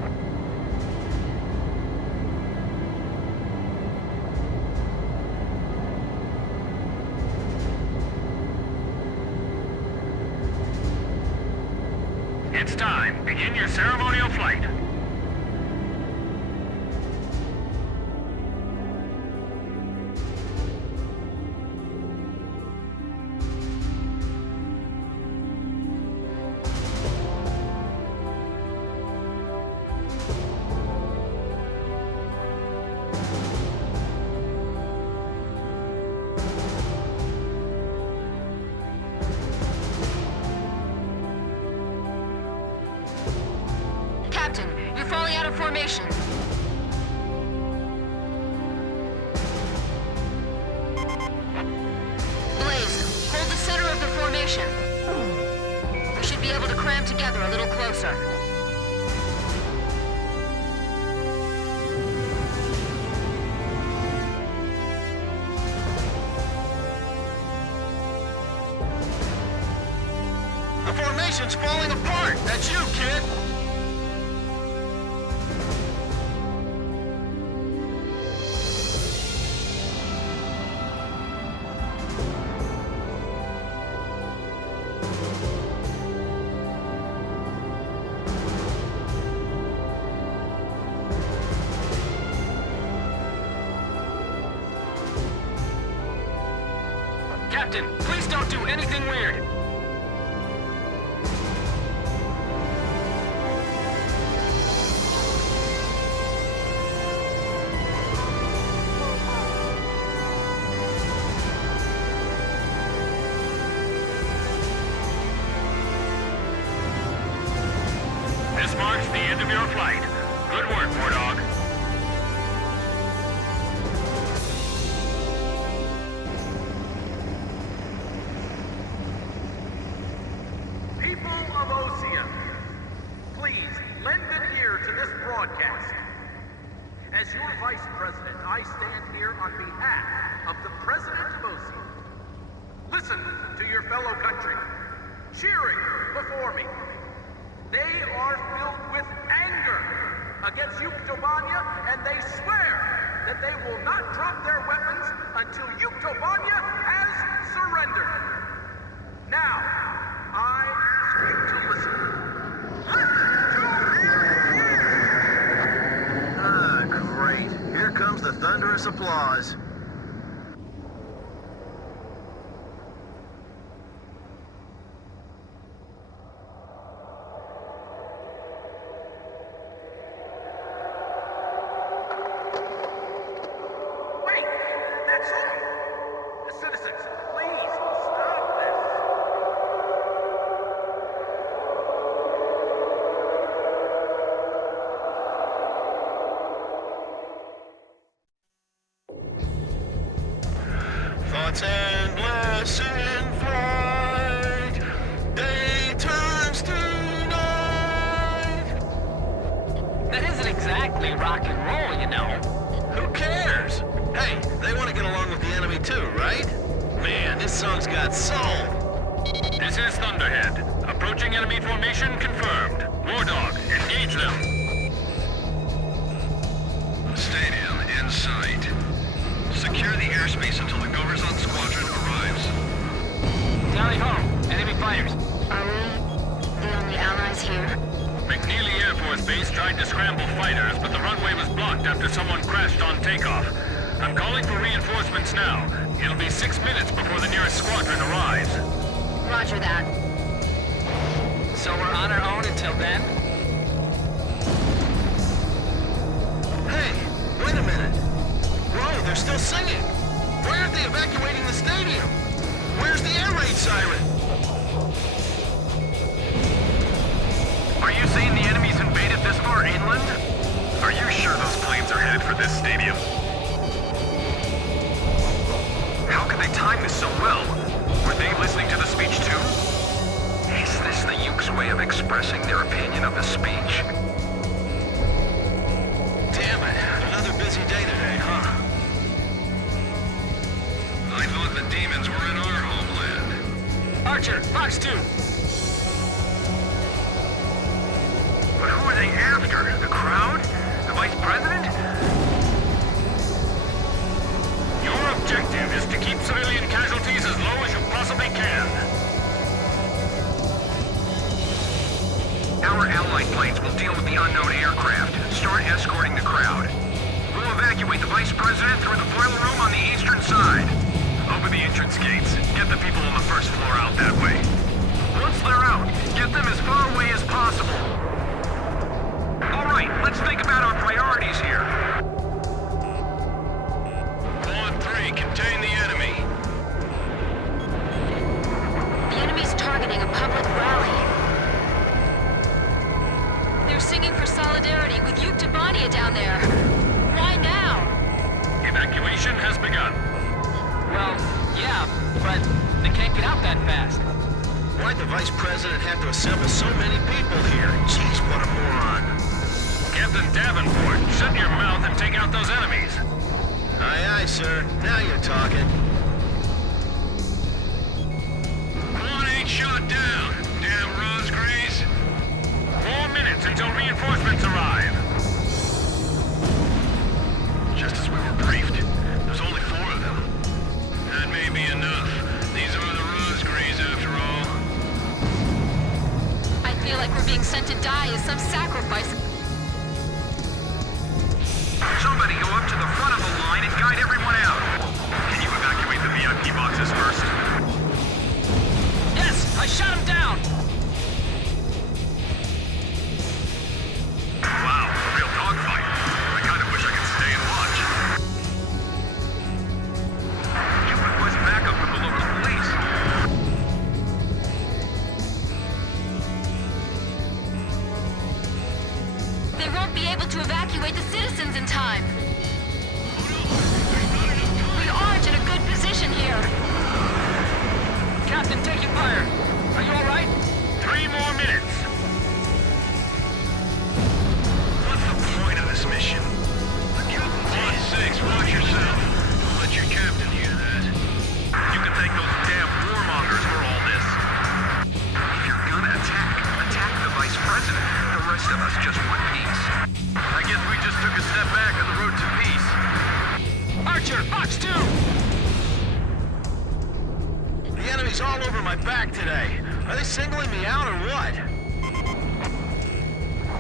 It's time. Begin your ceremonial flight. Captain, you're falling out of formation. Blaze, hold the center of the formation. We should be able to cram together a little closer. The formation's falling apart. That's you, kid. Captain, please don't do anything weird. This marks the end of your flight. Good work, War Dog. People of Osea, please lend an ear to this broadcast. As your Vice President, I stand here on behalf of the President of Osea. Listen to your fellow country, cheering before me. They are filled with anger against Yuktobania, and they swear that they will not drop their weapons until Yuktobania has surrendered. Now, I ask you to listen. Ah, great. Here comes the thunderous applause. Wait, that's all. Citizens, please thoughts endless in flight. Day turns to night. That isn't exactly rock and roll, you know. Who cares? Hey, they want to get along with the enemy too, right? Man, this song's got soul. This is Thunderhead. Approaching enemy formation confirmed. War Dog, engage them. Stadium in sight. Secure the airspace until the Goverzon Squadron arrives. Tally ho! Enemy fighters. Are we the only allies here? McNeely Air Force Base tried to scramble fighters, but the runway was blocked after someone crashed on takeoff. I'm calling for reinforcements now. It'll be 6 minutes before the nearest squadron arrives. Roger that. So we're on our own until then? Hey, wait a minute. Whoa, they're still singing. Why aren't they evacuating the stadium? Where's the air raid siren? Are you saying the enemy's invaded this far inland? Are you sure those planes are headed for this stadium? How could they time this so well? Were they listening to the speech too? Is this the Yuke's way of expressing their opinion of the speech? Damn it, another busy day today, huh? I thought the demons were in our homeland. Archer, Fox 2. But who are they after? The crowd? The vice president? Your objective is to keep civilian casualties as low as you possibly can. Our allied planes will deal with the unknown aircraft. Start escorting the crowd. We'll evacuate the vice president through the boiler room on the eastern side. Open the entrance gates. Get the people on the first floor out that way. Once they're out, get them as far away as possible. All right, let's think about our priorities here. Quad 3, contain the enemy. The enemy's targeting a public rally. They're singing for solidarity with Yuktobania down there. Why now? Evacuation has begun. Well, yeah, but they can't get out that fast. Why'd the vice president have to assemble so many people here? Jeez, what a moron. Captain Davenport, shut your mouth and take out those enemies. Aye, aye, sir. Now you're talking. One ain't shot down. Damn Razgriz. 4 minutes until reinforcements arrive. Just as we were briefed. There's only 4 of them. That may be enough. These are the Razgriz after all. I feel like we're being sent to die as some sacrifice. Somebody go up to the front of the line and guide everyone out. Can you evacuate the VIP boxes first? Yes, I shot him down. Wow, a real dogfight. I kind of wish I could stay and watch. You request backup from the local police. They won't be able to evacuate the citizens in time. We aren't in a good position here. Captain, taking fire. Are you all right? 3 more minutes. What's the point of this mission? Quad 6, watch yourself. Don't let your captain hear that. You can thank those damn warmongers for all this. If you're gonna attack the vice president. The rest of us just want peace. I guess we just took a step back on the road to peace. Archer, Fox 2. The enemy's all over my back today. Are they singling me out or what?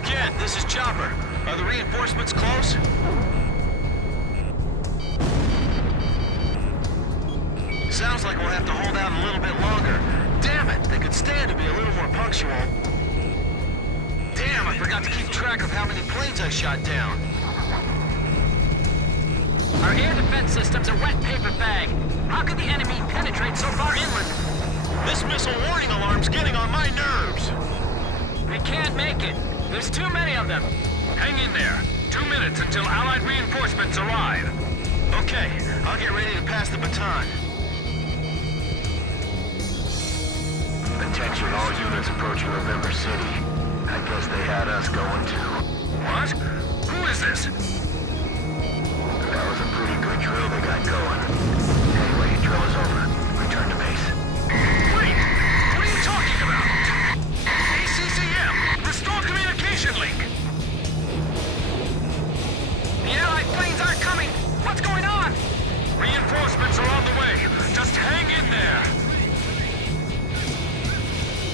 Jet, this is Chopper. Are the reinforcements close? Sounds like we'll have to hold out a little bit longer. Damn it, they could stand to be a little more punctual. Damn, I forgot to keep track of how many planes I shot down. Our air defense system's a wet paper bag. How could the enemy penetrate so far inland? This missile warning alarm's getting on my nerves. We can't make it. There's too many of them. Hang in there. 2 minutes until Allied reinforcements arrive. Okay, I'll get ready to pass the baton. Attention all units approaching November City. I guess they had us going too. What? Who is this? That was a pretty good drill they got going. Anyway, drill is over. Return to base. Wait! What are you talking about? ACCM! Restore communication link! The Allied planes aren't coming! What's going on? Reinforcements are on the way. Just hang in there.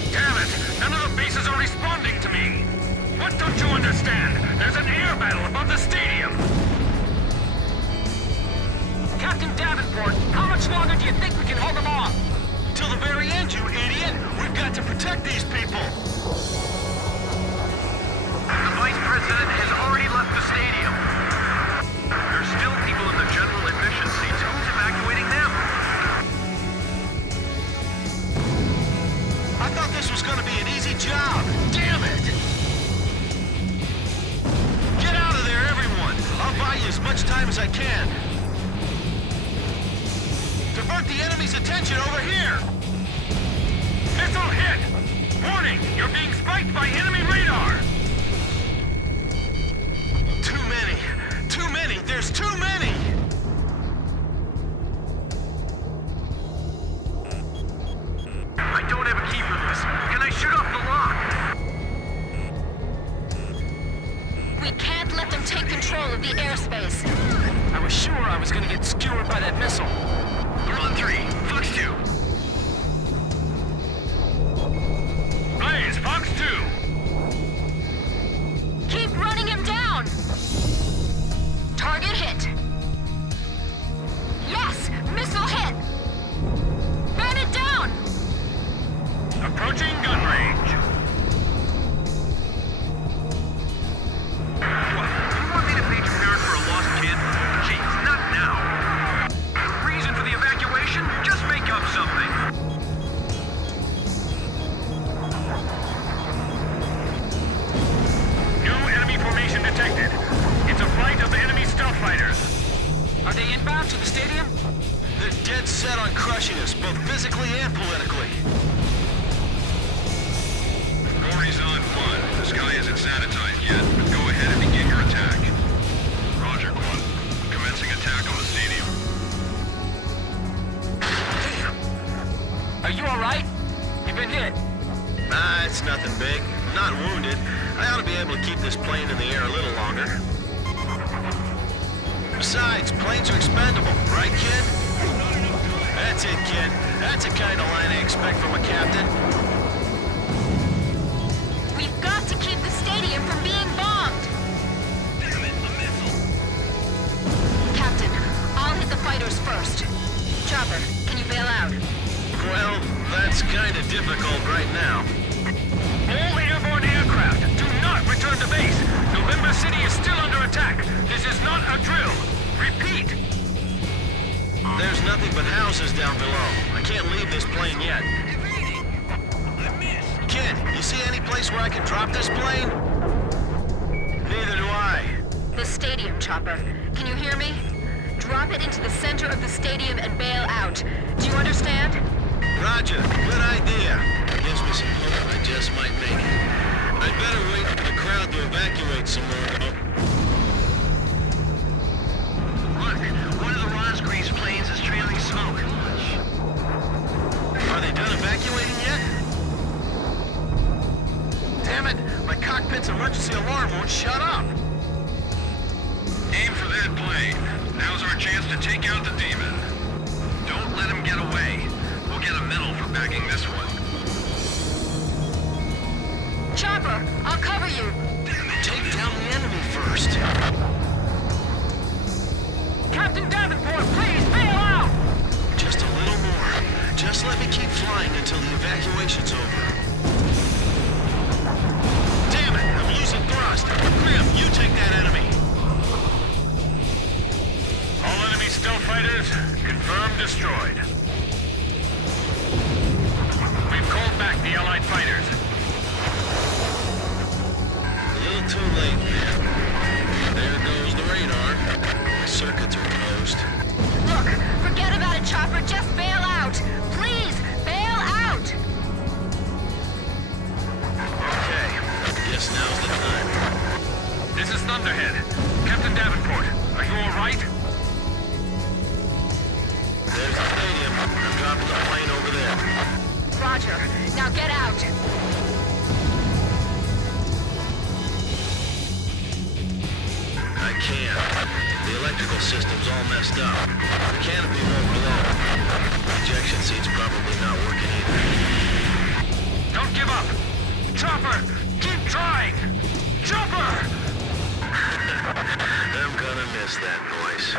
Damn it! None of the bases are responding to me! What don't you understand? There's an air battle above the stadium! Captain Davenport, how much longer do you think we can hold them off? Till the very end, you idiot! We've got to protect these people! The Vice President has already left the stadium. There's still people in the general admission seats. Who's evacuating them? I thought this was gonna be an easy job! Damn it! Get out of there, everyone! I'll buy you as much time as I can. Divert the enemy's attention over here! Missile hit! Warning! You're being spiked by enemy radar! Too many! Too many! There's too many! I don't have a key for this. Can I shoot off the lock? We can't let them take control of the airspace. I was sure I was gonna get skewered by that missile. They're on 3. Fox 2. Blaze, Fox 2. Keep running him down! Target hit. Yes! Missile hit! Bandit down! Approaching gun range. What? You want me to page parent for a lost kid? Jeez, not now. Reason for the evacuation? Just make up something. New enemy formation detected. It's a flight of enemy stealth fighters. Are they inbound to the stadium? They're dead set on crushing us, both physically and politically. Horizon 1. The sky isn't sanitized yet, but go ahead and begin your attack. Roger, Quad. Commencing attack on the stadium. Are you alright? You've been hit. Nah, it's nothing big. I'm not wounded. I ought to be able to keep this plane in the air a little longer. Besides, planes are expendable, right, kid? That's it, kid. That's the kind of line I expect from a captain. We've got to keep the stadium from being bombed! Damn it, a missile! Captain, I'll hit the fighters first. Chopper, can you bail out? Well, that's kind of difficult right now. All airborne aircraft, do not return to base. November City is still under attack. This is not a drill. Repeat. There's nothing but houses down below. I can't leave this plane yet. Kid, you see any place where I can drop this plane? Neither do I. The stadium, Chopper. Can you hear me? Drop it into the center of the stadium and bail out. Do you understand? Roger, good idea. Gives me some hope I just might make it. I'd better wait for the crowd to evacuate some more, though. Look, one of the Razgriz planes is trailing smoke. Are they done evacuating yet? Damn it! My cockpit's emergency alarm won't shut up! Aim for that plane. Now's our chance to take out the demon. Don't let him get away. We'll get a medal for backing this one. Chopper, I'll cover you. Take down the enemy first. Captain Davenport, please bail out! Just a little more. Just let me keep flying until the evacuation's over. Damn it! I'm losing thrust. Grim, you take that enemy. All enemy stealth fighters, confirmed destroyed. We've called back the Allied fighters. A little too late, man. There goes the radar. My circuits are closed. Look, forget about it, Chopper. Just bail out. Please, bail out. Roger. Now get out! I can't. The electrical system's all messed up. The canopy won't blow. Ejection seat's probably not working either. Don't give up! Chopper! Keep trying! Chopper! I'm gonna miss that voice.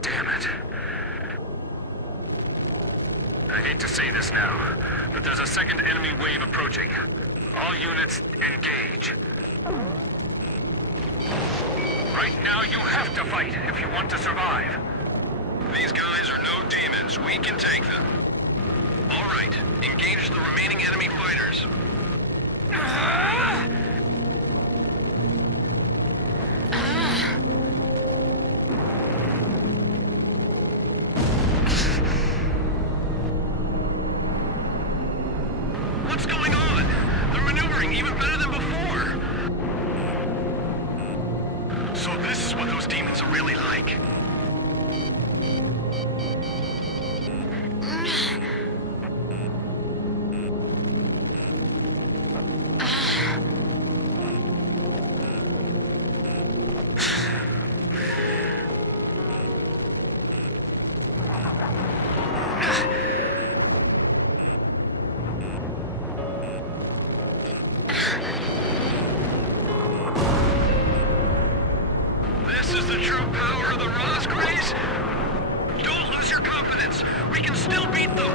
Damn it. I hate to say this now, but there's a second enemy wave approaching. All units, engage. Right now, you have to fight if you want to survive. These guys are no demons. We can take them. All right, engage the remaining enemy fighters. What's going on? They're maneuvering even better than before. So this is what those demons are really like. This is the true power of the Razgriz. Don't lose your confidence. We can still beat them.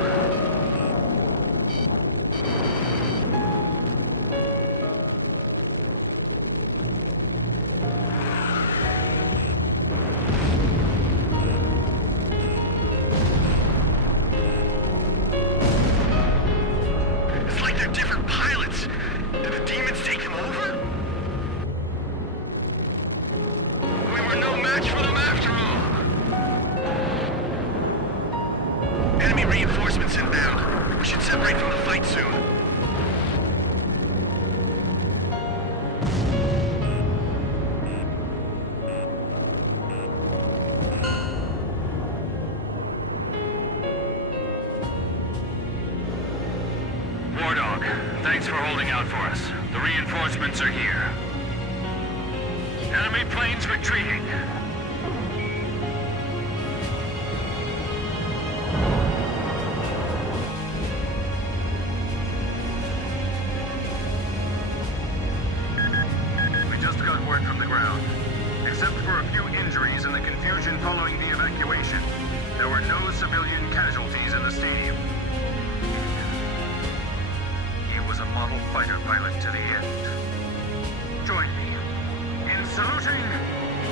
It's like they're different pilots. Did the demons take them over? We were no match for them after all. Enemy reinforcements inbound. We should separate from the fight soon. War Dog, thanks for holding out for us. The reinforcements are here. Enemy planes retreating. We just got word from the ground. Except for a few injuries and the confusion following the evacuation, there were no civilian casualties in the stadium. He was a model fighter pilot to the end. Join me in saluting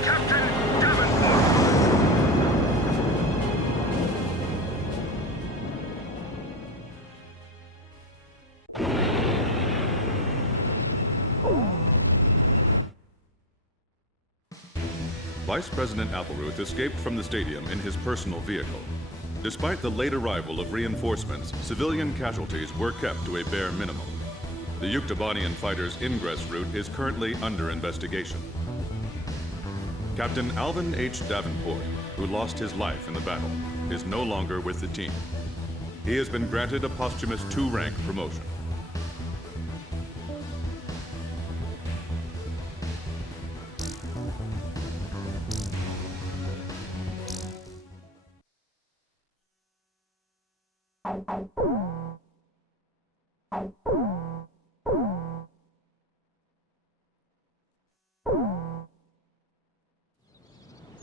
Captain Davenport! Vice President Appleruth escaped from the stadium in his personal vehicle. Despite the late arrival of reinforcements, civilian casualties were kept to a bare minimum. The Yuktobanian fighters' ingress route is currently under investigation. Captain Alvin H. Davenport, who lost his life in the battle, is no longer with the team. He has been granted a posthumous 2-rank promotion.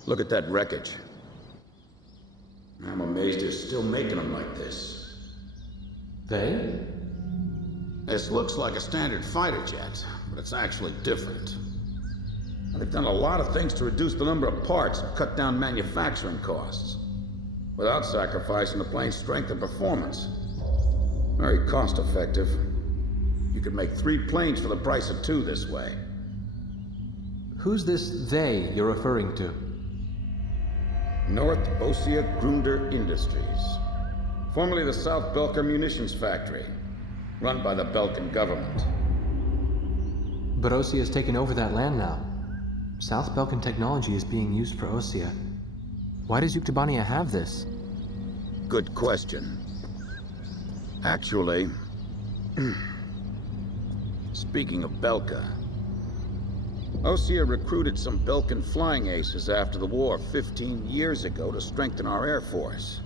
Look at that wreckage. I'm amazed they're still making them like this. They? This looks like a standard fighter jet, but it's actually different. And they've done a lot of things to reduce the number of parts and cut down manufacturing costs, without sacrificing the plane's strength and performance. Very cost-effective. You could make 3 planes for the price of 2 this way. Who's this they you're referring to? North Ossia Grunder Industries. Formerly the South Belka Munitions Factory, run by the Belkan government. But Ossia has taken over that land now. South Belkan technology is being used for Ossia. Why does Yuktobania have this? Good question. Actually, speaking of Belka, Ossia recruited some Belkan flying aces after the war 15 years ago to strengthen our Air Force.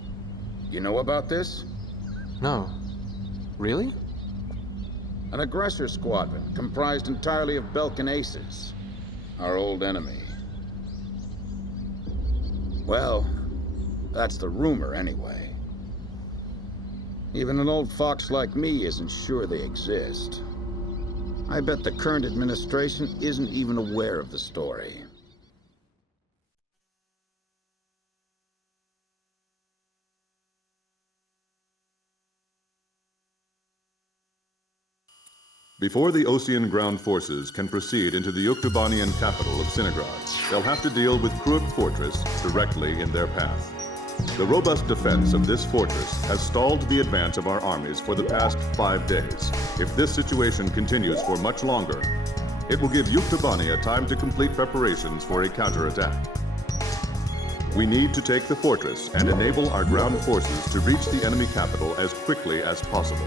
You know about this? No. Really? An aggressor squadron comprised entirely of Belkan aces, our old enemy. Well, that's the rumor anyway. Even an old fox like me isn't sure they exist. I bet the current administration isn't even aware of the story. Before the Ossian ground forces can proceed into the Yuktobanian capital of Sinigrad, they'll have to deal with Kruik Fortress directly in their path. The robust defense of this fortress has stalled the advance of our armies for the past 5 days. If this situation continues for much longer, it will give Yuktobania time to complete preparations for a counterattack. We need to take the fortress and enable our ground forces to reach the enemy capital as quickly as possible.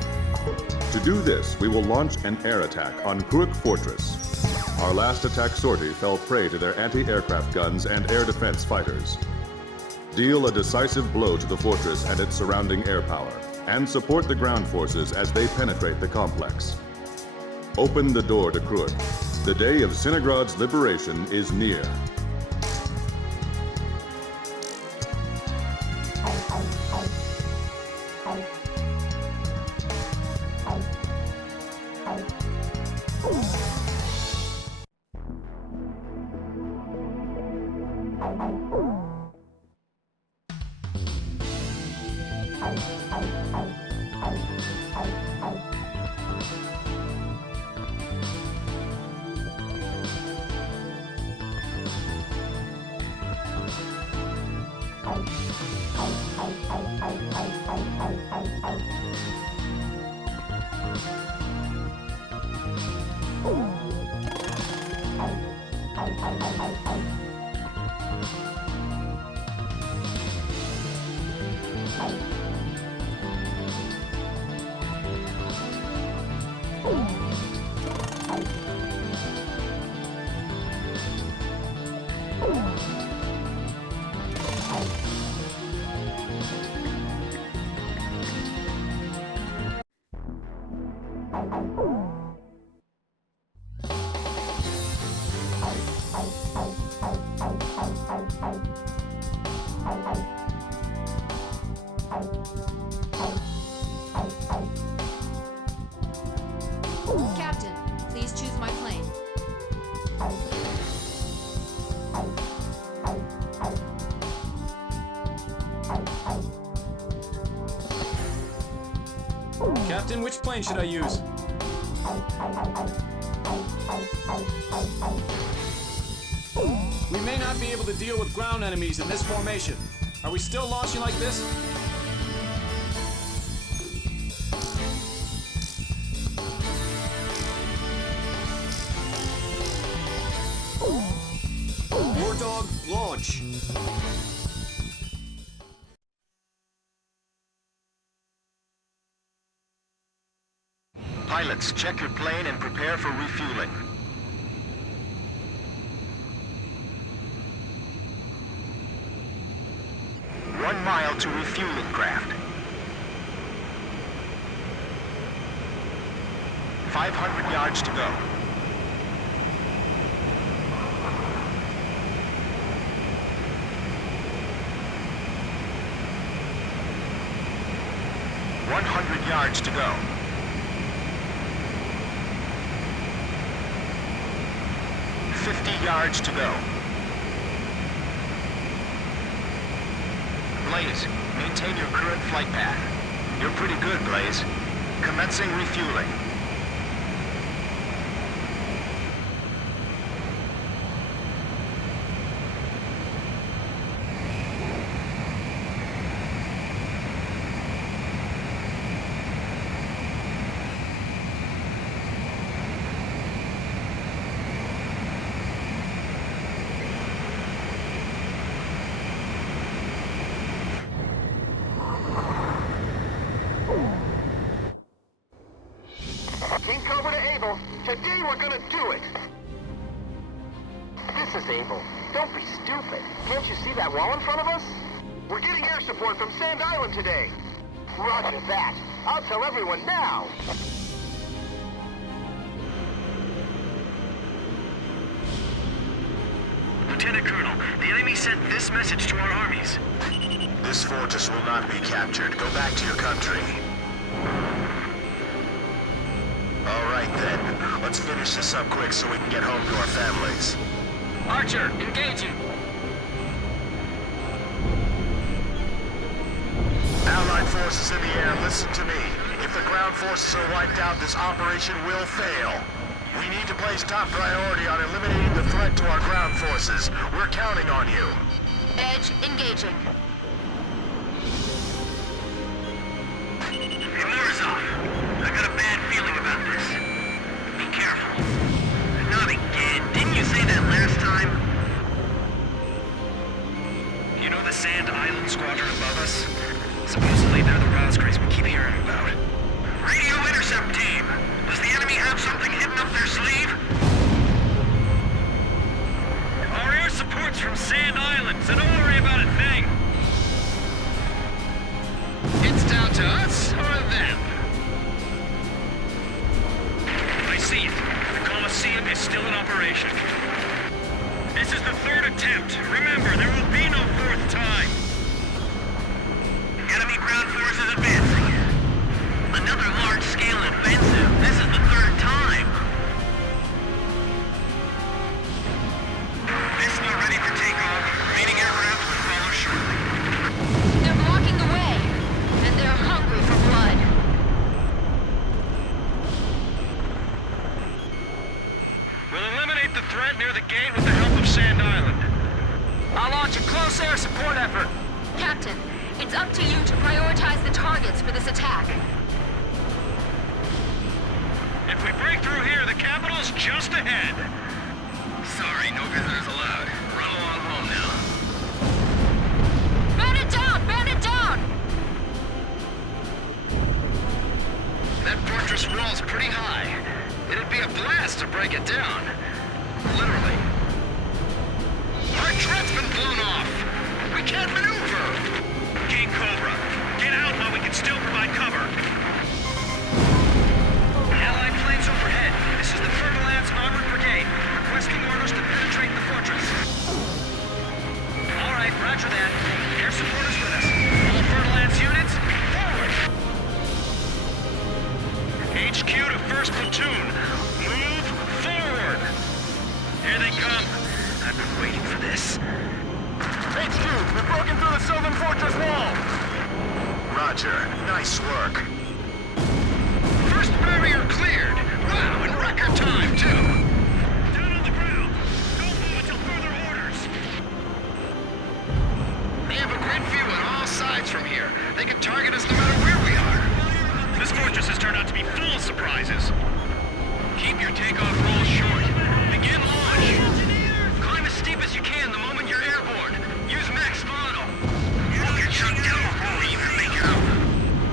To do this, we will launch an air attack on Kruik Fortress. Our last attack sortie fell prey to their anti-aircraft guns and air defense fighters. Deal a decisive blow to the fortress and its surrounding air power, and support the ground forces as they penetrate the complex. Open the door to Kruik. The day of Sinigrad's liberation is near. Captain, please choose my plane. Captain, which plane should I use? We may not be able to deal with ground enemies in this formation. Are we still launching like this? War Dog, launch. Pilots, check your plane and prepare for refueling. One mile to refueling craft. 500 yards to go. Yards to go. 50 yards to go. Blaze, maintain your current flight path. You're pretty good, Blaze. Commencing refueling. King Cobra to Able. Today we're gonna do it. This is Able. Don't be stupid. Can't you see that wall in front of us? We're getting air support from Sand Island today. Roger that. I'll tell everyone now. Lieutenant Colonel, the enemy sent this message to our armies. This fortress will not be captured. Go back to your country. All right then. Let's finish this up quick so we can get home to our families. Archer, engaging. Allied forces in the air, listen to me. If the ground forces are wiped out, this operation will fail. We need to place top priority on eliminating the threat to our ground forces. We're counting on you. Edge, engaging. Hey, Morozov, I got a bad feeling about this. Be careful. Not again. Didn't you say that last time? You know the Sand Island Squadron above us? Supposedly they're the Razgriz we keep hearing about. Radio intercept team! Does the enemy have something hidden up their sleeve? Our air support's from Sand Island, so don't worry about a thing. It's down to us or them. I see it. The Coliseum is still in operation. This is the third attempt. Remember, there will be no fourth time. Enemy ground forces advancing. Another large-scale offensive. This is the third time. Vista ready for takeoff. Remaining aircraft will follow shortly. They're blocking the way, and they're hungry for blood. We'll eliminate the threat near the gate with the help of Sand Island. I'll launch a close air support effort. Captain, it's up to you to prioritize the targets for this attack. If we break through here, the capital's just ahead. Sorry, no visitors allowed. Run along home now. Bandit down! Bandit down! That fortress wall's pretty high. It'd be a blast to break it down. Literally. Our tread's been blown off. We can't maneuver. King Cobra, get out while we can still provide cover. Allied planes overhead. This is the Fertilance Armored Brigade, requesting orders to penetrate the fortress. All right, roger that. Air support is with us. All Fertilance units, forward! HQ to 1st Platoon. Move forward! Here they come. I've been waiting for this. HQ, we've broken through the southern fortress wall! Roger. Nice work. First barrier cleared! Wow, in record time, too! Down on the ground! Don't move until further orders! They have a grid view on all sides from here. They can target us no matter where we are. This fortress has turned out to be full of surprises. Keep your takeoff roll short. Begin launch! Climb as steep as you can the moment you're airborne. Use max throttle. We'll get shot down before we even make it out.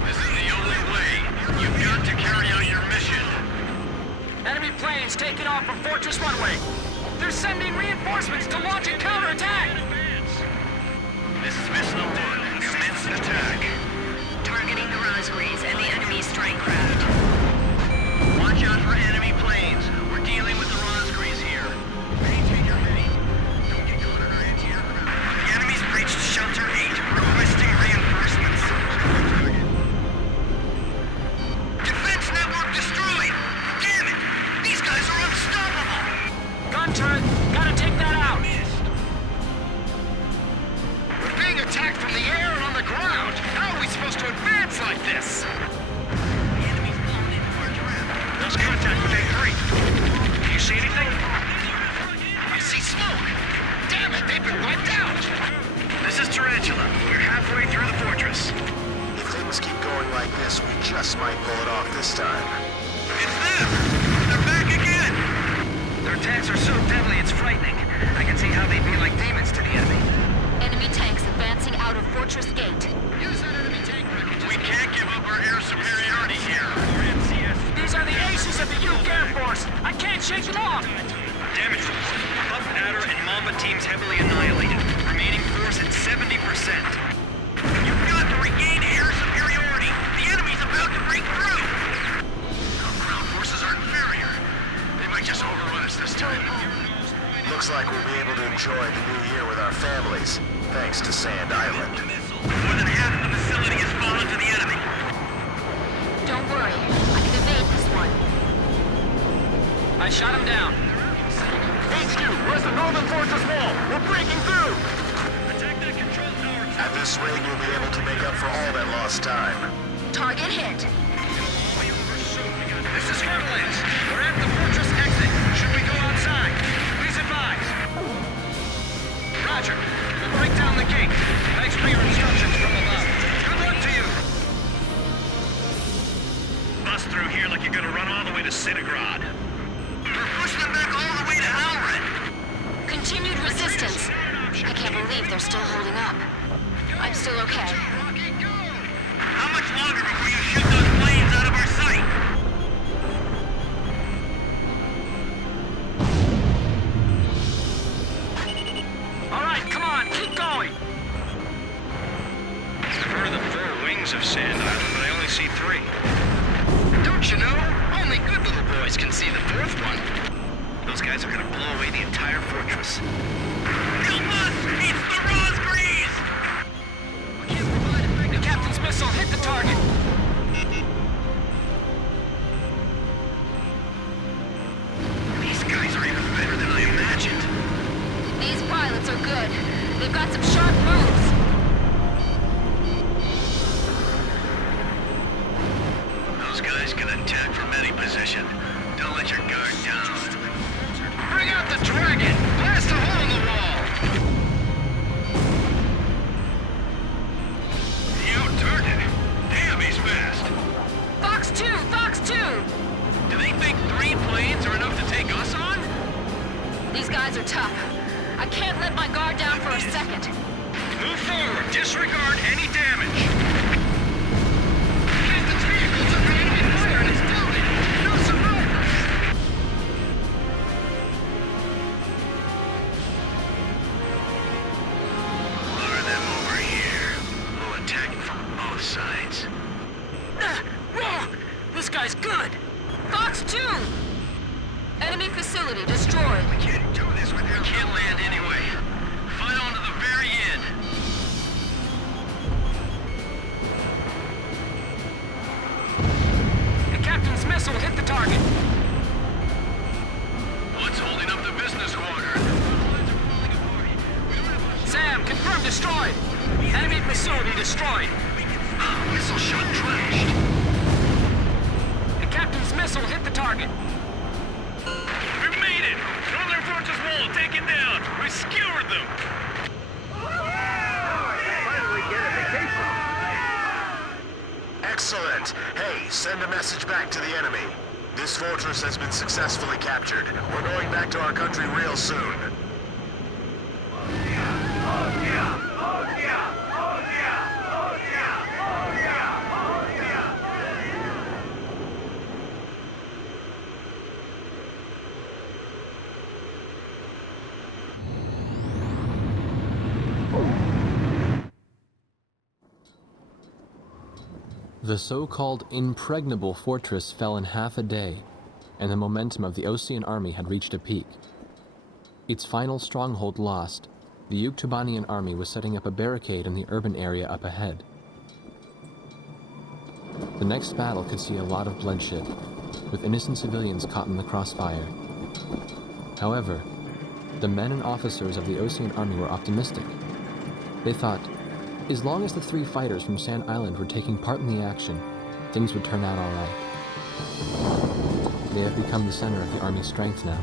This is the only way. You've got to carry out your mission. Enemy planes taking off from Fortress Runway. They're sending reinforcements to launch a counterattack. This is Vista 1. Commence attack. Targeting the Razgriz and the enemy strike craft. Watch out for enemy planes. We're dealing with the Razgriz here. Maintain your heading. Don't get caught in our anti-aircraft. The enemy's breached Shelter 8, requesting reinforcements. Defense network destroyed! Damn it! These guys are unstoppable! Gun turret, gotta take that out. We're being attacked from the air and on the ground. How are we supposed to advance like this? The enemy's blown into our trap. Lost contact with A3. Do you see anything? I see smoke! Damn it, they've been wiped out! This is Tarantula. We're halfway through the fortress. If things keep going like this, we just might pull it off this time. It's them! They're back again! Their attacks are so deadly, it's frightening. I can see how they'd be like demons to the enemy. Enemy tanks advancing out of Fortress Gate. Use that enemy tank wreckage. We can't give up our air superiority here. These are the aces of shake them off! Damage rules. Pup, Adder, and Mamba teams heavily annihilated. Remaining force at 70%. You've got to regain air superiority. The enemy's about to break through. Our ground forces are inferior. They might just overrun us this time. Looks like we'll be able to enjoy the new year with our families, thanks to Sand Island. More than half of the facility has fallen to the enemy. Don't worry, I can evade this one. I shot him down. HQ, where's the northern fortress wall? We're breaking through! Attack that control tower. At this rate, you'll be able to make up for all that lost time. Target hit. This is Hewlett. We're at the fortress exit. Should we go outside? Please advise. Roger. We'll break down the gate. Thanks for your instructions from above. Good luck to you. Bust through here like you're gonna run all the way to Citigrad. We're pushing them back all the way to Halred. Continued resistance. I can't believe they're still holding up. I'm still okay. How much longer before you shoot those planes out of our sight? All right, come on, keep going! I've heard of the 4 wings of Sand Island, but I only see 3. Don't you know? Only good little boys can see the 4th one. Those guys are gonna blow away the entire fortress. Help us! It's the Razgriz! The captain's missile hit the target! These guys are even better than I imagined. These pilots are good. They've got some sharp moves. Those guys can attack from any position. Don't let your guard down. Bring out the dragon! Blast a hole in the wall! You turned it! Damn, he's fast! Fox 2! Fox 2! Do they think 3 planes are enough to take us on? These guys are tough. I can't let my guard down for a second. Move forward! Disregard any damage! Captain's vehicles are being fire and exploded! No survivors! Lure them over here. We'll attack from both sides. Wrong! This guy's good! Fox 2! Enemy facility destroyed. We can't do this with you. We can't land anyway. Fight on to the very end. The captain's missile hit the target! What's holding up the business quadrant? Sam, confirm destroyed! Enemy facility destroyed! Missile shot trashed. The captain's missile hit the target! We've made it! Northern Fortress Wall taken down! We skewered them! Finally get a vacation. Excellent. Hey, send a message back to the enemy. This fortress has been successfully captured. We're going back to our country real soon. The so-called impregnable fortress fell in half a day, and the momentum of the Osean army had reached a peak. Its final stronghold lost, the Yuktubanian army was setting up a barricade in the urban area up ahead. The next battle could see a lot of bloodshed, with innocent civilians caught in the crossfire. However, the men and officers of the Osean army were optimistic. They thought, as long as the 3 fighters from Sand Island were taking part in the action, things would turn out all right. They have become the center of the army's strength now.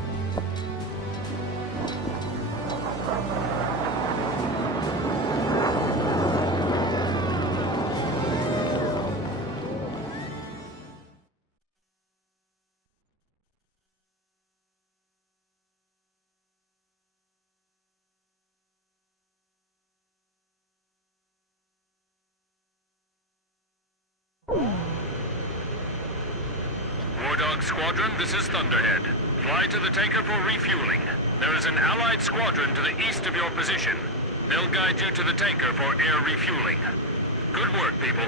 Squadron, this is Thunderhead. Fly to the tanker for refueling. There is an Allied squadron to the east of your position. They'll guide you to the tanker for air refueling. Good work, people.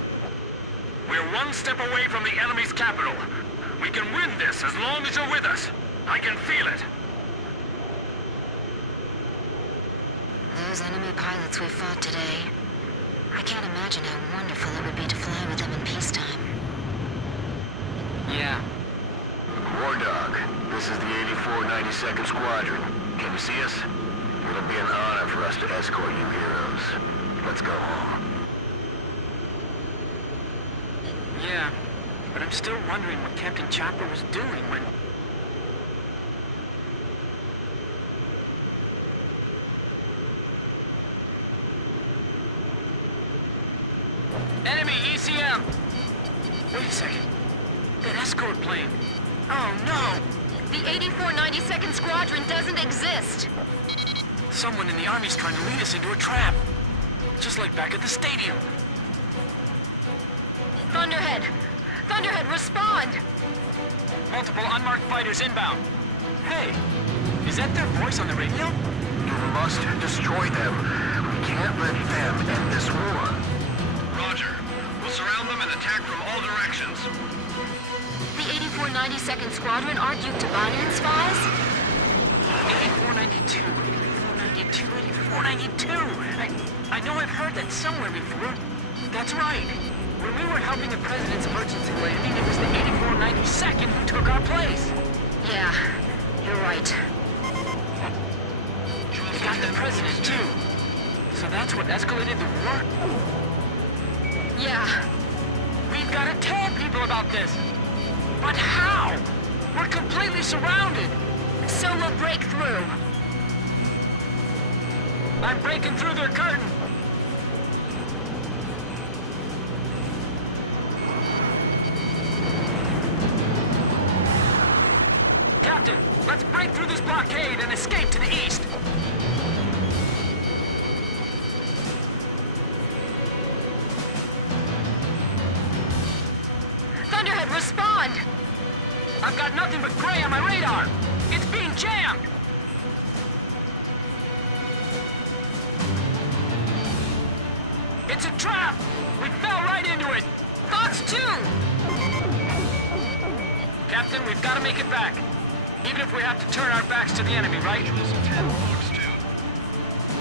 We're one step away from the enemy's capital. We can win this as long as you're with us. I can feel it. Those enemy pilots we fought today. I can't imagine how wonderful it would be to fly with them in peacetime. Yeah. War Dog, this is the 8492nd Squadron. Can you see us? It'll be an honor for us to escort you heroes. Let's go home. Yeah, but I'm still wondering what Captain Chopper was doing when... Enemy ECM! Wait a second. That escort plane. Oh no! The 8492nd Squadron doesn't exist! Someone in the Army's trying to lead us into a trap. Just like back at the Stadium. Thunderhead! Thunderhead, respond! Multiple unmarked fighters inbound. Hey, is that their voice on the radio? You must destroy them. We can't let them end this war. Roger. We'll surround them and attack from all directions. The 8492nd Squadron aren't Yuktobanian spies? 8492, 8492, 8492! I know I've heard that somewhere before. That's right. When we were helping the President's emergency landing, it was the 8492nd who took our place. Yeah, you're right. They got the President, too. So that's what escalated the war? Yeah. We've got to tell people about this. But how? We're completely surrounded. So we'll break through. I'm breaking through their curtain. Captain, let's break through this blockade and escape to the east. Thunderhead, respond! I've got nothing but gray on my radar. It's being jammed. It's a trap! We fell right into it! Fox 2! Captain, we've got to make it back. Even if we have to turn our backs to the enemy, right?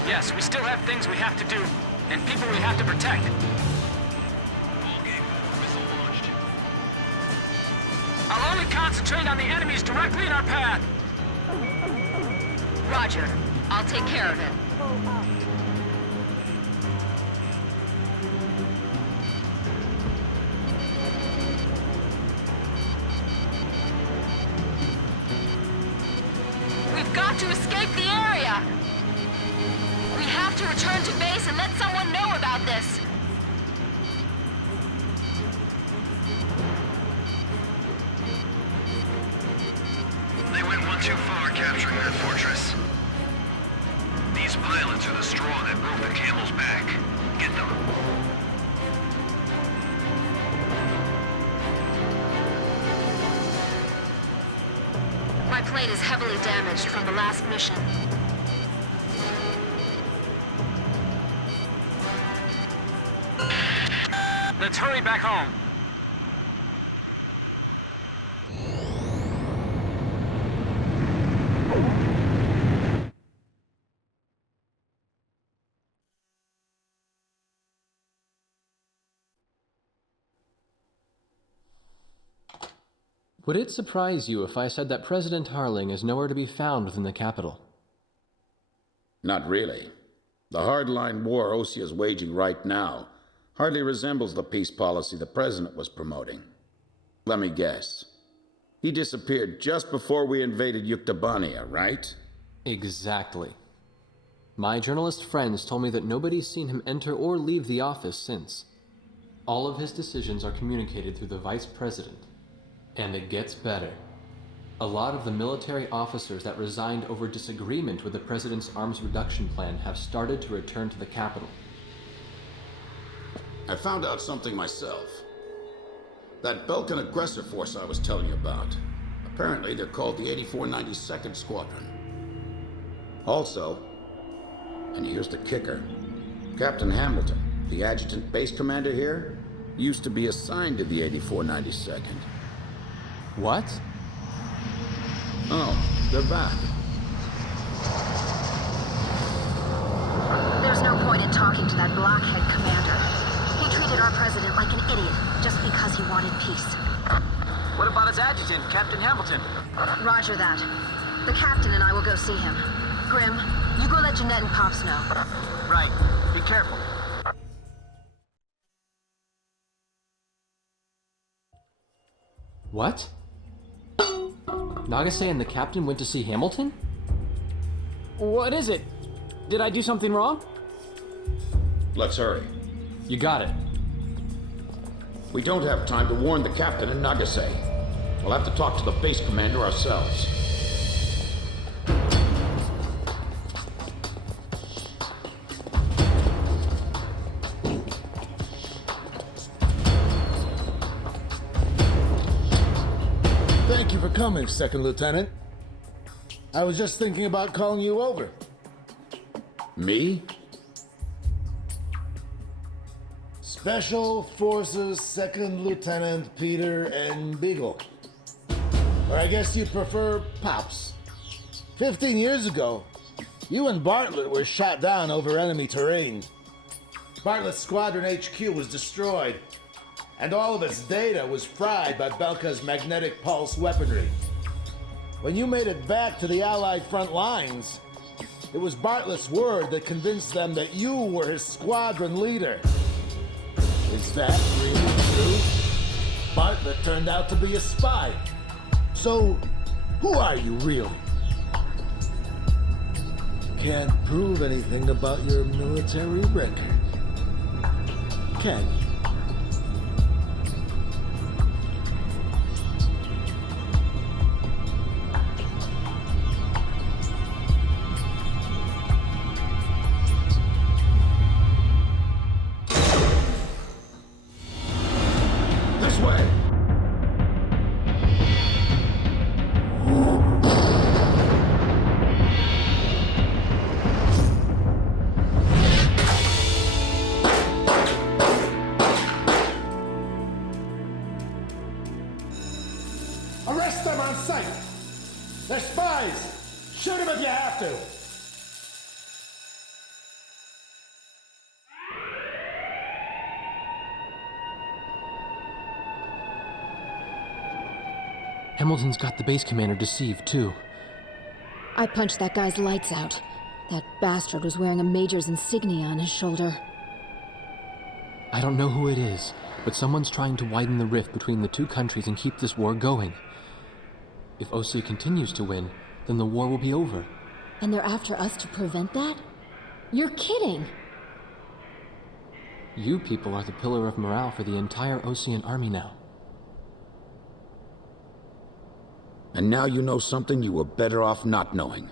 Yes, we still have things we have to do, and people we have to protect. I'll only concentrate on the enemies directly in our path. Roger. I'll take care of it. We've got to escape the area! We have to return to base and let someone know about this! They went one too far capturing that fortress. These pilots are the straw that broke the camel's back. Get them. My plane is heavily damaged from the last mission. Let's hurry back home. Would it surprise you if I said that President Harling is nowhere to be found within the capital? Not really. The hardline war Osea is waging right now hardly resembles the peace policy the President was promoting. Let me guess. He disappeared just before we invaded Yuktobania, right? Exactly. My journalist friends told me that nobody's seen him enter or leave the office since. All of his decisions are communicated through the Vice President. And it gets better. A lot of the military officers that resigned over disagreement with the President's arms reduction plan have started to return to the capital. I found out something myself. That Balkan aggressor force I was telling you about. Apparently, they're called the 8492nd Squadron. Also, and here's the kicker, Captain Hamilton, the adjutant base commander here, used to be assigned to the 8492nd. What? Oh, they're back. There's no point in talking to that blockhead commander. He treated our president like an idiot just because he wanted peace. What about his adjutant, Captain Hamilton? Roger that. The captain and I will go see him. Grim, you go let Jeanette and Pops know. Right. Be careful. What? Nagase and the captain went to see Hamilton? What is it? Did I do something wrong? Let's hurry. You got it. We don't have time to warn the captain in Nagase. We'll have to talk to the base commander ourselves. Thank you for coming, Second Lieutenant. I was just thinking about calling you over. Me? Special Forces Second Lieutenant Peter and Beagle. Or I guess you prefer Pops. 15 years ago, you and Bartlett were shot down over enemy terrain. Bartlett's Squadron HQ was destroyed, and all of its data was fried by Belka's magnetic pulse weaponry. When you made it back to the Allied front lines, it was Bartlett's word that convinced them that you were his squadron leader. Is that really true? Bartlett turned out to be a spy. So, who are you really? Can't prove anything about your military record, can you? Arrest them on sight! They're spies! Shoot them if you have to! Hamilton's got the base commander deceived, too. I punched that guy's lights out. That bastard was wearing a major's insignia on his shoulder. I don't know who it is, but someone's trying to widen the rift between the two countries and keep this war going. If OC continues to win, then the war will be over. And they're after us to prevent that? You're kidding! You people are the pillar of morale for the entire Ocean army now. And now you know something you were better off not knowing.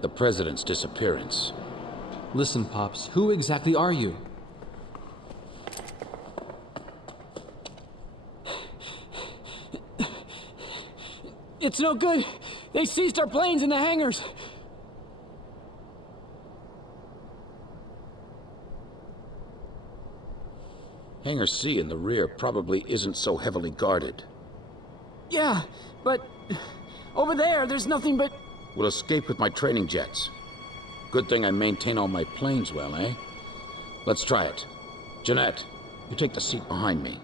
The President's disappearance. Listen, Pops, who exactly are you? It's no good. They seized our planes in the hangars. Hangar C in the rear probably isn't so heavily guarded. Yeah, but over there's nothing but... We'll escape with my training jets. Good thing I maintain all my planes well, eh? Let's try it. Jeanette, you take the seat behind me.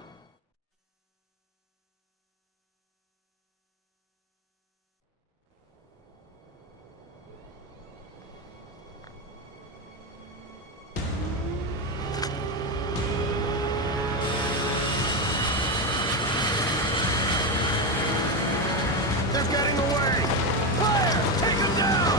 They're getting away! Fire! Take them down!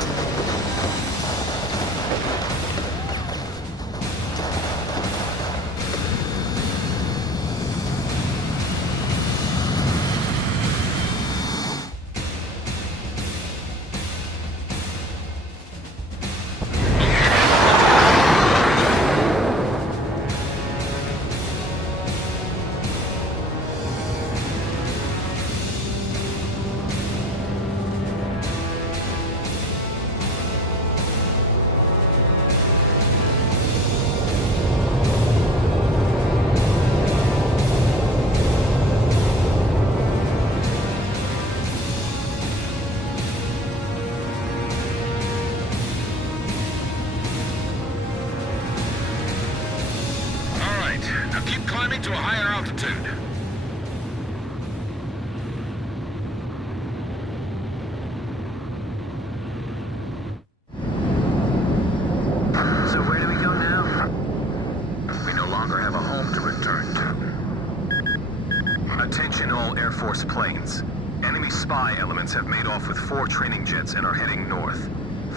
Force planes. Enemy spy elements have made off with 4 training jets and are heading north.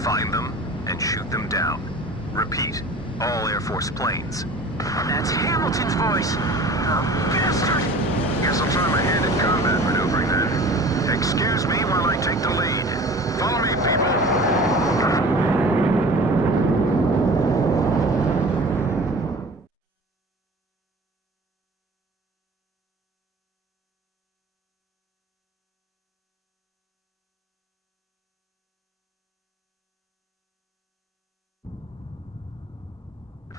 Find them and shoot them down. Repeat, all Air Force planes. That's Hamilton's voice. Bastard! Guess I'll try my hand at combat maneuvering then. Excuse me while I take the lead. Follow me, people.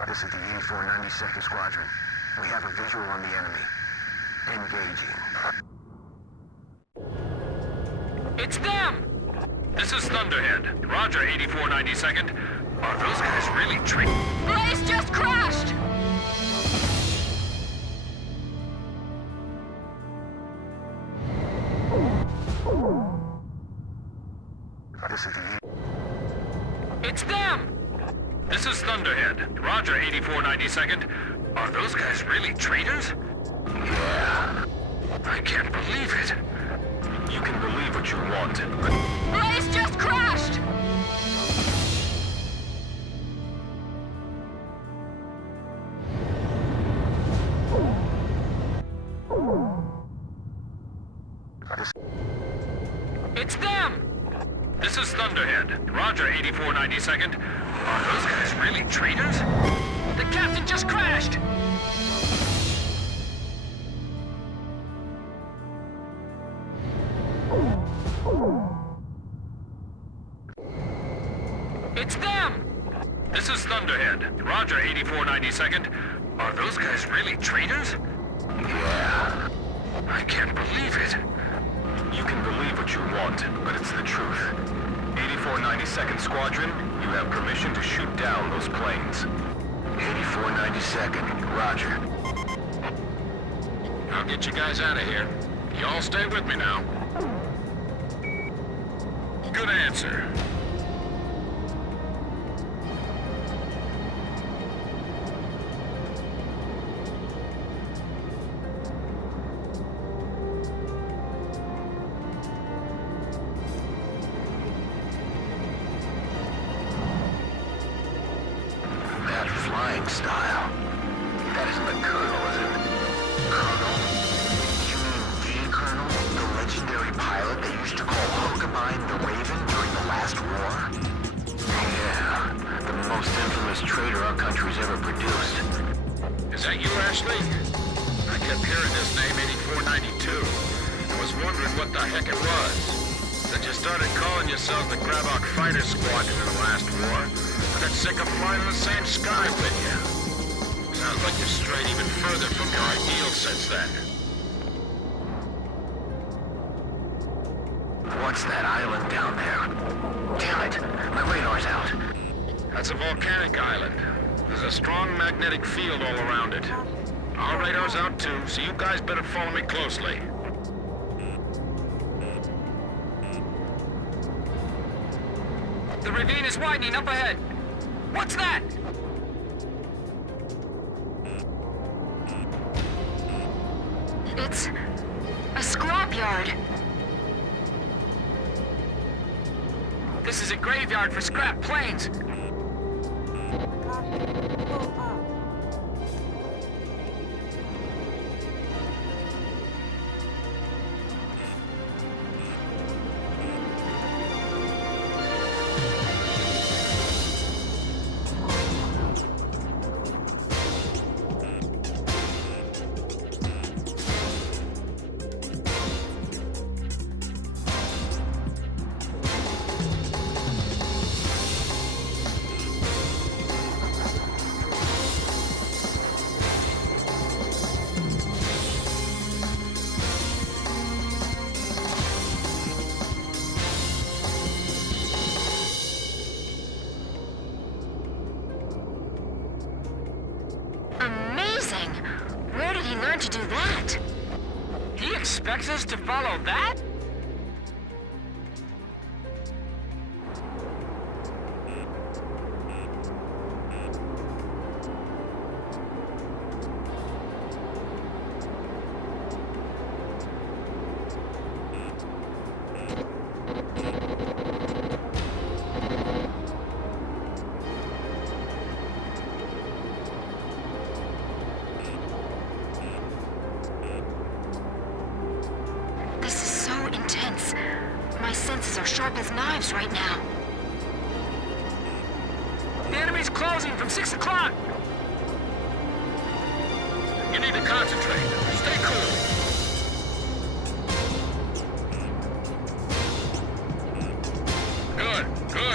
This is the 8492nd Squadron. We have a visual on the enemy. Engaging. It's them! This is Thunderhead. Roger, 8492nd. Are those guys really Blaze just crashed! This is the... It's them! This is Thunderhead. Roger, 8492nd. Are those guys really traitors? Yeah. I can't believe it. You can believe what you want, but... Blaze just crashed! It's them! This is Thunderhead. Roger, 8492nd. Are those guys really traitors? The captain just crashed! It's them! This is Thunderhead. Roger, 8492nd. Are those guys really traitors? Yeah. I can't believe it. You can believe what you want, but it's the truth. 8492nd Squadron, you have permission to shoot down those planes. 8492nd, Roger. I'll get you guys out of here. You all stay with me now. Good answer. Style. That isn't the Colonel, is it? Colonel? You mean the Colonel? The legendary pilot they used to call Hookabine the Raven during the last war? Yeah, the most infamous traitor our country's ever produced. Is that you, Ashley? I kept hearing this name 8492. I was wondering what the heck it was. Since you started calling yourselves the Grabok Fighter Squadron in the last war, I got sick of flying in the same sky with you. Sounds like you've strayed even further from your ideals since then. What's that island down there? Damn it, my radar's out. That's a volcanic island. There's a strong magnetic field all around it. Our radar's out too, so you guys better follow me closely. The ravine is widening up ahead. What's that? It's a scrapyard. This is a graveyard for scrap planes. To do that? He expects us to follow that? intense. My senses are sharp as knives right now. The enemy's closing from 6 o'clock! You need to concentrate. Stay cool. Good.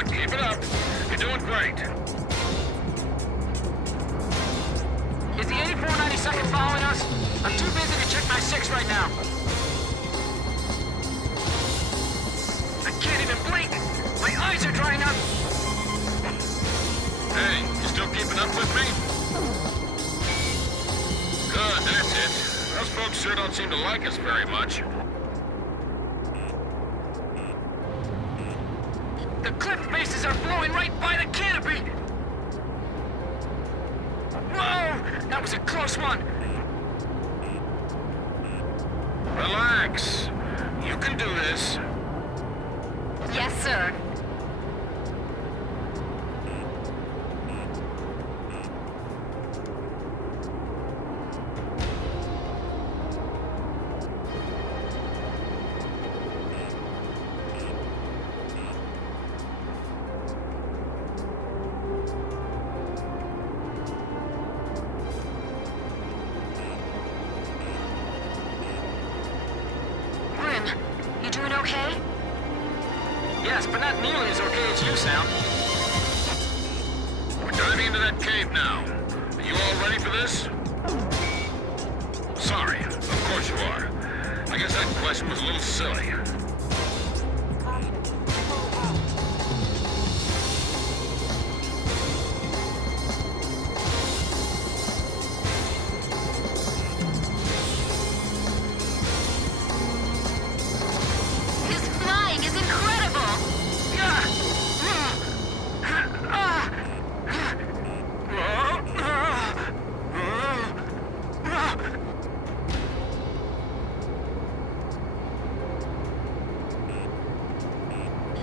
Keep it up. You're doing great. Is the 8492nd following us? I'm too busy to check my 6 right now. I can't even blink! My eyes are drying up! Hey, you still keeping up with me? Good, that's it. Those folks sure don't seem to like us very much. The cliff faces are blowing right by the canopy! Whoa! That was a close one! Relax. You can do this. Yes, sir. You doing okay? Yes, but not nearly as okay as you sound. We're diving into that cave now. Are you all ready for this? Sorry, of course you are. I guess that question was a little silly.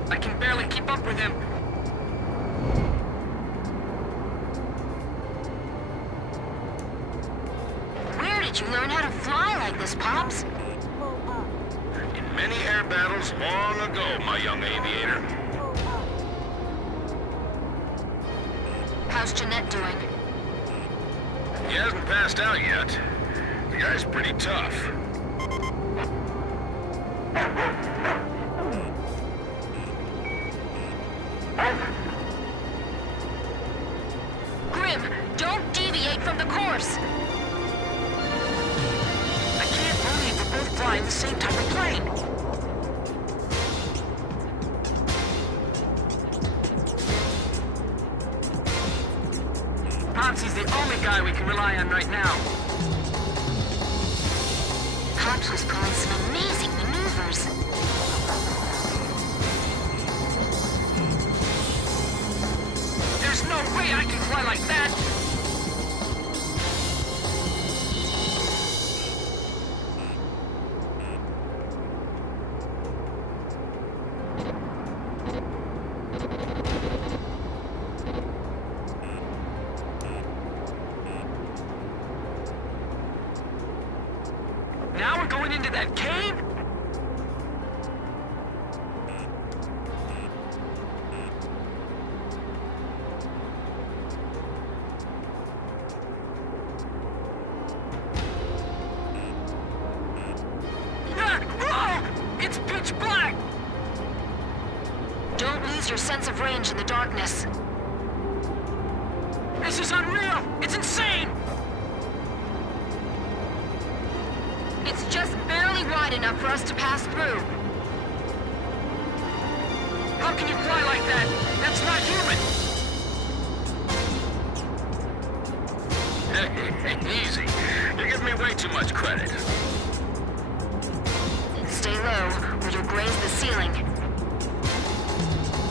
I can barely keep up with him. Where did you learn how to fly like this, Pops? In many air battles long ago, my young aviator. How's Jeanette doing? He hasn't passed out yet. The guy's pretty tough. Grim, don't deviate from the course! I can't believe we're both flying the same type of plane. Popsy's the only guy we can rely on right now. Pops was pulling some amazing maneuvers. There's no way I can fly like that! Now we're going into that cave? It's pitch black! Don't lose your sense of range in the darkness. This is unreal! It's insane! It's just barely wide enough for us to pass through. How can you fly like that? That's not human! Easy. You're giving me way too much credit. Stay low, or you'll graze the ceiling.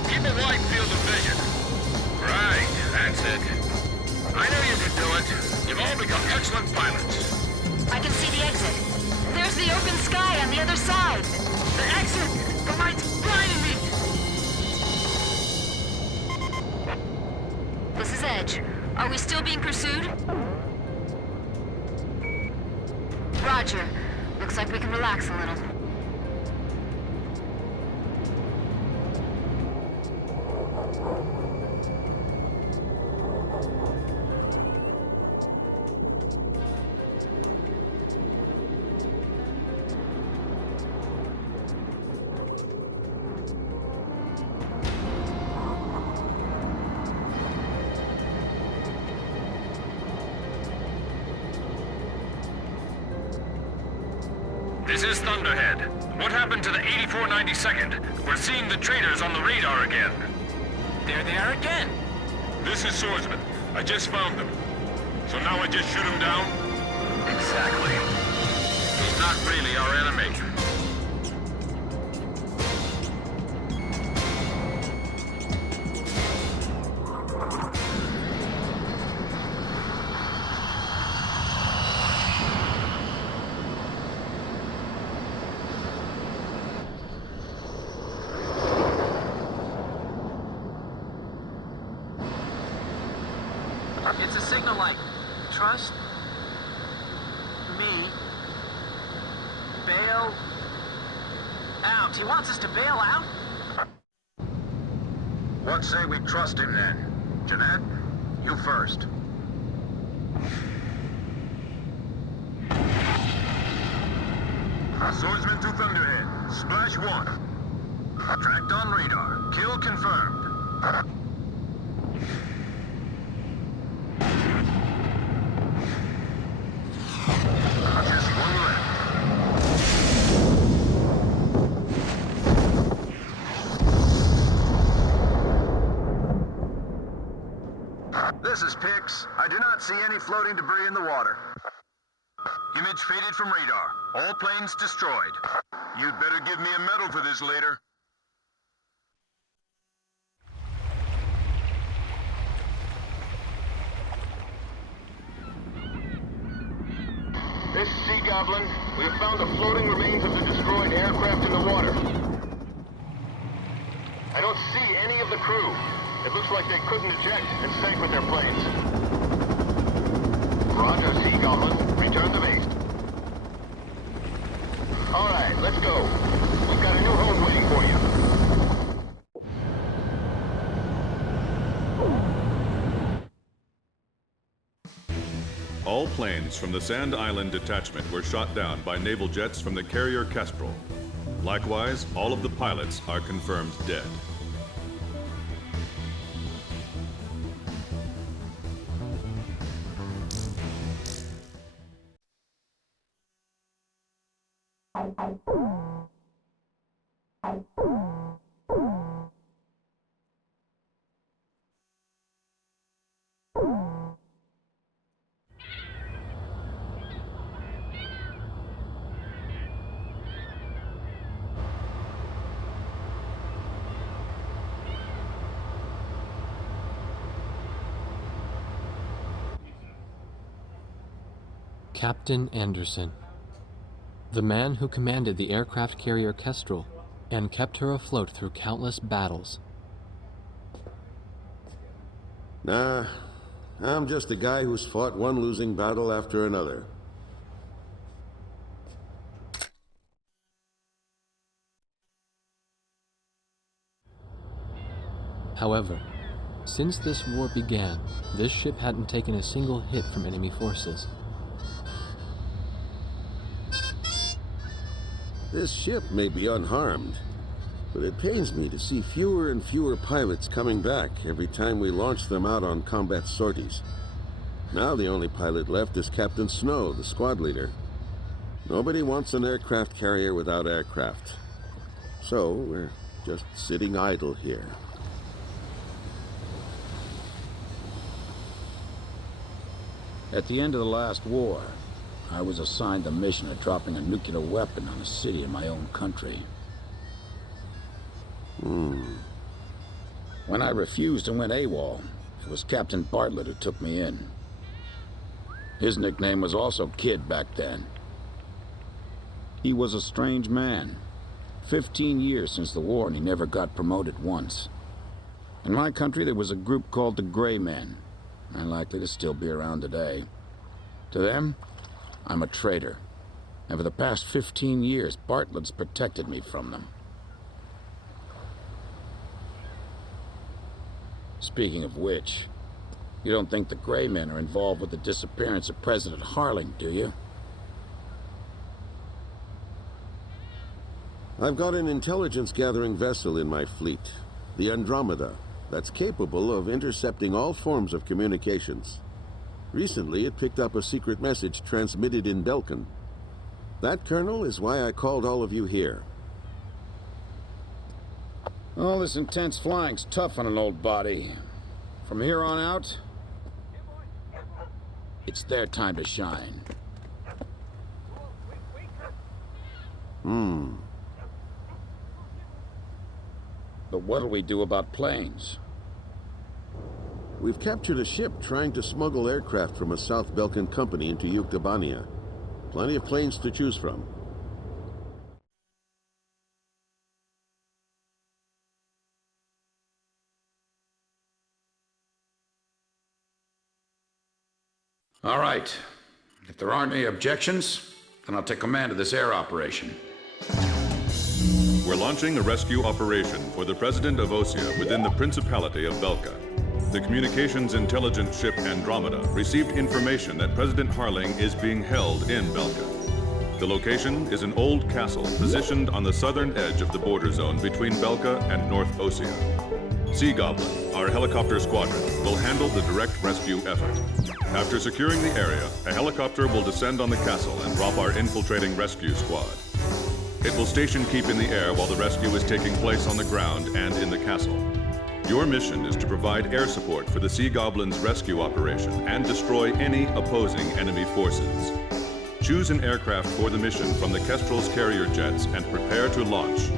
Keep a wide field of vision. Right, that's it. I know you can do it. You've all become excellent pilots. I can see the exit. There's the open sky on the other side. The exit! The light's blinding me! This is Edge. Are we still being pursued? Roger. Looks like we can relax a little. This is Thunderhead. What happened to the 8492nd? We're seeing the traitors on the radar again. There they are again. This is Swordsman. I just found them. So now I just shoot him down? Exactly. He's not really our enemy. It's a signal light. Trust me. Bail out. He wants us to bail out? What say we trust him then? Jeanette, you first. Swordsman to Thunderhead. Splash 1. Tracked on radar. Kill confirmed. Just one left. This is Pix. I do not see any floating debris in the water. Image faded from radar. All planes destroyed. You'd better give me a medal for this later. This is Sea Goblin. We have found the floating remains of the destroyed aircraft in the water. I don't see any of the crew. It looks like they couldn't eject and sank with their planes. Roger, Sea Goblin. Return to base. All right, let's go. We've got a new home waiting for you. All planes from the Sand Island detachment were shot down by naval jets from the carrier Kestrel. Likewise, all of the pilots are confirmed dead. Captain Anderson, the man who commanded the aircraft carrier Kestrel and kept her afloat through countless battles. Nah, I'm just a guy who's fought one losing battle after another. However, since this war began, this ship hadn't taken a single hit from enemy forces. This ship may be unharmed, but it pains me to see fewer and fewer pilots coming back every time we launch them out on combat sorties. Now the only pilot left is Captain Snow, the squad leader. Nobody wants an aircraft carrier without aircraft. So we're just sitting idle here. At the end of the last war, I was assigned the mission of dropping a nuclear weapon on a city in my own country. When I refused and went AWOL, it was Captain Bartlett who took me in. His nickname was also Kid back then. He was a strange man. 15 years since the war and he never got promoted once. In my country there was a group called the Gray Men. Unlikely to still be around today. To them, I'm a traitor. And for the past 15 years, Bartlett's protected me from them. Speaking of which, you don't think the Gray Men are involved with the disappearance of President Harling, do you? I've got an intelligence-gathering vessel in my fleet, the Andromeda, that's capable of intercepting all forms of communications. Recently, it picked up a secret message transmitted in Belkan. That, Colonel, is why I called all of you here. All this intense flying's tough on an old body. From here on out, it's their time to shine. But what'll we do about planes? We've captured a ship trying to smuggle aircraft from a South Balkan company into Yuktabania. Plenty of planes to choose from. All right. If there aren't any objections, then I'll take command of this air operation. We're launching a rescue operation for the President of Ossia within the Principality of Belka. The communications intelligence ship Andromeda received information that President Harling is being held in Belka. The location is an old castle positioned on the southern edge of the border zone between Belka and North Ossia. Sea Goblin, our helicopter squadron, will handle the direct rescue effort. After securing the area, a helicopter will descend on the castle and drop our infiltrating rescue squad. It will station keep in the air while the rescue is taking place on the ground and in the castle. Your mission is to provide air support for the Sea Goblin's rescue operation and destroy any opposing enemy forces. Choose an aircraft for the mission from the Kestrel's carrier jets and prepare to launch.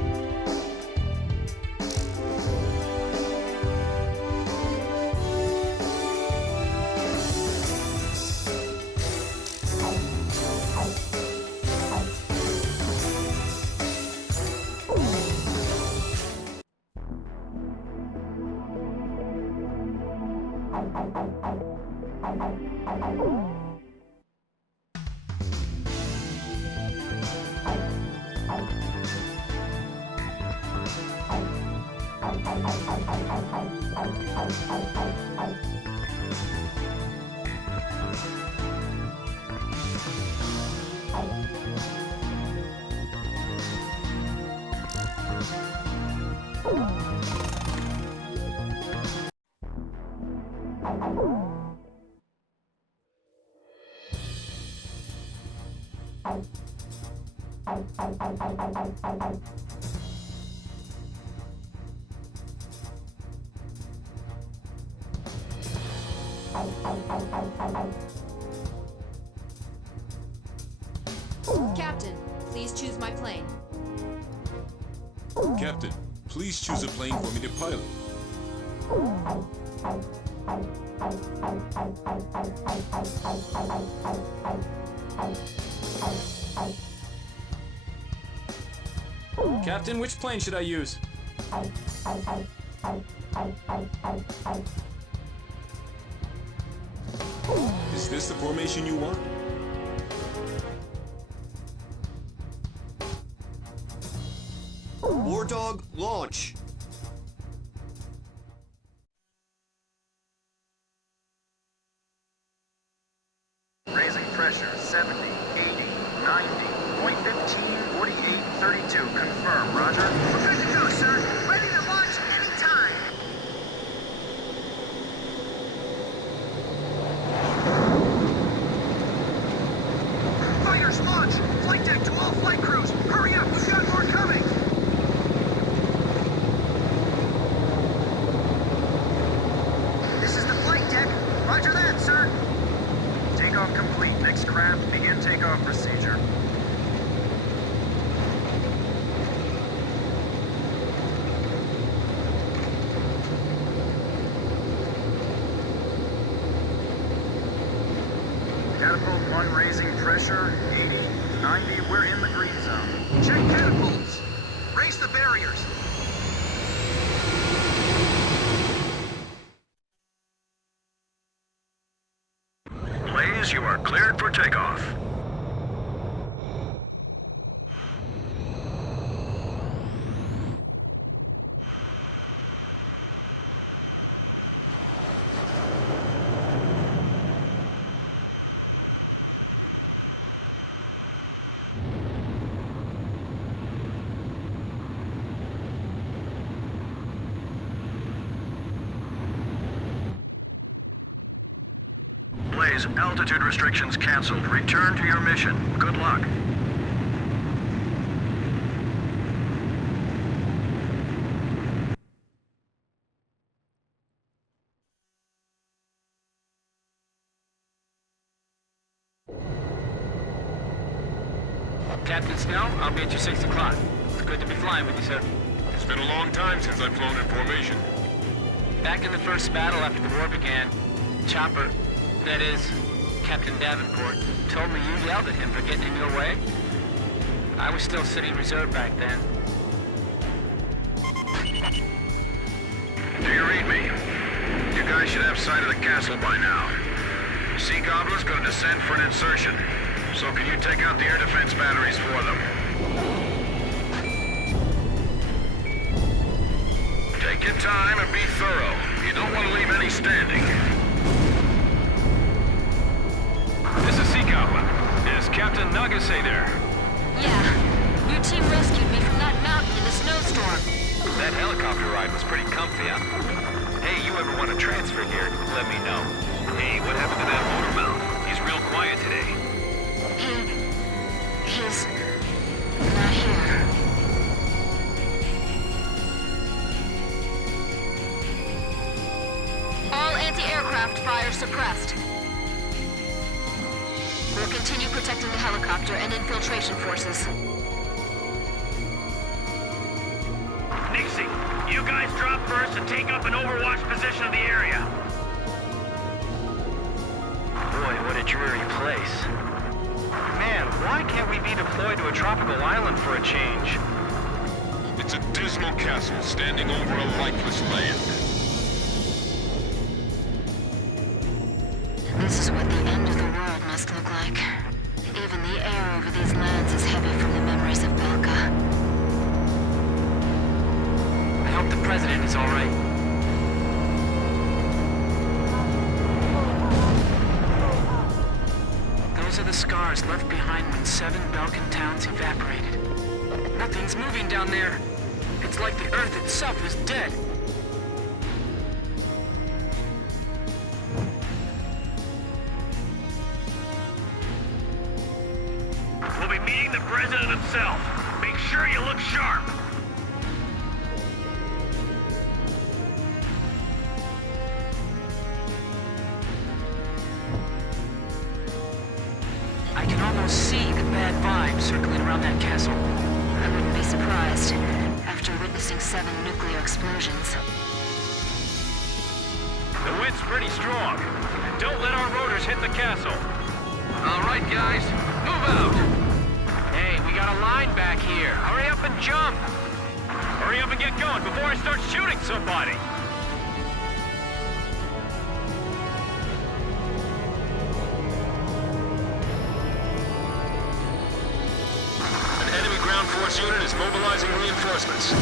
Captain, please choose my plane. Captain, please choose a plane for me to pilot. Captain, which plane should I use? Is this the formation you want? War Dog, launch! Raising pressure, 70, 80, 90, point 15, 48, 32. Confirm, roger. We're good to go, sir. Ready to launch anytime. Fighters launch! Flight deck to all flight crews! Hurry up, we've got more coming! This is the flight deck. Roger that, sir. Takeoff complete. Next craft, begin takeoff procedure. Catapult 1 raising pressure, 80, 90, we're in the green zone. Check catapults! Raise the barriers! Blaze, you are cleared for takeoff. Blaze, altitude restrictions canceled. Return to your mission. Good luck. Captain Snow, I'll be at your 6 o'clock. It's good to be flying with you, sir. It's been a long time since I've flown in formation. Back in the first battle after the war began, Chopper, that is, Captain Davenport, told me you yelled at him for getting in your way. I was still sitting reserve back then. Do you read me? You guys should have sight of the castle by now. Sea Goblin's gonna descend for an insertion. So can you take out the air defense batteries for them? Take your time and be thorough. You don't want to leave any standing. This is Sea Goblin. Is Captain Nagase there? Yeah. Your team rescued me from that mountain in the snowstorm. That helicopter ride was pretty comfy, huh? Hey, you ever want to transfer here? Let me know. Hey, what happened to that motor mouth? He's real quiet today. He's not here. All anti-aircraft fire suppressed. We'll continue protecting the helicopter and infiltration forces. Nixie, you guys drop first and take up an overwatch position of the area. Boy, what a dreary place. Man, why can't we be deployed to a tropical island for a change? It's a dismal castle standing over a lifeless land. This is what the end of the world must look like. Even the air over these lands is heavy from the memories of Belka. I hope the president is all right. Those are the scars left behind when 7 Balkan towns evaporated. Nothing's moving down there. It's like the Earth itself is dead. We'll be meeting the president himself. Make sure you look sharp. I can almost see the bad vibes circling around that castle. I wouldn't be surprised after witnessing 7 nuclear explosions. The wind's pretty strong. Don't let our rotors hit the castle. All right, guys, move out. Hey, we got a line back here. Hurry up and jump. Hurry up and get going before I start shooting somebody. An enemy ground force unit is mobilizing reinforcements.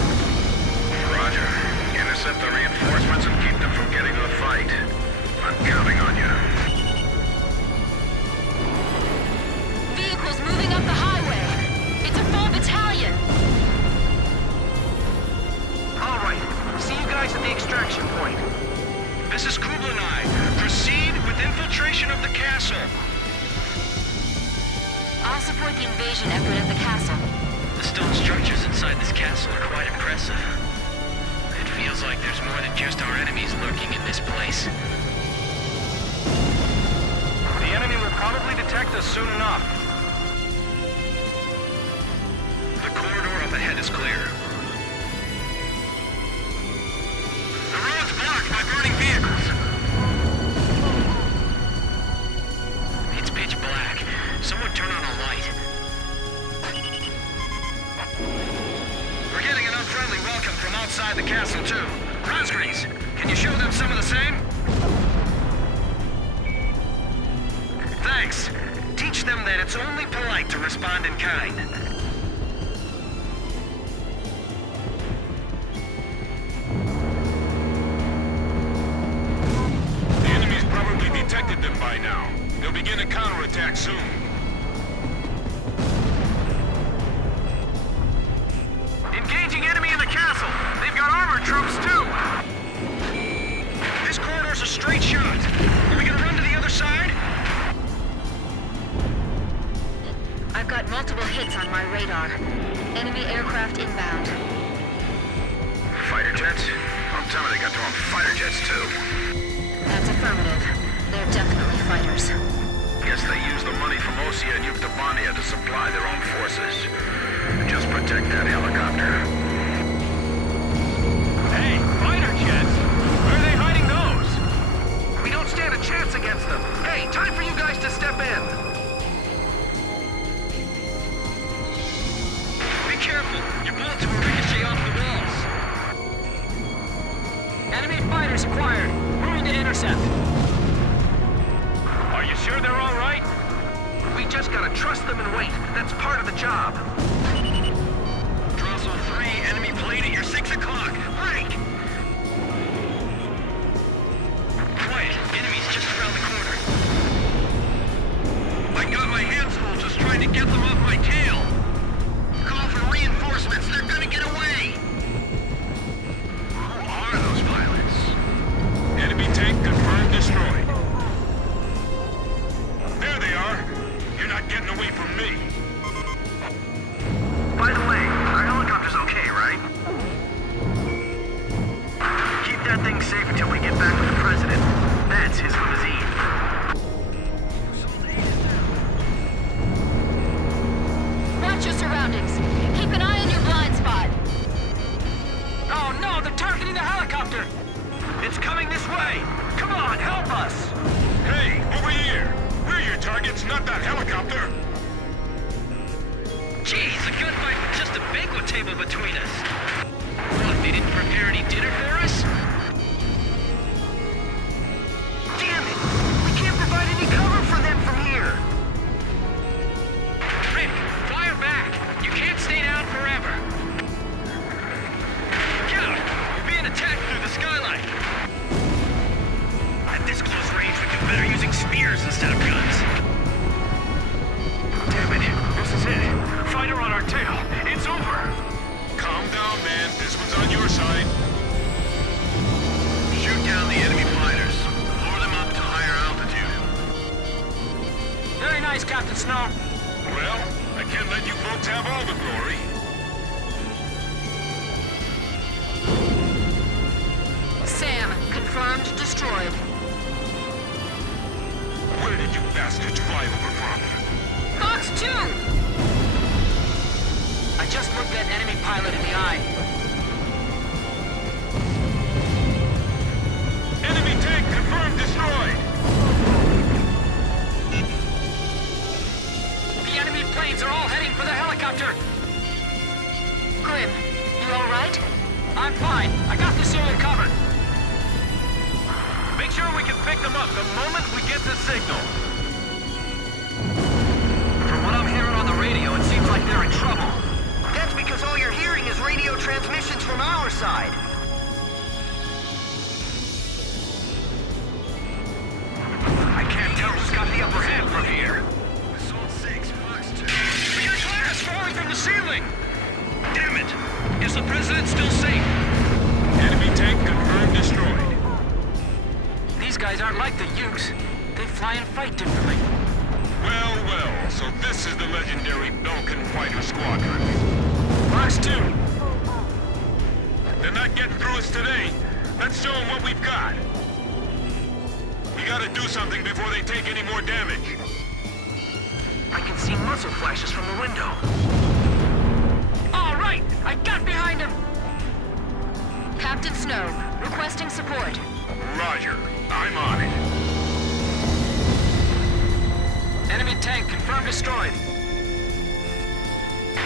Roger. Intercept the reinforcements and keep them from getting to the fight. I'm counting on you. Vehicles moving up the highway. It's a full battalion. All right, see you guys at the extraction point. This is Kublanai. Proceed with infiltration of the castle. I'll support the invasion effort at the castle. The stone structures inside this castle are quite impressive. It feels like there's more than just our enemies lurking in this place. The enemy will probably detect us soon enough. The corridor up ahead is clear. The road's blocked by burning vehicles. It's pitch black. Someone turn on a light. We're getting an unfriendly welcome from outside the castle, too. Razgriz, can you show them some of the same? Thanks. Teach them that it's only polite to respond in kind. The enemy's probably detected them by now. They'll begin a counterattack soon. Engaging enemy in the castle. They've got armored troops too. This corridor's a straight shot. Are we gonna run to the other side? I've got multiple hits on my radar. Enemy aircraft inbound. Fighter jets? Don't tell me they got their own fighter jets, too. That's affirmative. They're definitely fighters. Guess they use the money from Osea and Yuktobania to supply their own forces. Just protect that helicopter. Hey, fighter jets! Where are they hiding those? We don't stand a chance against them. Hey, time for you guys to step in. Be careful! Your bullets will ricochet off the walls! Enemy fighters acquired. Moving to intercept. Are you sure they're all right? We just gotta trust them and wait. That's part of the job. Drossel 3, enemy plane at your 6 o'clock. Break! Quiet. Enemies just around the corner. I got my hands full just trying to get them off my tail. Call for reinforcements. They're gonna get away. Who are those pilots? Enemy tank confirmed destroyed. There they are. You're not getting away from me. By the way, our helicopter's okay, right? Keep that thing safe until we get back with the president. That's his limousine. Watch your surroundings. Keep an eye on your blind spot. Oh no, they're targeting the helicopter! It's coming this way! Come on, help us! Hey, over here. We're your targets, not that helicopter. Jeez, a gunfight with just a banquet table between us. What, they didn't prepare any dinner for us? Damn it! We can't provide any cover for them from here! Rick, fire back! You can't stay down forever! Get out! We're being attacked through the skylight! At this close range, we do better using spears instead of guns. Damn it! This is it! Fighter on our tail! It's over! Calm down, man. This one's on your side. Shoot down the enemy fighters. Lure them up to higher altitude. Very nice, Captain Snow. Well, I can't let you folks have all the glory. Sam, confirmed destroyed. Where did you bastards fly over from? Fox 2! I just looked that enemy pilot in the eye. Enemy tank confirmed destroyed. The enemy planes are all heading for the helicopter. Grim, you alright? I'm fine. I got this area covered. Make sure we can pick them up the moment we get the signal. From what I'm hearing on the radio, it seems like they're in trouble. That's because all you're hearing is radio transmissions from our side. I can't tell who's got the upper hand from here. Assault 6, Fox 2. We got glass falling from the ceiling! Damn it! Is the president still safe? Enemy tank confirmed destroyed. These guys aren't like the Ukes. They fly and fight differently. Well, well, so this is the legendary Belkin Fighter Squadron. Fox 2! They're not getting through us today. Let's show them what we've got. We gotta do something before they take any more damage. I can see muzzle flashes from the window. All right! I got behind him! Captain Snow, requesting support. Roger. I'm on it. Enemy tank confirmed destroyed.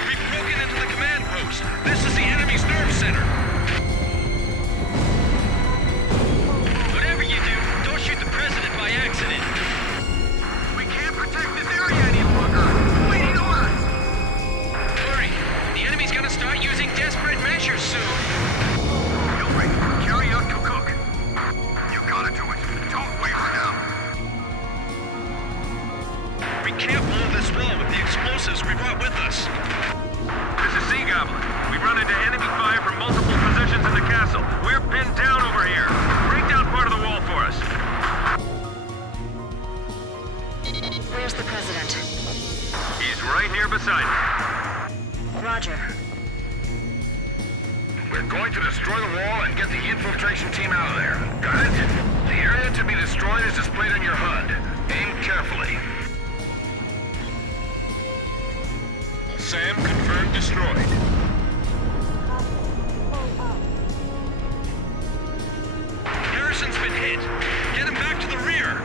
We've broken into the command post. This is the enemy's nerve center. Whatever you do, don't shoot the president by accident. We can't protect this area any longer. Waiting orders. Hurry. The enemy's gonna start using desperate measures soon. Hillary, carry out to Cook. You gotta do it. Don't waver now. We can't blow this wall with the explosives we brought with us. This is Sea Goblin. We've run into enemy fire from multiple positions in the castle. We're pinned down over here. Break down part of the wall for us. Where's the president? He's right here beside me. Roger. We're going to destroy the wall and get the infiltration team out of there. Got it? The area to be destroyed is displayed on your HUD. Aim carefully. SAM confirmed destroyed. Harrison's been hit. Get him back to the rear.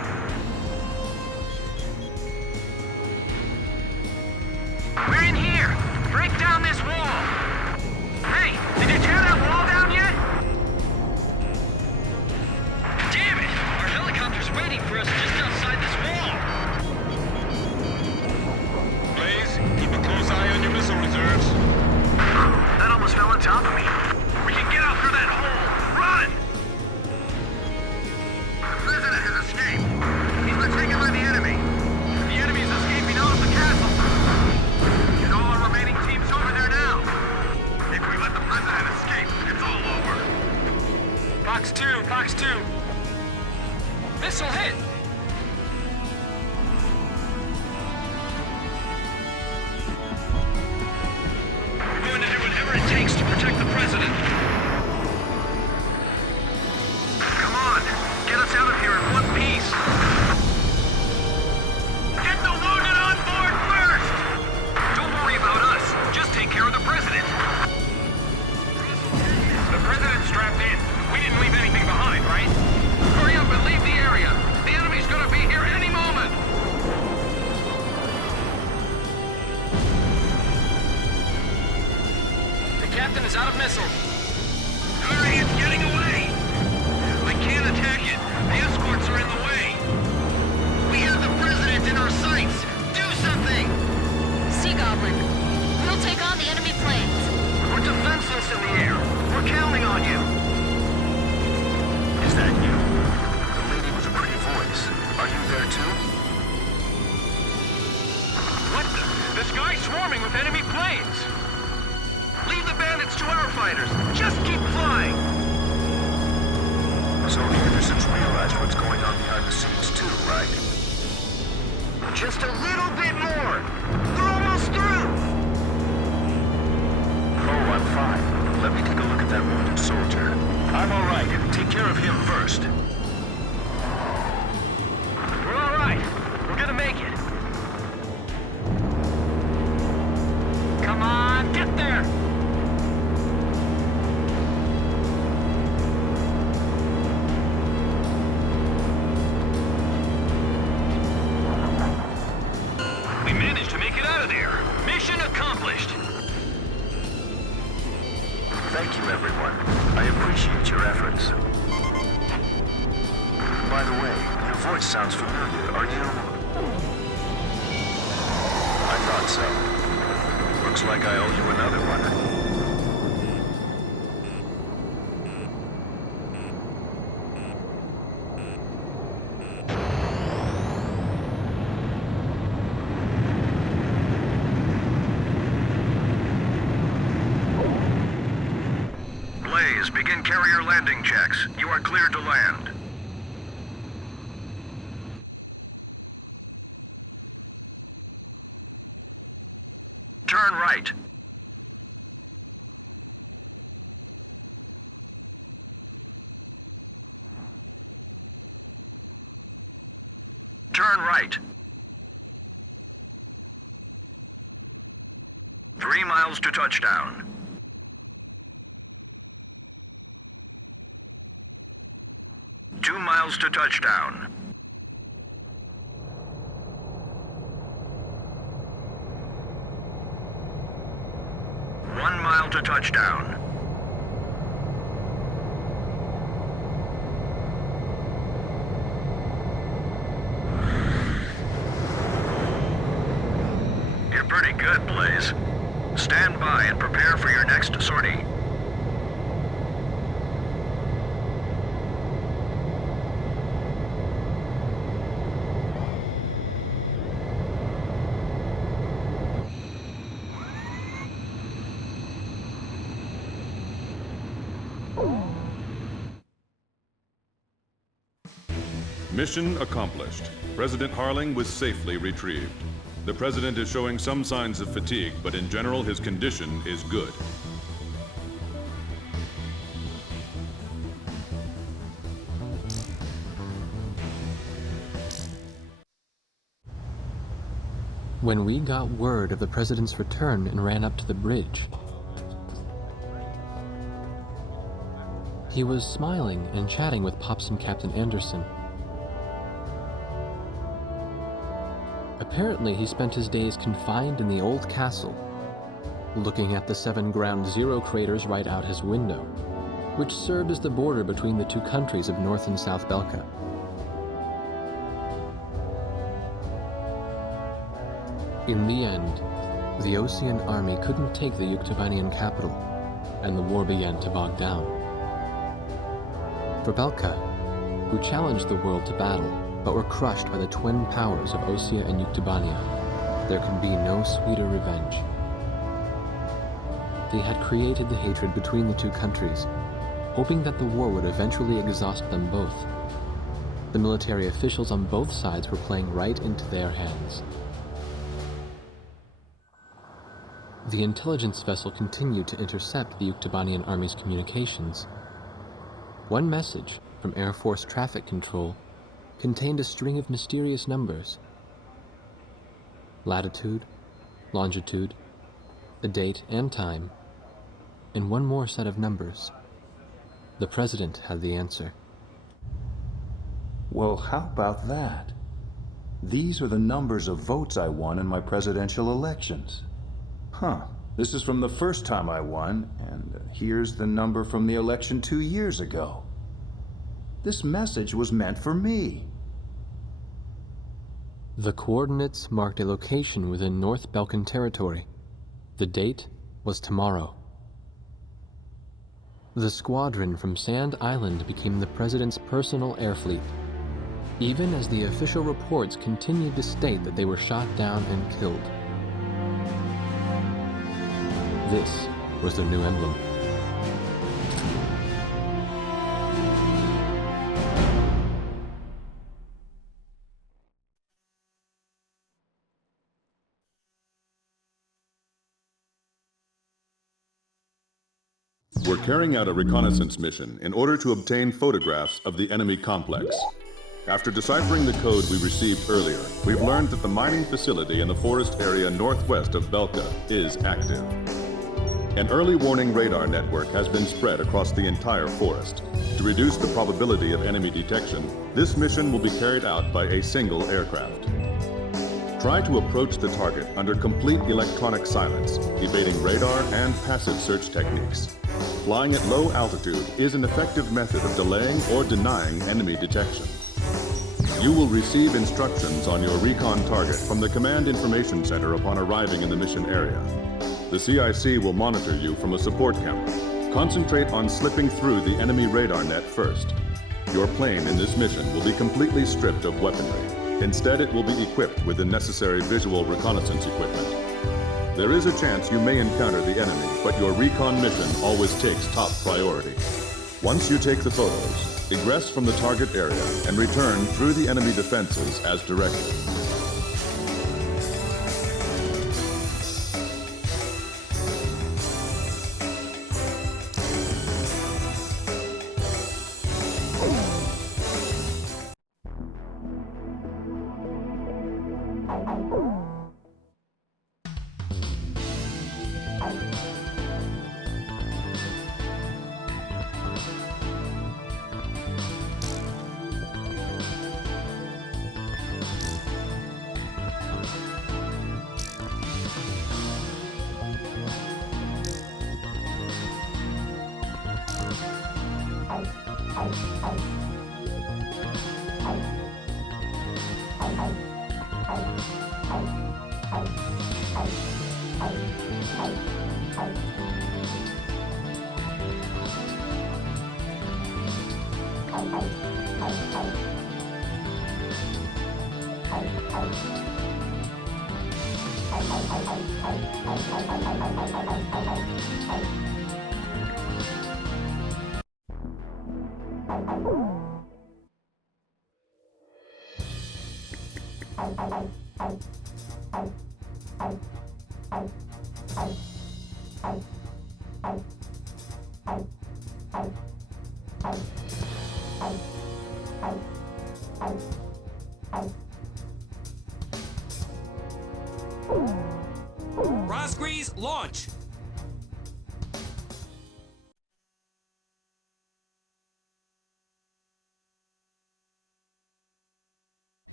We're in here! Break down this wall! Hey, did you tear that wall down yet? Damn it! Our helicopter's waiting for us just outside this wall. Blaze, keep a close eye on your missile reserves. That almost fell on top of me. We can get out through that hole! Run! The president has escaped. He's been taken by the enemy. The enemy's escaping out of the castle. Get all our remaining teams over there now. If we let the president escape, it's all over. Fox 2, Fox 2. Missile hit. We're going to do whatever it takes to protect the president. Come on, get us out of here in one piece. Get the wounded on board first! Don't worry about us. Just take care of the president. The president's strapped in. We didn't leave anything behind, right? Hurry up and leave the area. The enemy's gonna be here any moment. The captain is out of missiles. Hurry, it's getting away. I can't attack it. The escorts are in the way. We have the president in our sights. Do something! Sea Goblin, we'll take on the enemy planes. We're defenseless in the air. We're counting on you. Is that you? The lady with a pretty voice. Are you there too? What the? The sky's swarming with enemy planes. Leave the bandits to our fighters. Just keep flying. So the Andersons realized what's going on behind the scenes too, right? Just a little bit more. They're almost through. Oh, I'm fine. Let me take a look at that wounded soldier. I'm all right. Take care of him first. We're all right. We're gonna make it. Come on, get there. We managed to make it out of there. Mission accomplished. Thank you, everyone. I appreciate your efforts. By the way, your voice sounds familiar. Are you... I thought so. Looks like I owe you another one. Blaze, begin carrier landing checks. You are cleared to land. Turn right. Turn right. 3 miles to touchdown. Two miles to touchdown. 1 mile to touchdown. You're pretty good, Blaze. Stand by and prepare for your next sortie. Mission accomplished. President Harling was safely retrieved. The President is showing some signs of fatigue, but in general his condition is good. when we got word of the president's return and ran up to the bridge. He was smiling and chatting with Pops and Captain Anderson. Apparently, he spent his days confined in the old castle, looking at the 7 Ground Zero craters right out his window, which served as the border between the two countries of North and South Belka. In the end, the Osean army couldn't take the Yuktobanian capital, and the war began to bog down. For Belka, who challenged the world to battle, but were crushed by the twin powers of Osea and Yuktobania, there could be no sweeter revenge. They had created the hatred between the two countries, hoping that the war would eventually exhaust them both. The military officials on both sides were playing right into their hands. The intelligence vessel continued to intercept the Yuktobanian army's communications. One message from Air Force Traffic Control contained a string of mysterious numbers. Latitude, longitude, a date and time, and one more set of numbers. The president had the answer. Well, how about that? These are the numbers of votes I won in my presidential elections. Huh, this is from the first time I won, and here's the number from the election 2 years ago. This message was meant for me. The coordinates marked a location within North Balkan territory. The date was tomorrow. The squadron from Sand Island became the president's personal air fleet, even as the official reports continued to state that they were shot down and killed. This was their new emblem. We're carrying out a reconnaissance mission in order to obtain photographs of the enemy complex. After deciphering the code we received earlier, we've learned that the mining facility in the forest area northwest of Belka is active. An early warning radar network has been spread across the entire forest. To reduce the probability of enemy detection, this mission will be carried out by a single aircraft. Try to approach the target under complete electronic silence, evading radar and passive search techniques. Flying at low altitude is an effective method of delaying or denying enemy detection. You will receive instructions on your recon target from the Command Information Center upon arriving in the mission area. The CIC will monitor you from a support camera. Concentrate on slipping through the enemy radar net first. Your plane in this mission will be completely stripped of weaponry. Instead, it will be equipped with the necessary visual reconnaissance equipment. There is a chance you may encounter the enemy, but your recon mission always takes top priority. Once you take the photos, egress from the target area and return through the enemy defenses as directed.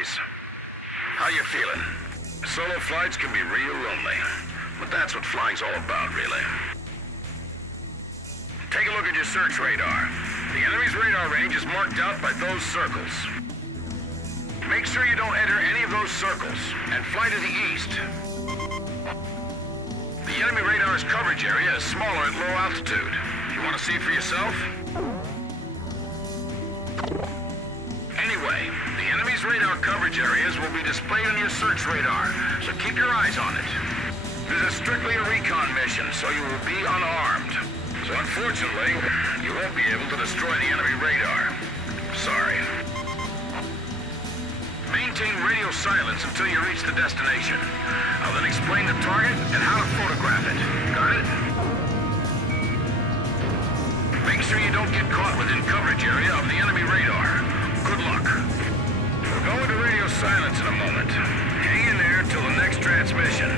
boys. How you feeling? Solo flights can be real lonely, but that's what flying's all about, really. Take a look at your search radar. The enemy's radar range is marked out by those circles. Make sure you don't enter any of those circles, and fly to the east. The enemy radar's coverage area is smaller at low altitude. You want to see for yourself? Anyway, the enemy's radar coverage areas will be displayed on your search radar, so keep your eyes on it. This is strictly a recon mission, so you will be unarmed. So unfortunately, you won't be able to destroy the enemy radar. Sorry. Maintain radio silence until you reach the destination. I'll then explain the target and how to photograph it. Got it? Make sure you don't get caught within coverage area of the enemy radar. Good luck. We'll go into radio silence in a moment. Hang in there until the next transmission.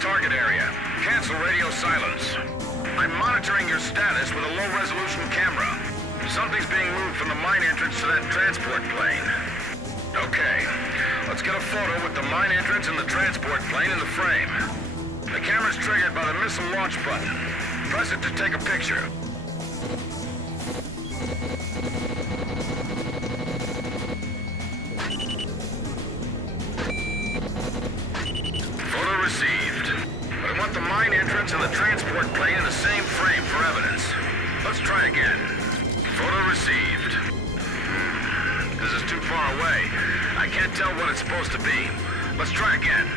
Target area. Cancel radio silence. I'm monitoring your status with a low-resolution camera. Something's being moved from the mine entrance to that transport plane. Okay, let's get a photo with the mine entrance and the transport plane in the frame. The camera's triggered by the missile launch button. Press it to take a picture. Photo received. But I want the mine entrance and the transport plane in the same frame for evidence. Let's try again. Photo received. This is too far away. I can't tell what it's supposed to be. Let's try again.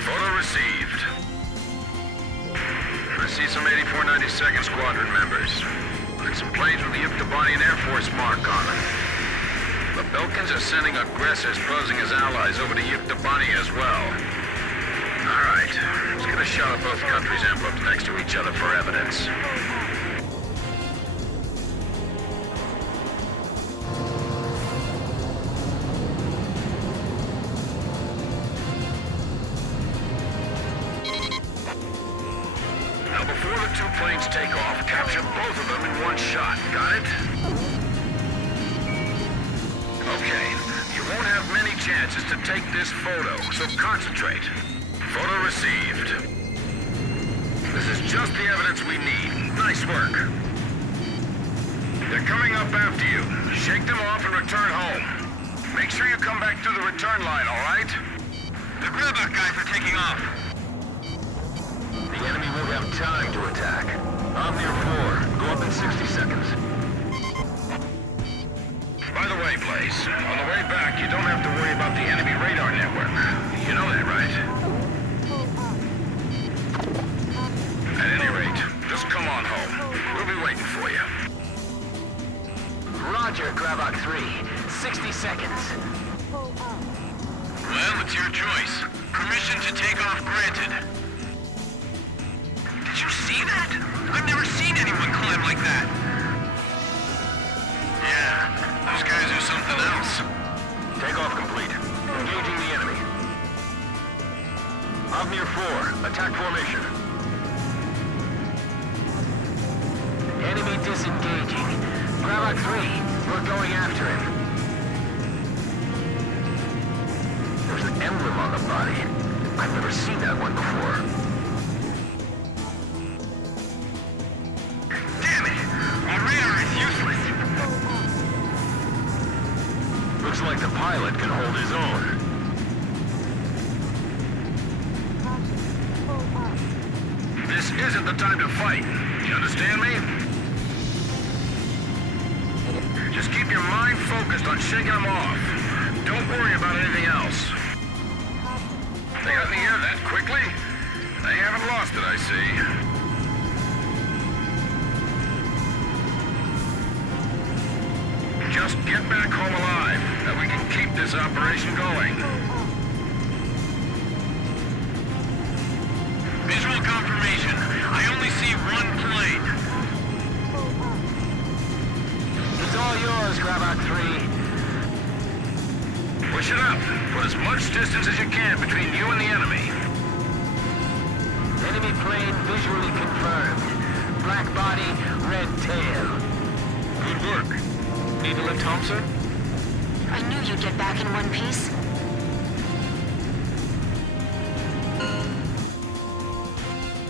Photo received. I see some 8492nd Squadron members. And some planes with the Yptabanian Air Force mark on them. The Belkans are sending aggressors posing as allies over to Yptabania as well. Alright, let's get a shot of both countries' emblems next to each other for evidence. Now before the two planes take off, capture both of them in one shot. Got it? Okay, you won't have many chances to take this photo, so concentrate. Photo received. This is just the evidence we need. Nice work. They're coming up after you. Shake them off and return home. Make sure you come back through the return line, all right? The grabback guys are taking off. The enemy won't have time to attack. I'm near 4. Go up in 60 seconds. By the way, Blaze, on the way back, you don't have to worry about the enemy radar network. You know that, right? At any rate, just come on home. We'll be waiting for you. Roger, Grabak 3. 60 seconds. Well, it's your choice. Permission to take off granted. Did you see that? I've never seen anyone climb like that. Yeah, those guys are something else. Takeoff complete. Engaging the enemy. I'm near 4. Attack formation. Enemy disengaging. Grabak 3, we're going after him. There's an emblem on the body. I've never seen that one before. Damn it! Our radar is useless! Looks like the pilot can hold his own. This isn't the time to fight. You understand me? Just keep your mind focused on shaking them off. Don't worry about anything else. They got in the air that quickly? They haven't lost it, I see. Just get back home alive, and we can keep this operation going. Visual confirmation. I only see one plane. It's all yours, Grabak 3. Push it up. Put as much distance as you can between you and the enemy. Enemy plane visually confirmed. Black body, red tail. Good work. Need a lift home, sir? I knew you'd get back in one piece.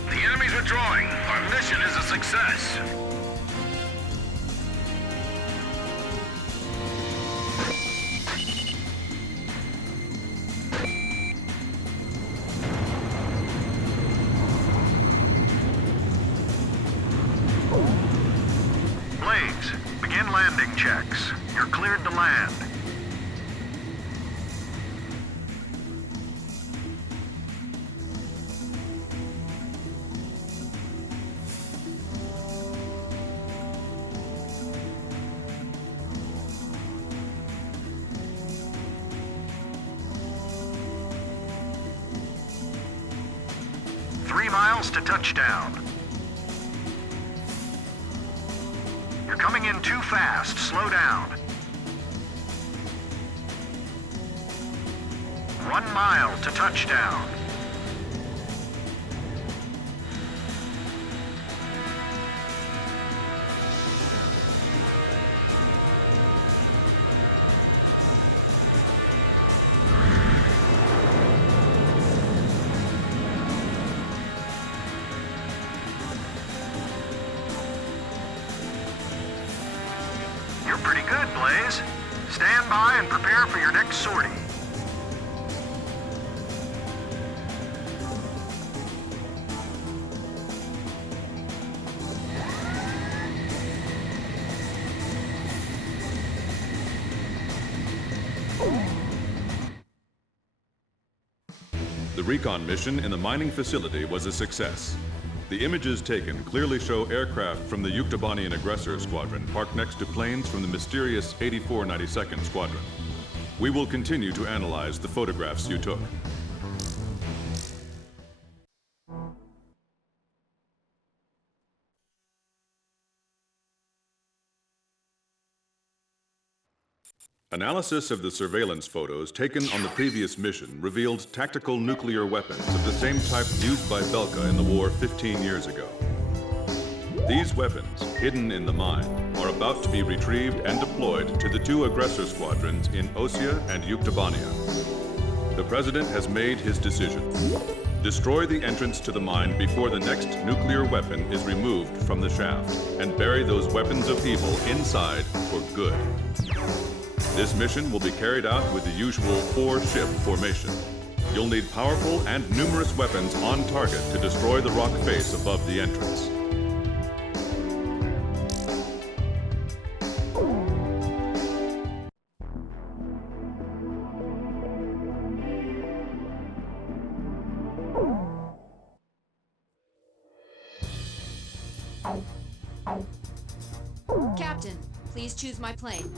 The enemy's withdrawing. Our mission is a success. Blaze, begin landing checks. You're cleared to land. To touchdown. You're coming in too fast. Slow down. 1 mile to touchdown. Pretty good, Blaze. Stand by and prepare for your next sortie. The recon mission in the mining facility was a success. The images taken clearly show aircraft from the Yuktobanian Aggressor Squadron parked next to planes from the mysterious 8492nd Squadron. We will continue to analyze the photographs you took. Analysis of the surveillance photos taken on the previous mission revealed tactical nuclear weapons of the same type used by Belka in the war 15 years ago. These weapons, hidden in the mine, are about to be retrieved and deployed to the two aggressor squadrons in Ossia and Yuktobania. The President has made his decision. Destroy the entrance to the mine before the next nuclear weapon is removed from the shaft, and bury those weapons of evil inside for good. This mission will be carried out with the usual 4-ship formation. You'll need powerful and numerous weapons on target to destroy the rock face above the entrance. Captain, please choose my plane.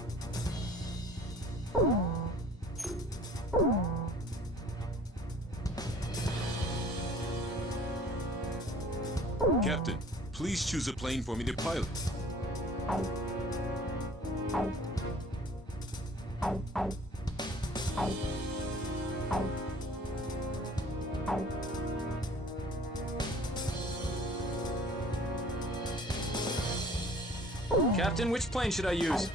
Captain, please choose a plane for me to pilot. Captain, which plane should I use?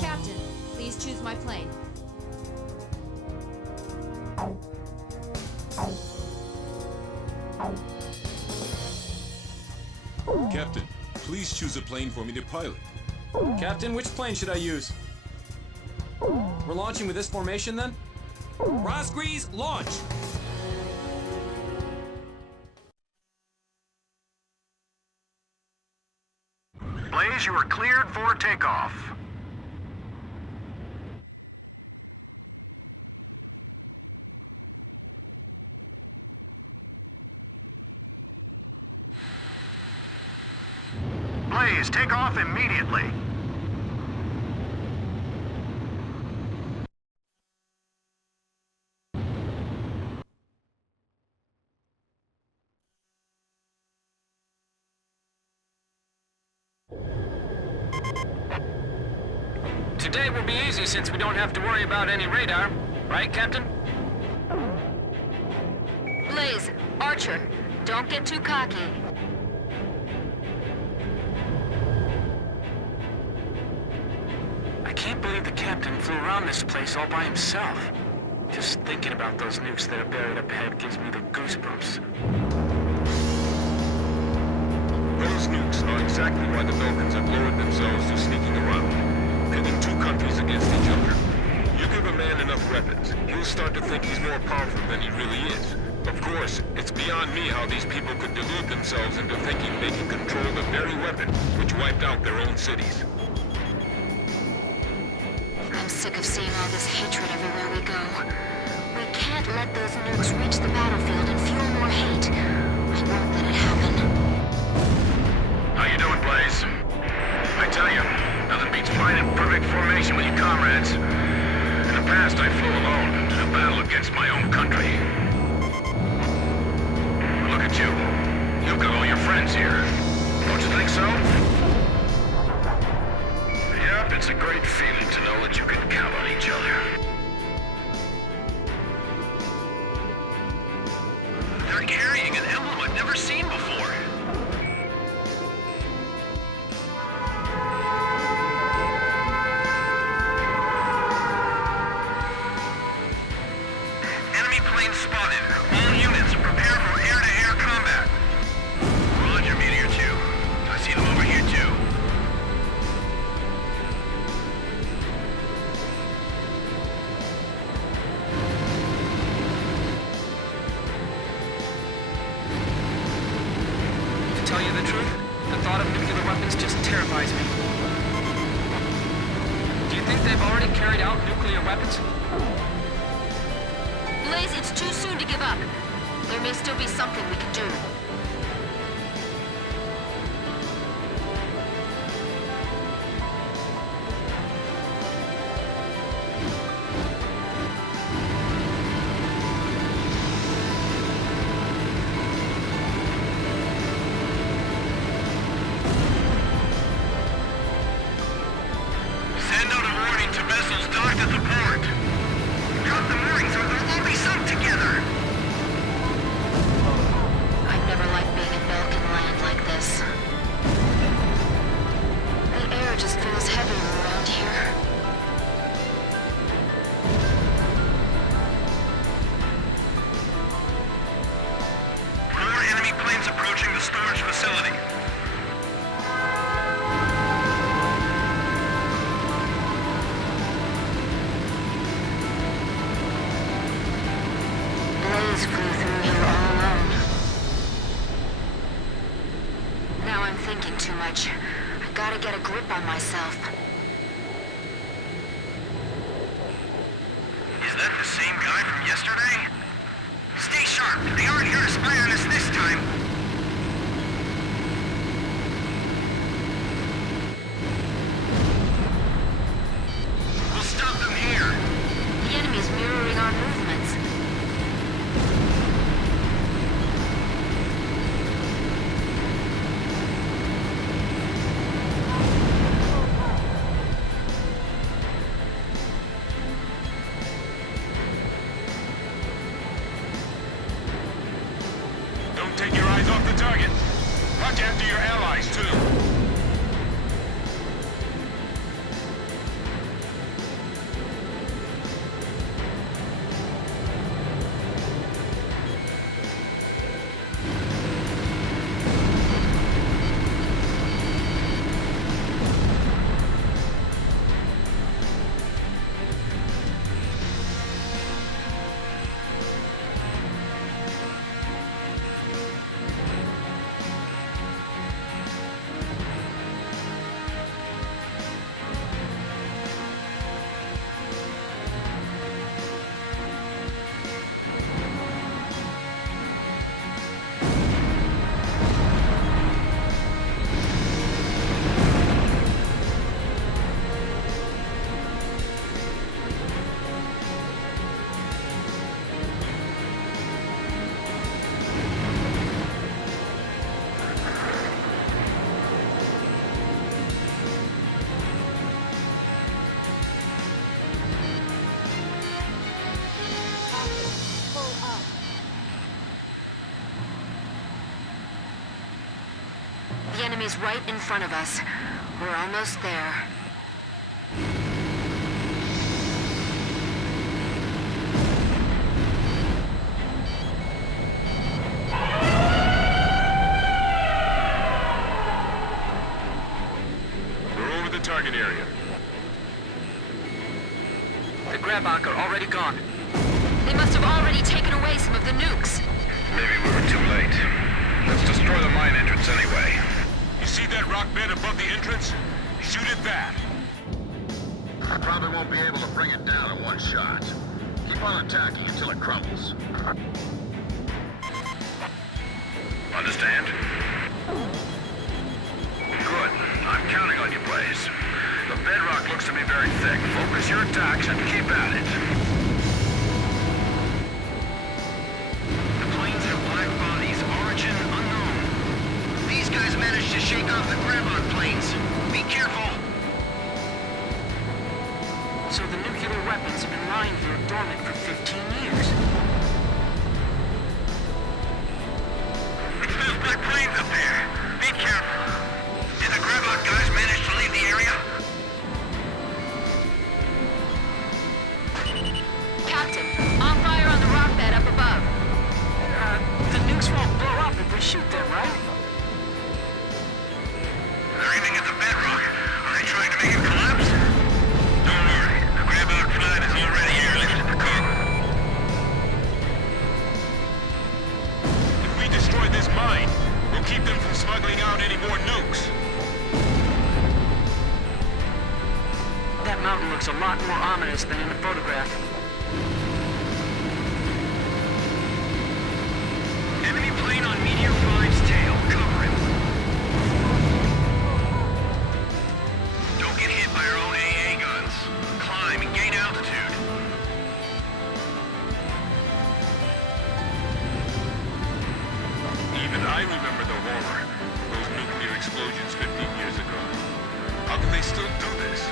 Captain, please choose my plane. Captain, please choose a plane for me to pilot. Captain, which plane should I use? We're launching with this formation then? Razgriz, launch! Blaze, you are cleared for takeoff. Blaze, take off immediately. Today will be easy since we don't have to worry about any radar. Right, Captain? Blaze, Archer, don't get too cocky. I can't believe the captain flew around this place all by himself. Just thinking about those nukes that are buried up ahead gives me the goosebumps. Those nukes are exactly why the Belkans have lowered themselves to sneaking around, pitting two countries against each other. You give a man enough weapons, he'll start to think he's more powerful than he really is. Of course, it's beyond me how these people could delude themselves into thinking they can control the very weapon which wiped out their own cities. sick of seeing all this hatred everywhere we go. We can't let those nukes reach the battlefield and fuel more hate. I won't let it happen. How you doing, Blaze? I tell you, nothing beats flying in perfect formation with your comrades. In the past, I flew alone to do battle against my own country. Look at you. You've got all your friends here. Don't you think so? Yep, it's a great feeling to know that you can count on each other. They're carrying an emblem I've never seen before. Enemy plane spotted. All units prepare for air-to-air combat. Roger, Meteor 2. I see them over here too. To tell you the truth, the thought of nuclear weapons just terrifies me. Do you think they've already carried out nuclear weapons? Blaze, it's too soon to give up. There may still be something we can do. Send out a warning to vessels docked at the port. Cut the moorings or they'll all be sunk together. I never liked being in Belkin land like this. The air just feels heavier around here. More enemy planes approaching the storage facility. Blaze flew through here all alone. Now I'm thinking too much. I gotta get a grip on myself. Is that the same guy from yesterday? Stay sharp. They aren't here to spy on us this time. We'll stop them here. The enemy's mirroring our movements. Don't take your eyes off the target. Watch after your allies, too. The enemy's right in front of us. We're almost there. We're over the target area. The grab anchor already gone. They must have already taken away some of the nukes. Maybe we were too late. Let's destroy the mine entrance anyway. You see that rock bed above the entrance? Shoot at that. Probably won't be able to bring it down in one shot. Keep on attacking until it crumbles. Understand? Good. I'm counting on you, Blaze. The bedrock looks to be very thick. Focus your attacks and keep at it. The planes have black bodies. Origin unknown. These guys managed to shake off the grab-on planes. Be careful. So the nuclear weapons have been lying here dormant for 15 years. It's those black planes up there. Be careful. Did the grab-on guys manage to leave the area? Captain, on fire on the rock bed up above. The nukes won't blow up if we shoot them, right? They're aiming at the bedrock. Are they trying to make it collapse? Don't worry. The grab-out flight is already airlifted to cargo. If we destroy this mine, we'll keep them from smuggling out any more nukes. That mountain looks a lot more ominous than in the photograph. Enemy plane on Meteor 5's tail. Cover him. Don't get hit by our own AA guns. Climb and gain altitude. Even I remember the horror. Those nuclear explosions 15 years ago. How can they still do this?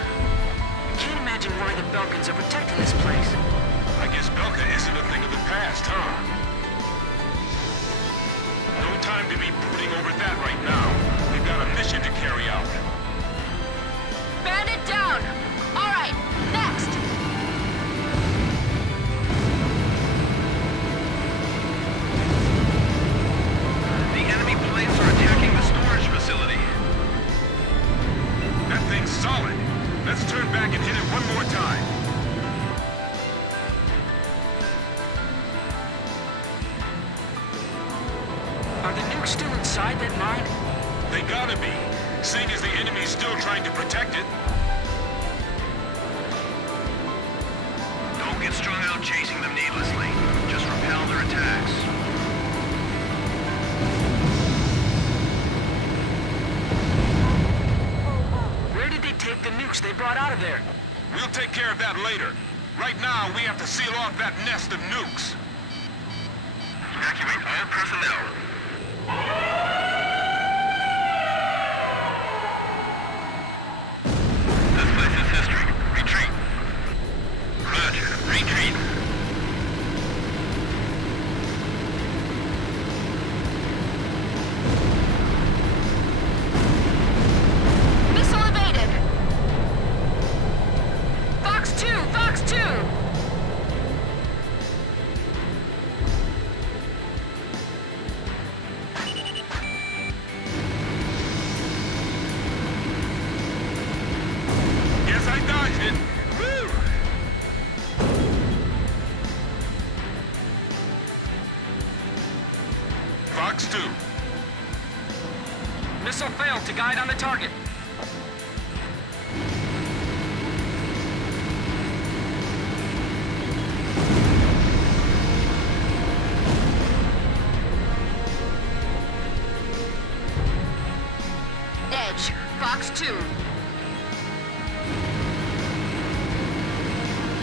Can't imagine why the Belkans are protecting this place. I guess Belka isn't a thing of the past, huh? No time to be brooding over that right now. We've got a mission to carry out. Bandit down! Alright, next! The enemy planes are attacking the storage facility. That thing's solid. Let's turn back and hit it one more time. Are the nukes still inside that mine? They gotta be, seeing as the enemy's still trying to protect it. Don't get strung out chasing them needlessly. Just repel their attacks. Where did they take the nukes they brought out of there? We'll take care of that later. Right now, we have to seal off that nest of nukes. Evacuate all personnel. This place is history. Retreat. Roger. Retreat. Missile evaded! Fox 2! Fox 2! Guess I dodged it. Woo! Fox 2. Missile failed to guide on the target. Edge, Fox 2.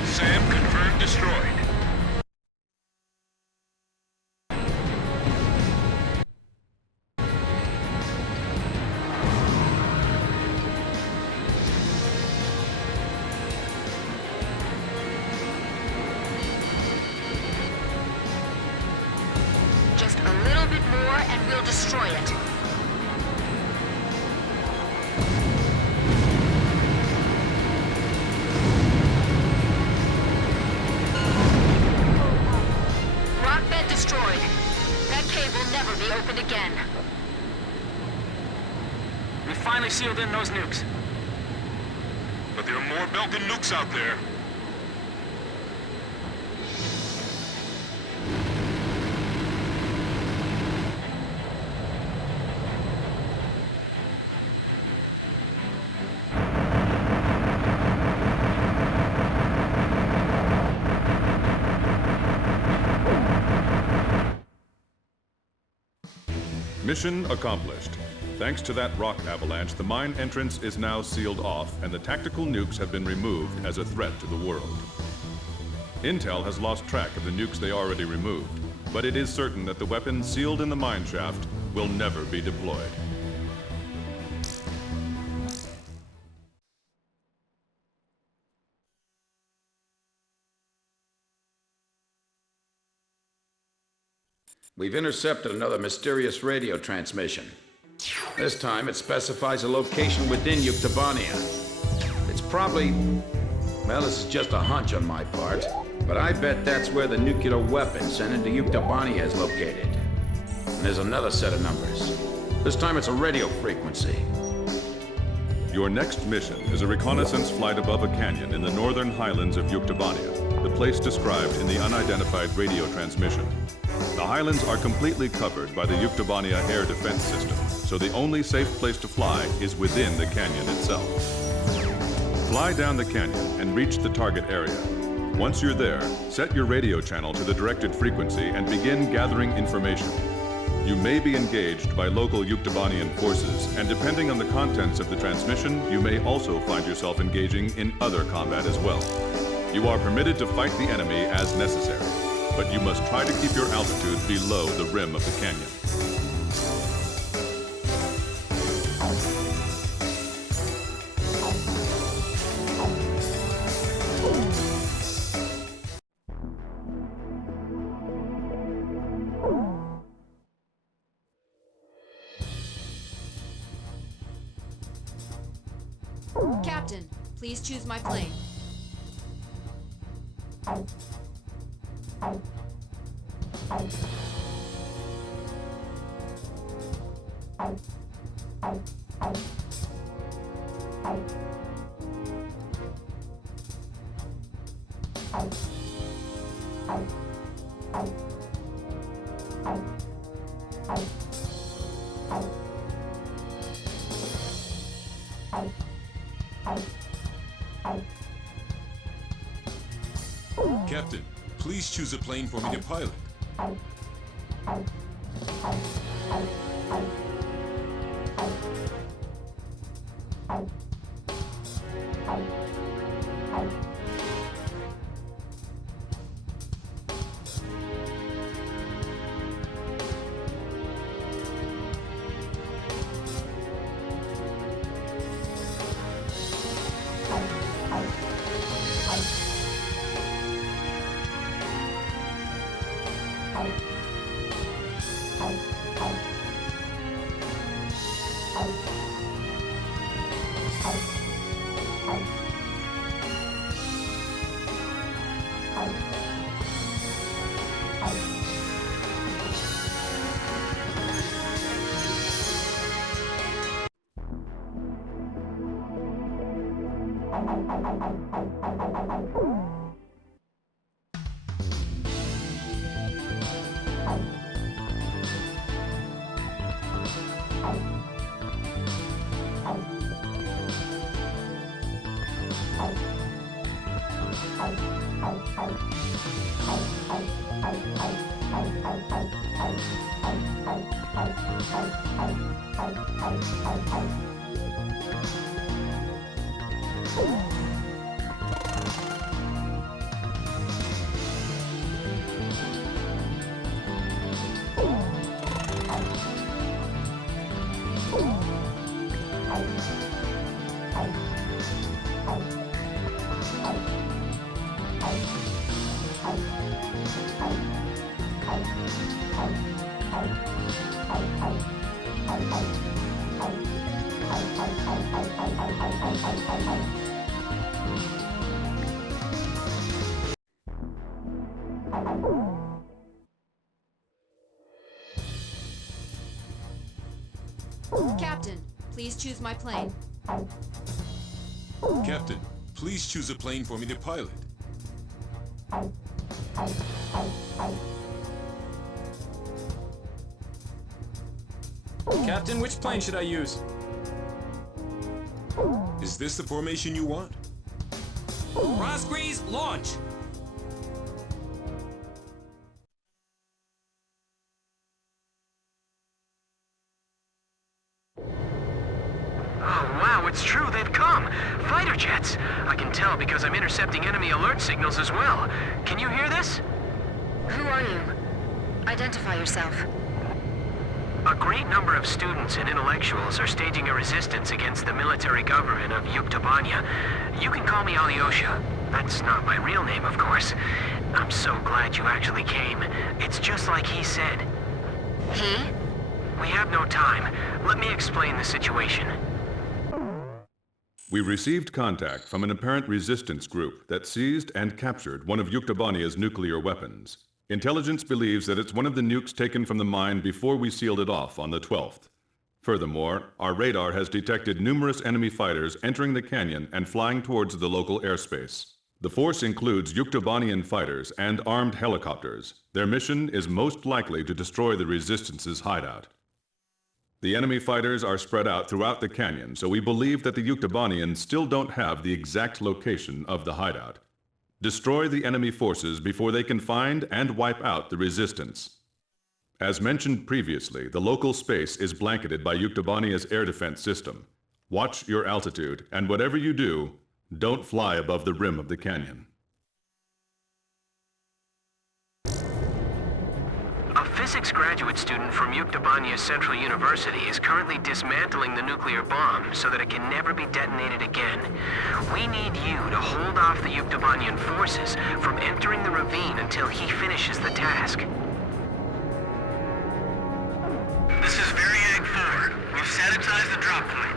Sam confirmed destroyed. Just a little bit more and we'll destroy it. Rock bed destroyed. That cave will never be opened again. We finally sealed in those nukes. But there are more Belkan nukes out there. Mission accomplished. Thanks to that rock avalanche, the mine entrance is now sealed off, and the tactical nukes have been removed as a threat to the world. Intel has lost track of the nukes they already removed, but it is certain that the weapons sealed in the mine shaft will never be deployed. We've intercepted another mysterious radio transmission. This time it specifies a location within Yuktobania. It's probably... well, this is just a hunch on my part, but I bet that's where the nuclear weapon sent into Yuktobania is located. And there's another set of numbers. This time it's a radio frequency. Your next mission is a reconnaissance flight above a canyon in the northern highlands of Yuktobania, the place described in the unidentified radio transmission. The highlands are completely covered by the Yuktobania air defense system, so the only safe place to fly is within the canyon itself. Fly down the canyon and reach the target area. Once you're there, set your radio channel to the directed frequency and begin gathering information. You may be engaged by local Yuktobanian forces, and depending on the contents of the transmission, you may also find yourself engaging in other combat as well. You are permitted to fight the enemy as necessary, but you must try to keep your altitude below the rim of the canyon. Captain, please choose my plane. Captain, please choose a plane for me to pilot. Captain, please choose my plane. Captain, please choose a plane for me to pilot. Captain, which plane should I use? Is this the formation you want? Razgriz, launch! it's true, they've come. Fighter jets. I can tell because I'm intercepting enemy alert signals as well. Can you hear this? Who are you? Identify yourself. A great number of students and intellectuals are staging a resistance against the military government of Yuktobania. You can call me Alyosha. That's not my real name, of course. I'm so glad you actually came. It's just like he said. He? We have no time. Let me explain the situation. We received contact from an apparent resistance group that seized and captured one of Yuktobania's nuclear weapons. Intelligence believes that it's one of the nukes taken from the mine before we sealed it off on the 12th. Furthermore, our radar has detected numerous enemy fighters entering the canyon and flying towards the local airspace. The force includes Yuktobanian fighters and armed helicopters. Their mission is most likely to destroy the Resistance's hideout. The enemy fighters are spread out throughout the canyon, so we believe that the Yuktobanians still don't have the exact location of the hideout. Destroy the enemy forces before they can find and wipe out the Resistance. As mentioned previously, the local space is blanketed by Yuktobania's air defense system. Watch your altitude, and whatever you do, don't fly above the rim of the canyon. A physics graduate student from Yuktobania Central University is currently dismantling the nuclear bomb so that it can never be detonated again. We need you to hold off the Yuktobanian forces from entering the ravine until he finishes the task. This is Variag 4. We've sanitized the drop point.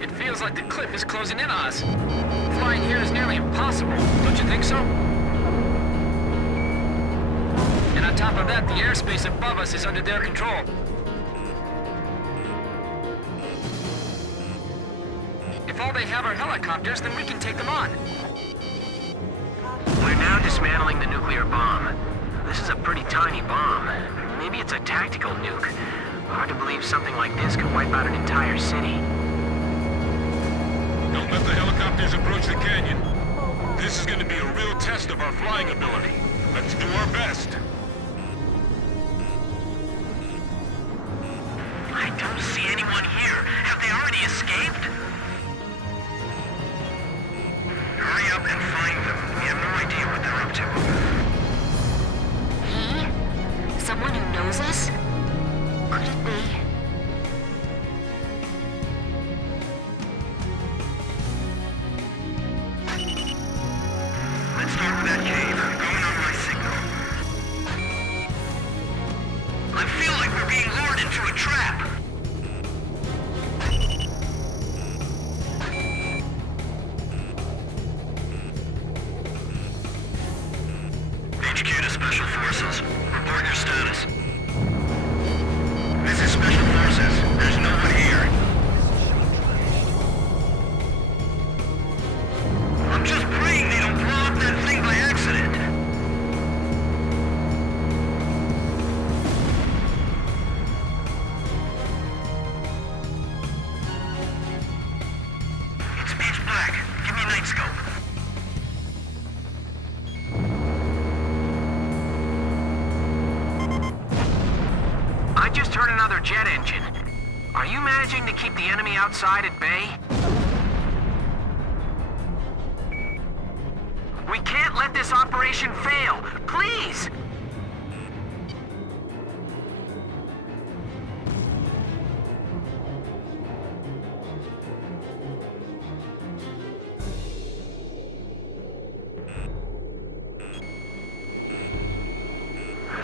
It feels like the cliff is closing in on us. Flying here is nearly impossible, don't you think so? And on top of that, the airspace above us is under their control. If all they have are helicopters, then we can take them on. We're now dismantling the nuclear bomb. This is a pretty tiny bomb. Maybe it's a tactical nuke. Hard to believe something like this could wipe out an entire city. Don't let the helicopters approach the canyon. This is going to be a real test of our flying ability. Let's do our best. I don't see anyone here. Have they already escaped? Hurry up and find them. We have no idea what they're up to. He? Someone who knows us? Could it be? Let's start with that cave. Going on my signal. I feel like we're being lured into a trap. HQ to Special Forces. Report your status. This is Special Forces. There's no one here. I'm just praying they don't blow up that thing by accident. It's pitch black. Give me a night scope. I just heard another jet engine. Are you managing to keep the enemy outside at bay? We can't let this operation fail. Please!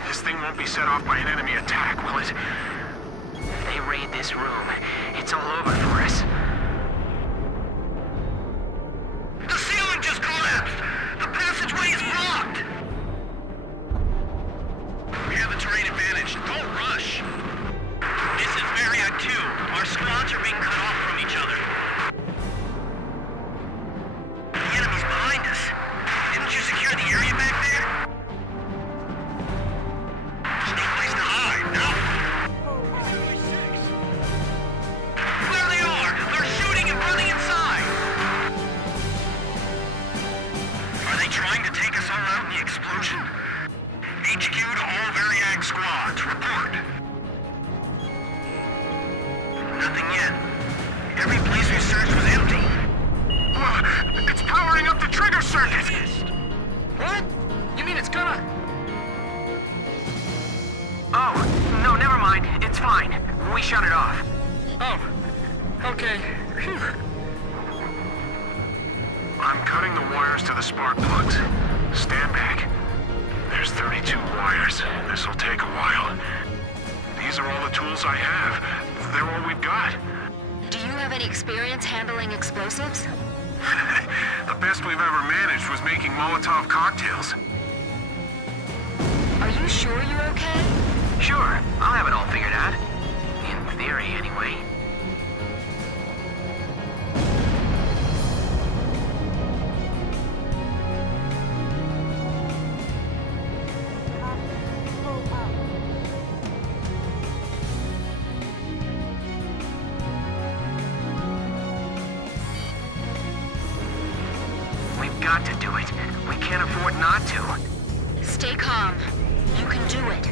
This thing won't be set off by an enemy attack, will it? If they raid this room, it's all over for us. The ceiling just collapsed! The passageway is blocked! We have the terrain advantage. Don't rush! This is Variag 2. Our squads are being cut off from each other. The enemy's behind us. Didn't you secure the area back there? There's no place to hide, no? There they are! They're shooting and running inside! Are they trying to take us all out in the explosion? HQ to all Variag squads, report. Nothing yet. trigger circuit! What? You mean it's gonna... Oh, no, never mind. It's fine. We shut it off. Oh, okay. Phew. I'm cutting the wires to the spark plugs. Stand back. There's 32 wires. This'll take a while. These are all the tools I have. They're all we've got. Do you have any experience handling explosives? The best we've ever managed was making Molotov cocktails. Are you sure you're okay? Sure, I'll have it all figured out. In theory, anyway. We've got to do it. We can't afford not to. Stay calm. You can do it.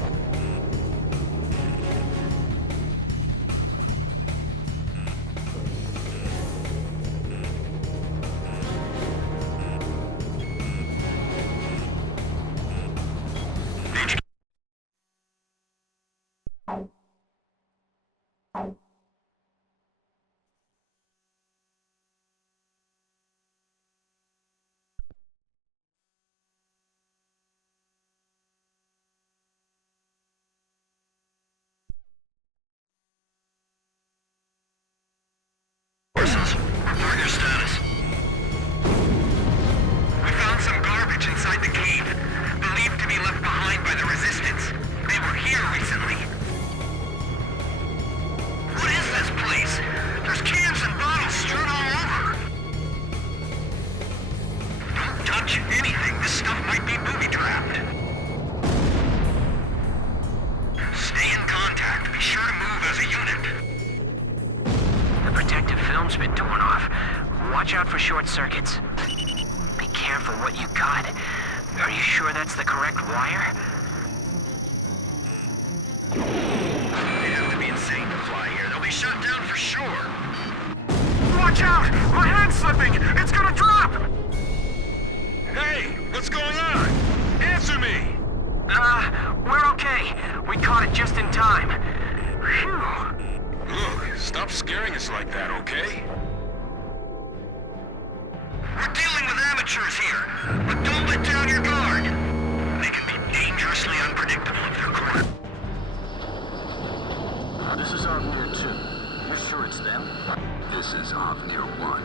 Target status. We found some garbage inside the cave, believed to be left behind by the Resistance. They were here recently. What is this place? There's cans and bottles strewn all over. Don't touch anything. This stuff might be booby-trapped. Stay in contact. Be sure to move as a unit. The protective film's been torn off. Watch out for short circuits. Be careful what you got. Are you sure that's the correct wire? They have to be insane to fly here. They'll be shut down for sure. Watch out! My hand's slipping! It's gonna drop! Hey, what's going on? Answer me! We're okay. We caught it just in time. Phew. Look, stop scaring us like that, okay? We're dealing with amateurs here, but don't let down your guard. They can be dangerously unpredictable if they're caught. This is Avnir 2. You're sure it's them? This is Avnir 1.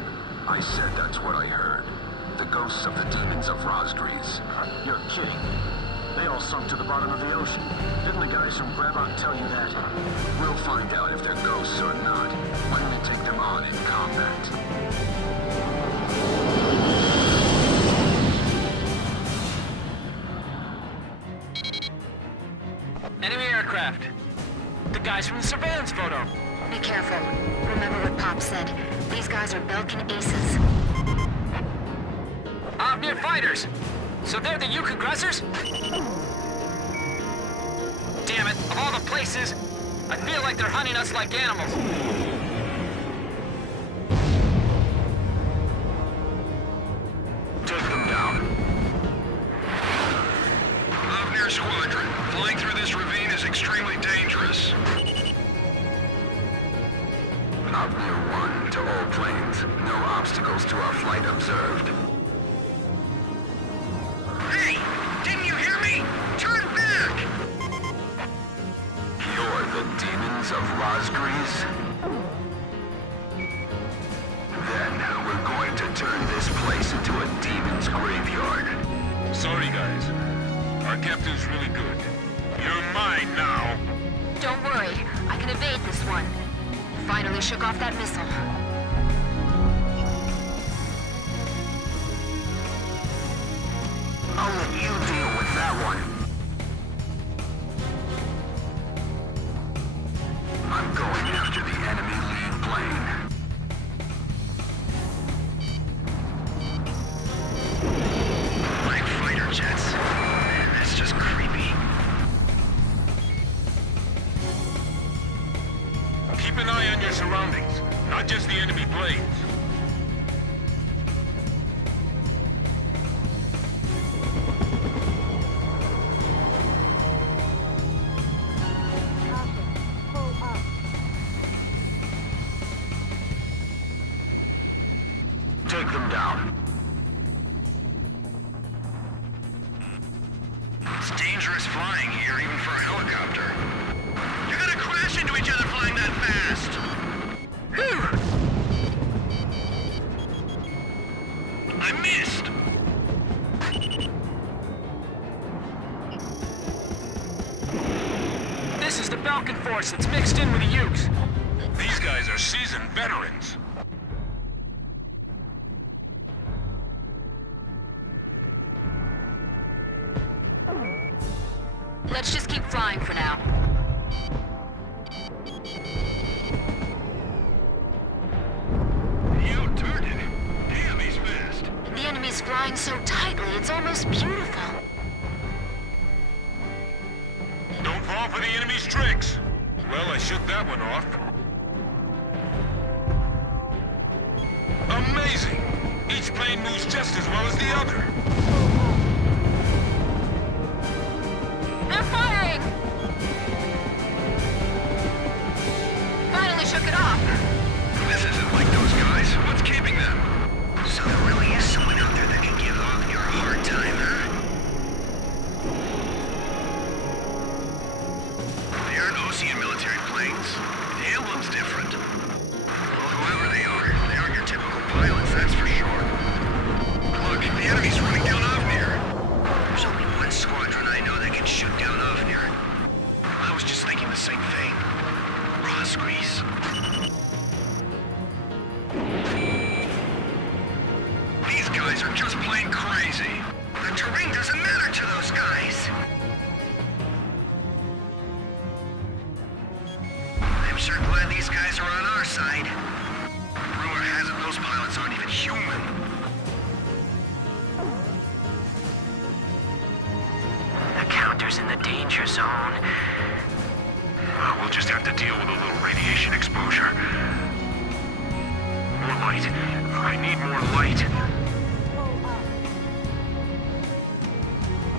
I said that's what I heard. The ghosts of the demons of Razgriz. You're kidding. They all sunk to the bottom of the ocean. Didn't the guys from Brabant tell you that? We'll find out if they're ghosts or not when we take them on in combat. Enemy aircraft. The guys from the surveillance photo. Be careful. Remember what Pop said. These guys are Belkin aces. Avnir fighters. So they're the Yukon aggressors? Damn it, of all the places, I feel like they're hunting us like animals. Take them down. Avnir Squadron, flying through this ravine is extremely dangerous. Avnir 1 to all planes. No obstacles to our flight observed. Hey! Didn't you hear me? Turn back! You're the demons of Razgriz? Then we're going to turn this place into a demon's graveyard. Sorry, guys. Our captain's really good. You're mine now. Don't worry. I can evade this one. Finally shook off that missile. I'll let you deal with that one. I'm going after the enemy lead plane. Black fighter jets. Man, that's just creepy. Keep an eye on your surroundings. Not just the It's dangerous flying here, even for a helicopter. You're gonna crash into each other flying that fast! Whew! I missed! This is the Falcon Force that's mixed in with the Ukes. These guys are seasoned veterans. Let's just keep flying for now. Yo, target. Damn, he's fast. The enemy's flying so tightly, it's almost beautiful. Don't fall for the enemy's tricks. Well, I shook that one off. Amazing! Each plane moves just as well as the other. They're firing! Finally shook it off. This isn't like those guys. What's keeping them? So there really is someone out there that can give Ognier a hard time, huh? They aren't Ocean military planes. The emblem's different. Well, whoever they aren't your typical pilots, that's for sure. Look, the enemy's running down Ognier. There's only one squadron I know that can shoot down Ognier. I was just thinking the same thing. Razgriz. These guys are just plain crazy. The terrain doesn't matter to those guys. I'm sure glad these guys are on our side. Rumor has it those pilots aren't even human. The counter's in the danger zone. We'll just have to deal with a little radiation exposure. More light. I need more light.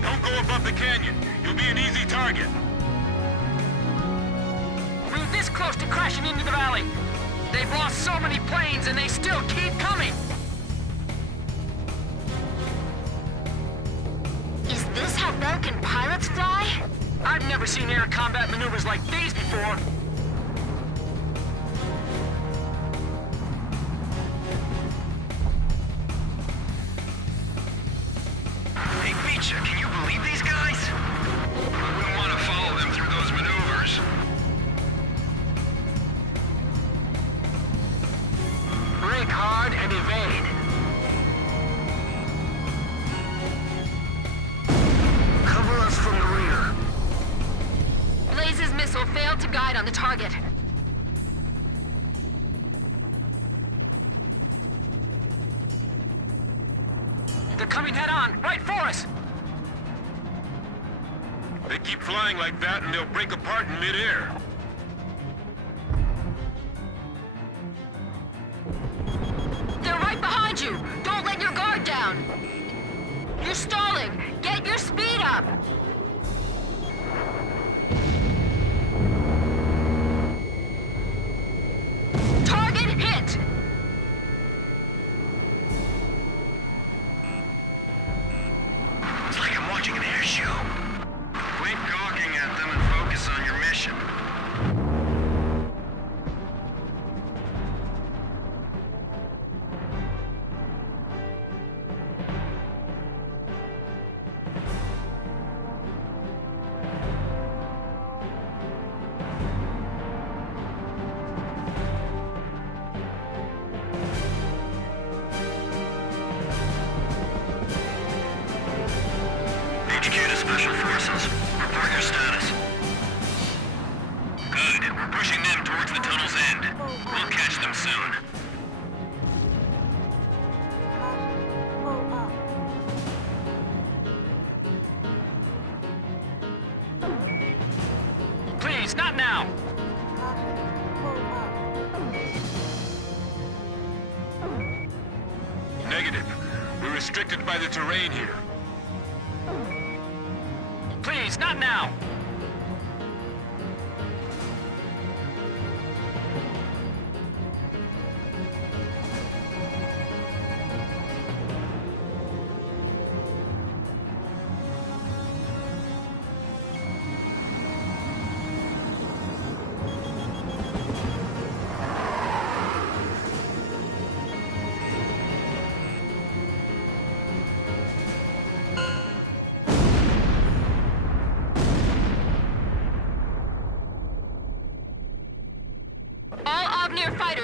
Don't go above the canyon. You'll be an easy target. We're this close to crashing into the valley. They've lost so many planes and they still keep coming. Is this how Belkan pilots fly? I've never seen air combat maneuvers like these before. Hey, Beecha, can you believe these guys? I wouldn't want to follow them through those maneuvers. Brake hard and evade. Cover us from the rear. Blaze's missile failed to guide on the target. They're coming head on, right for us. They keep flying like that and they'll break apart in midair. They're right behind you! Don't let your guard down! You're stalling! Get your speed up! Target hit! It's like I'm watching an air show. Quit gawking at them and focus on your mission. HQ to Special Forces. Report your status. Good. We're pushing them towards the tunnel's end. We'll catch them soon. Please, not now. Negative. We're restricted by the terrain here. Please, not now.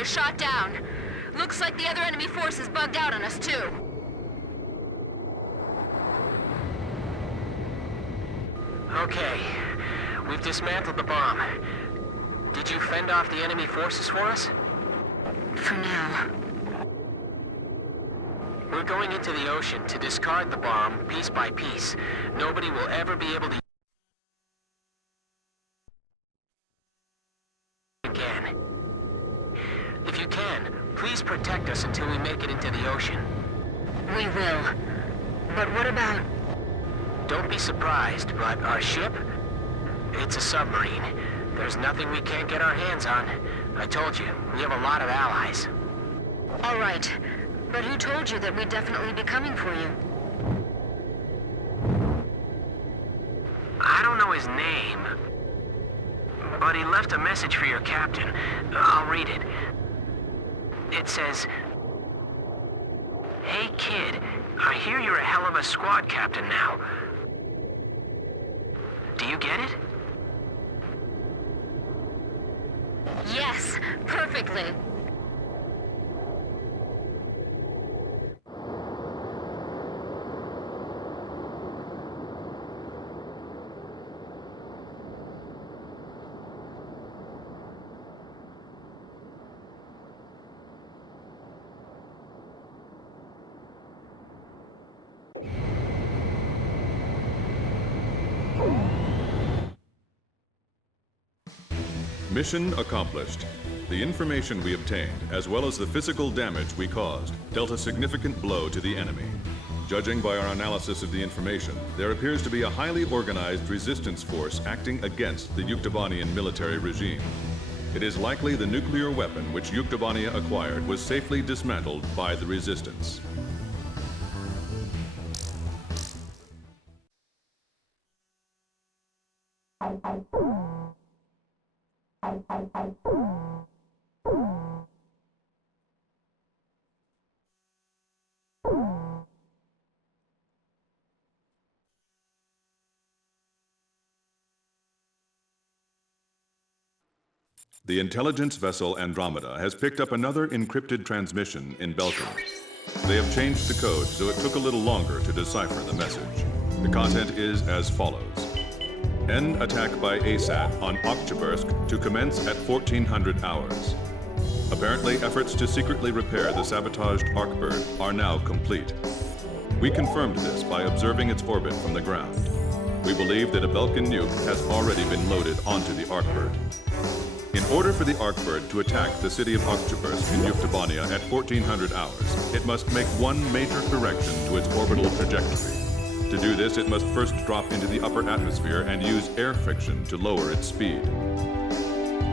You're shot down. Looks like the other enemy force is bugged out on us, too. Okay. We've dismantled the bomb. Did you fend off the enemy forces for us? For now. We're going into the ocean to discard the bomb piece by piece. Nobody will ever be able to again. If you can, please protect us until we make it into the ocean. We will. But what about... Don't be surprised, but our ship? It's a submarine. There's nothing we can't get our hands on. I told you, we have a lot of allies. All right. But who told you that we'd definitely be coming for you? I don't know his name, but he left a message for your captain. I'll read it. It says, "Hey kid, I hear you're a hell of a squad captain now. Do you get it?" Yes, perfectly. Mission accomplished. The information we obtained, as well as the physical damage we caused, dealt a significant blow to the enemy. Judging by our analysis of the information, there appears to be a highly organized resistance force acting against the Yuktobanian military regime. It is likely the nuclear weapon which Yuktobania acquired was safely dismantled by the resistance. The intelligence vessel Andromeda has picked up another encrypted transmission in Belkin. They have changed the code, so it took a little longer to decipher the message. The content is as follows. End attack by ASAT on Oktyabrsk to commence at 1400 hours. Apparently, efforts to secretly repair the sabotaged Arkbird are now complete. We confirmed this by observing its orbit from the ground. We believe that a Belkin nuke has already been loaded onto the Arkbird. In order for the Arkbird to attack the city of Oktyabrsk in Yuktobania at 1400 hours, it must make one major correction to its orbital trajectory. To do this, it must first drop into the upper atmosphere and use air friction to lower its speed.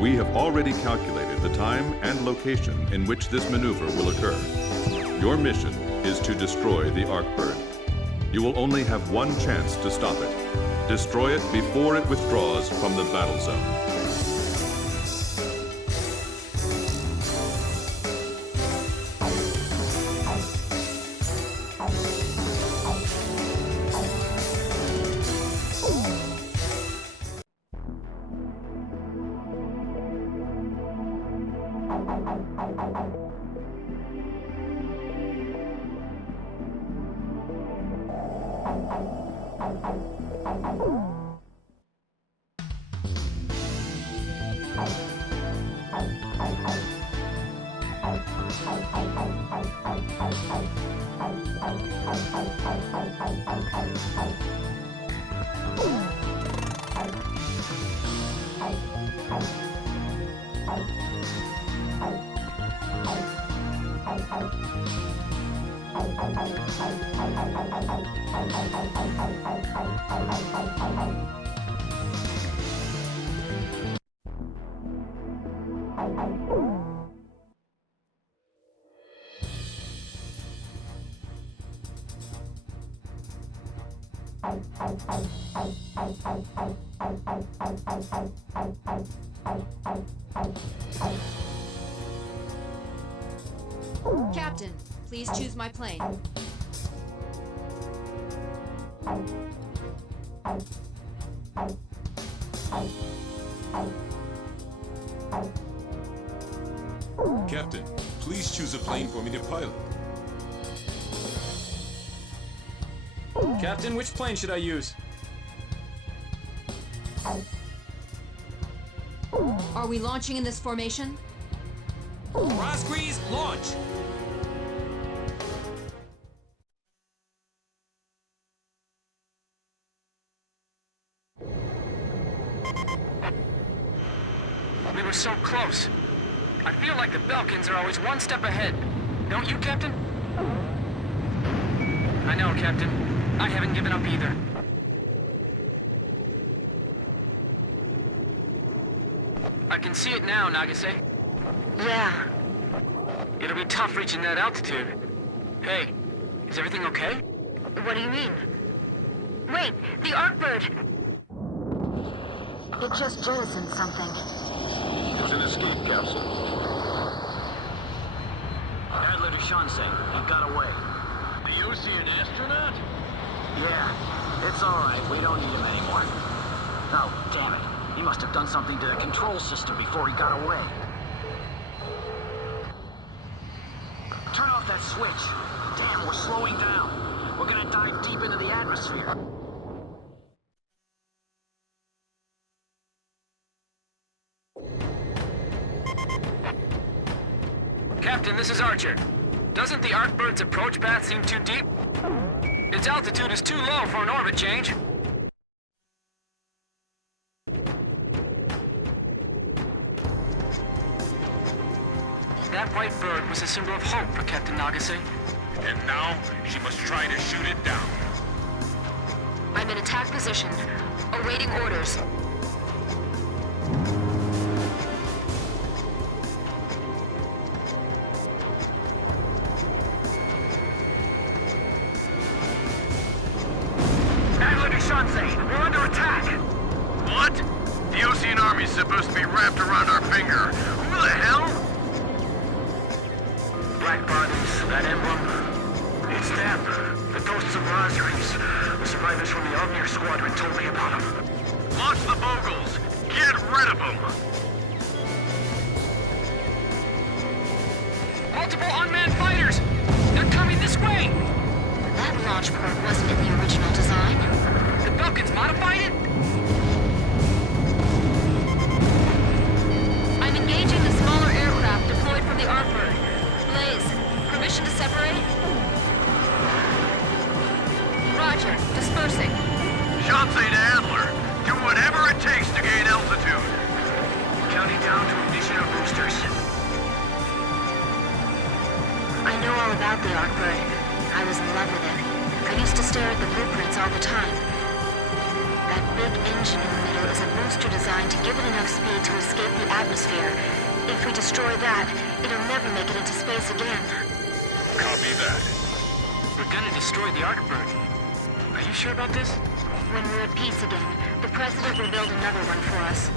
We have already calculated the time and location in which this maneuver will occur. Your mission is to destroy the Arkbird. You will only have one chance to stop it. Destroy it before it withdraws from the battle zone. Captain, please choose my plane. Captain, Captain, please choose a plane for me to pilot. Captain, which plane should I use? Are we launching in this formation? Razgriz, launch! We were so close. I feel like the Belkins are always one step ahead. Don't you, Captain? I know, Captain. I haven't given up either. I can see it now, Nagase. Yeah. It'll be tough reaching that altitude. Hey, is everything okay? What do you mean? Wait, the Arkbird! It just jettisoned something. It was an escape capsule. Adler to Shanseng. He got away. The Ocean astronaut? Yeah, it's alright. We don't need him anymore. Oh, damn it. He must have done something to the control system before he got away. Turn off that switch. Damn, we're slowing down. We're gonna dive deep into the atmosphere. Captain, this is Archer. Doesn't the Arkbird's approach path seem too deep? Its altitude is too low for an orbit change. That white bird was a symbol of hope for Captain Nagase. And now, she must try to shoot it down. I'm in attack position, awaiting orders. Adler to Shanseng. We're under attack. What? The Ocean Army's supposed to be wrapped around our finger. Who the hell? Black bodies, that emblem. It's them. The ghosts of Razgriz. The survivors from the Omnir Squadron told me about them. Launch the Bogles. Get rid of them. Multiple unmanned fighters! They're coming this way! That launch port wasn't in the original design. The Belkins modified it? I'm engaging the smaller aircraft deployed from the Arkbird. Blaze, permission to separate? Roger, dispersing. Shanseng to Adler. Do whatever it takes to gain altitude. Counting down to ignition of boosters. I know all about the Arkbird. I was in love with it. I used to stare at the blueprints all the time. That big engine in the middle is a booster designed to give it enough speed to escape the atmosphere. If we destroy that, it'll never make it into space again. Copy that. We're gonna destroy the Arkbird. Are you sure about this? When we're at peace again, the President will build another one for us.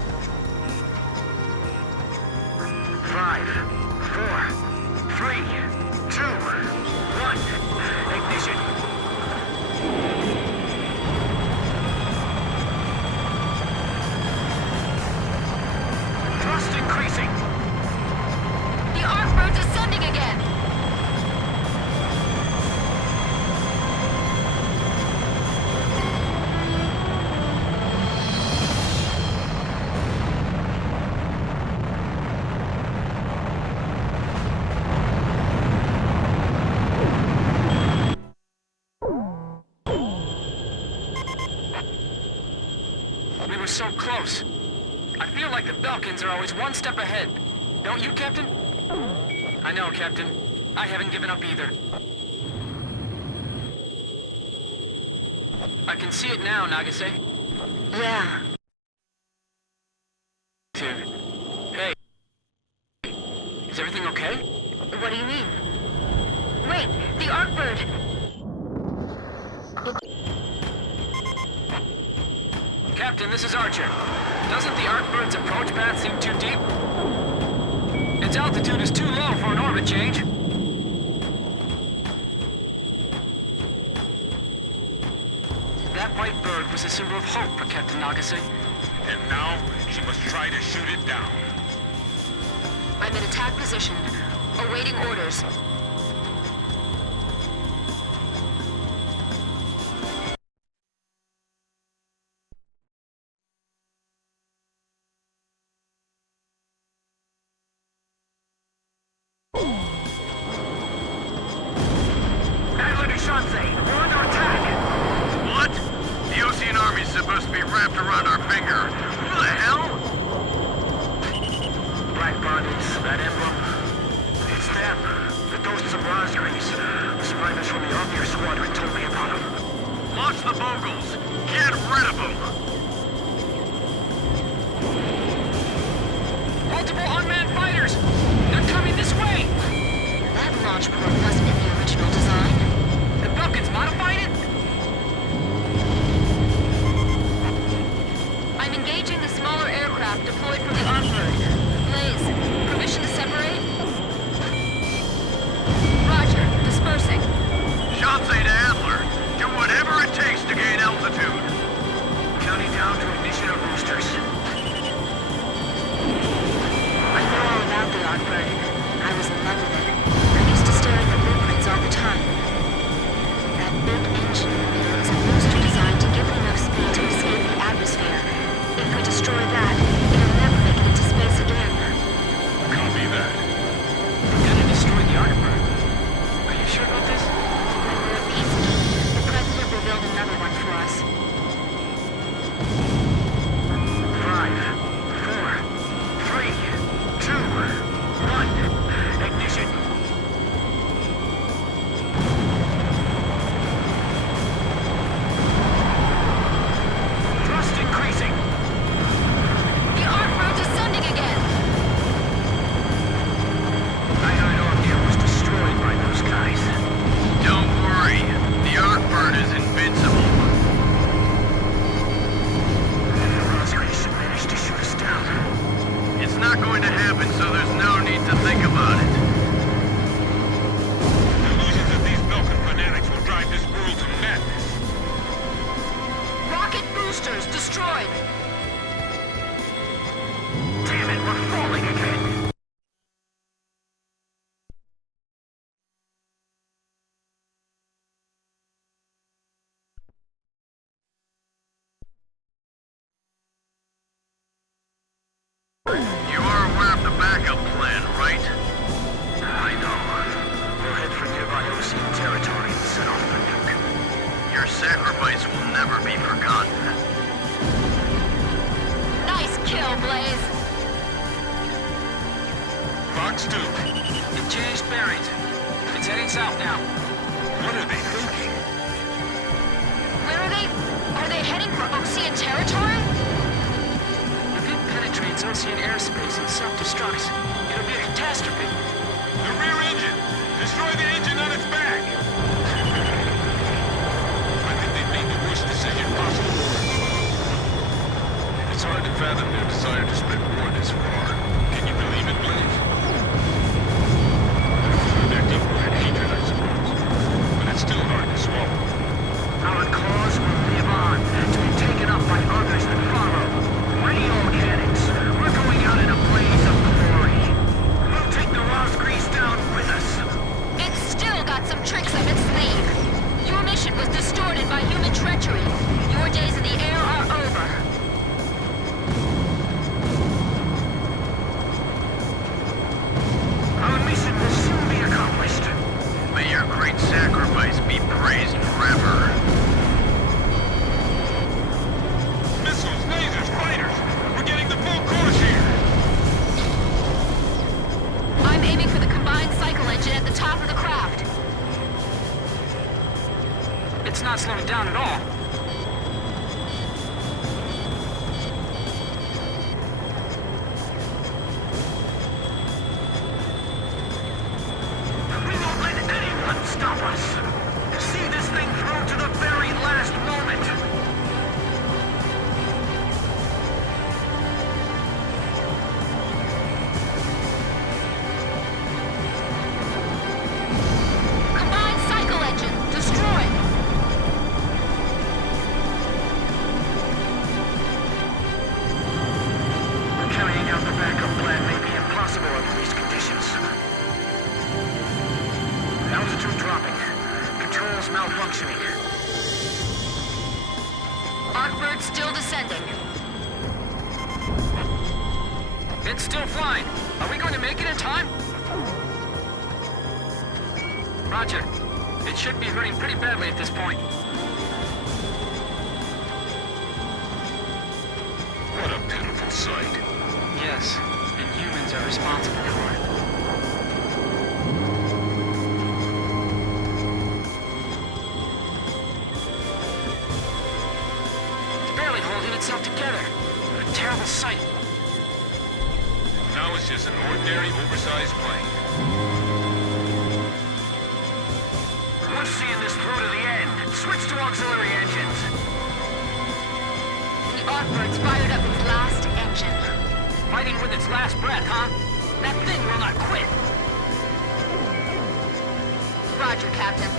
5, 4, 3, 2, 1. Ignition. Thrust increasing. The Arkbird's ascending again! We were so close. I feel like the Belkins are always one step ahead. Don't you, Captain? I know, Captain. I haven't given up either. I can see it now, Nagase. Yeah. Dude. Hey. Is everything okay? What do you mean? Wait, the Arkbird! Captain, this is Archer. Doesn't the Arkbird's approach path seem too deep? Its altitude is too low for an orbit change. That white bird was a symbol of hope for Captain Nagase. And now, she must try to shoot it down. I'm in attack position, Awaiting orders. We're under attack! What? The Ocean Army's supposed to be wrapped around our finger. Who the hell? Black bandits, that emblem. It's them. The ghosts of Razgriz. The survivors from the Arkbird Squadron told me about them. Launch the Vogels! Get rid of them! Multiple unmanned fighters! They're coming this way! That launch port wasn't in the original design. The Vulcans modified it? I'm engaging the smaller aircraft deployed from the Arkbird. Blaze, permission to separate? Roger, dispersing. Shansei to Adler. Do whatever it takes to gain altitude. Counting down to ignition of boosters. I know all about the Arkbird. I was in love with it. I used to stare at the blueprints all the time. That big engine in the middle is a booster designed to give it enough speed to escape the atmosphere. If we destroy that, it'll never make it into space again. Copy that. We're gonna destroy the Arkbird. Are you sure about this? When we're at peace again, the President will build another one for us. 5, 4, 3, 2, 1. Ignition. Thrust increasing. The Arkbird's ascending again! I heard Arkbird was destroyed by those guys. Don't worry. The Arkbird is invincible. Razgriz should manage to shoot us down. It's not going to happen, so there's no need to think about it. Delusions of these Vulcan fanatics will drive this world to madness. Rocket boosters destroyed! Damn it, we're falling again. You are aware of the backup plan, right? I know. We'll head for nearby Ocean territory and set off the nuke. Your sacrifice will never be forgotten. Nice kill, Blaze! Fox 2. It changed bearings. It's heading south now. What are they thinking? Where are they? Are they heading for Ocean territory? If it penetrates Ocean airspace and self-destructs, it'll be a catastrophe. The rear engine! Destroy the engine on its back! I think they've made the worst decision possible. It's hard to fathom their desire to spread war this far. Can you believe it, Blaze? They're deep-rooted hatred, I suppose. But it's still hard to swallow. Our cause will live on, to be taken up by others that follow. Radio mechanics, we're going out in a blaze of glory. We'll take the Razgriz down with us. It's still got some tricks up its sleeve. Your mission was distorted by human treachery. Your days in the air are over. Our mission will soon be accomplished. May your great sacrifice be praised forever. Missiles, lasers, fighters! We're getting the full course here! I'm aiming for the combined cycle engine at the top of the craft. It's not slowing down at all. We won't let anyone stop us. See this thing through to the very last moment. Combined cycle engine destroyed. Sending. It's still flying. Are we going to make it in time? Roger. It should be hurting pretty badly at this point. What a pitiful sight. Yes, and humans are responsible for it. It's barely holding itself together. What a terrible sight. Now it's just an ordinary, oversized plane. We're seeing this through to the end. Switch to auxiliary engines. The Arkbird's fired up its last engine. Fighting with its last breath, huh? That thing will not quit. Roger, Captain.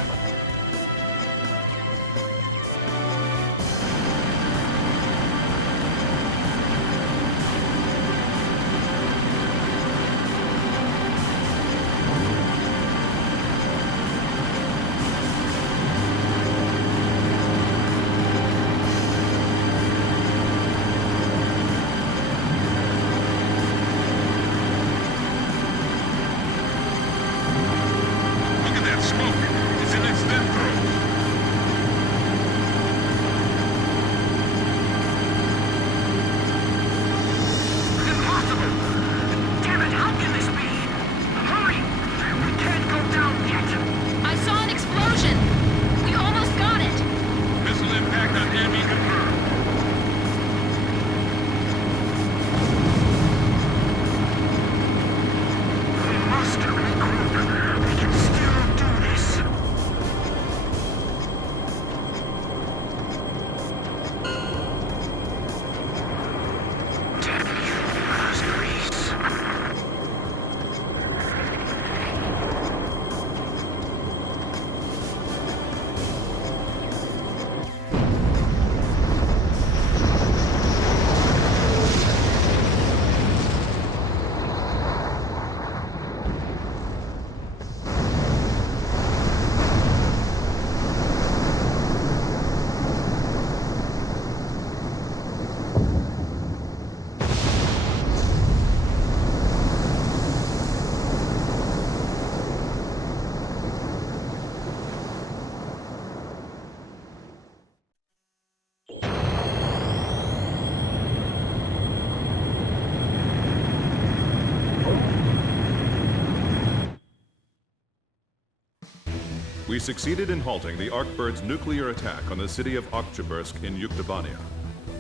We succeeded in halting the Arkbird's nuclear attack on the city of Oktyabrsk in Yuktobania.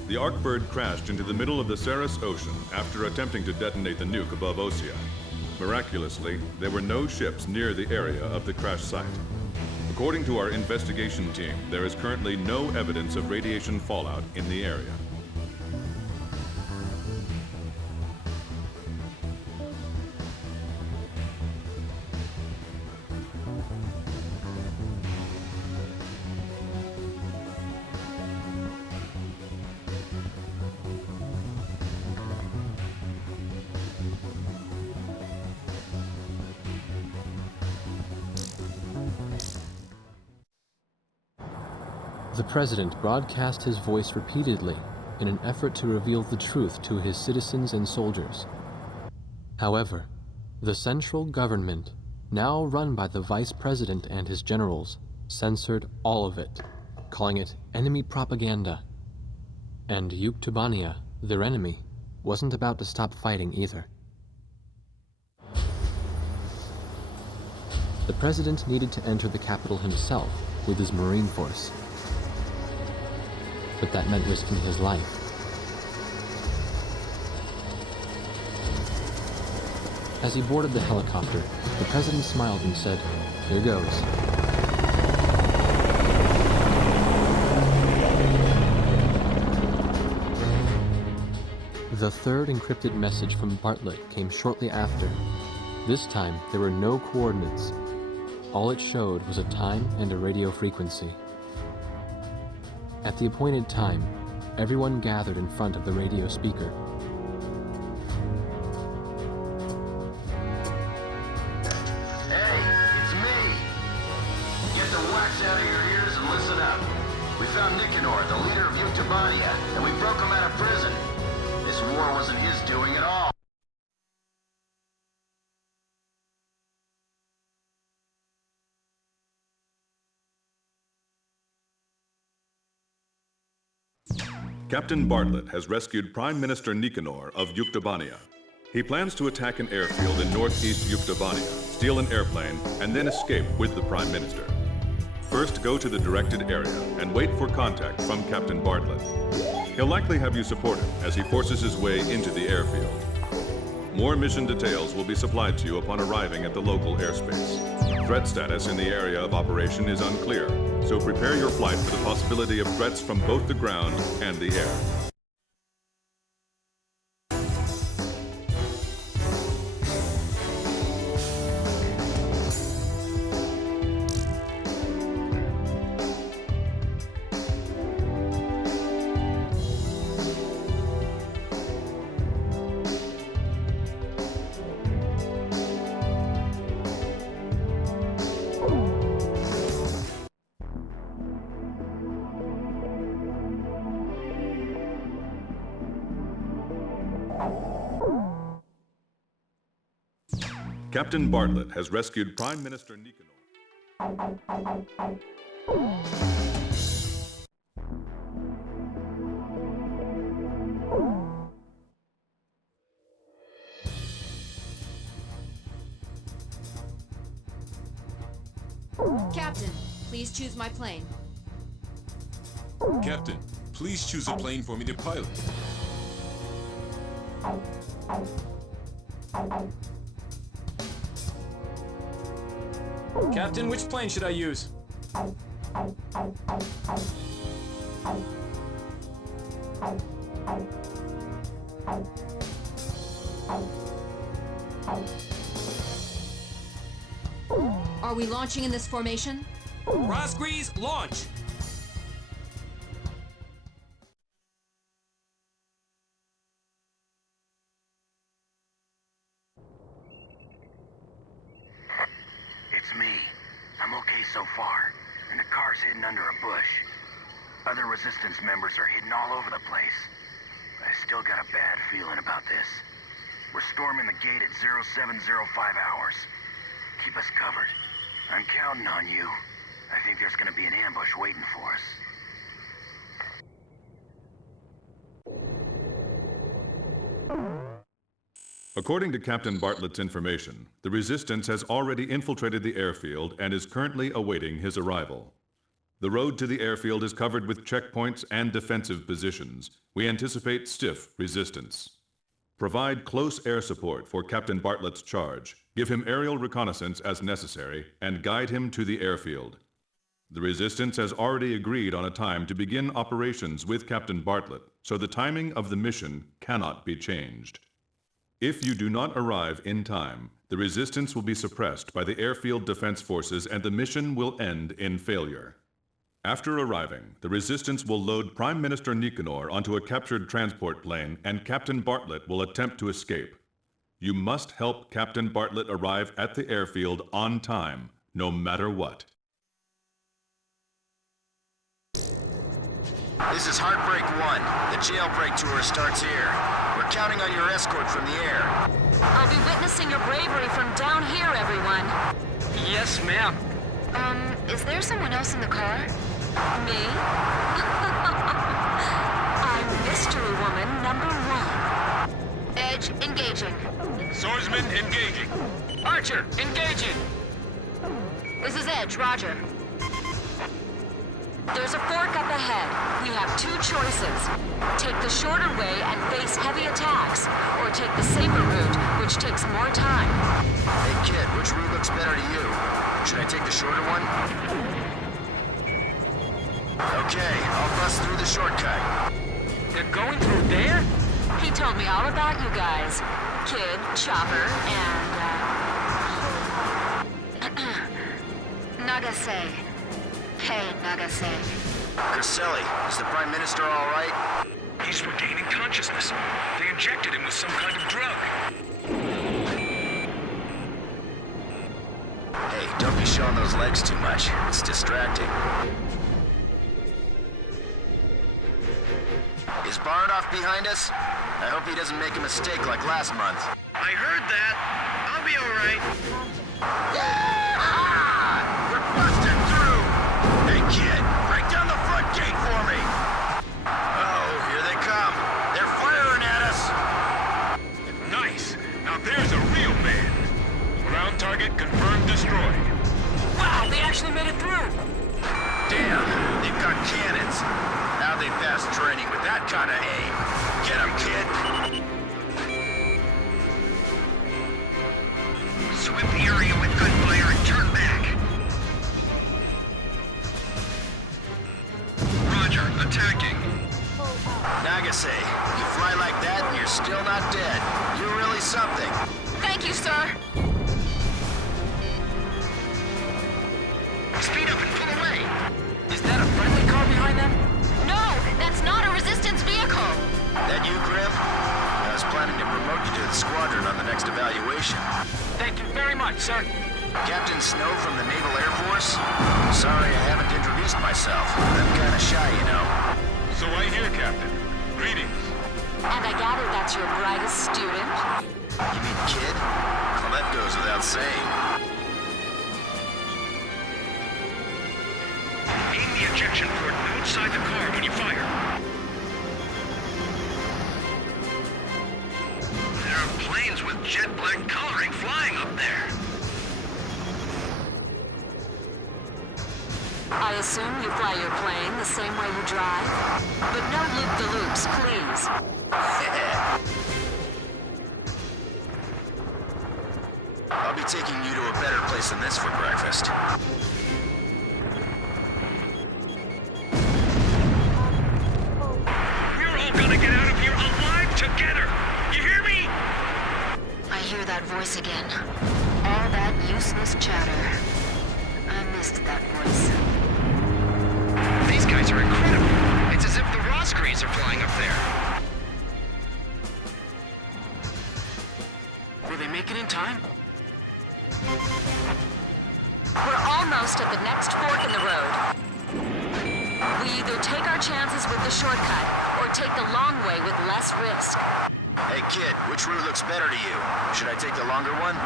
The Arkbird crashed into the middle of the Saras Ocean after attempting to detonate the nuke above Ossia. Miraculously, there were no ships near the area of the crash site. According to our investigation team, there is currently no evidence of radiation fallout in the area. The President broadcast his voice repeatedly in an effort to reveal the truth to his citizens and soldiers. However, the central government, now run by the Vice President and his generals, censored all of it, calling it enemy propaganda. And Yuktobania, their enemy, wasn't about to stop fighting either. The President needed to enter the capital himself with his Marine force. But that meant risking his life. As he boarded the helicopter, the President smiled and said, "Here goes." The third encrypted message from Bartlett came shortly after. This time, there were no coordinates. All it showed was a time and a radio frequency. At the appointed time, everyone gathered in front of the radio speaker. Hey, it's me! Get the wax out of your ears and listen up. We found found Nicanor, the leader of Yuktobania, and we broke him out of prison. This war wasn't his doing at all. Captain Bartlett has rescued Prime Minister Nicanor of Yuktobania. He plans to attack an airfield in northeast Yuktobania, steal an airplane, and then escape with the Prime Minister. First, go to the directed area and wait for contact from Captain Bartlett. He'll likely have you support him as he forces his way into the airfield. More mission details will be supplied to you upon arriving at the local airspace. Threat status in the area of operation is unclear, so prepare your flight for the possibility of threats from both the ground and the air. Captain Bartlett has rescued Prime Minister Nicanor. Captain, please choose my plane. Captain, please choose a plane for me to pilot. Captain, which plane should I use? Are we launching in this formation? Razgriz, launch! It's me. I'm okay so far, and the car's hidden under a bush. Other Resistance members are hidden all over the place. I still got a bad feeling about this. We're storming the gate at 0705 hours. Keep us covered. I'm counting on you. I think there's gonna be an ambush waiting for us. According to Captain Bartlett's information, the Resistance has already infiltrated the airfield and is currently awaiting his arrival. The road to the airfield is covered with checkpoints and defensive positions. We anticipate stiff resistance. Provide close air support for Captain Bartlett's charge, give him aerial reconnaissance as necessary, and guide him to the airfield. The Resistance has already agreed on a time to begin operations with Captain Bartlett, so the timing of the mission cannot be changed. If you do not arrive in time, the Resistance will be suppressed by the airfield defense forces and the mission will end in failure. After arriving, the Resistance will load Prime Minister Nicanor onto a captured transport plane and Captain Bartlett will attempt to escape. You must help Captain Bartlett arrive at the airfield on time, no matter what. This is Heartbreak 1. The jailbreak tour starts here. We're counting on your escort from the air. I'll be witnessing your bravery from down here, everyone. Yes, ma'am. Is there someone else in the car? Me? I'm Mystery Woman number 1. Edge engaging. Swordsman engaging. Archer engaging. This is Edge, roger. There's a fork up ahead. We have 2 choices. Take the shorter way and face heavy attacks, or take the safer route, which takes more time. Hey kid, which route looks better to you? Should I take the shorter one? Okay, I'll bust through the shortcut. They're going through there? He told me all about you guys. Kid, Chopper, and, Nagase. Hey, Nagase. Griselli, is the Prime Minister all right? He's regaining consciousness. They injected him with some kind of drug. Hey, don't be showing those legs too much. It's distracting. Is Barnoff behind us? I hope he doesn't make a mistake like last month. I heard that. I'll be alright. We're busting through! Hey kid, break down the front gate for me! Oh, here they come. They're firing at us! Nice! Now there's a real man! Ground target confirmed destroyed. Wow, they actually made it through! Damn, they've got cannons. Now they pass training with that kind of aim. Get 'em, kid! Sweep the area with gunfire and turn back. Roger, attacking. Nagase, you fly like that and you're still not dead. You're really something. Thank you, sir. Speed up and pull away. Is that a friendly car behind them? No, that's not a resistance vehicle. That you, Grim? I was planning to promote you to the Squadron on the next evaluation. Thank you very much, sir. Captain Snow from the Naval Air Force? Sorry I haven't introduced myself. I'm kinda shy, you know. So I hear, Captain. Greetings. And I gather that's your brightest student? You mean kid? Well, that goes without saying. Aim the ejection port outside the car when you fire. There are planes with jet black coloring flying up there. I assume you fly your plane the same way you drive? But no loop-the-loops, please. I'll be taking you to a better place than this for breakfast. We're all gonna get out of here alive together! You hear me? I hear that voice again. All that useless chatter. I missed that voice. These guys are incredible. It's as if the Razgriz are flying up there. Will they make it in time? We're almost at the next fork in the road. We either take our chances with the shortcut, or take the long way with less risk. Hey kid, which route looks better to you? Should I take the longer one?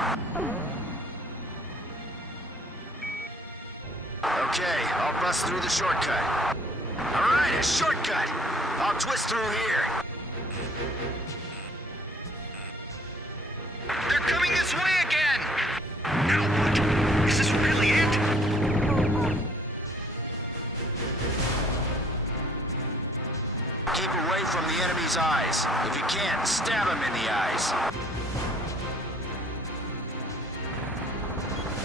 Okay, I'll bust through the shortcut. Alright, a shortcut! I'll twist through here. They're coming this way again! Now what? Is this really it? Keep away from the enemy's eyes. If you can, stab him in the eyes.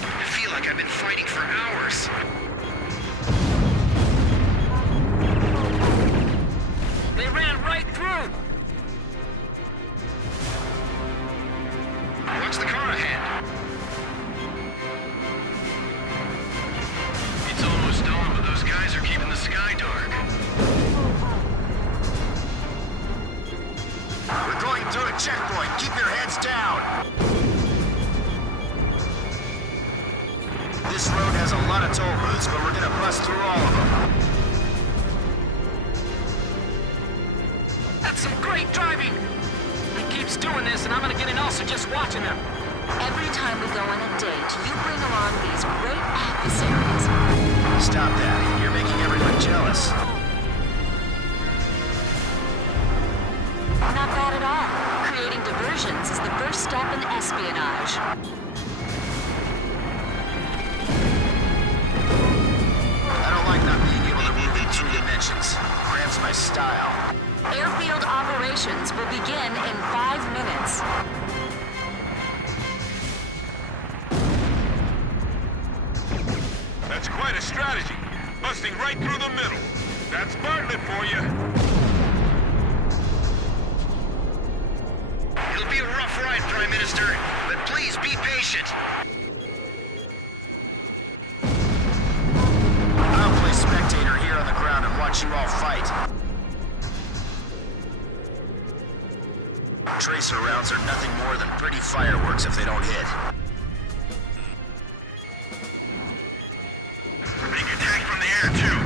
I feel like I've been fighting for hours. They ran right through! Watch the car ahead. It's almost dawn, but those guys are keeping the sky dark. We're going through a checkpoint. Keep your heads down. This road has a lot of toll booths, but we're gonna bust through all of them. That's some great driving! He keeps doing this and I'm gonna get an ulcer just watching him. Every time we go on a date, you bring along these great adversaries. Stop that. You're making everyone jealous. Not bad at all. Creating diversions is the first step in espionage. I don't like not being able to move in 2 dimensions. Cramps my style. Airfield operations will begin in 5 minutes. That's quite a strategy. Busting right through the middle. That's Bartlett for you. It'll be a rough ride, Prime Minister, but please be patient. I'll play spectator here on the ground and watch you all fight. Tracer rounds are nothing more than pretty fireworks if they don't hit. We're being attacked from the air, too.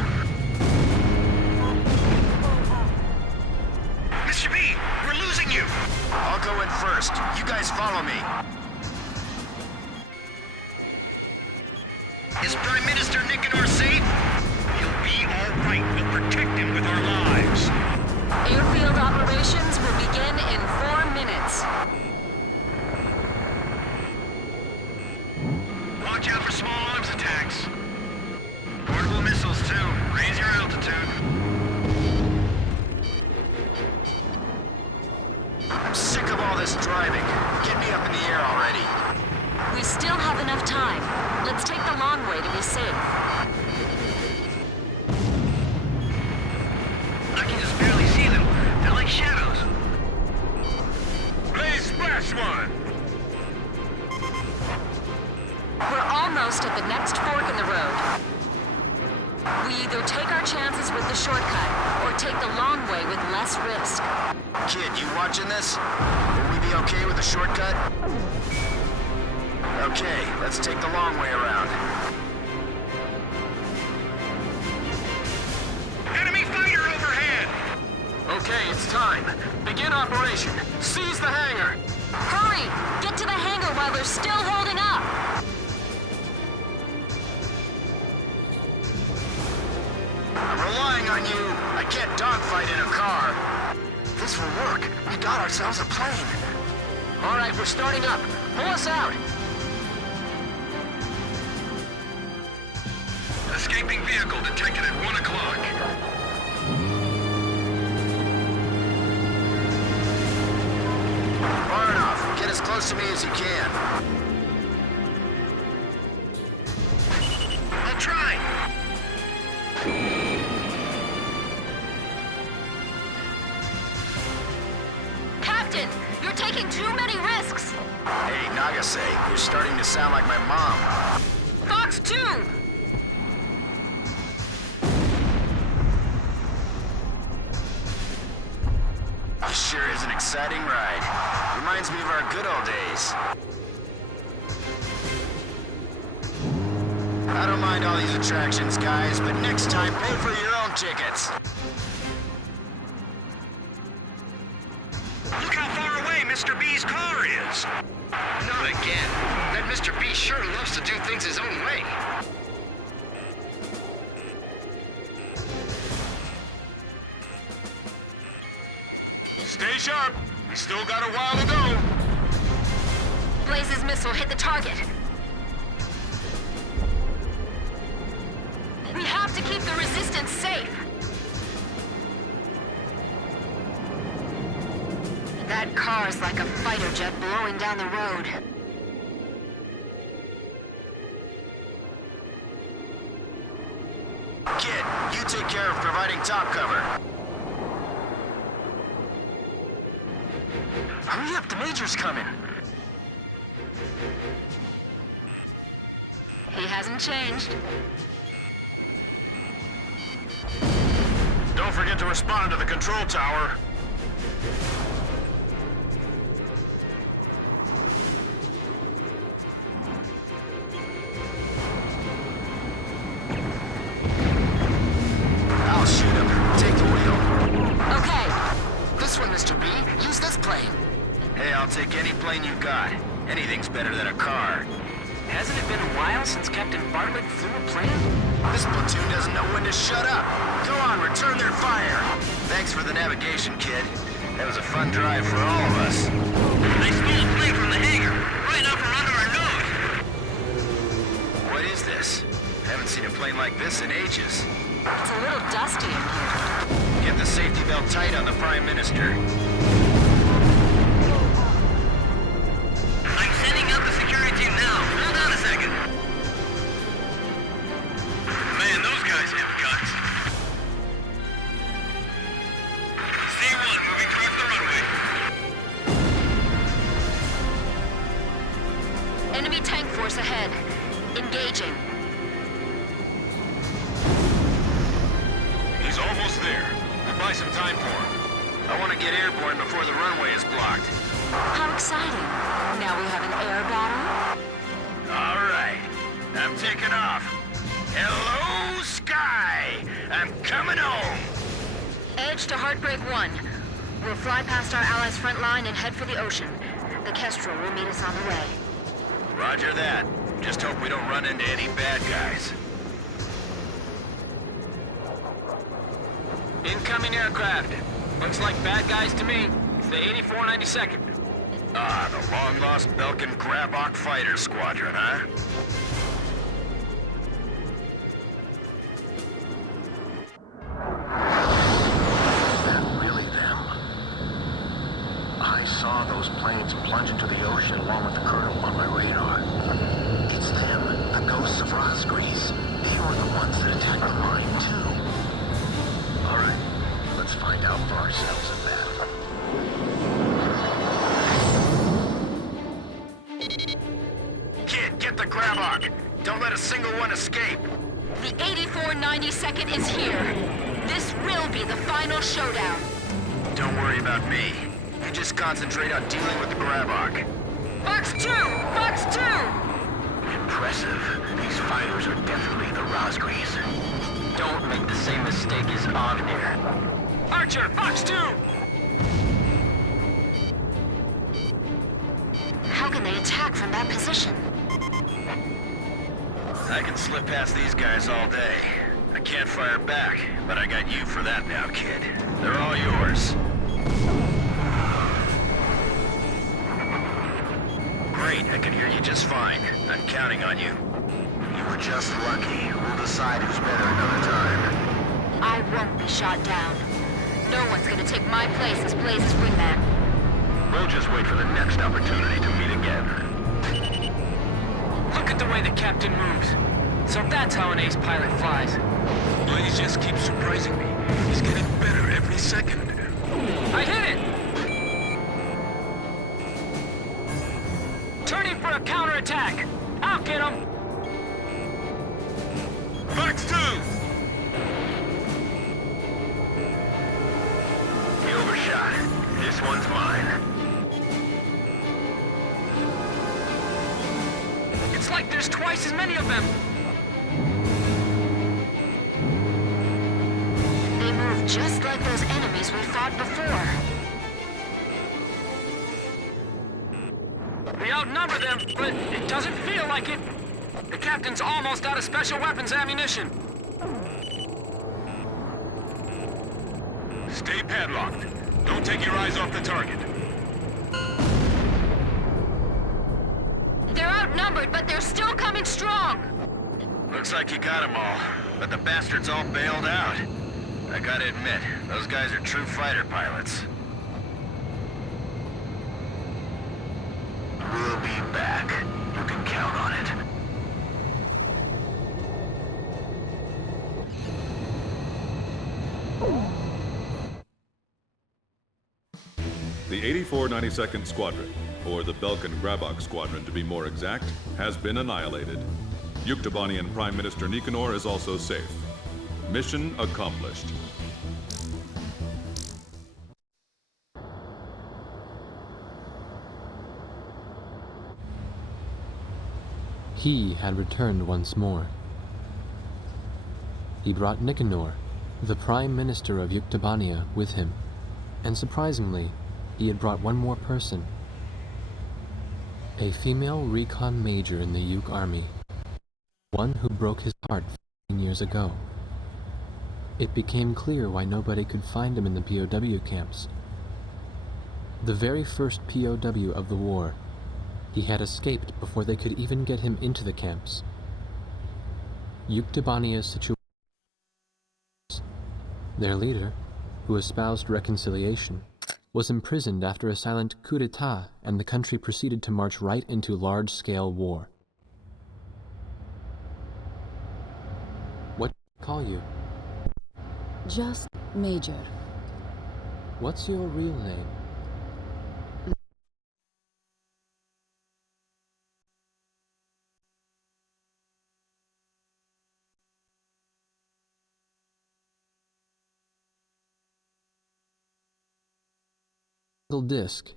Mr. B, we're losing you! I'll go in first. You guys follow me. Is Prime Minister Nicanor safe? He'll be all right. We'll protect him with our lives. Airfield operations will begin in 4 minutes. Watch out for small arms attacks. Portable missiles, too. Raise your altitude. I'm sick of all this driving. Get me up in the air already. We still have enough time. Let's take the long way to be safe. I can just barely see them. They're like shadows. Please splash one! We're almost at the next fork in the road. We either take our chances with the shortcut, or take the long way with less risk. Kid, you watching this? Will we be okay with the shortcut? Okay, let's take the long way around. Enemy fighter overhead! Okay, it's time. Begin operation. Seize the hangar. Hurry! Get to the hangar while they're still holding up! I'm relying on you. I can't dogfight in a car. This will work. We got ourselves a plane. All right, we're starting up. Pull us out. Escaping vehicle detected at 1 o'clock. Far enough. Get as close to me as you can. I'll try. Captain, you're taking too many risks! Hey, Nagase, you're starting to sound like my mom. Fox 2! This sure is an exciting ride. Reminds me of our good old days. I don't mind all these attractions, guys, but next time pay for your own tickets. Look how far away Mr. B's car is. Not again. That Mr. B sure loves to do things his own way. Stay sharp. We still got a while to go. Blaze's missile hit the target. We have to keep the resistance safe. That car's like a fighter jet blowing down the road. Kid, you take care of providing top cover. Hurry up, the Major's coming. He hasn't changed. Don't forget to respond to the control tower. I'll shoot him. Take the wheel. Okay. This one, Mr. B. Use this plane. Hey, I'll take any plane you got. Anything's better than a car. Hasn't it been a while since Captain Bartlett flew a plane? This platoon doesn't know when to shut up. Go on, return their fire. Thanks for the navigation, kid. That was a fun drive for all of us. They stole a plane from the hangar, right out from under our nose. What is this? Haven't seen a plane like this in ages. It's a little dusty in here. Get the safety belt tight on the Prime Minister. I'm sending out the security team now. Hold on a second. Man, those guys have guts. C1 moving towards the runway. Enemy tank force ahead. Engaging. He's almost there. We'll buy some time for him. I want to get airborne before the runway is blocked. How exciting. Now we have an air battle? All right. I'm taking off. Hello, Sky! I'm coming home! Edge to Heartbreak 1. We'll fly past our allies' front line and head for the ocean. The Kestrel will meet us on the way. Roger that. Just hope we don't run into any bad guys. Incoming aircraft. Looks like bad guys to me. It's the 8492nd. Ah, the long-lost Belkin Grabok Fighter Squadron, huh? I saw those planes plunge into the ocean along with the colonel on my radar. It's them, the ghosts of Razgriz. They were the ones that attacked the mine, too. All right, let's find out for ourselves at that. Kid, get the Grabok! Don't let a single one escape! The 8492nd is here. This will be the final showdown. Don't worry about me. You just concentrate on dealing with the Grabok. Fox 2! Fox 2! Impressive. These fighters are definitely the Razgriz. Don't make the same mistake as Ognir. Archer, Fox 2! How can they attack from that position? I can slip past these guys all day. I can't fire back, but I got you for that now, kid. They're all yours. Great, I can hear you just fine. I'm counting on you. You were just lucky. We'll decide who's better another time. I won't be shot down. No one's gonna take my place as Blaze's wingman. We'll just wait for the next opportunity to meet again. Look at the way the captain moves. So that's how an ace pilot flies. Blaze just keeps surprising me. He's getting better every second. I hit it! Turning for a counterattack. I'll get him. Fox 2! He overshot. This one's mine. It's like there's twice as many of them. They move just like those enemies we fought before. We outnumber them, but it doesn't feel like it. The captain's almost out of special weapons ammunition. Stay padlocked. Don't take your eyes off the target. They're outnumbered, but they're still coming strong. Looks like you got them all, but the bastards all bailed out. I gotta admit, those guys are true fighter pilots. We'll be back. You can count on it. The 8492nd Squadron, or the Belkin Grabok Squadron to be more exact, has been annihilated. Yuktobanian Prime Minister Nicanor is also safe. Mission accomplished. He had returned once more. He brought Nicanor, the Prime Minister of Yuktobania, with him, and surprisingly, he had brought one more person. A female recon major in the Yuk army. One who broke his heart 15 years ago. It became clear why nobody could find him in the POW camps. The very first POW of the war, he had escaped before they could even get him into the camps. Yuktobania's situation. Their leader, who espoused reconciliation, was imprisoned after a silent coup d'etat, and the country proceeded to march right into large-scale war. What do I call you? Just Major. What's your real name? Disk.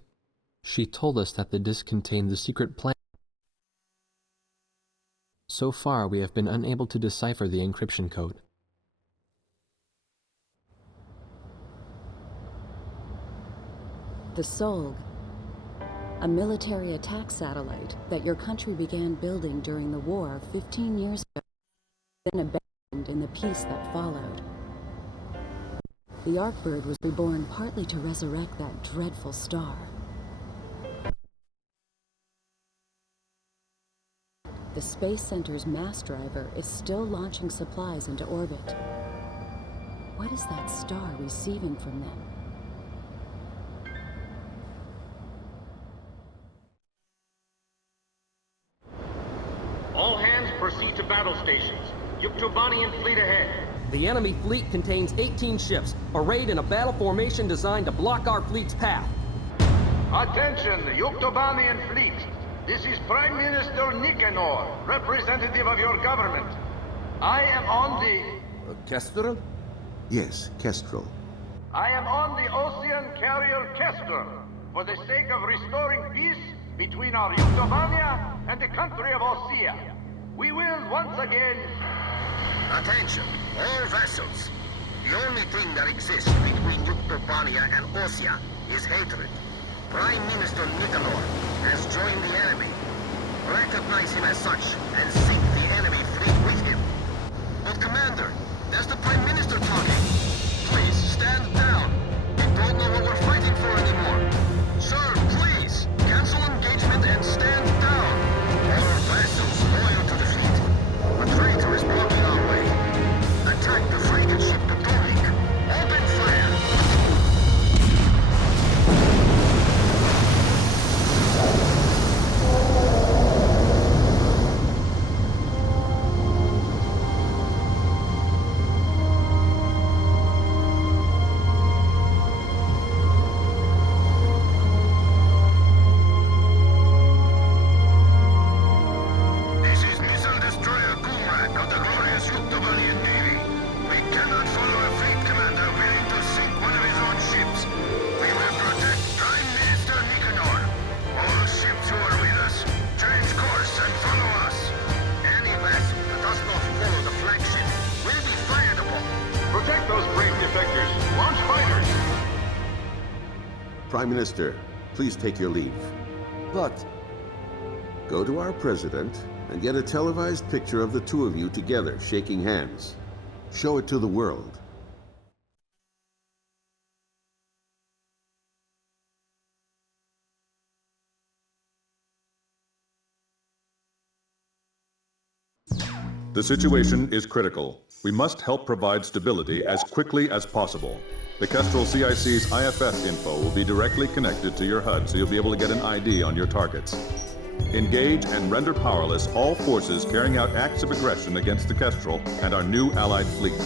She told us that the disk contained the secret plan. So far, we have been unable to decipher the encryption code. The Solg, a military attack satellite that your country began building during the war 15 years ago, then abandoned in the peace that followed. The Arkbird was reborn partly to resurrect that dreadful star. The Space Center's mass driver is still launching supplies into orbit. What is that star receiving from them? All hands proceed to battle stations. Yuktobanian fleet ahead. The enemy fleet contains 18 ships, arrayed in a battle formation designed to block our fleet's path. Attention, Yuktobanian fleet. This is Prime Minister Nicanor, representative of your government. I am on the... Kestrel? Yes, Kestrel. I am on the ocean carrier Kestrel, for the sake of restoring peace between our Yuktobania and the country of Osea. We will once again... Attention, all vessels. The only thing that exists between Yuktobania and Osea is hatred. Prime Minister Nicanor has joined the enemy. Recognize him as such and sink the enemy fleet with him. But Commander, that's the Prime Minister talking. Please stand down. We don't know what we're fighting for anymore. Sir, please, cancel engagement and stand down. All our vessels loyal to the fleet. A traitor is blocking our way. Attack the frigate ship Potomac. Open fire. Prime Minister, please take your leave. But... Go to our president and get a televised picture of the two of you together, shaking hands. Show it to the world. The situation is critical. We must help provide stability as quickly as possible. The Kestrel CIC's IFS info will be directly connected to your HUD, so you'll be able to get an ID on your targets. Engage and render powerless all forces carrying out acts of aggression against the Kestrel and our new allied fleet.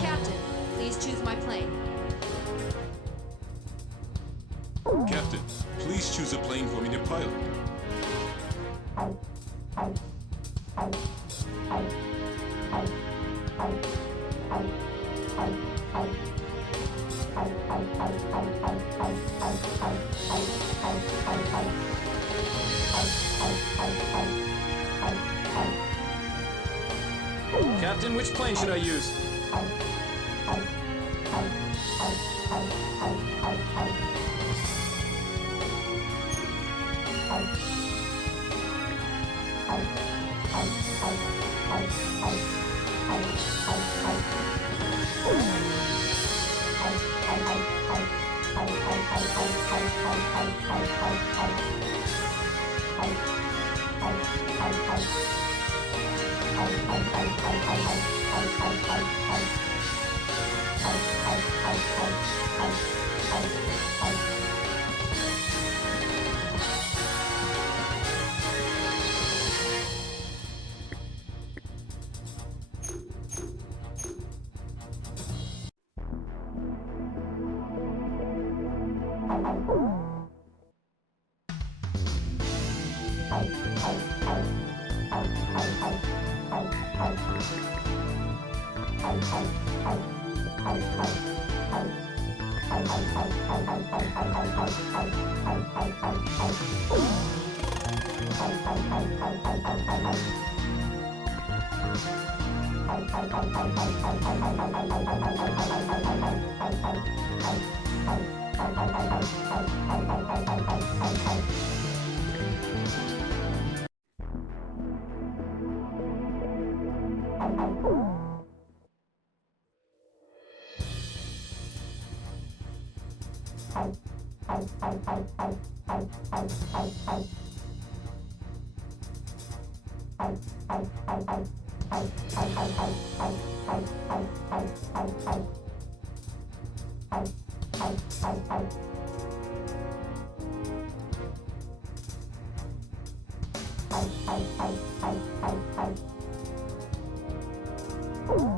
Captain, please choose my plane. Captain, please choose a plane for me to pilot. Captain, which plane should I use?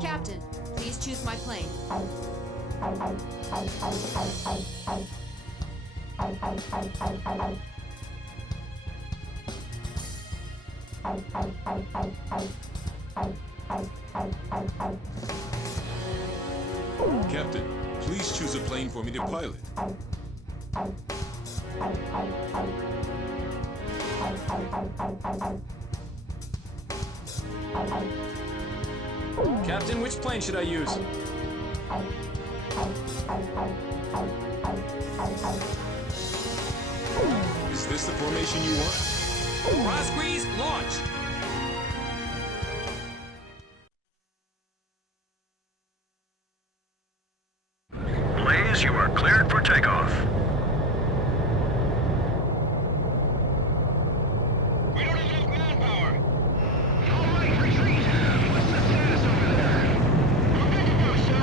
Captain, please choose my plane. Captain, please choose a plane for me to pilot. Captain, which plane should I use? Is this the formation you want? Razgriz, launch! Blaze, you are cleared for takeoff. We don't have enough manpower. All right, retreat. What's the status over there? I'm good to go, sir.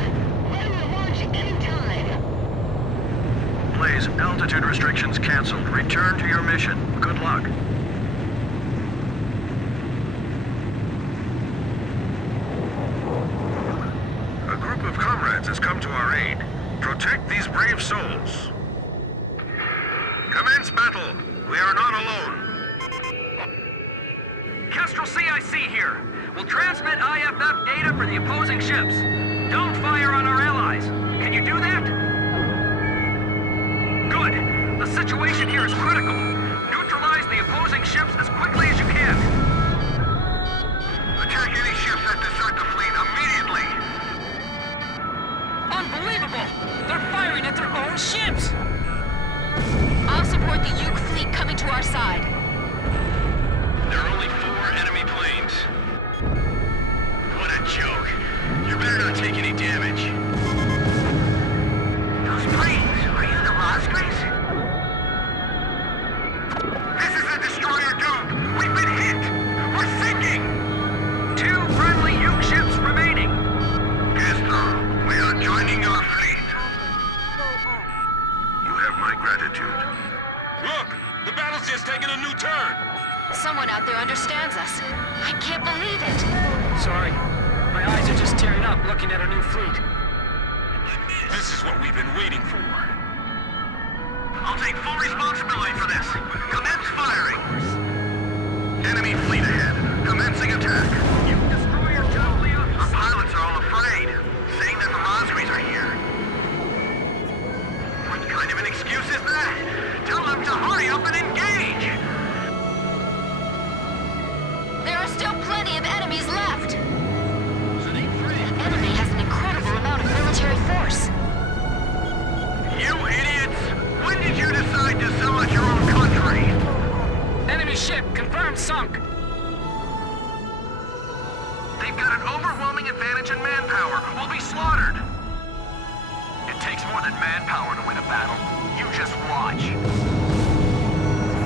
Ready to launch anytime. Blaze, altitude restrictions canceled. Return to your mission. Good luck. A group of comrades has come to our aid. Protect these brave souls. Commence battle. We are not alone. Kestrel CIC here. We'll transmit IFF data for the opposing ships. Don't fire on our allies. Can you do that? Good. The situation here is critical. Neutralize the opposing ships as quickly as you can. Attack any ships that desert the fleet immediately. Unbelievable! They're firing at their own ships! I'll support the Uke fleet coming to our side. There are only 4 enemy planes. What a joke. You better not take any damage. Those planes, are you the Razgriz? This is a destroyer dome. We've been hit. We're sinking. 2 friendly Uke ships remaining. Kestrel, we are joining your fleet. You have my gratitude. Look! The battle's just taking a new turn! Someone out there understands us. I can't believe it. Sorry. My eyes are just tearing up looking at our new fleet. This is what we've been waiting for. I'll take full responsibility for this. Commence firing. Enemy fleet ahead. Commencing attack. You destroyer totally up. Our pilots are all afraid, saying that the Razgriz are here. What kind of an excuse is that? Tell them to hurry up and engage! sunk. They've got an overwhelming advantage in manpower. We'll be slaughtered. It takes more than manpower to win a battle. You just watch.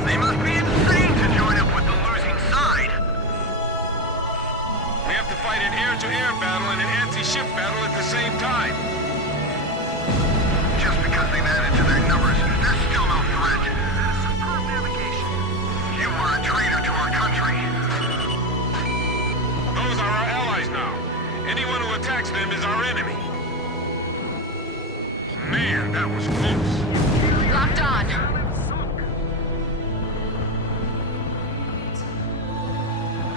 They must be insane to join up with the losing side. We have to fight an air-to-air battle and an anti-ship battle at the same time. Just because they've added to their numbers, there's still no threat. Superb navigation. You are a traitor to our country. Those are our allies now. Anyone who attacks them is our enemy. Man, that was close. Locked on.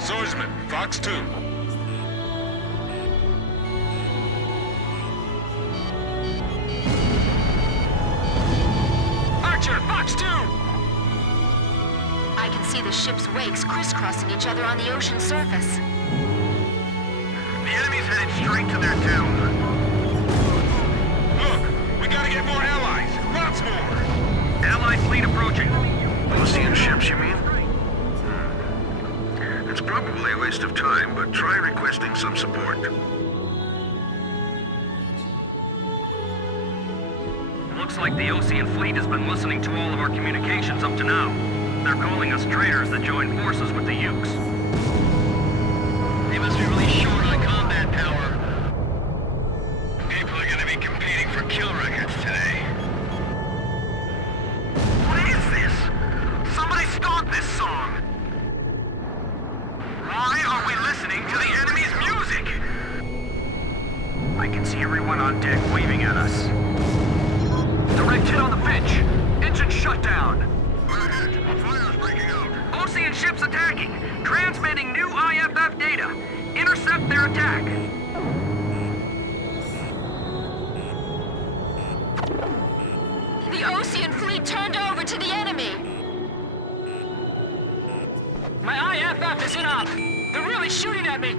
Swordsman, Fox 2. Archer, Fox 2! I can see the ship's wakes crisscrossing each other on the ocean surface. The enemy's headed straight to their doom. Look, we gotta get more allies. Lots more. Allied fleet approaching. Ocean ships, you mean? It's probably a waste of time, but try requesting some support. Looks like the Ocean fleet has been listening to all of our communications up to now. They're calling us traitors that joined forces with the Ukes. They must be really short on combat power. People are gonna be competing for kill records today. What is this? Somebody stop this song! Why are we listening to the enemy's music? I can see everyone on deck waving at us. Direct hit on the Finch. Engine shut down. We're hit. A fire's breaking out. Ocean ships attacking. Transmitting new IFF data. Intercept their attack. The Ocean fleet turned over to the enemy. My IFF isn't up. They're really shooting at me.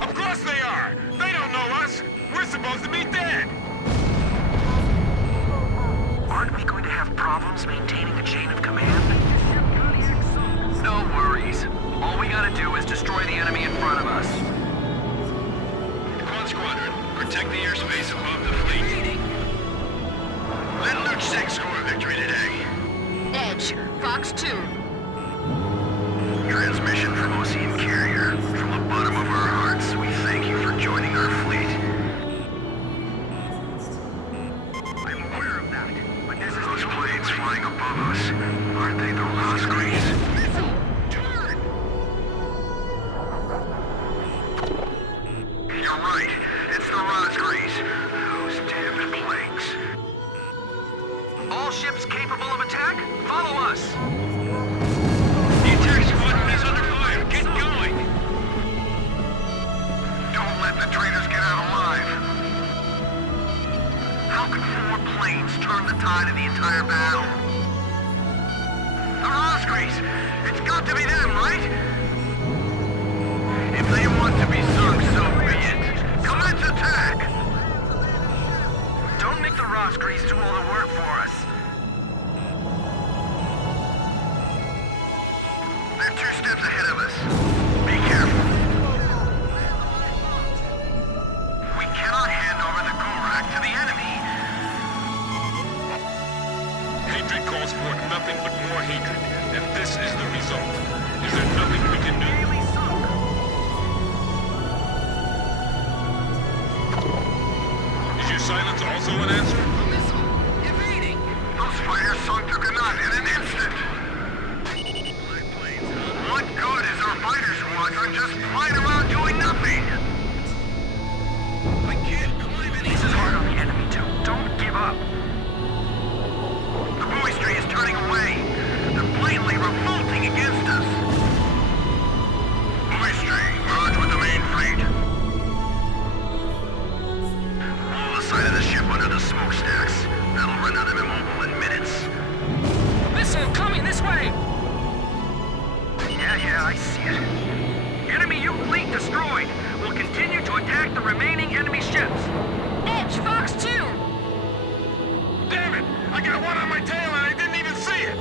Of course they are. They don't know us. We're supposed to be dead. Aren't we going to have problems maintaining a chain of command? No worries. All we gotta do is destroy the enemy in front of us. Come on, Squadron. Protect the airspace above the fleet. Let Luke 6 score a victory today. Edge, Fox 2. Transmission from Ocean Carrier. From the bottom of our hearts, we thank you for joining our fleet. I'm aware of that, but this is those planes flying above us. Aren't they the Razgriz? Turn! You're right. It's the Razgriz. Those damned planes. All ships capable of attack, follow us. The attack squadron is under fire. Get going. Don't let the traitors get out alive. How can 4 planes turn the tide of the entire battle? The Razgriz! It's got to be them, right? If they want to be sunk, so be it. Commence attack! Don't make the Razgriz do all the work for us. They're 2 steps ahead of us. Be careful. We cannot hand over the Gurak to the enemy. Hatred calls forth nothing but more hatred, and this is the result. Is there nothing we can do? Is your silence also an answer? A missile! Evading! Those fighters sunk the Gnat in an instant! What good is our fighter squadron just flying around doing nothing? I can't climb any. This is hard on the enemy too. Don't give up. The buoy tree is turning away. They're blatantly revolting against us. Buoy tree, merge with the main fleet. Blow the side of the ship under the smokestacks. That'll render them immobile in minutes. Missile coming this way! Yeah, I see it. Enemy Uke fleet destroyed. We'll continue to attack the remaining enemy ships. Edge, Fox 2. Damn it! I got one on my tail and I didn't even see it!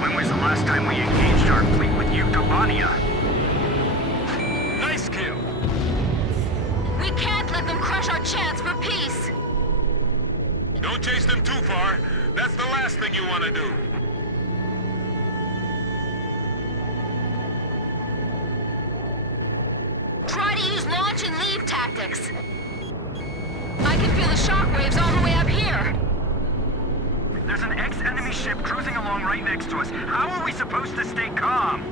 When was the last time we engaged our fleet with Yuktobania? Nice kill! We can't let them crush our chance for peace! Don't chase them too far. That's the last thing you want to do. Try to use launch and leave tactics. I can feel the shockwaves all the way up here. There's an ex-enemy ship cruising along right next to us. How are we supposed to stay calm?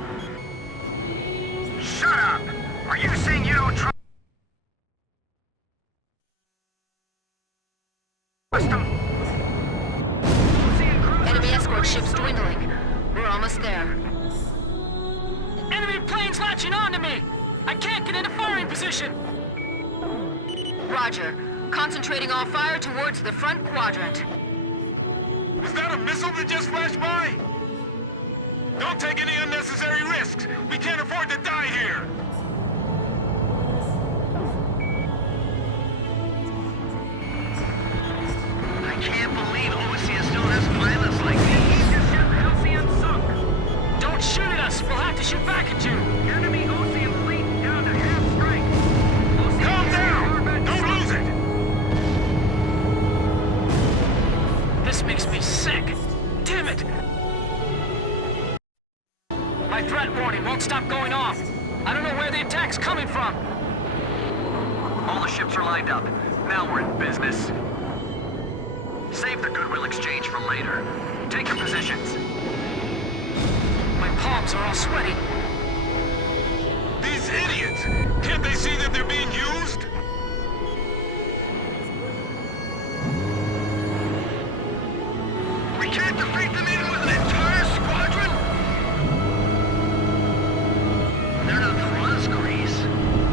Shut up! Are you saying you don't trust them? Enemy escort ships dwindling. We're almost there. Enemy planes latching onto me! I can't get into firing position! Roger. Concentrating all fire towards the front quadrant. Was that a missile that just flashed by? Don't take any unnecessary risks. We can't afford to die here. I can't believe Ocean still has pilots like these. Halcyon sunk. Don't shoot at us! We'll have to shoot back at you! Enemy Ocean fleet down to half strength. Calm down! Don't lose it! This makes me sick! Damn it! My threat warning won't stop going off. I don't know where the attack's coming from. All the ships are lined up. Now we're in business. Save the goodwill exchange for later. Take your positions. My palms are all sweaty. These idiots! Can't they see that they're being used? We can't defeat them even with an entire squadron? They're not the Razgriz,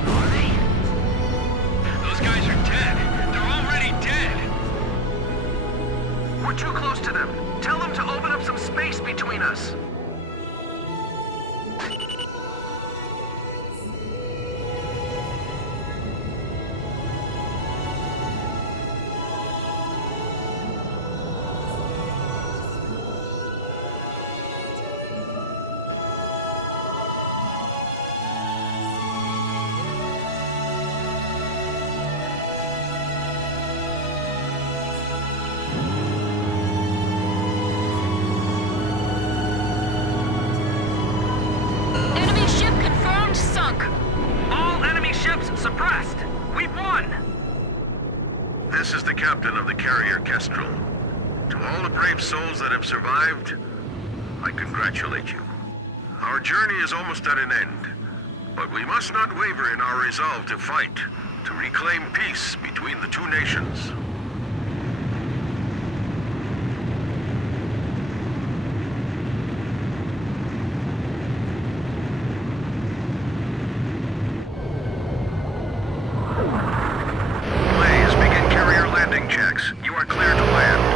are they? Those guys are dead. They're already dead. We're too close to them. Tell them to open up some space between us. Suppressed! We've won! This is the captain of the carrier Kestrel. To all the brave souls that have survived, I congratulate you. Our journey is almost at an end, but we must not waver in our resolve to fight, to reclaim peace between the two nations. You are clear to land.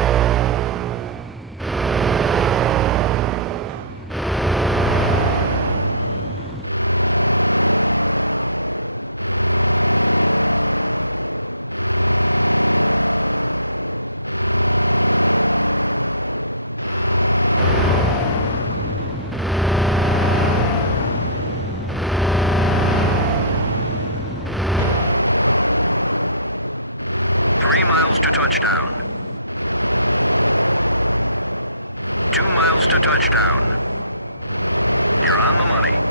3 miles to touchdown. 2 miles to touchdown. You're on the money.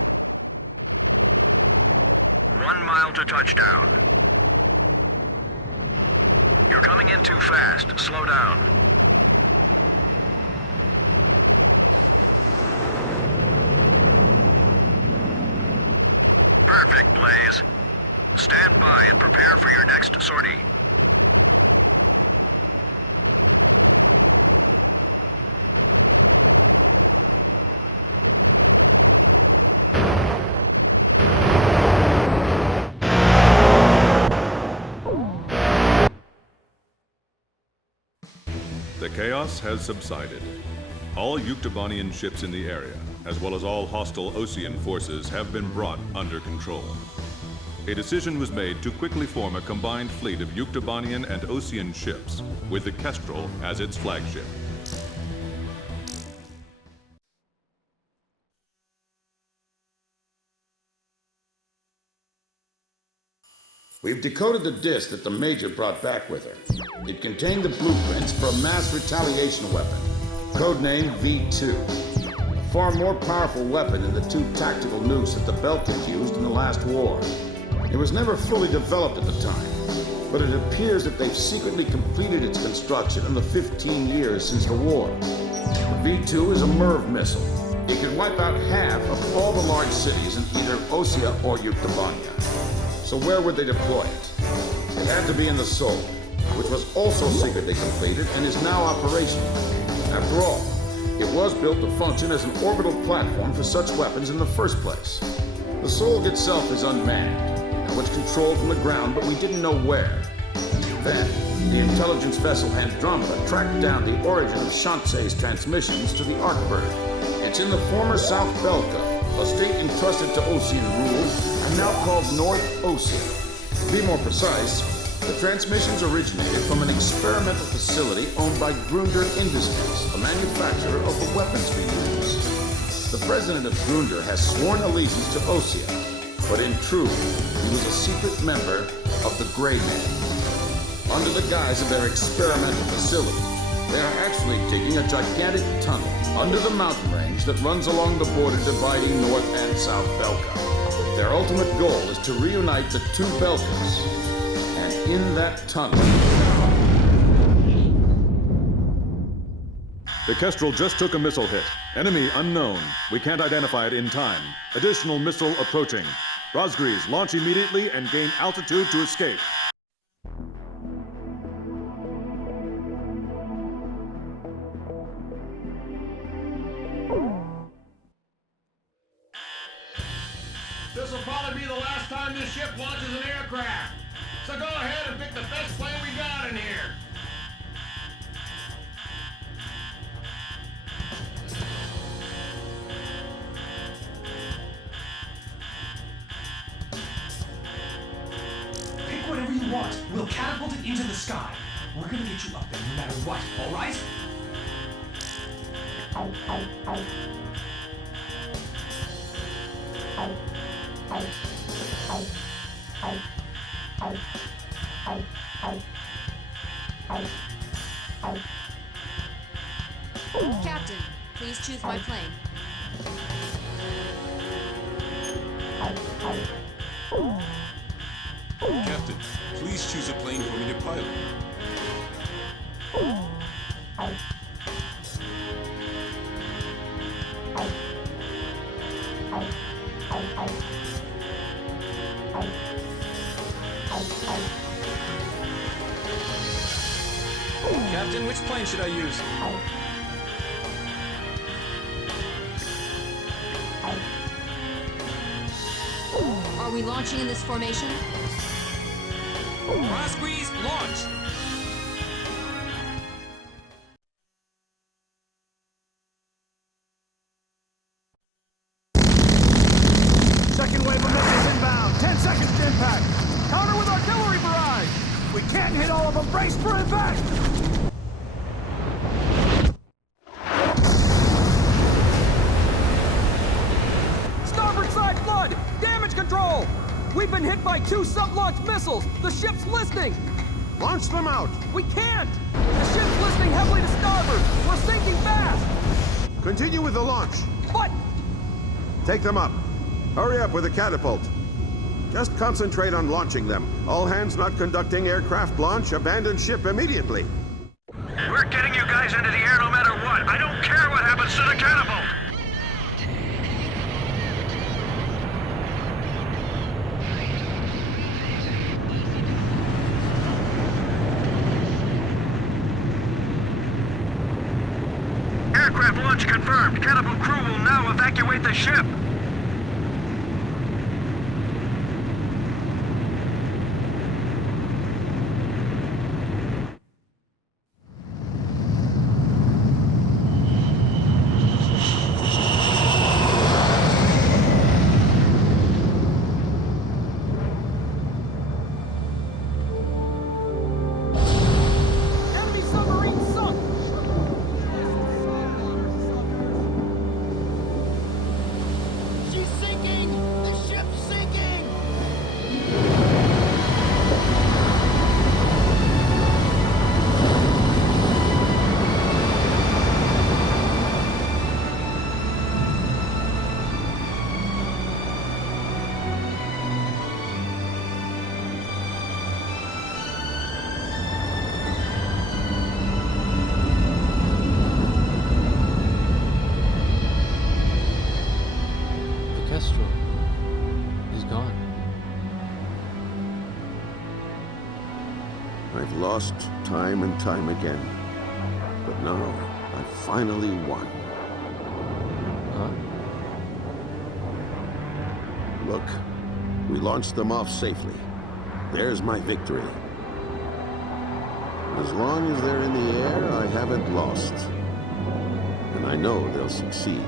1 mile to touchdown. You're coming in too fast. Slow down. Perfect, Blaze. Stand by and prepare for your next sortie. The chaos has subsided. All Yuktobanian ships in the area, as well as all hostile Ocean forces, have been brought under control. A decision was made to quickly form a combined fleet of Yuktobanian and Ocean ships, with the Kestrel as its flagship. We've decoded the disc that the Major brought back with her. It contained the blueprints for a mass retaliation weapon, codenamed V2. A far more powerful weapon than the two tactical nukes that the Belkans used in the last war. It was never fully developed at the time, but it appears that they've secretly completed its construction in the 15 years since the war. The V2 is a MIRV missile. It can wipe out half of all the large cities in either Osea or Yuktobania. So where would they deploy it? It had to be in the Sol, which was also secretly completed and is now operational. After all, it was built to function as an orbital platform for such weapons in the first place. The Sol itself is unmanned. Now it's controlled from the ground, but we didn't know where. Then, the intelligence vessel Andromeda tracked down the origin of Shanxe's transmissions to the Arkbird. It's in the former South Belka, a state entrusted to Osean rule and now called North Osea. To be more precise, the transmissions originated from an experimental facility owned by Grunder Industries, a manufacturer of the weapons we use. The president of Grunder has sworn allegiance to Osea, but in truth, he was a secret member of the Grey Men. Under the guise of their experimental facility, they are actually digging a gigantic tunnel under the mountain range that runs along the border dividing North and South Belka. Their ultimate goal is to reunite the two Belkas. And in that tunnel... The Kestrel just took a missile hit. Enemy unknown. We can't identify it in time. Additional missile approaching. Razgriz, launch immediately and gain altitude to escape. This'll probably be the last time this ship launches an aircraft. So go ahead and pick the best plane we got in here. Pick whatever you want. We'll catapult it into the sky. We're gonna get you up there no matter what, all right? Captain, please choose my plane. Captain, please choose a plane for me to pilot. Captain, which plane should I use? Are we launching in this formation? Razgriz, launch! Second wave of missiles inbound. 10 seconds to impact. Counter with artillery barrage. We can't hit all of them. Brace for impact. Starboard side flood! Damage control! We've been hit by 2 sub-launch missiles! The ship's listing! Launch them out. We can't! The ship's listing heavily to starboard! We're sinking fast! Continue with the launch. What? Take them up. Hurry up with the catapult. Just concentrate on launching them. All hands not conducting aircraft launch. Abandon ship immediately. We're getting you guys into the air no matter what. I don't care what happens to the catapult. Aircraft launch confirmed. Catapult crew will now evacuate the ship. was gone. I've lost time and time again. But now, I finally won. Huh? Look, we launched them off safely. There's my victory. As long as they're in the air, I haven't lost. And I know they'll succeed.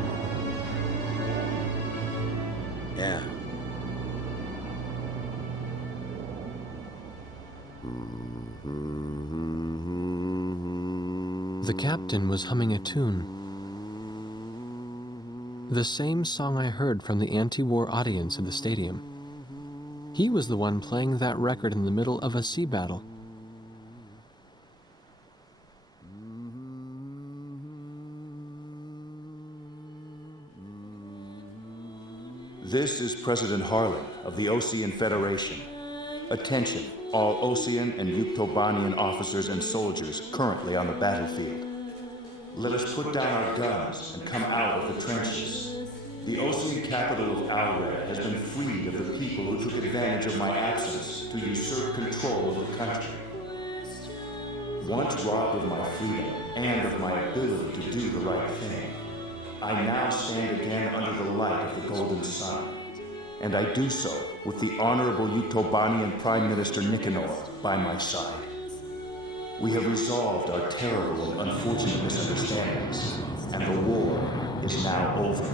Yeah. The captain was humming a tune. The same song I heard from the anti-war audience at the stadium. He was the one playing that record in the middle of a sea battle. This is President Harlan of the Osean Federation. Attention, all Osean and Yuktobanian officers and soldiers currently on the battlefield. Let us put down our guns and come out of the trenches. The Osean capital of Alred has been freed of the people who took advantage of my absence to usurp control of the country. Once robbed of my freedom and of my ability to do the right thing, I now stand again under the light of the golden sun. And I do so with the Honorable Yuktobanian Prime Minister Nicanor by my side. We have resolved our terrible and unfortunate misunderstandings, and the war is now over.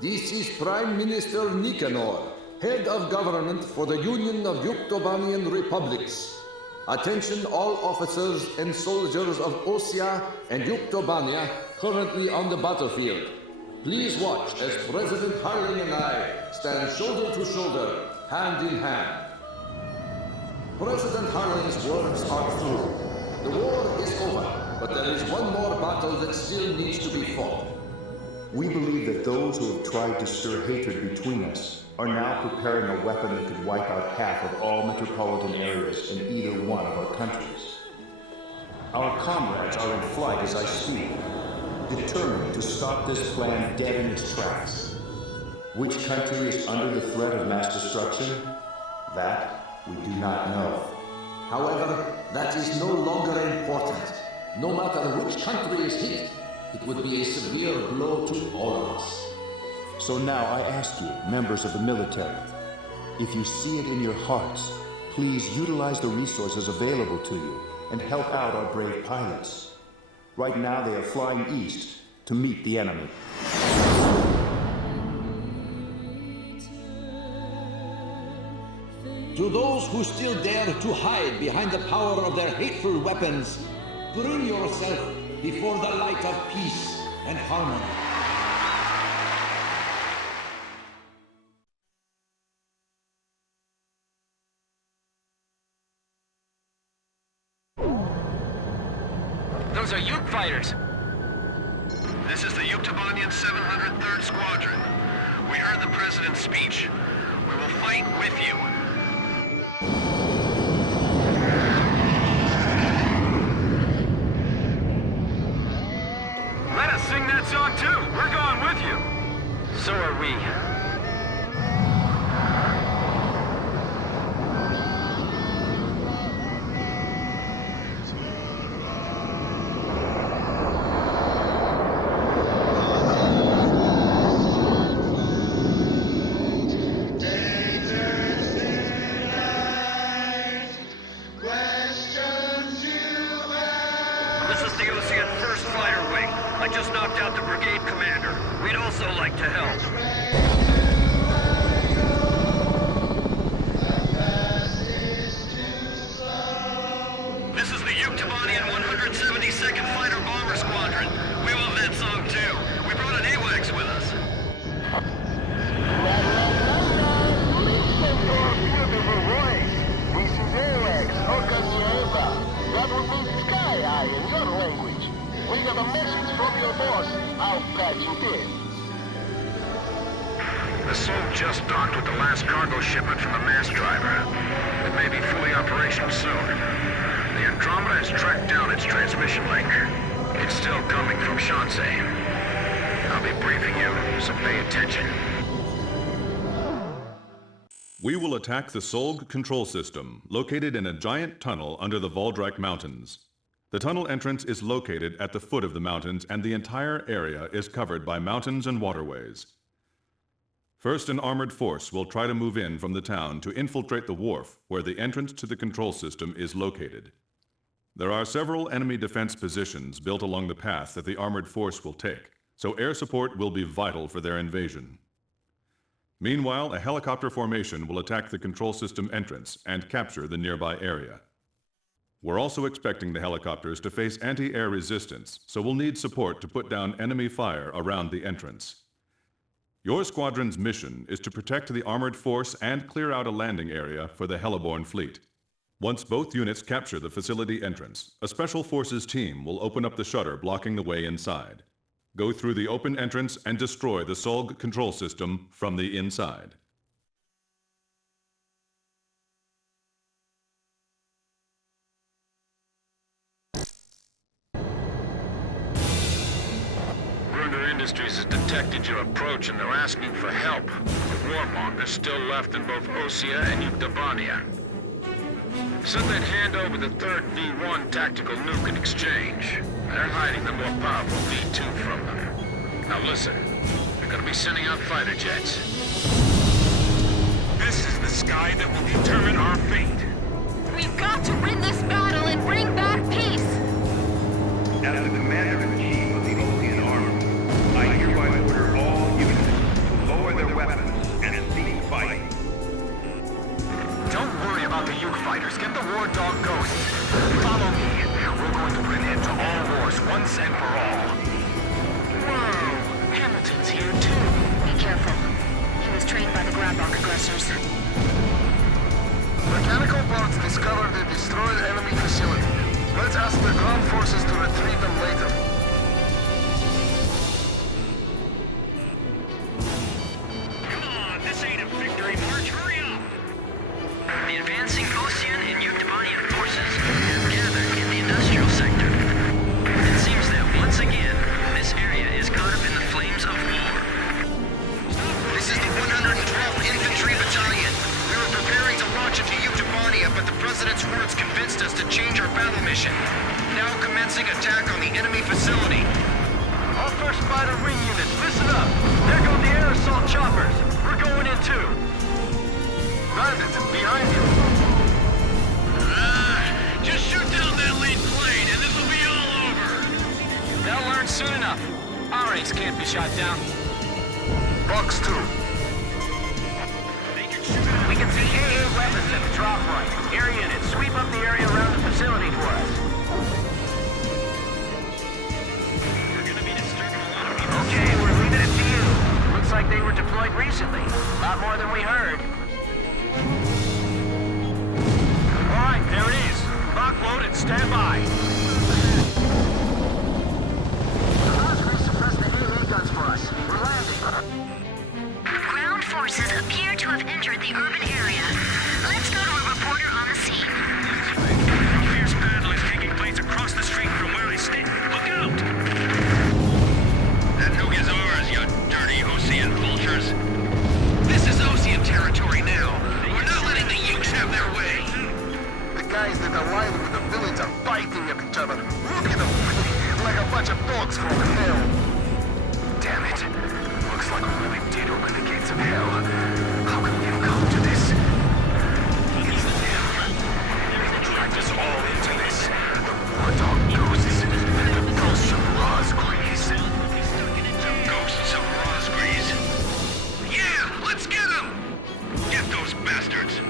This is Prime Minister Nicanor, head of government for the Union of Yuktobanian Republics. Attention all officers and soldiers of Osea and Yuktobania currently on the battlefield. Please watch as President Harlan and I stand shoulder to shoulder, hand in hand. President Harlan's words are true. The war is over, but there is one more battle that still needs to be fought. We believe that those who have tried to stir hatred between us are now preparing a weapon that could wipe out half of all metropolitan areas in either one of our countries. Our comrades are in flight as I speak, determined to stop this plan dead in its tracks. Which country is under the threat of mass destruction? That we do not know. However, that is no longer important. No matter which country is hit, it would be a severe blow to all of us. So now I ask you, members of the military, if you see it in your hearts, please utilize the resources available to you and help out our brave pilots. Right now they are flying east to meet the enemy. To those who still dare to hide behind the power of their hateful weapons, bring yourself before the light of peace and harmony. Those are Yuk fighters. This is the Yuktobanian 703rd Squadron. We heard the President's speech. We will fight with you. Let us sing that song too. We're going with you. So are we. This is the Osean 1st Fighter Wing. I just knocked out the brigade commander. We'd also like to help. This is the Yuktobanian 172nd Fighter Bomber Squadron. We love that song too. We brought an AWACS with us. Beautiful voice. This is AWACS. How can you ever? That would mean Sky Eye in your language. We got a message from your boss. I'll patch it in. The Soul just docked with the last cargo shipment from the mass driver. It may be fully operational soon. The Andromeda has tracked down its transmission link. It's still coming from Shansei. I'll be briefing you, so pay attention. We will attack the Solg control system, located in a giant tunnel under the Voldrak Mountains. The tunnel entrance is located at the foot of the mountains, and the entire area is covered by mountains and waterways. First, an armored force will try to move in from the town to infiltrate the wharf, where the entrance to the control system is located. There are several enemy defense positions built along the path that the armored force will take, so air support will be vital for their invasion. Meanwhile, a helicopter formation will attack the control system entrance and capture the nearby area. We're also expecting the helicopters to face anti-air resistance, so we'll need support to put down enemy fire around the entrance. Your squadron's mission is to protect the armored force and clear out a landing area for the Heliborn fleet. Once both units capture the facility entrance, a special forces team will open up the shutter blocking the way inside. Go through the open entrance and destroy the Solg control system from the inside. Grunder Industries has detected your approach and they're asking for help. The warmongers still left in both Osea and Yuktobania. Said they'd hand over the third V1 tactical nuke in exchange. They're hiding the more powerful V2 from them. Now listen, they're gonna be sending out fighter jets. This is the sky that will determine our fate. We've got to win this battle and bring back peace! As the Commander-in-Chief of the Ocean Army, I hereby order all units to lower their weapons and cease fighting. Don't worry about the Uke fighters. Get the war dog Ghost. Follow me. We're going to put an end to all wars once and for all. Whoa! Hamilton's here too. Be careful. He was trained by the Grabok aggressors. Mechanical bots discovered the destroyed enemy facility. Let's ask the ground forces to retrieve them later. Come on, this ain't a victory march. Hurry up! The advancing Ocean and Yuktobanian forces have gathered in the industrial sector. It seems that once again, this area is caught up in the flames of war. This is the 112th Infantry Battalion. We were preparing to launch into Yuktobania, but the President's words convinced us to change our battle mission. Now commencing attack on the enemy facility. All first fighter wing units, listen up! There go the air assault choppers! We're going in too! Bandits, behind you! Just shoot down that lead plane and this will be all over! They'll learn soon enough. Our ace can't be shot down. Box 2. We can see AA weapons at the drop point. Air units, sweep up the area around the facility for us. We're gonna be disturbing a lot of people. Okay, we're leaving it to you. Looks like they were deployed recently. A lot more than we heard. All right, there it is. Lock loaded, stand by. The Razgriz suppressed the AA guns for us. We're landing. Ground forces appear to have entered the urban area. Let's go to a reporter on the scene. A fierce battle is taking place across the street from where I stand. Look out! That nuke is ours, you dirty Ocean vultures. This is Ocean territory now. We're not letting the Ukes have their way. The guys that align with the villains are biting at each other. Look at them! Like a bunch of dogs from hell. Damn it. Looks like we really did open the gates of hell. How could we have come to this? It's them. They dragged us all into this. The war dog ghosts. The ghosts of Razgriz. The ghosts of Razgriz. Yeah, let's get them! Get those bastards!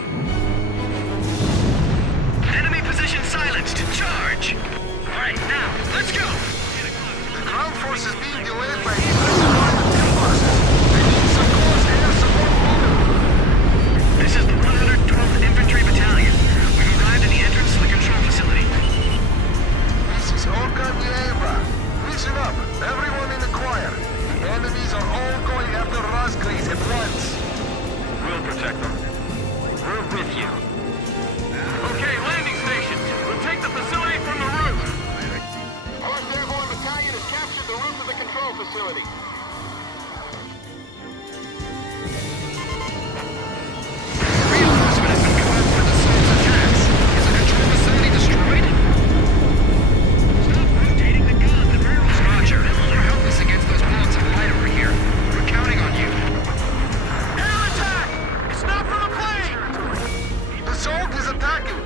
Enemy position silenced. Charge! Alright, now, let's go! The ground force is being delayed by buses. They need some close air support movement. This is the 112th Infantry Battalion. We've arrived at the entrance to the control facility. This is Orca Niebra. Listen up, everyone in the choir. The enemies are all going after Razgriz at once. We'll protect them. We're with you. Okay, landing stations. We'll take the facility from the roof. First Airborne Battalion the roof of the control facility. Reinforcement has been cut off for the Soul's attacks. Is the control facility destroyed? Stop rotating the gun. The barrel's Roger. You're helpless against those bullets of light over here. We're counting on you. Air attack! It's not from a plane! The Soul is attacking!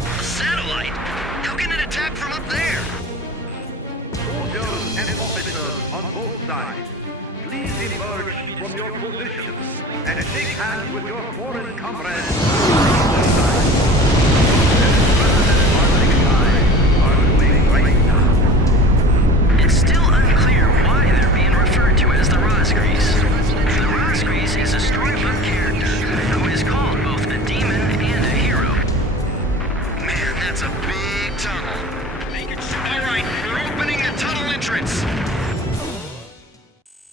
A satellite? How can it attack from up there? Soldiers and officers on both sides, please emerge from your positions and shake hands with your foreign comrades. It's still unclear why they're being referred to as the Razgriz. The Razgriz is a storybook character who is called both a demon and a hero. Man, that's a big tunnel. All right, we're opening the tunnel entrance.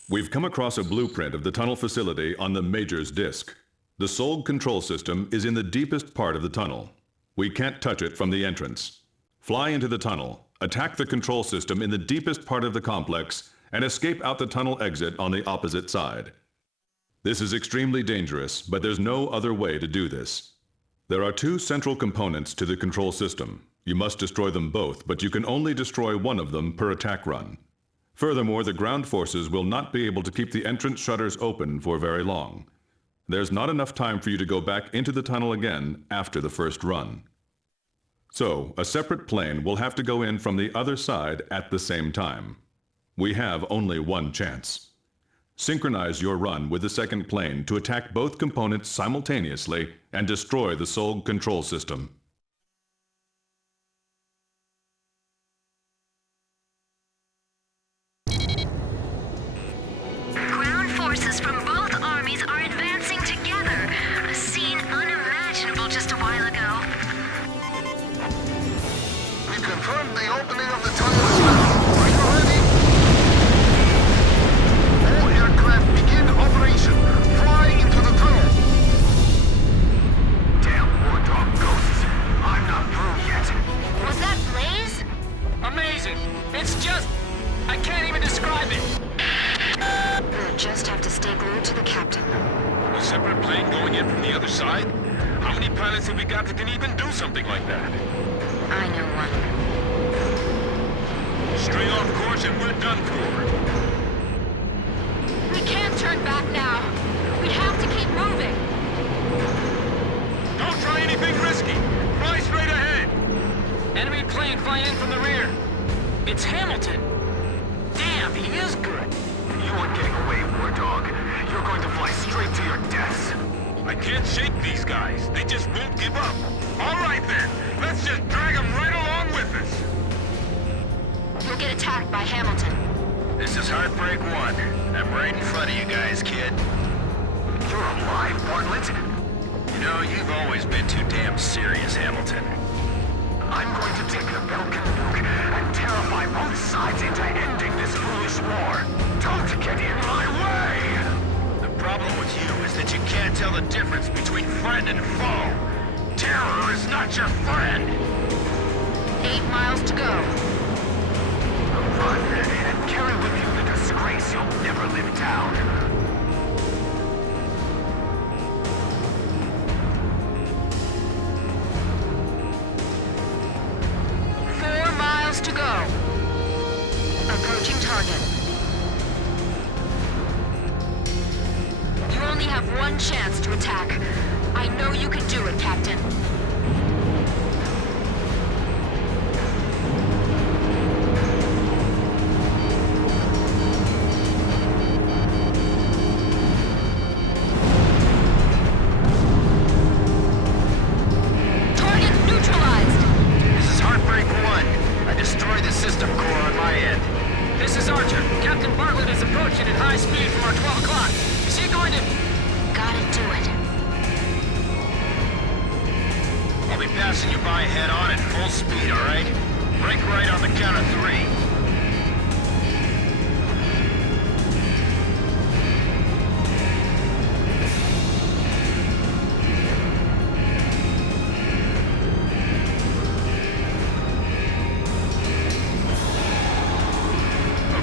We've come across a blueprint of the tunnel facility on the Major's disk. The Soul control system is in the deepest part of the tunnel. We can't touch it from the entrance. Fly into the tunnel, attack the control system in the deepest part of the complex, and escape out the tunnel exit on the opposite side. This is extremely dangerous, but there's no other way to do this. There are two central components to the control system. You must destroy them both, but you can only destroy one of them per attack run. Furthermore, the ground forces will not be able to keep the entrance shutters open for very long. There's not enough time for you to go back into the tunnel again after the first run. So, a separate plane will have to go in from the other side at the same time. We have only one chance. Synchronize your run with the second plane to attack both components simultaneously and destroy the Soul control system. Ground forces from both armies are advancing together. A scene unimaginable just a while ago. We confirmed the opening of the tunnel as well. Are you ready? All aircraft begin operation. Flying into the tunnel. Damn war dog ghosts. I'm not through yet. Was that Blaze? Amazing! It's just... I can't even describe it! We'll just have to stay glued to the captain. A separate plane going in from the other side? How many pilots have we got that can even do something like that? I know one. Stray off course and we're done for. We can't turn back now. We have to keep moving. Don't try anything risky. Fly straight ahead. Enemy plane flying in from the rear. It's Hamilton. Damn, he is good. You aren't getting away, war dog. You're going to fly straight to your deaths. I can't shake these guys. They just won't give up. All right then. Let's just drag them right along with us. You'll get attacked by Hamilton. This is Heartbreak 1. I'm right in front of you guys, kid. You're alive, Bartlett. You know, you've always been too damn serious, Hamilton. I'm going to take the Belkin nuke and terrify both sides into ending this foolish war. Don't get in my way! The problem with you is that you can't tell the difference between friend and foe. Terror is not your friend! 8 miles to go. Run and carry with you the disgrace you'll never live down. To go. Approaching target. You only have one chance to attack. I know you can do it, Captain. Target neutralized. This is Heartbreak 1. I destroyed the system core on my end. This is Archer. Captain Bartlett is approaching at high speed from our 12 o'clock. Is he going to... Gotta do it. I'll be passing you by head on at full speed, all right? Break right on the count of 3.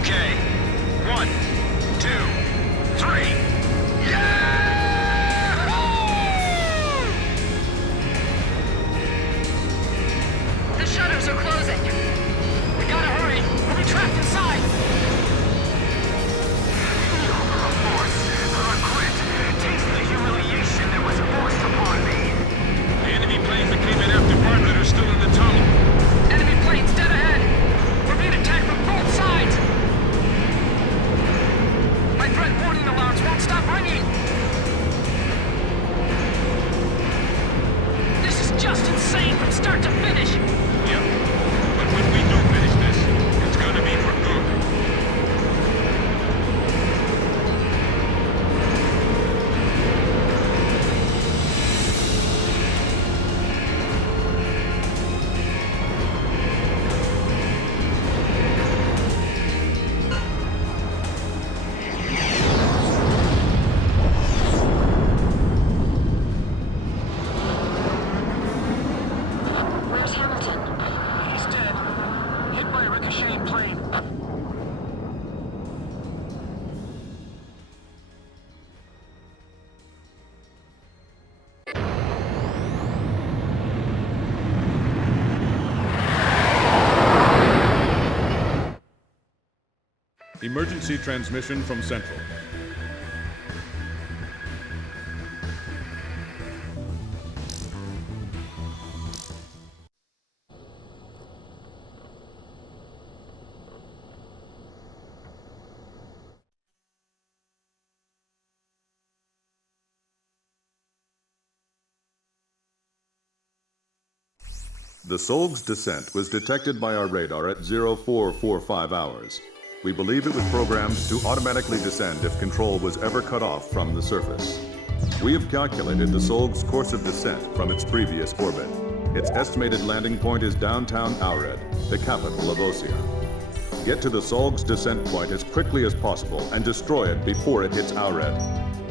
Okay. 1, 2, 3. The shutters are closing. We gotta hurry. We'll be trapped inside. Feel the remorse, the regret. Taste the humiliation that was forced upon me. The enemy planes that came in after Bartlett are still in the tunnel. Enemy planes dead ahead. We're being attacked from both sides. My threat warning alarms won't stop ringing. This is just insane from start to finish. Yep. But when we do finish this, it's gonna be for good. Where's Hamilton? He's dead. Hit by a ricocheting plane. Emergency transmission from Central. The Solg's descent was detected by our radar at 0445 hours. We believe it was programmed to automatically descend if control was ever cut off from the surface. We have calculated the Solg's course of descent from its previous orbit. Its estimated landing point is downtown Aured, the capital of Osea. Get to the Solg's descent point as quickly as possible and destroy it before it hits Aured.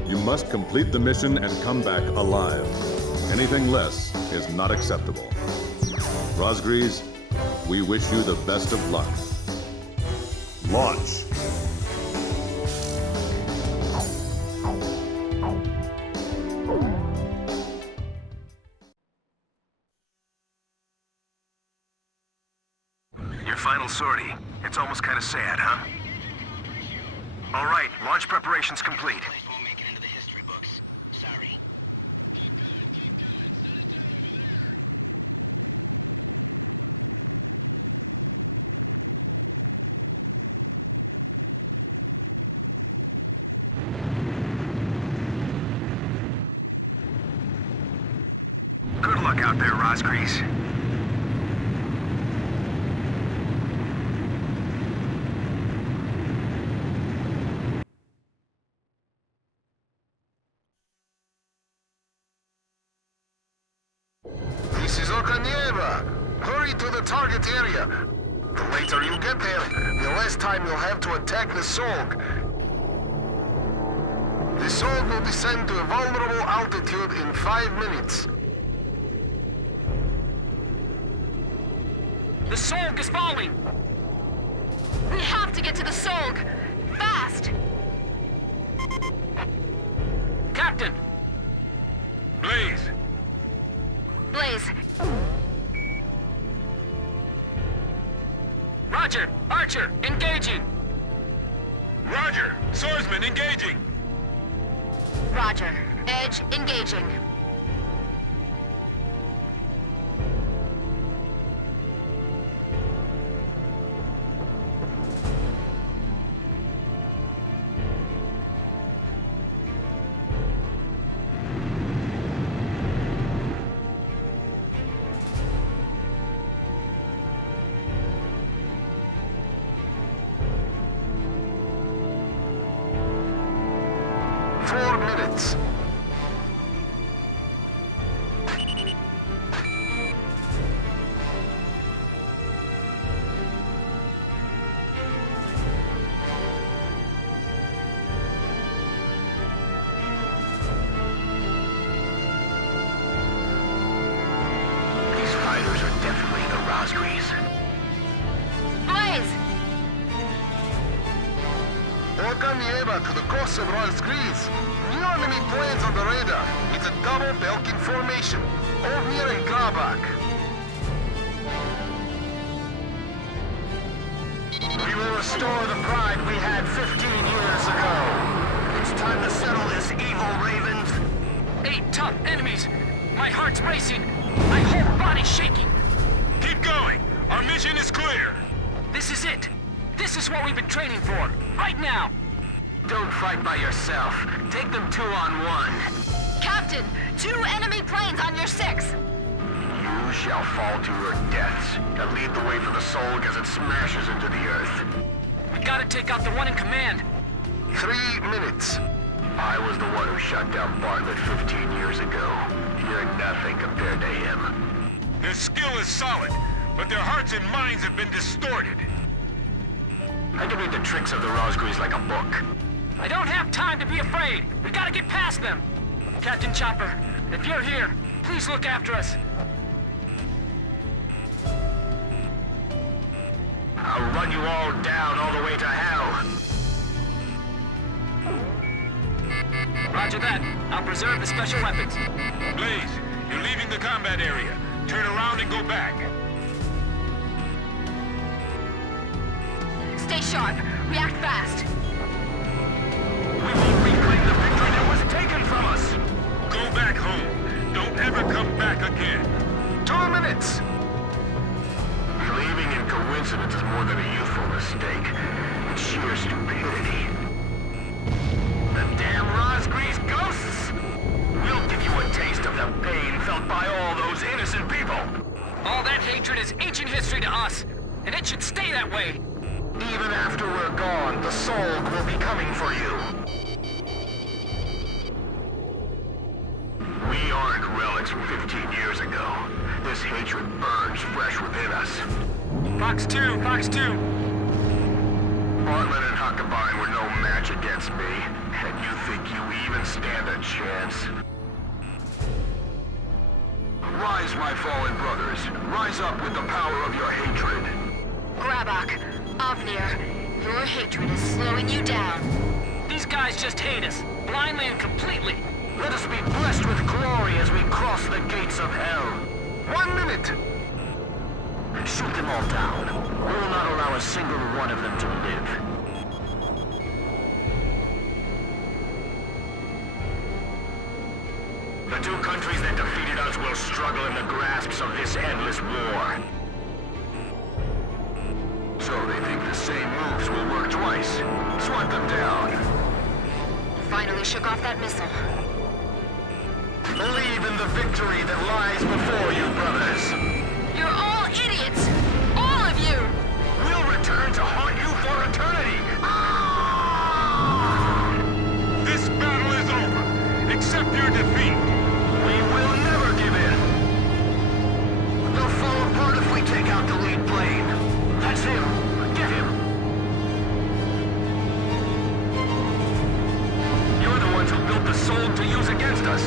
You must complete the mission and come back alive. Anything less is not acceptable. Razgriz, we wish you the best of luck. Launch! Your final sortie. It's almost kind of sad, huh? All right, launch preparations complete. Won't make it into the history books. Sorry. Keep going. Set it down over there. Good luck out there, Razgriz. This is Okanieva. Hurry to the target area. The later you get there, the less time you'll have to attack the Solg. The Solg will descend to a vulnerable altitude in 5 minutes. The Solg is falling! We have to get to the Solg! Fast! Captain! Blaze! Blaze! Roger! Archer, engaging! Roger! Swordsman engaging! Roger. Edge engaging. Razgriz. Blaze! Nieva to the coast of Razgriz. New enemy planes on the radar. It's a double Belkin formation. Ovnir and Grabak. We will restore the pride we had 15 years ago. It's time to settle this evil, Ravens. 8 tough enemies. My heart's racing. My whole body's shaking. Keep going. Our mission is clear. This is it. This is what we've been training for. Right now. Don't fight by yourself. Take them 2-on-1. Captain, 2 enemy planes on your 6. You shall fall to your deaths and lead the way for the Solg as it smashes into the earth. We gotta take out the one in command. 3 minutes. I was the one who shut down Bartlett 15 years ago. You're nothing compared to him. Their skill is solid, but their hearts and minds have been distorted. I can read the tricks of the Razgriz like a book. I don't have time to be afraid. We gotta get past them. Captain Chopper, if you're here, please look after us. I'll run you all down all the way to hell. Roger that. I'll preserve the special weapons. Blaze, you're leaving the combat area. Turn around and go back. Stay sharp. React fast. We will reclaim the victory that was taken from us. Go back home. Don't ever come back again. 2 minutes. Believing in coincidence is more than a youthful mistake. It's sheer stupidity. The damn Razgriz ghosts! We'll give you a taste of the pain felt by all those innocent people. All that hatred is ancient history to us, and it should stay that way. Even after we're gone, the Solg will be coming for you. We aren't relics from 15 years ago. This hatred burns fresh within us. Fox 2, Fox 2. Bartlett and Huckabine were no match against me, and you think you even stand a chance? Rise, my fallen brothers. Rise up with the power of your hatred. Grabak, Ovnir, your hatred is slowing you down. These guys just hate us, blindly and completely. Let us be blessed with glory as we cross the gates of hell. 1 minute. Shoot them all down. We will not allow a single one of them to live. The 2 countries that defeated us will struggle in the grasps of this endless war. So they think the same moves will work twice. Swat them down. Finally shook off that missile. Believe in the victory that lies before you, brothers. You're all idiots! All of you! We'll return to haunt you for eternity! This battle is over. Accept your defeat. We will never give in. They'll fall apart if we take out the lead plane. That's him. Get him. You're the ones who built the Solg to use against us.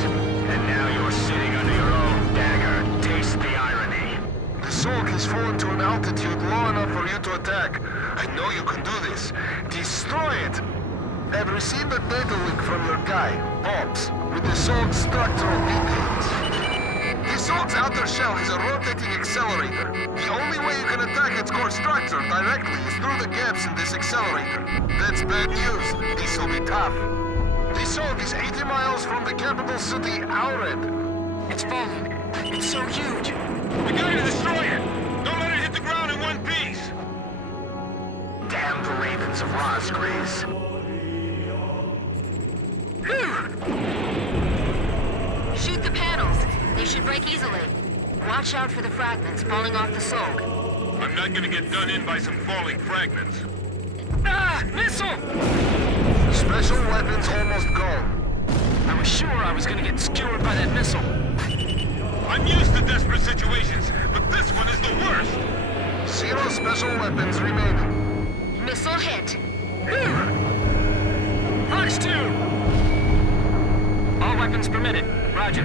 And now you're sitting under your own dagger. Taste the irony. The Solg has fallen to an altitude low enough for you to attack. I know you can do this. Destroy it! I've received a data link from your guy, Bobs, with the Solg's structural details. The Solg's outer shell is a rotating accelerator. The only way you can attack its core structure directly is through the gaps in this accelerator. That's bad news. This will be tough. The Solg is 80 miles from the capital city, Aured. It's falling. It's so huge. We gotta destroy it. Don't let it hit the ground in one piece. Damn the ravens of Razgriz. Shoot the panels. They should break easily. Watch out for the fragments falling off the Solg. I'm not gonna get done in by some falling fragments. Ah! Missile! Special weapons almost gone. I was sure I was gonna get skewered by that missile. I'm used to desperate situations, but this one is the worst. 0 special weapons remaining. Missile hit. Fox 2! All weapons permitted. Roger.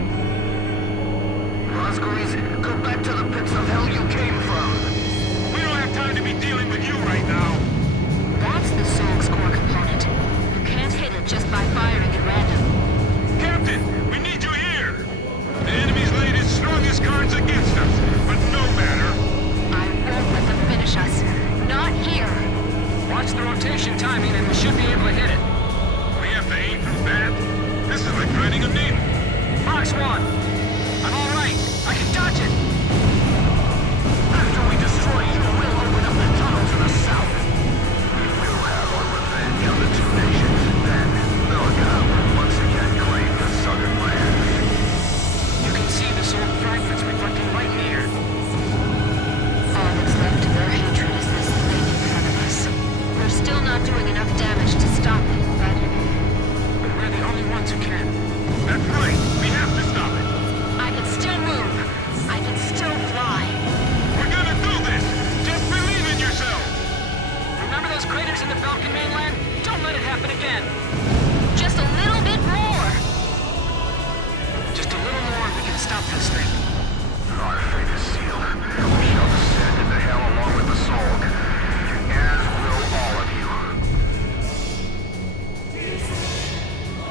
Razgriz, go back to the pits of hell you came from. We don't have time to be dealing with you right now. That's the Solg's core component. You can't adjust the rotation timing and we should be able to hit it. We have to aim for that? This is like threading a needle. Fox 1. I'm all right. I can dodge it. After we destroy you, we'll open up the tunnel to the south. We will have our revenge on the two nations. Then, Melga will once again claim the southern lands. You can see the sword fragments reflecting light in the air. All that's left of their hatred is this thing in front of us. We're still not doing enough damage to stop it, but we're the only ones who can. That's right. We have to stop it. I can still move. I can still fly. We're gonna do this. Just believe in yourself. Remember those craters in the Falcon mainland? Don't let it happen again. Just a little bit more. Just a little more and we can stop this thing. Our fate is sealed. We shall descend into hell along with the Solg. As will all of you.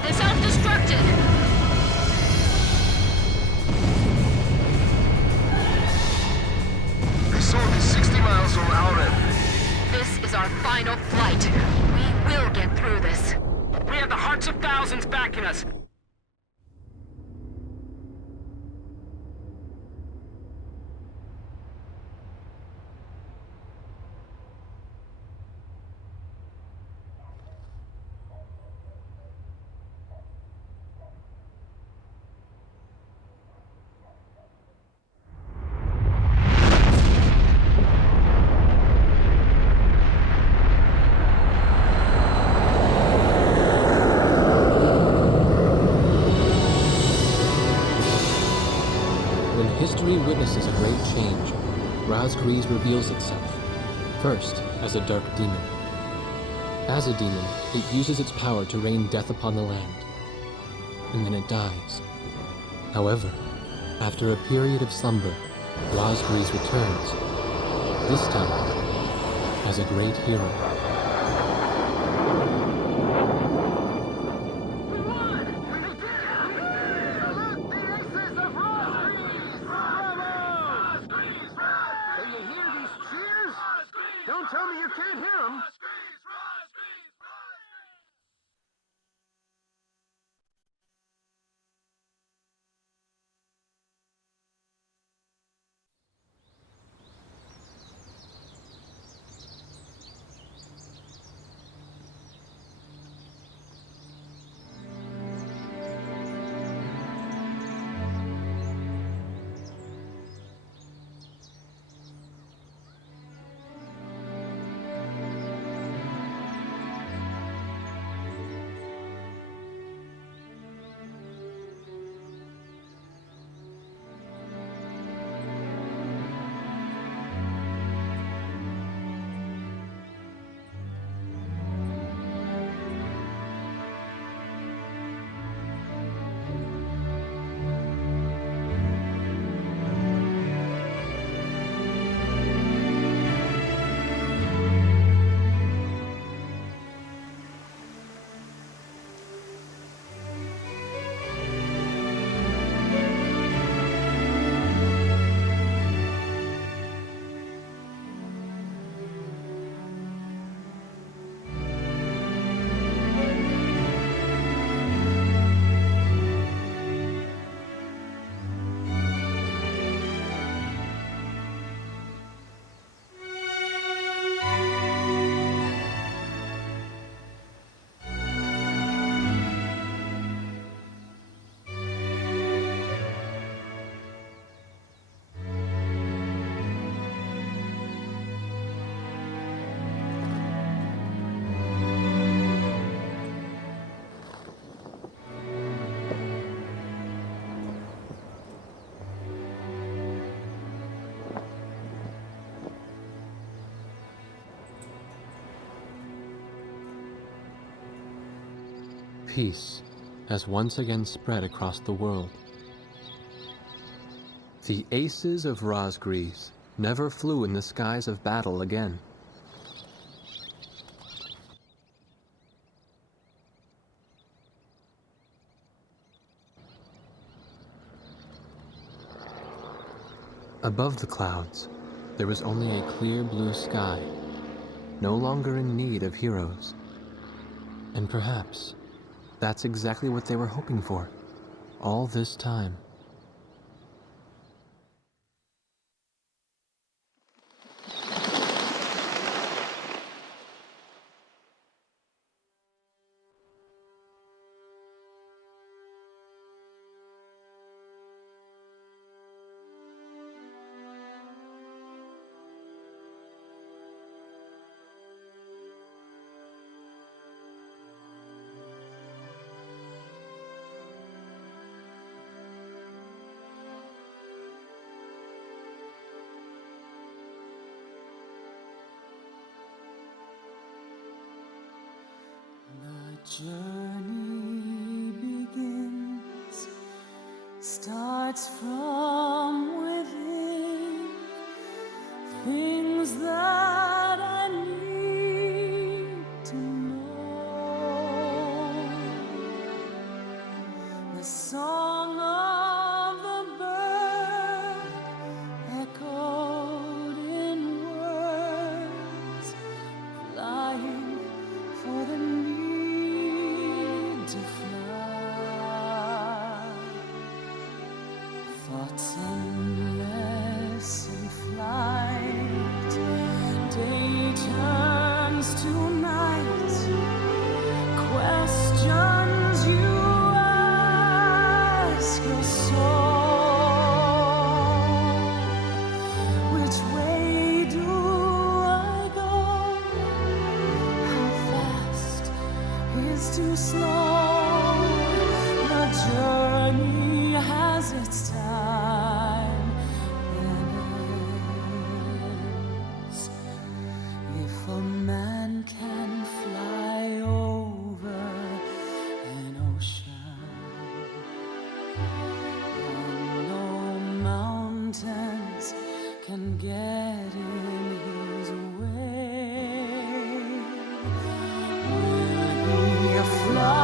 They're self-destructed. The Solg is 60 miles from our end. This is our final flight. We will get through this. We have the hearts of thousands backing us. History witnesses a great change. Razgriz reveals itself, first as a dark demon. As a demon, it uses its power to rain death upon the land, and then it dies. However, after a period of slumber, Razgriz returns, this time as a great hero. Tell me you can't hear them. Peace has once again spread across the world. The aces of Razgriz never flew in the skies of battle again. Above the clouds, there was only a clear blue sky, no longer in need of heroes. And perhaps that's exactly what they were hoping for all this time. Journey begins, starts from within. Things that I need to know. The song of the bird echoed in words, flying for the to fly. Thoughts endless in flight. Day turns to night. Questions you ask your soul. Which way do I go? How fast is too slow? The journey has its time and ends. If a man can fly over an ocean, and no mountains can get in his way, will he fly?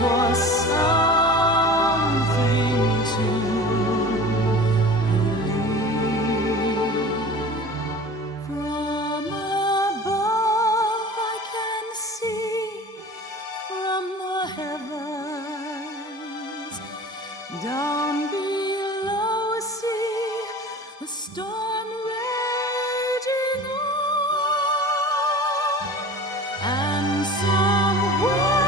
For something to believe. From above I can see, from the heavens, down below see the storm raging on, and somewhere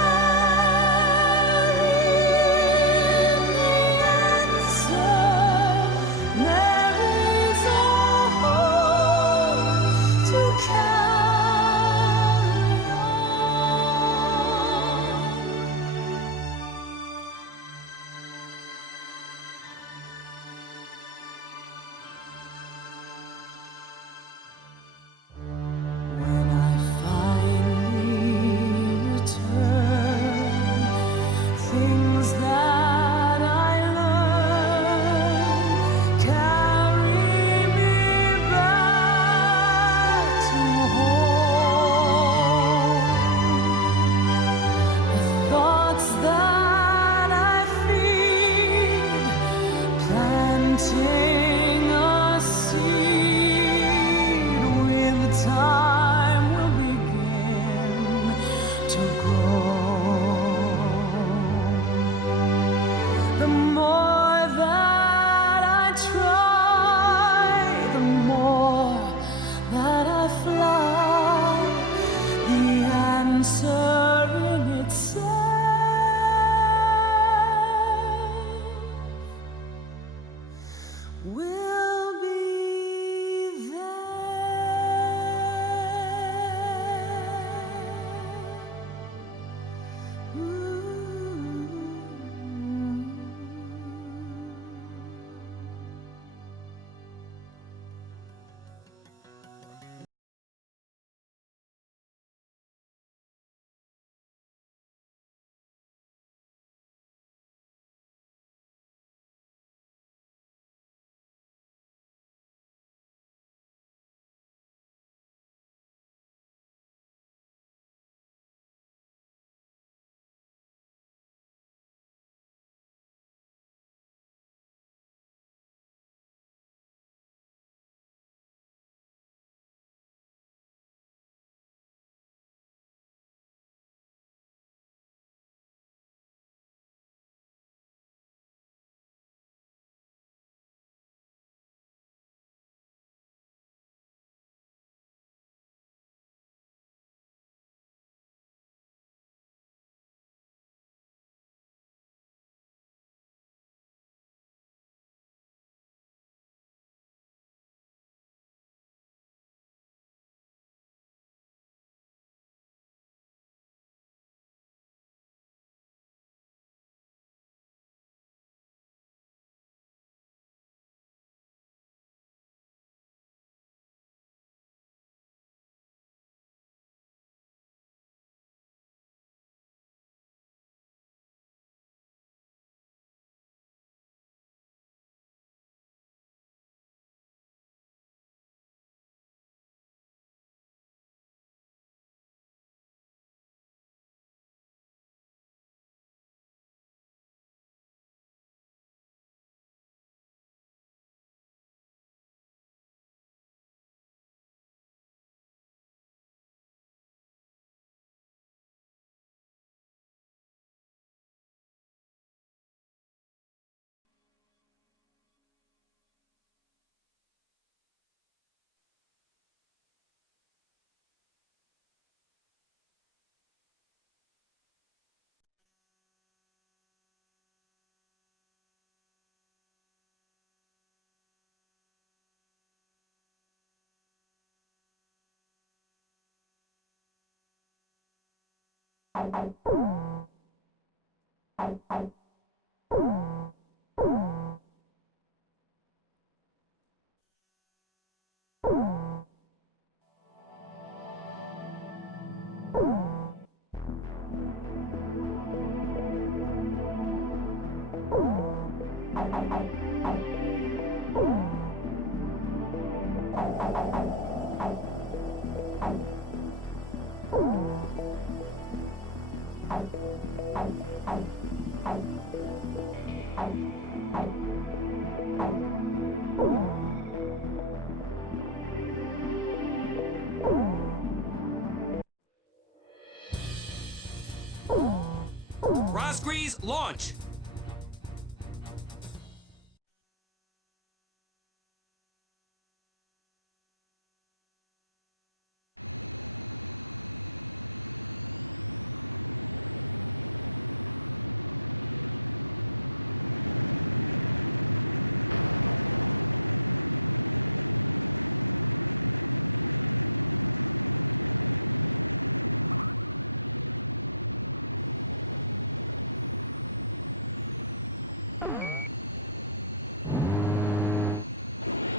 Razgriz, launch!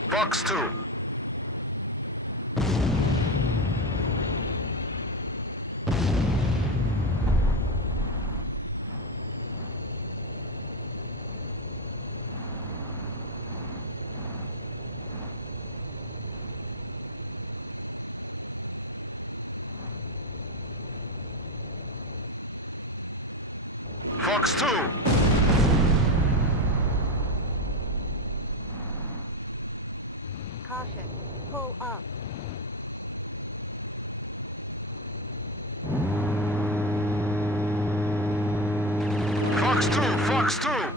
Fox 2. Fox 2. Caution. Pull up. Fox 2, Fox 2.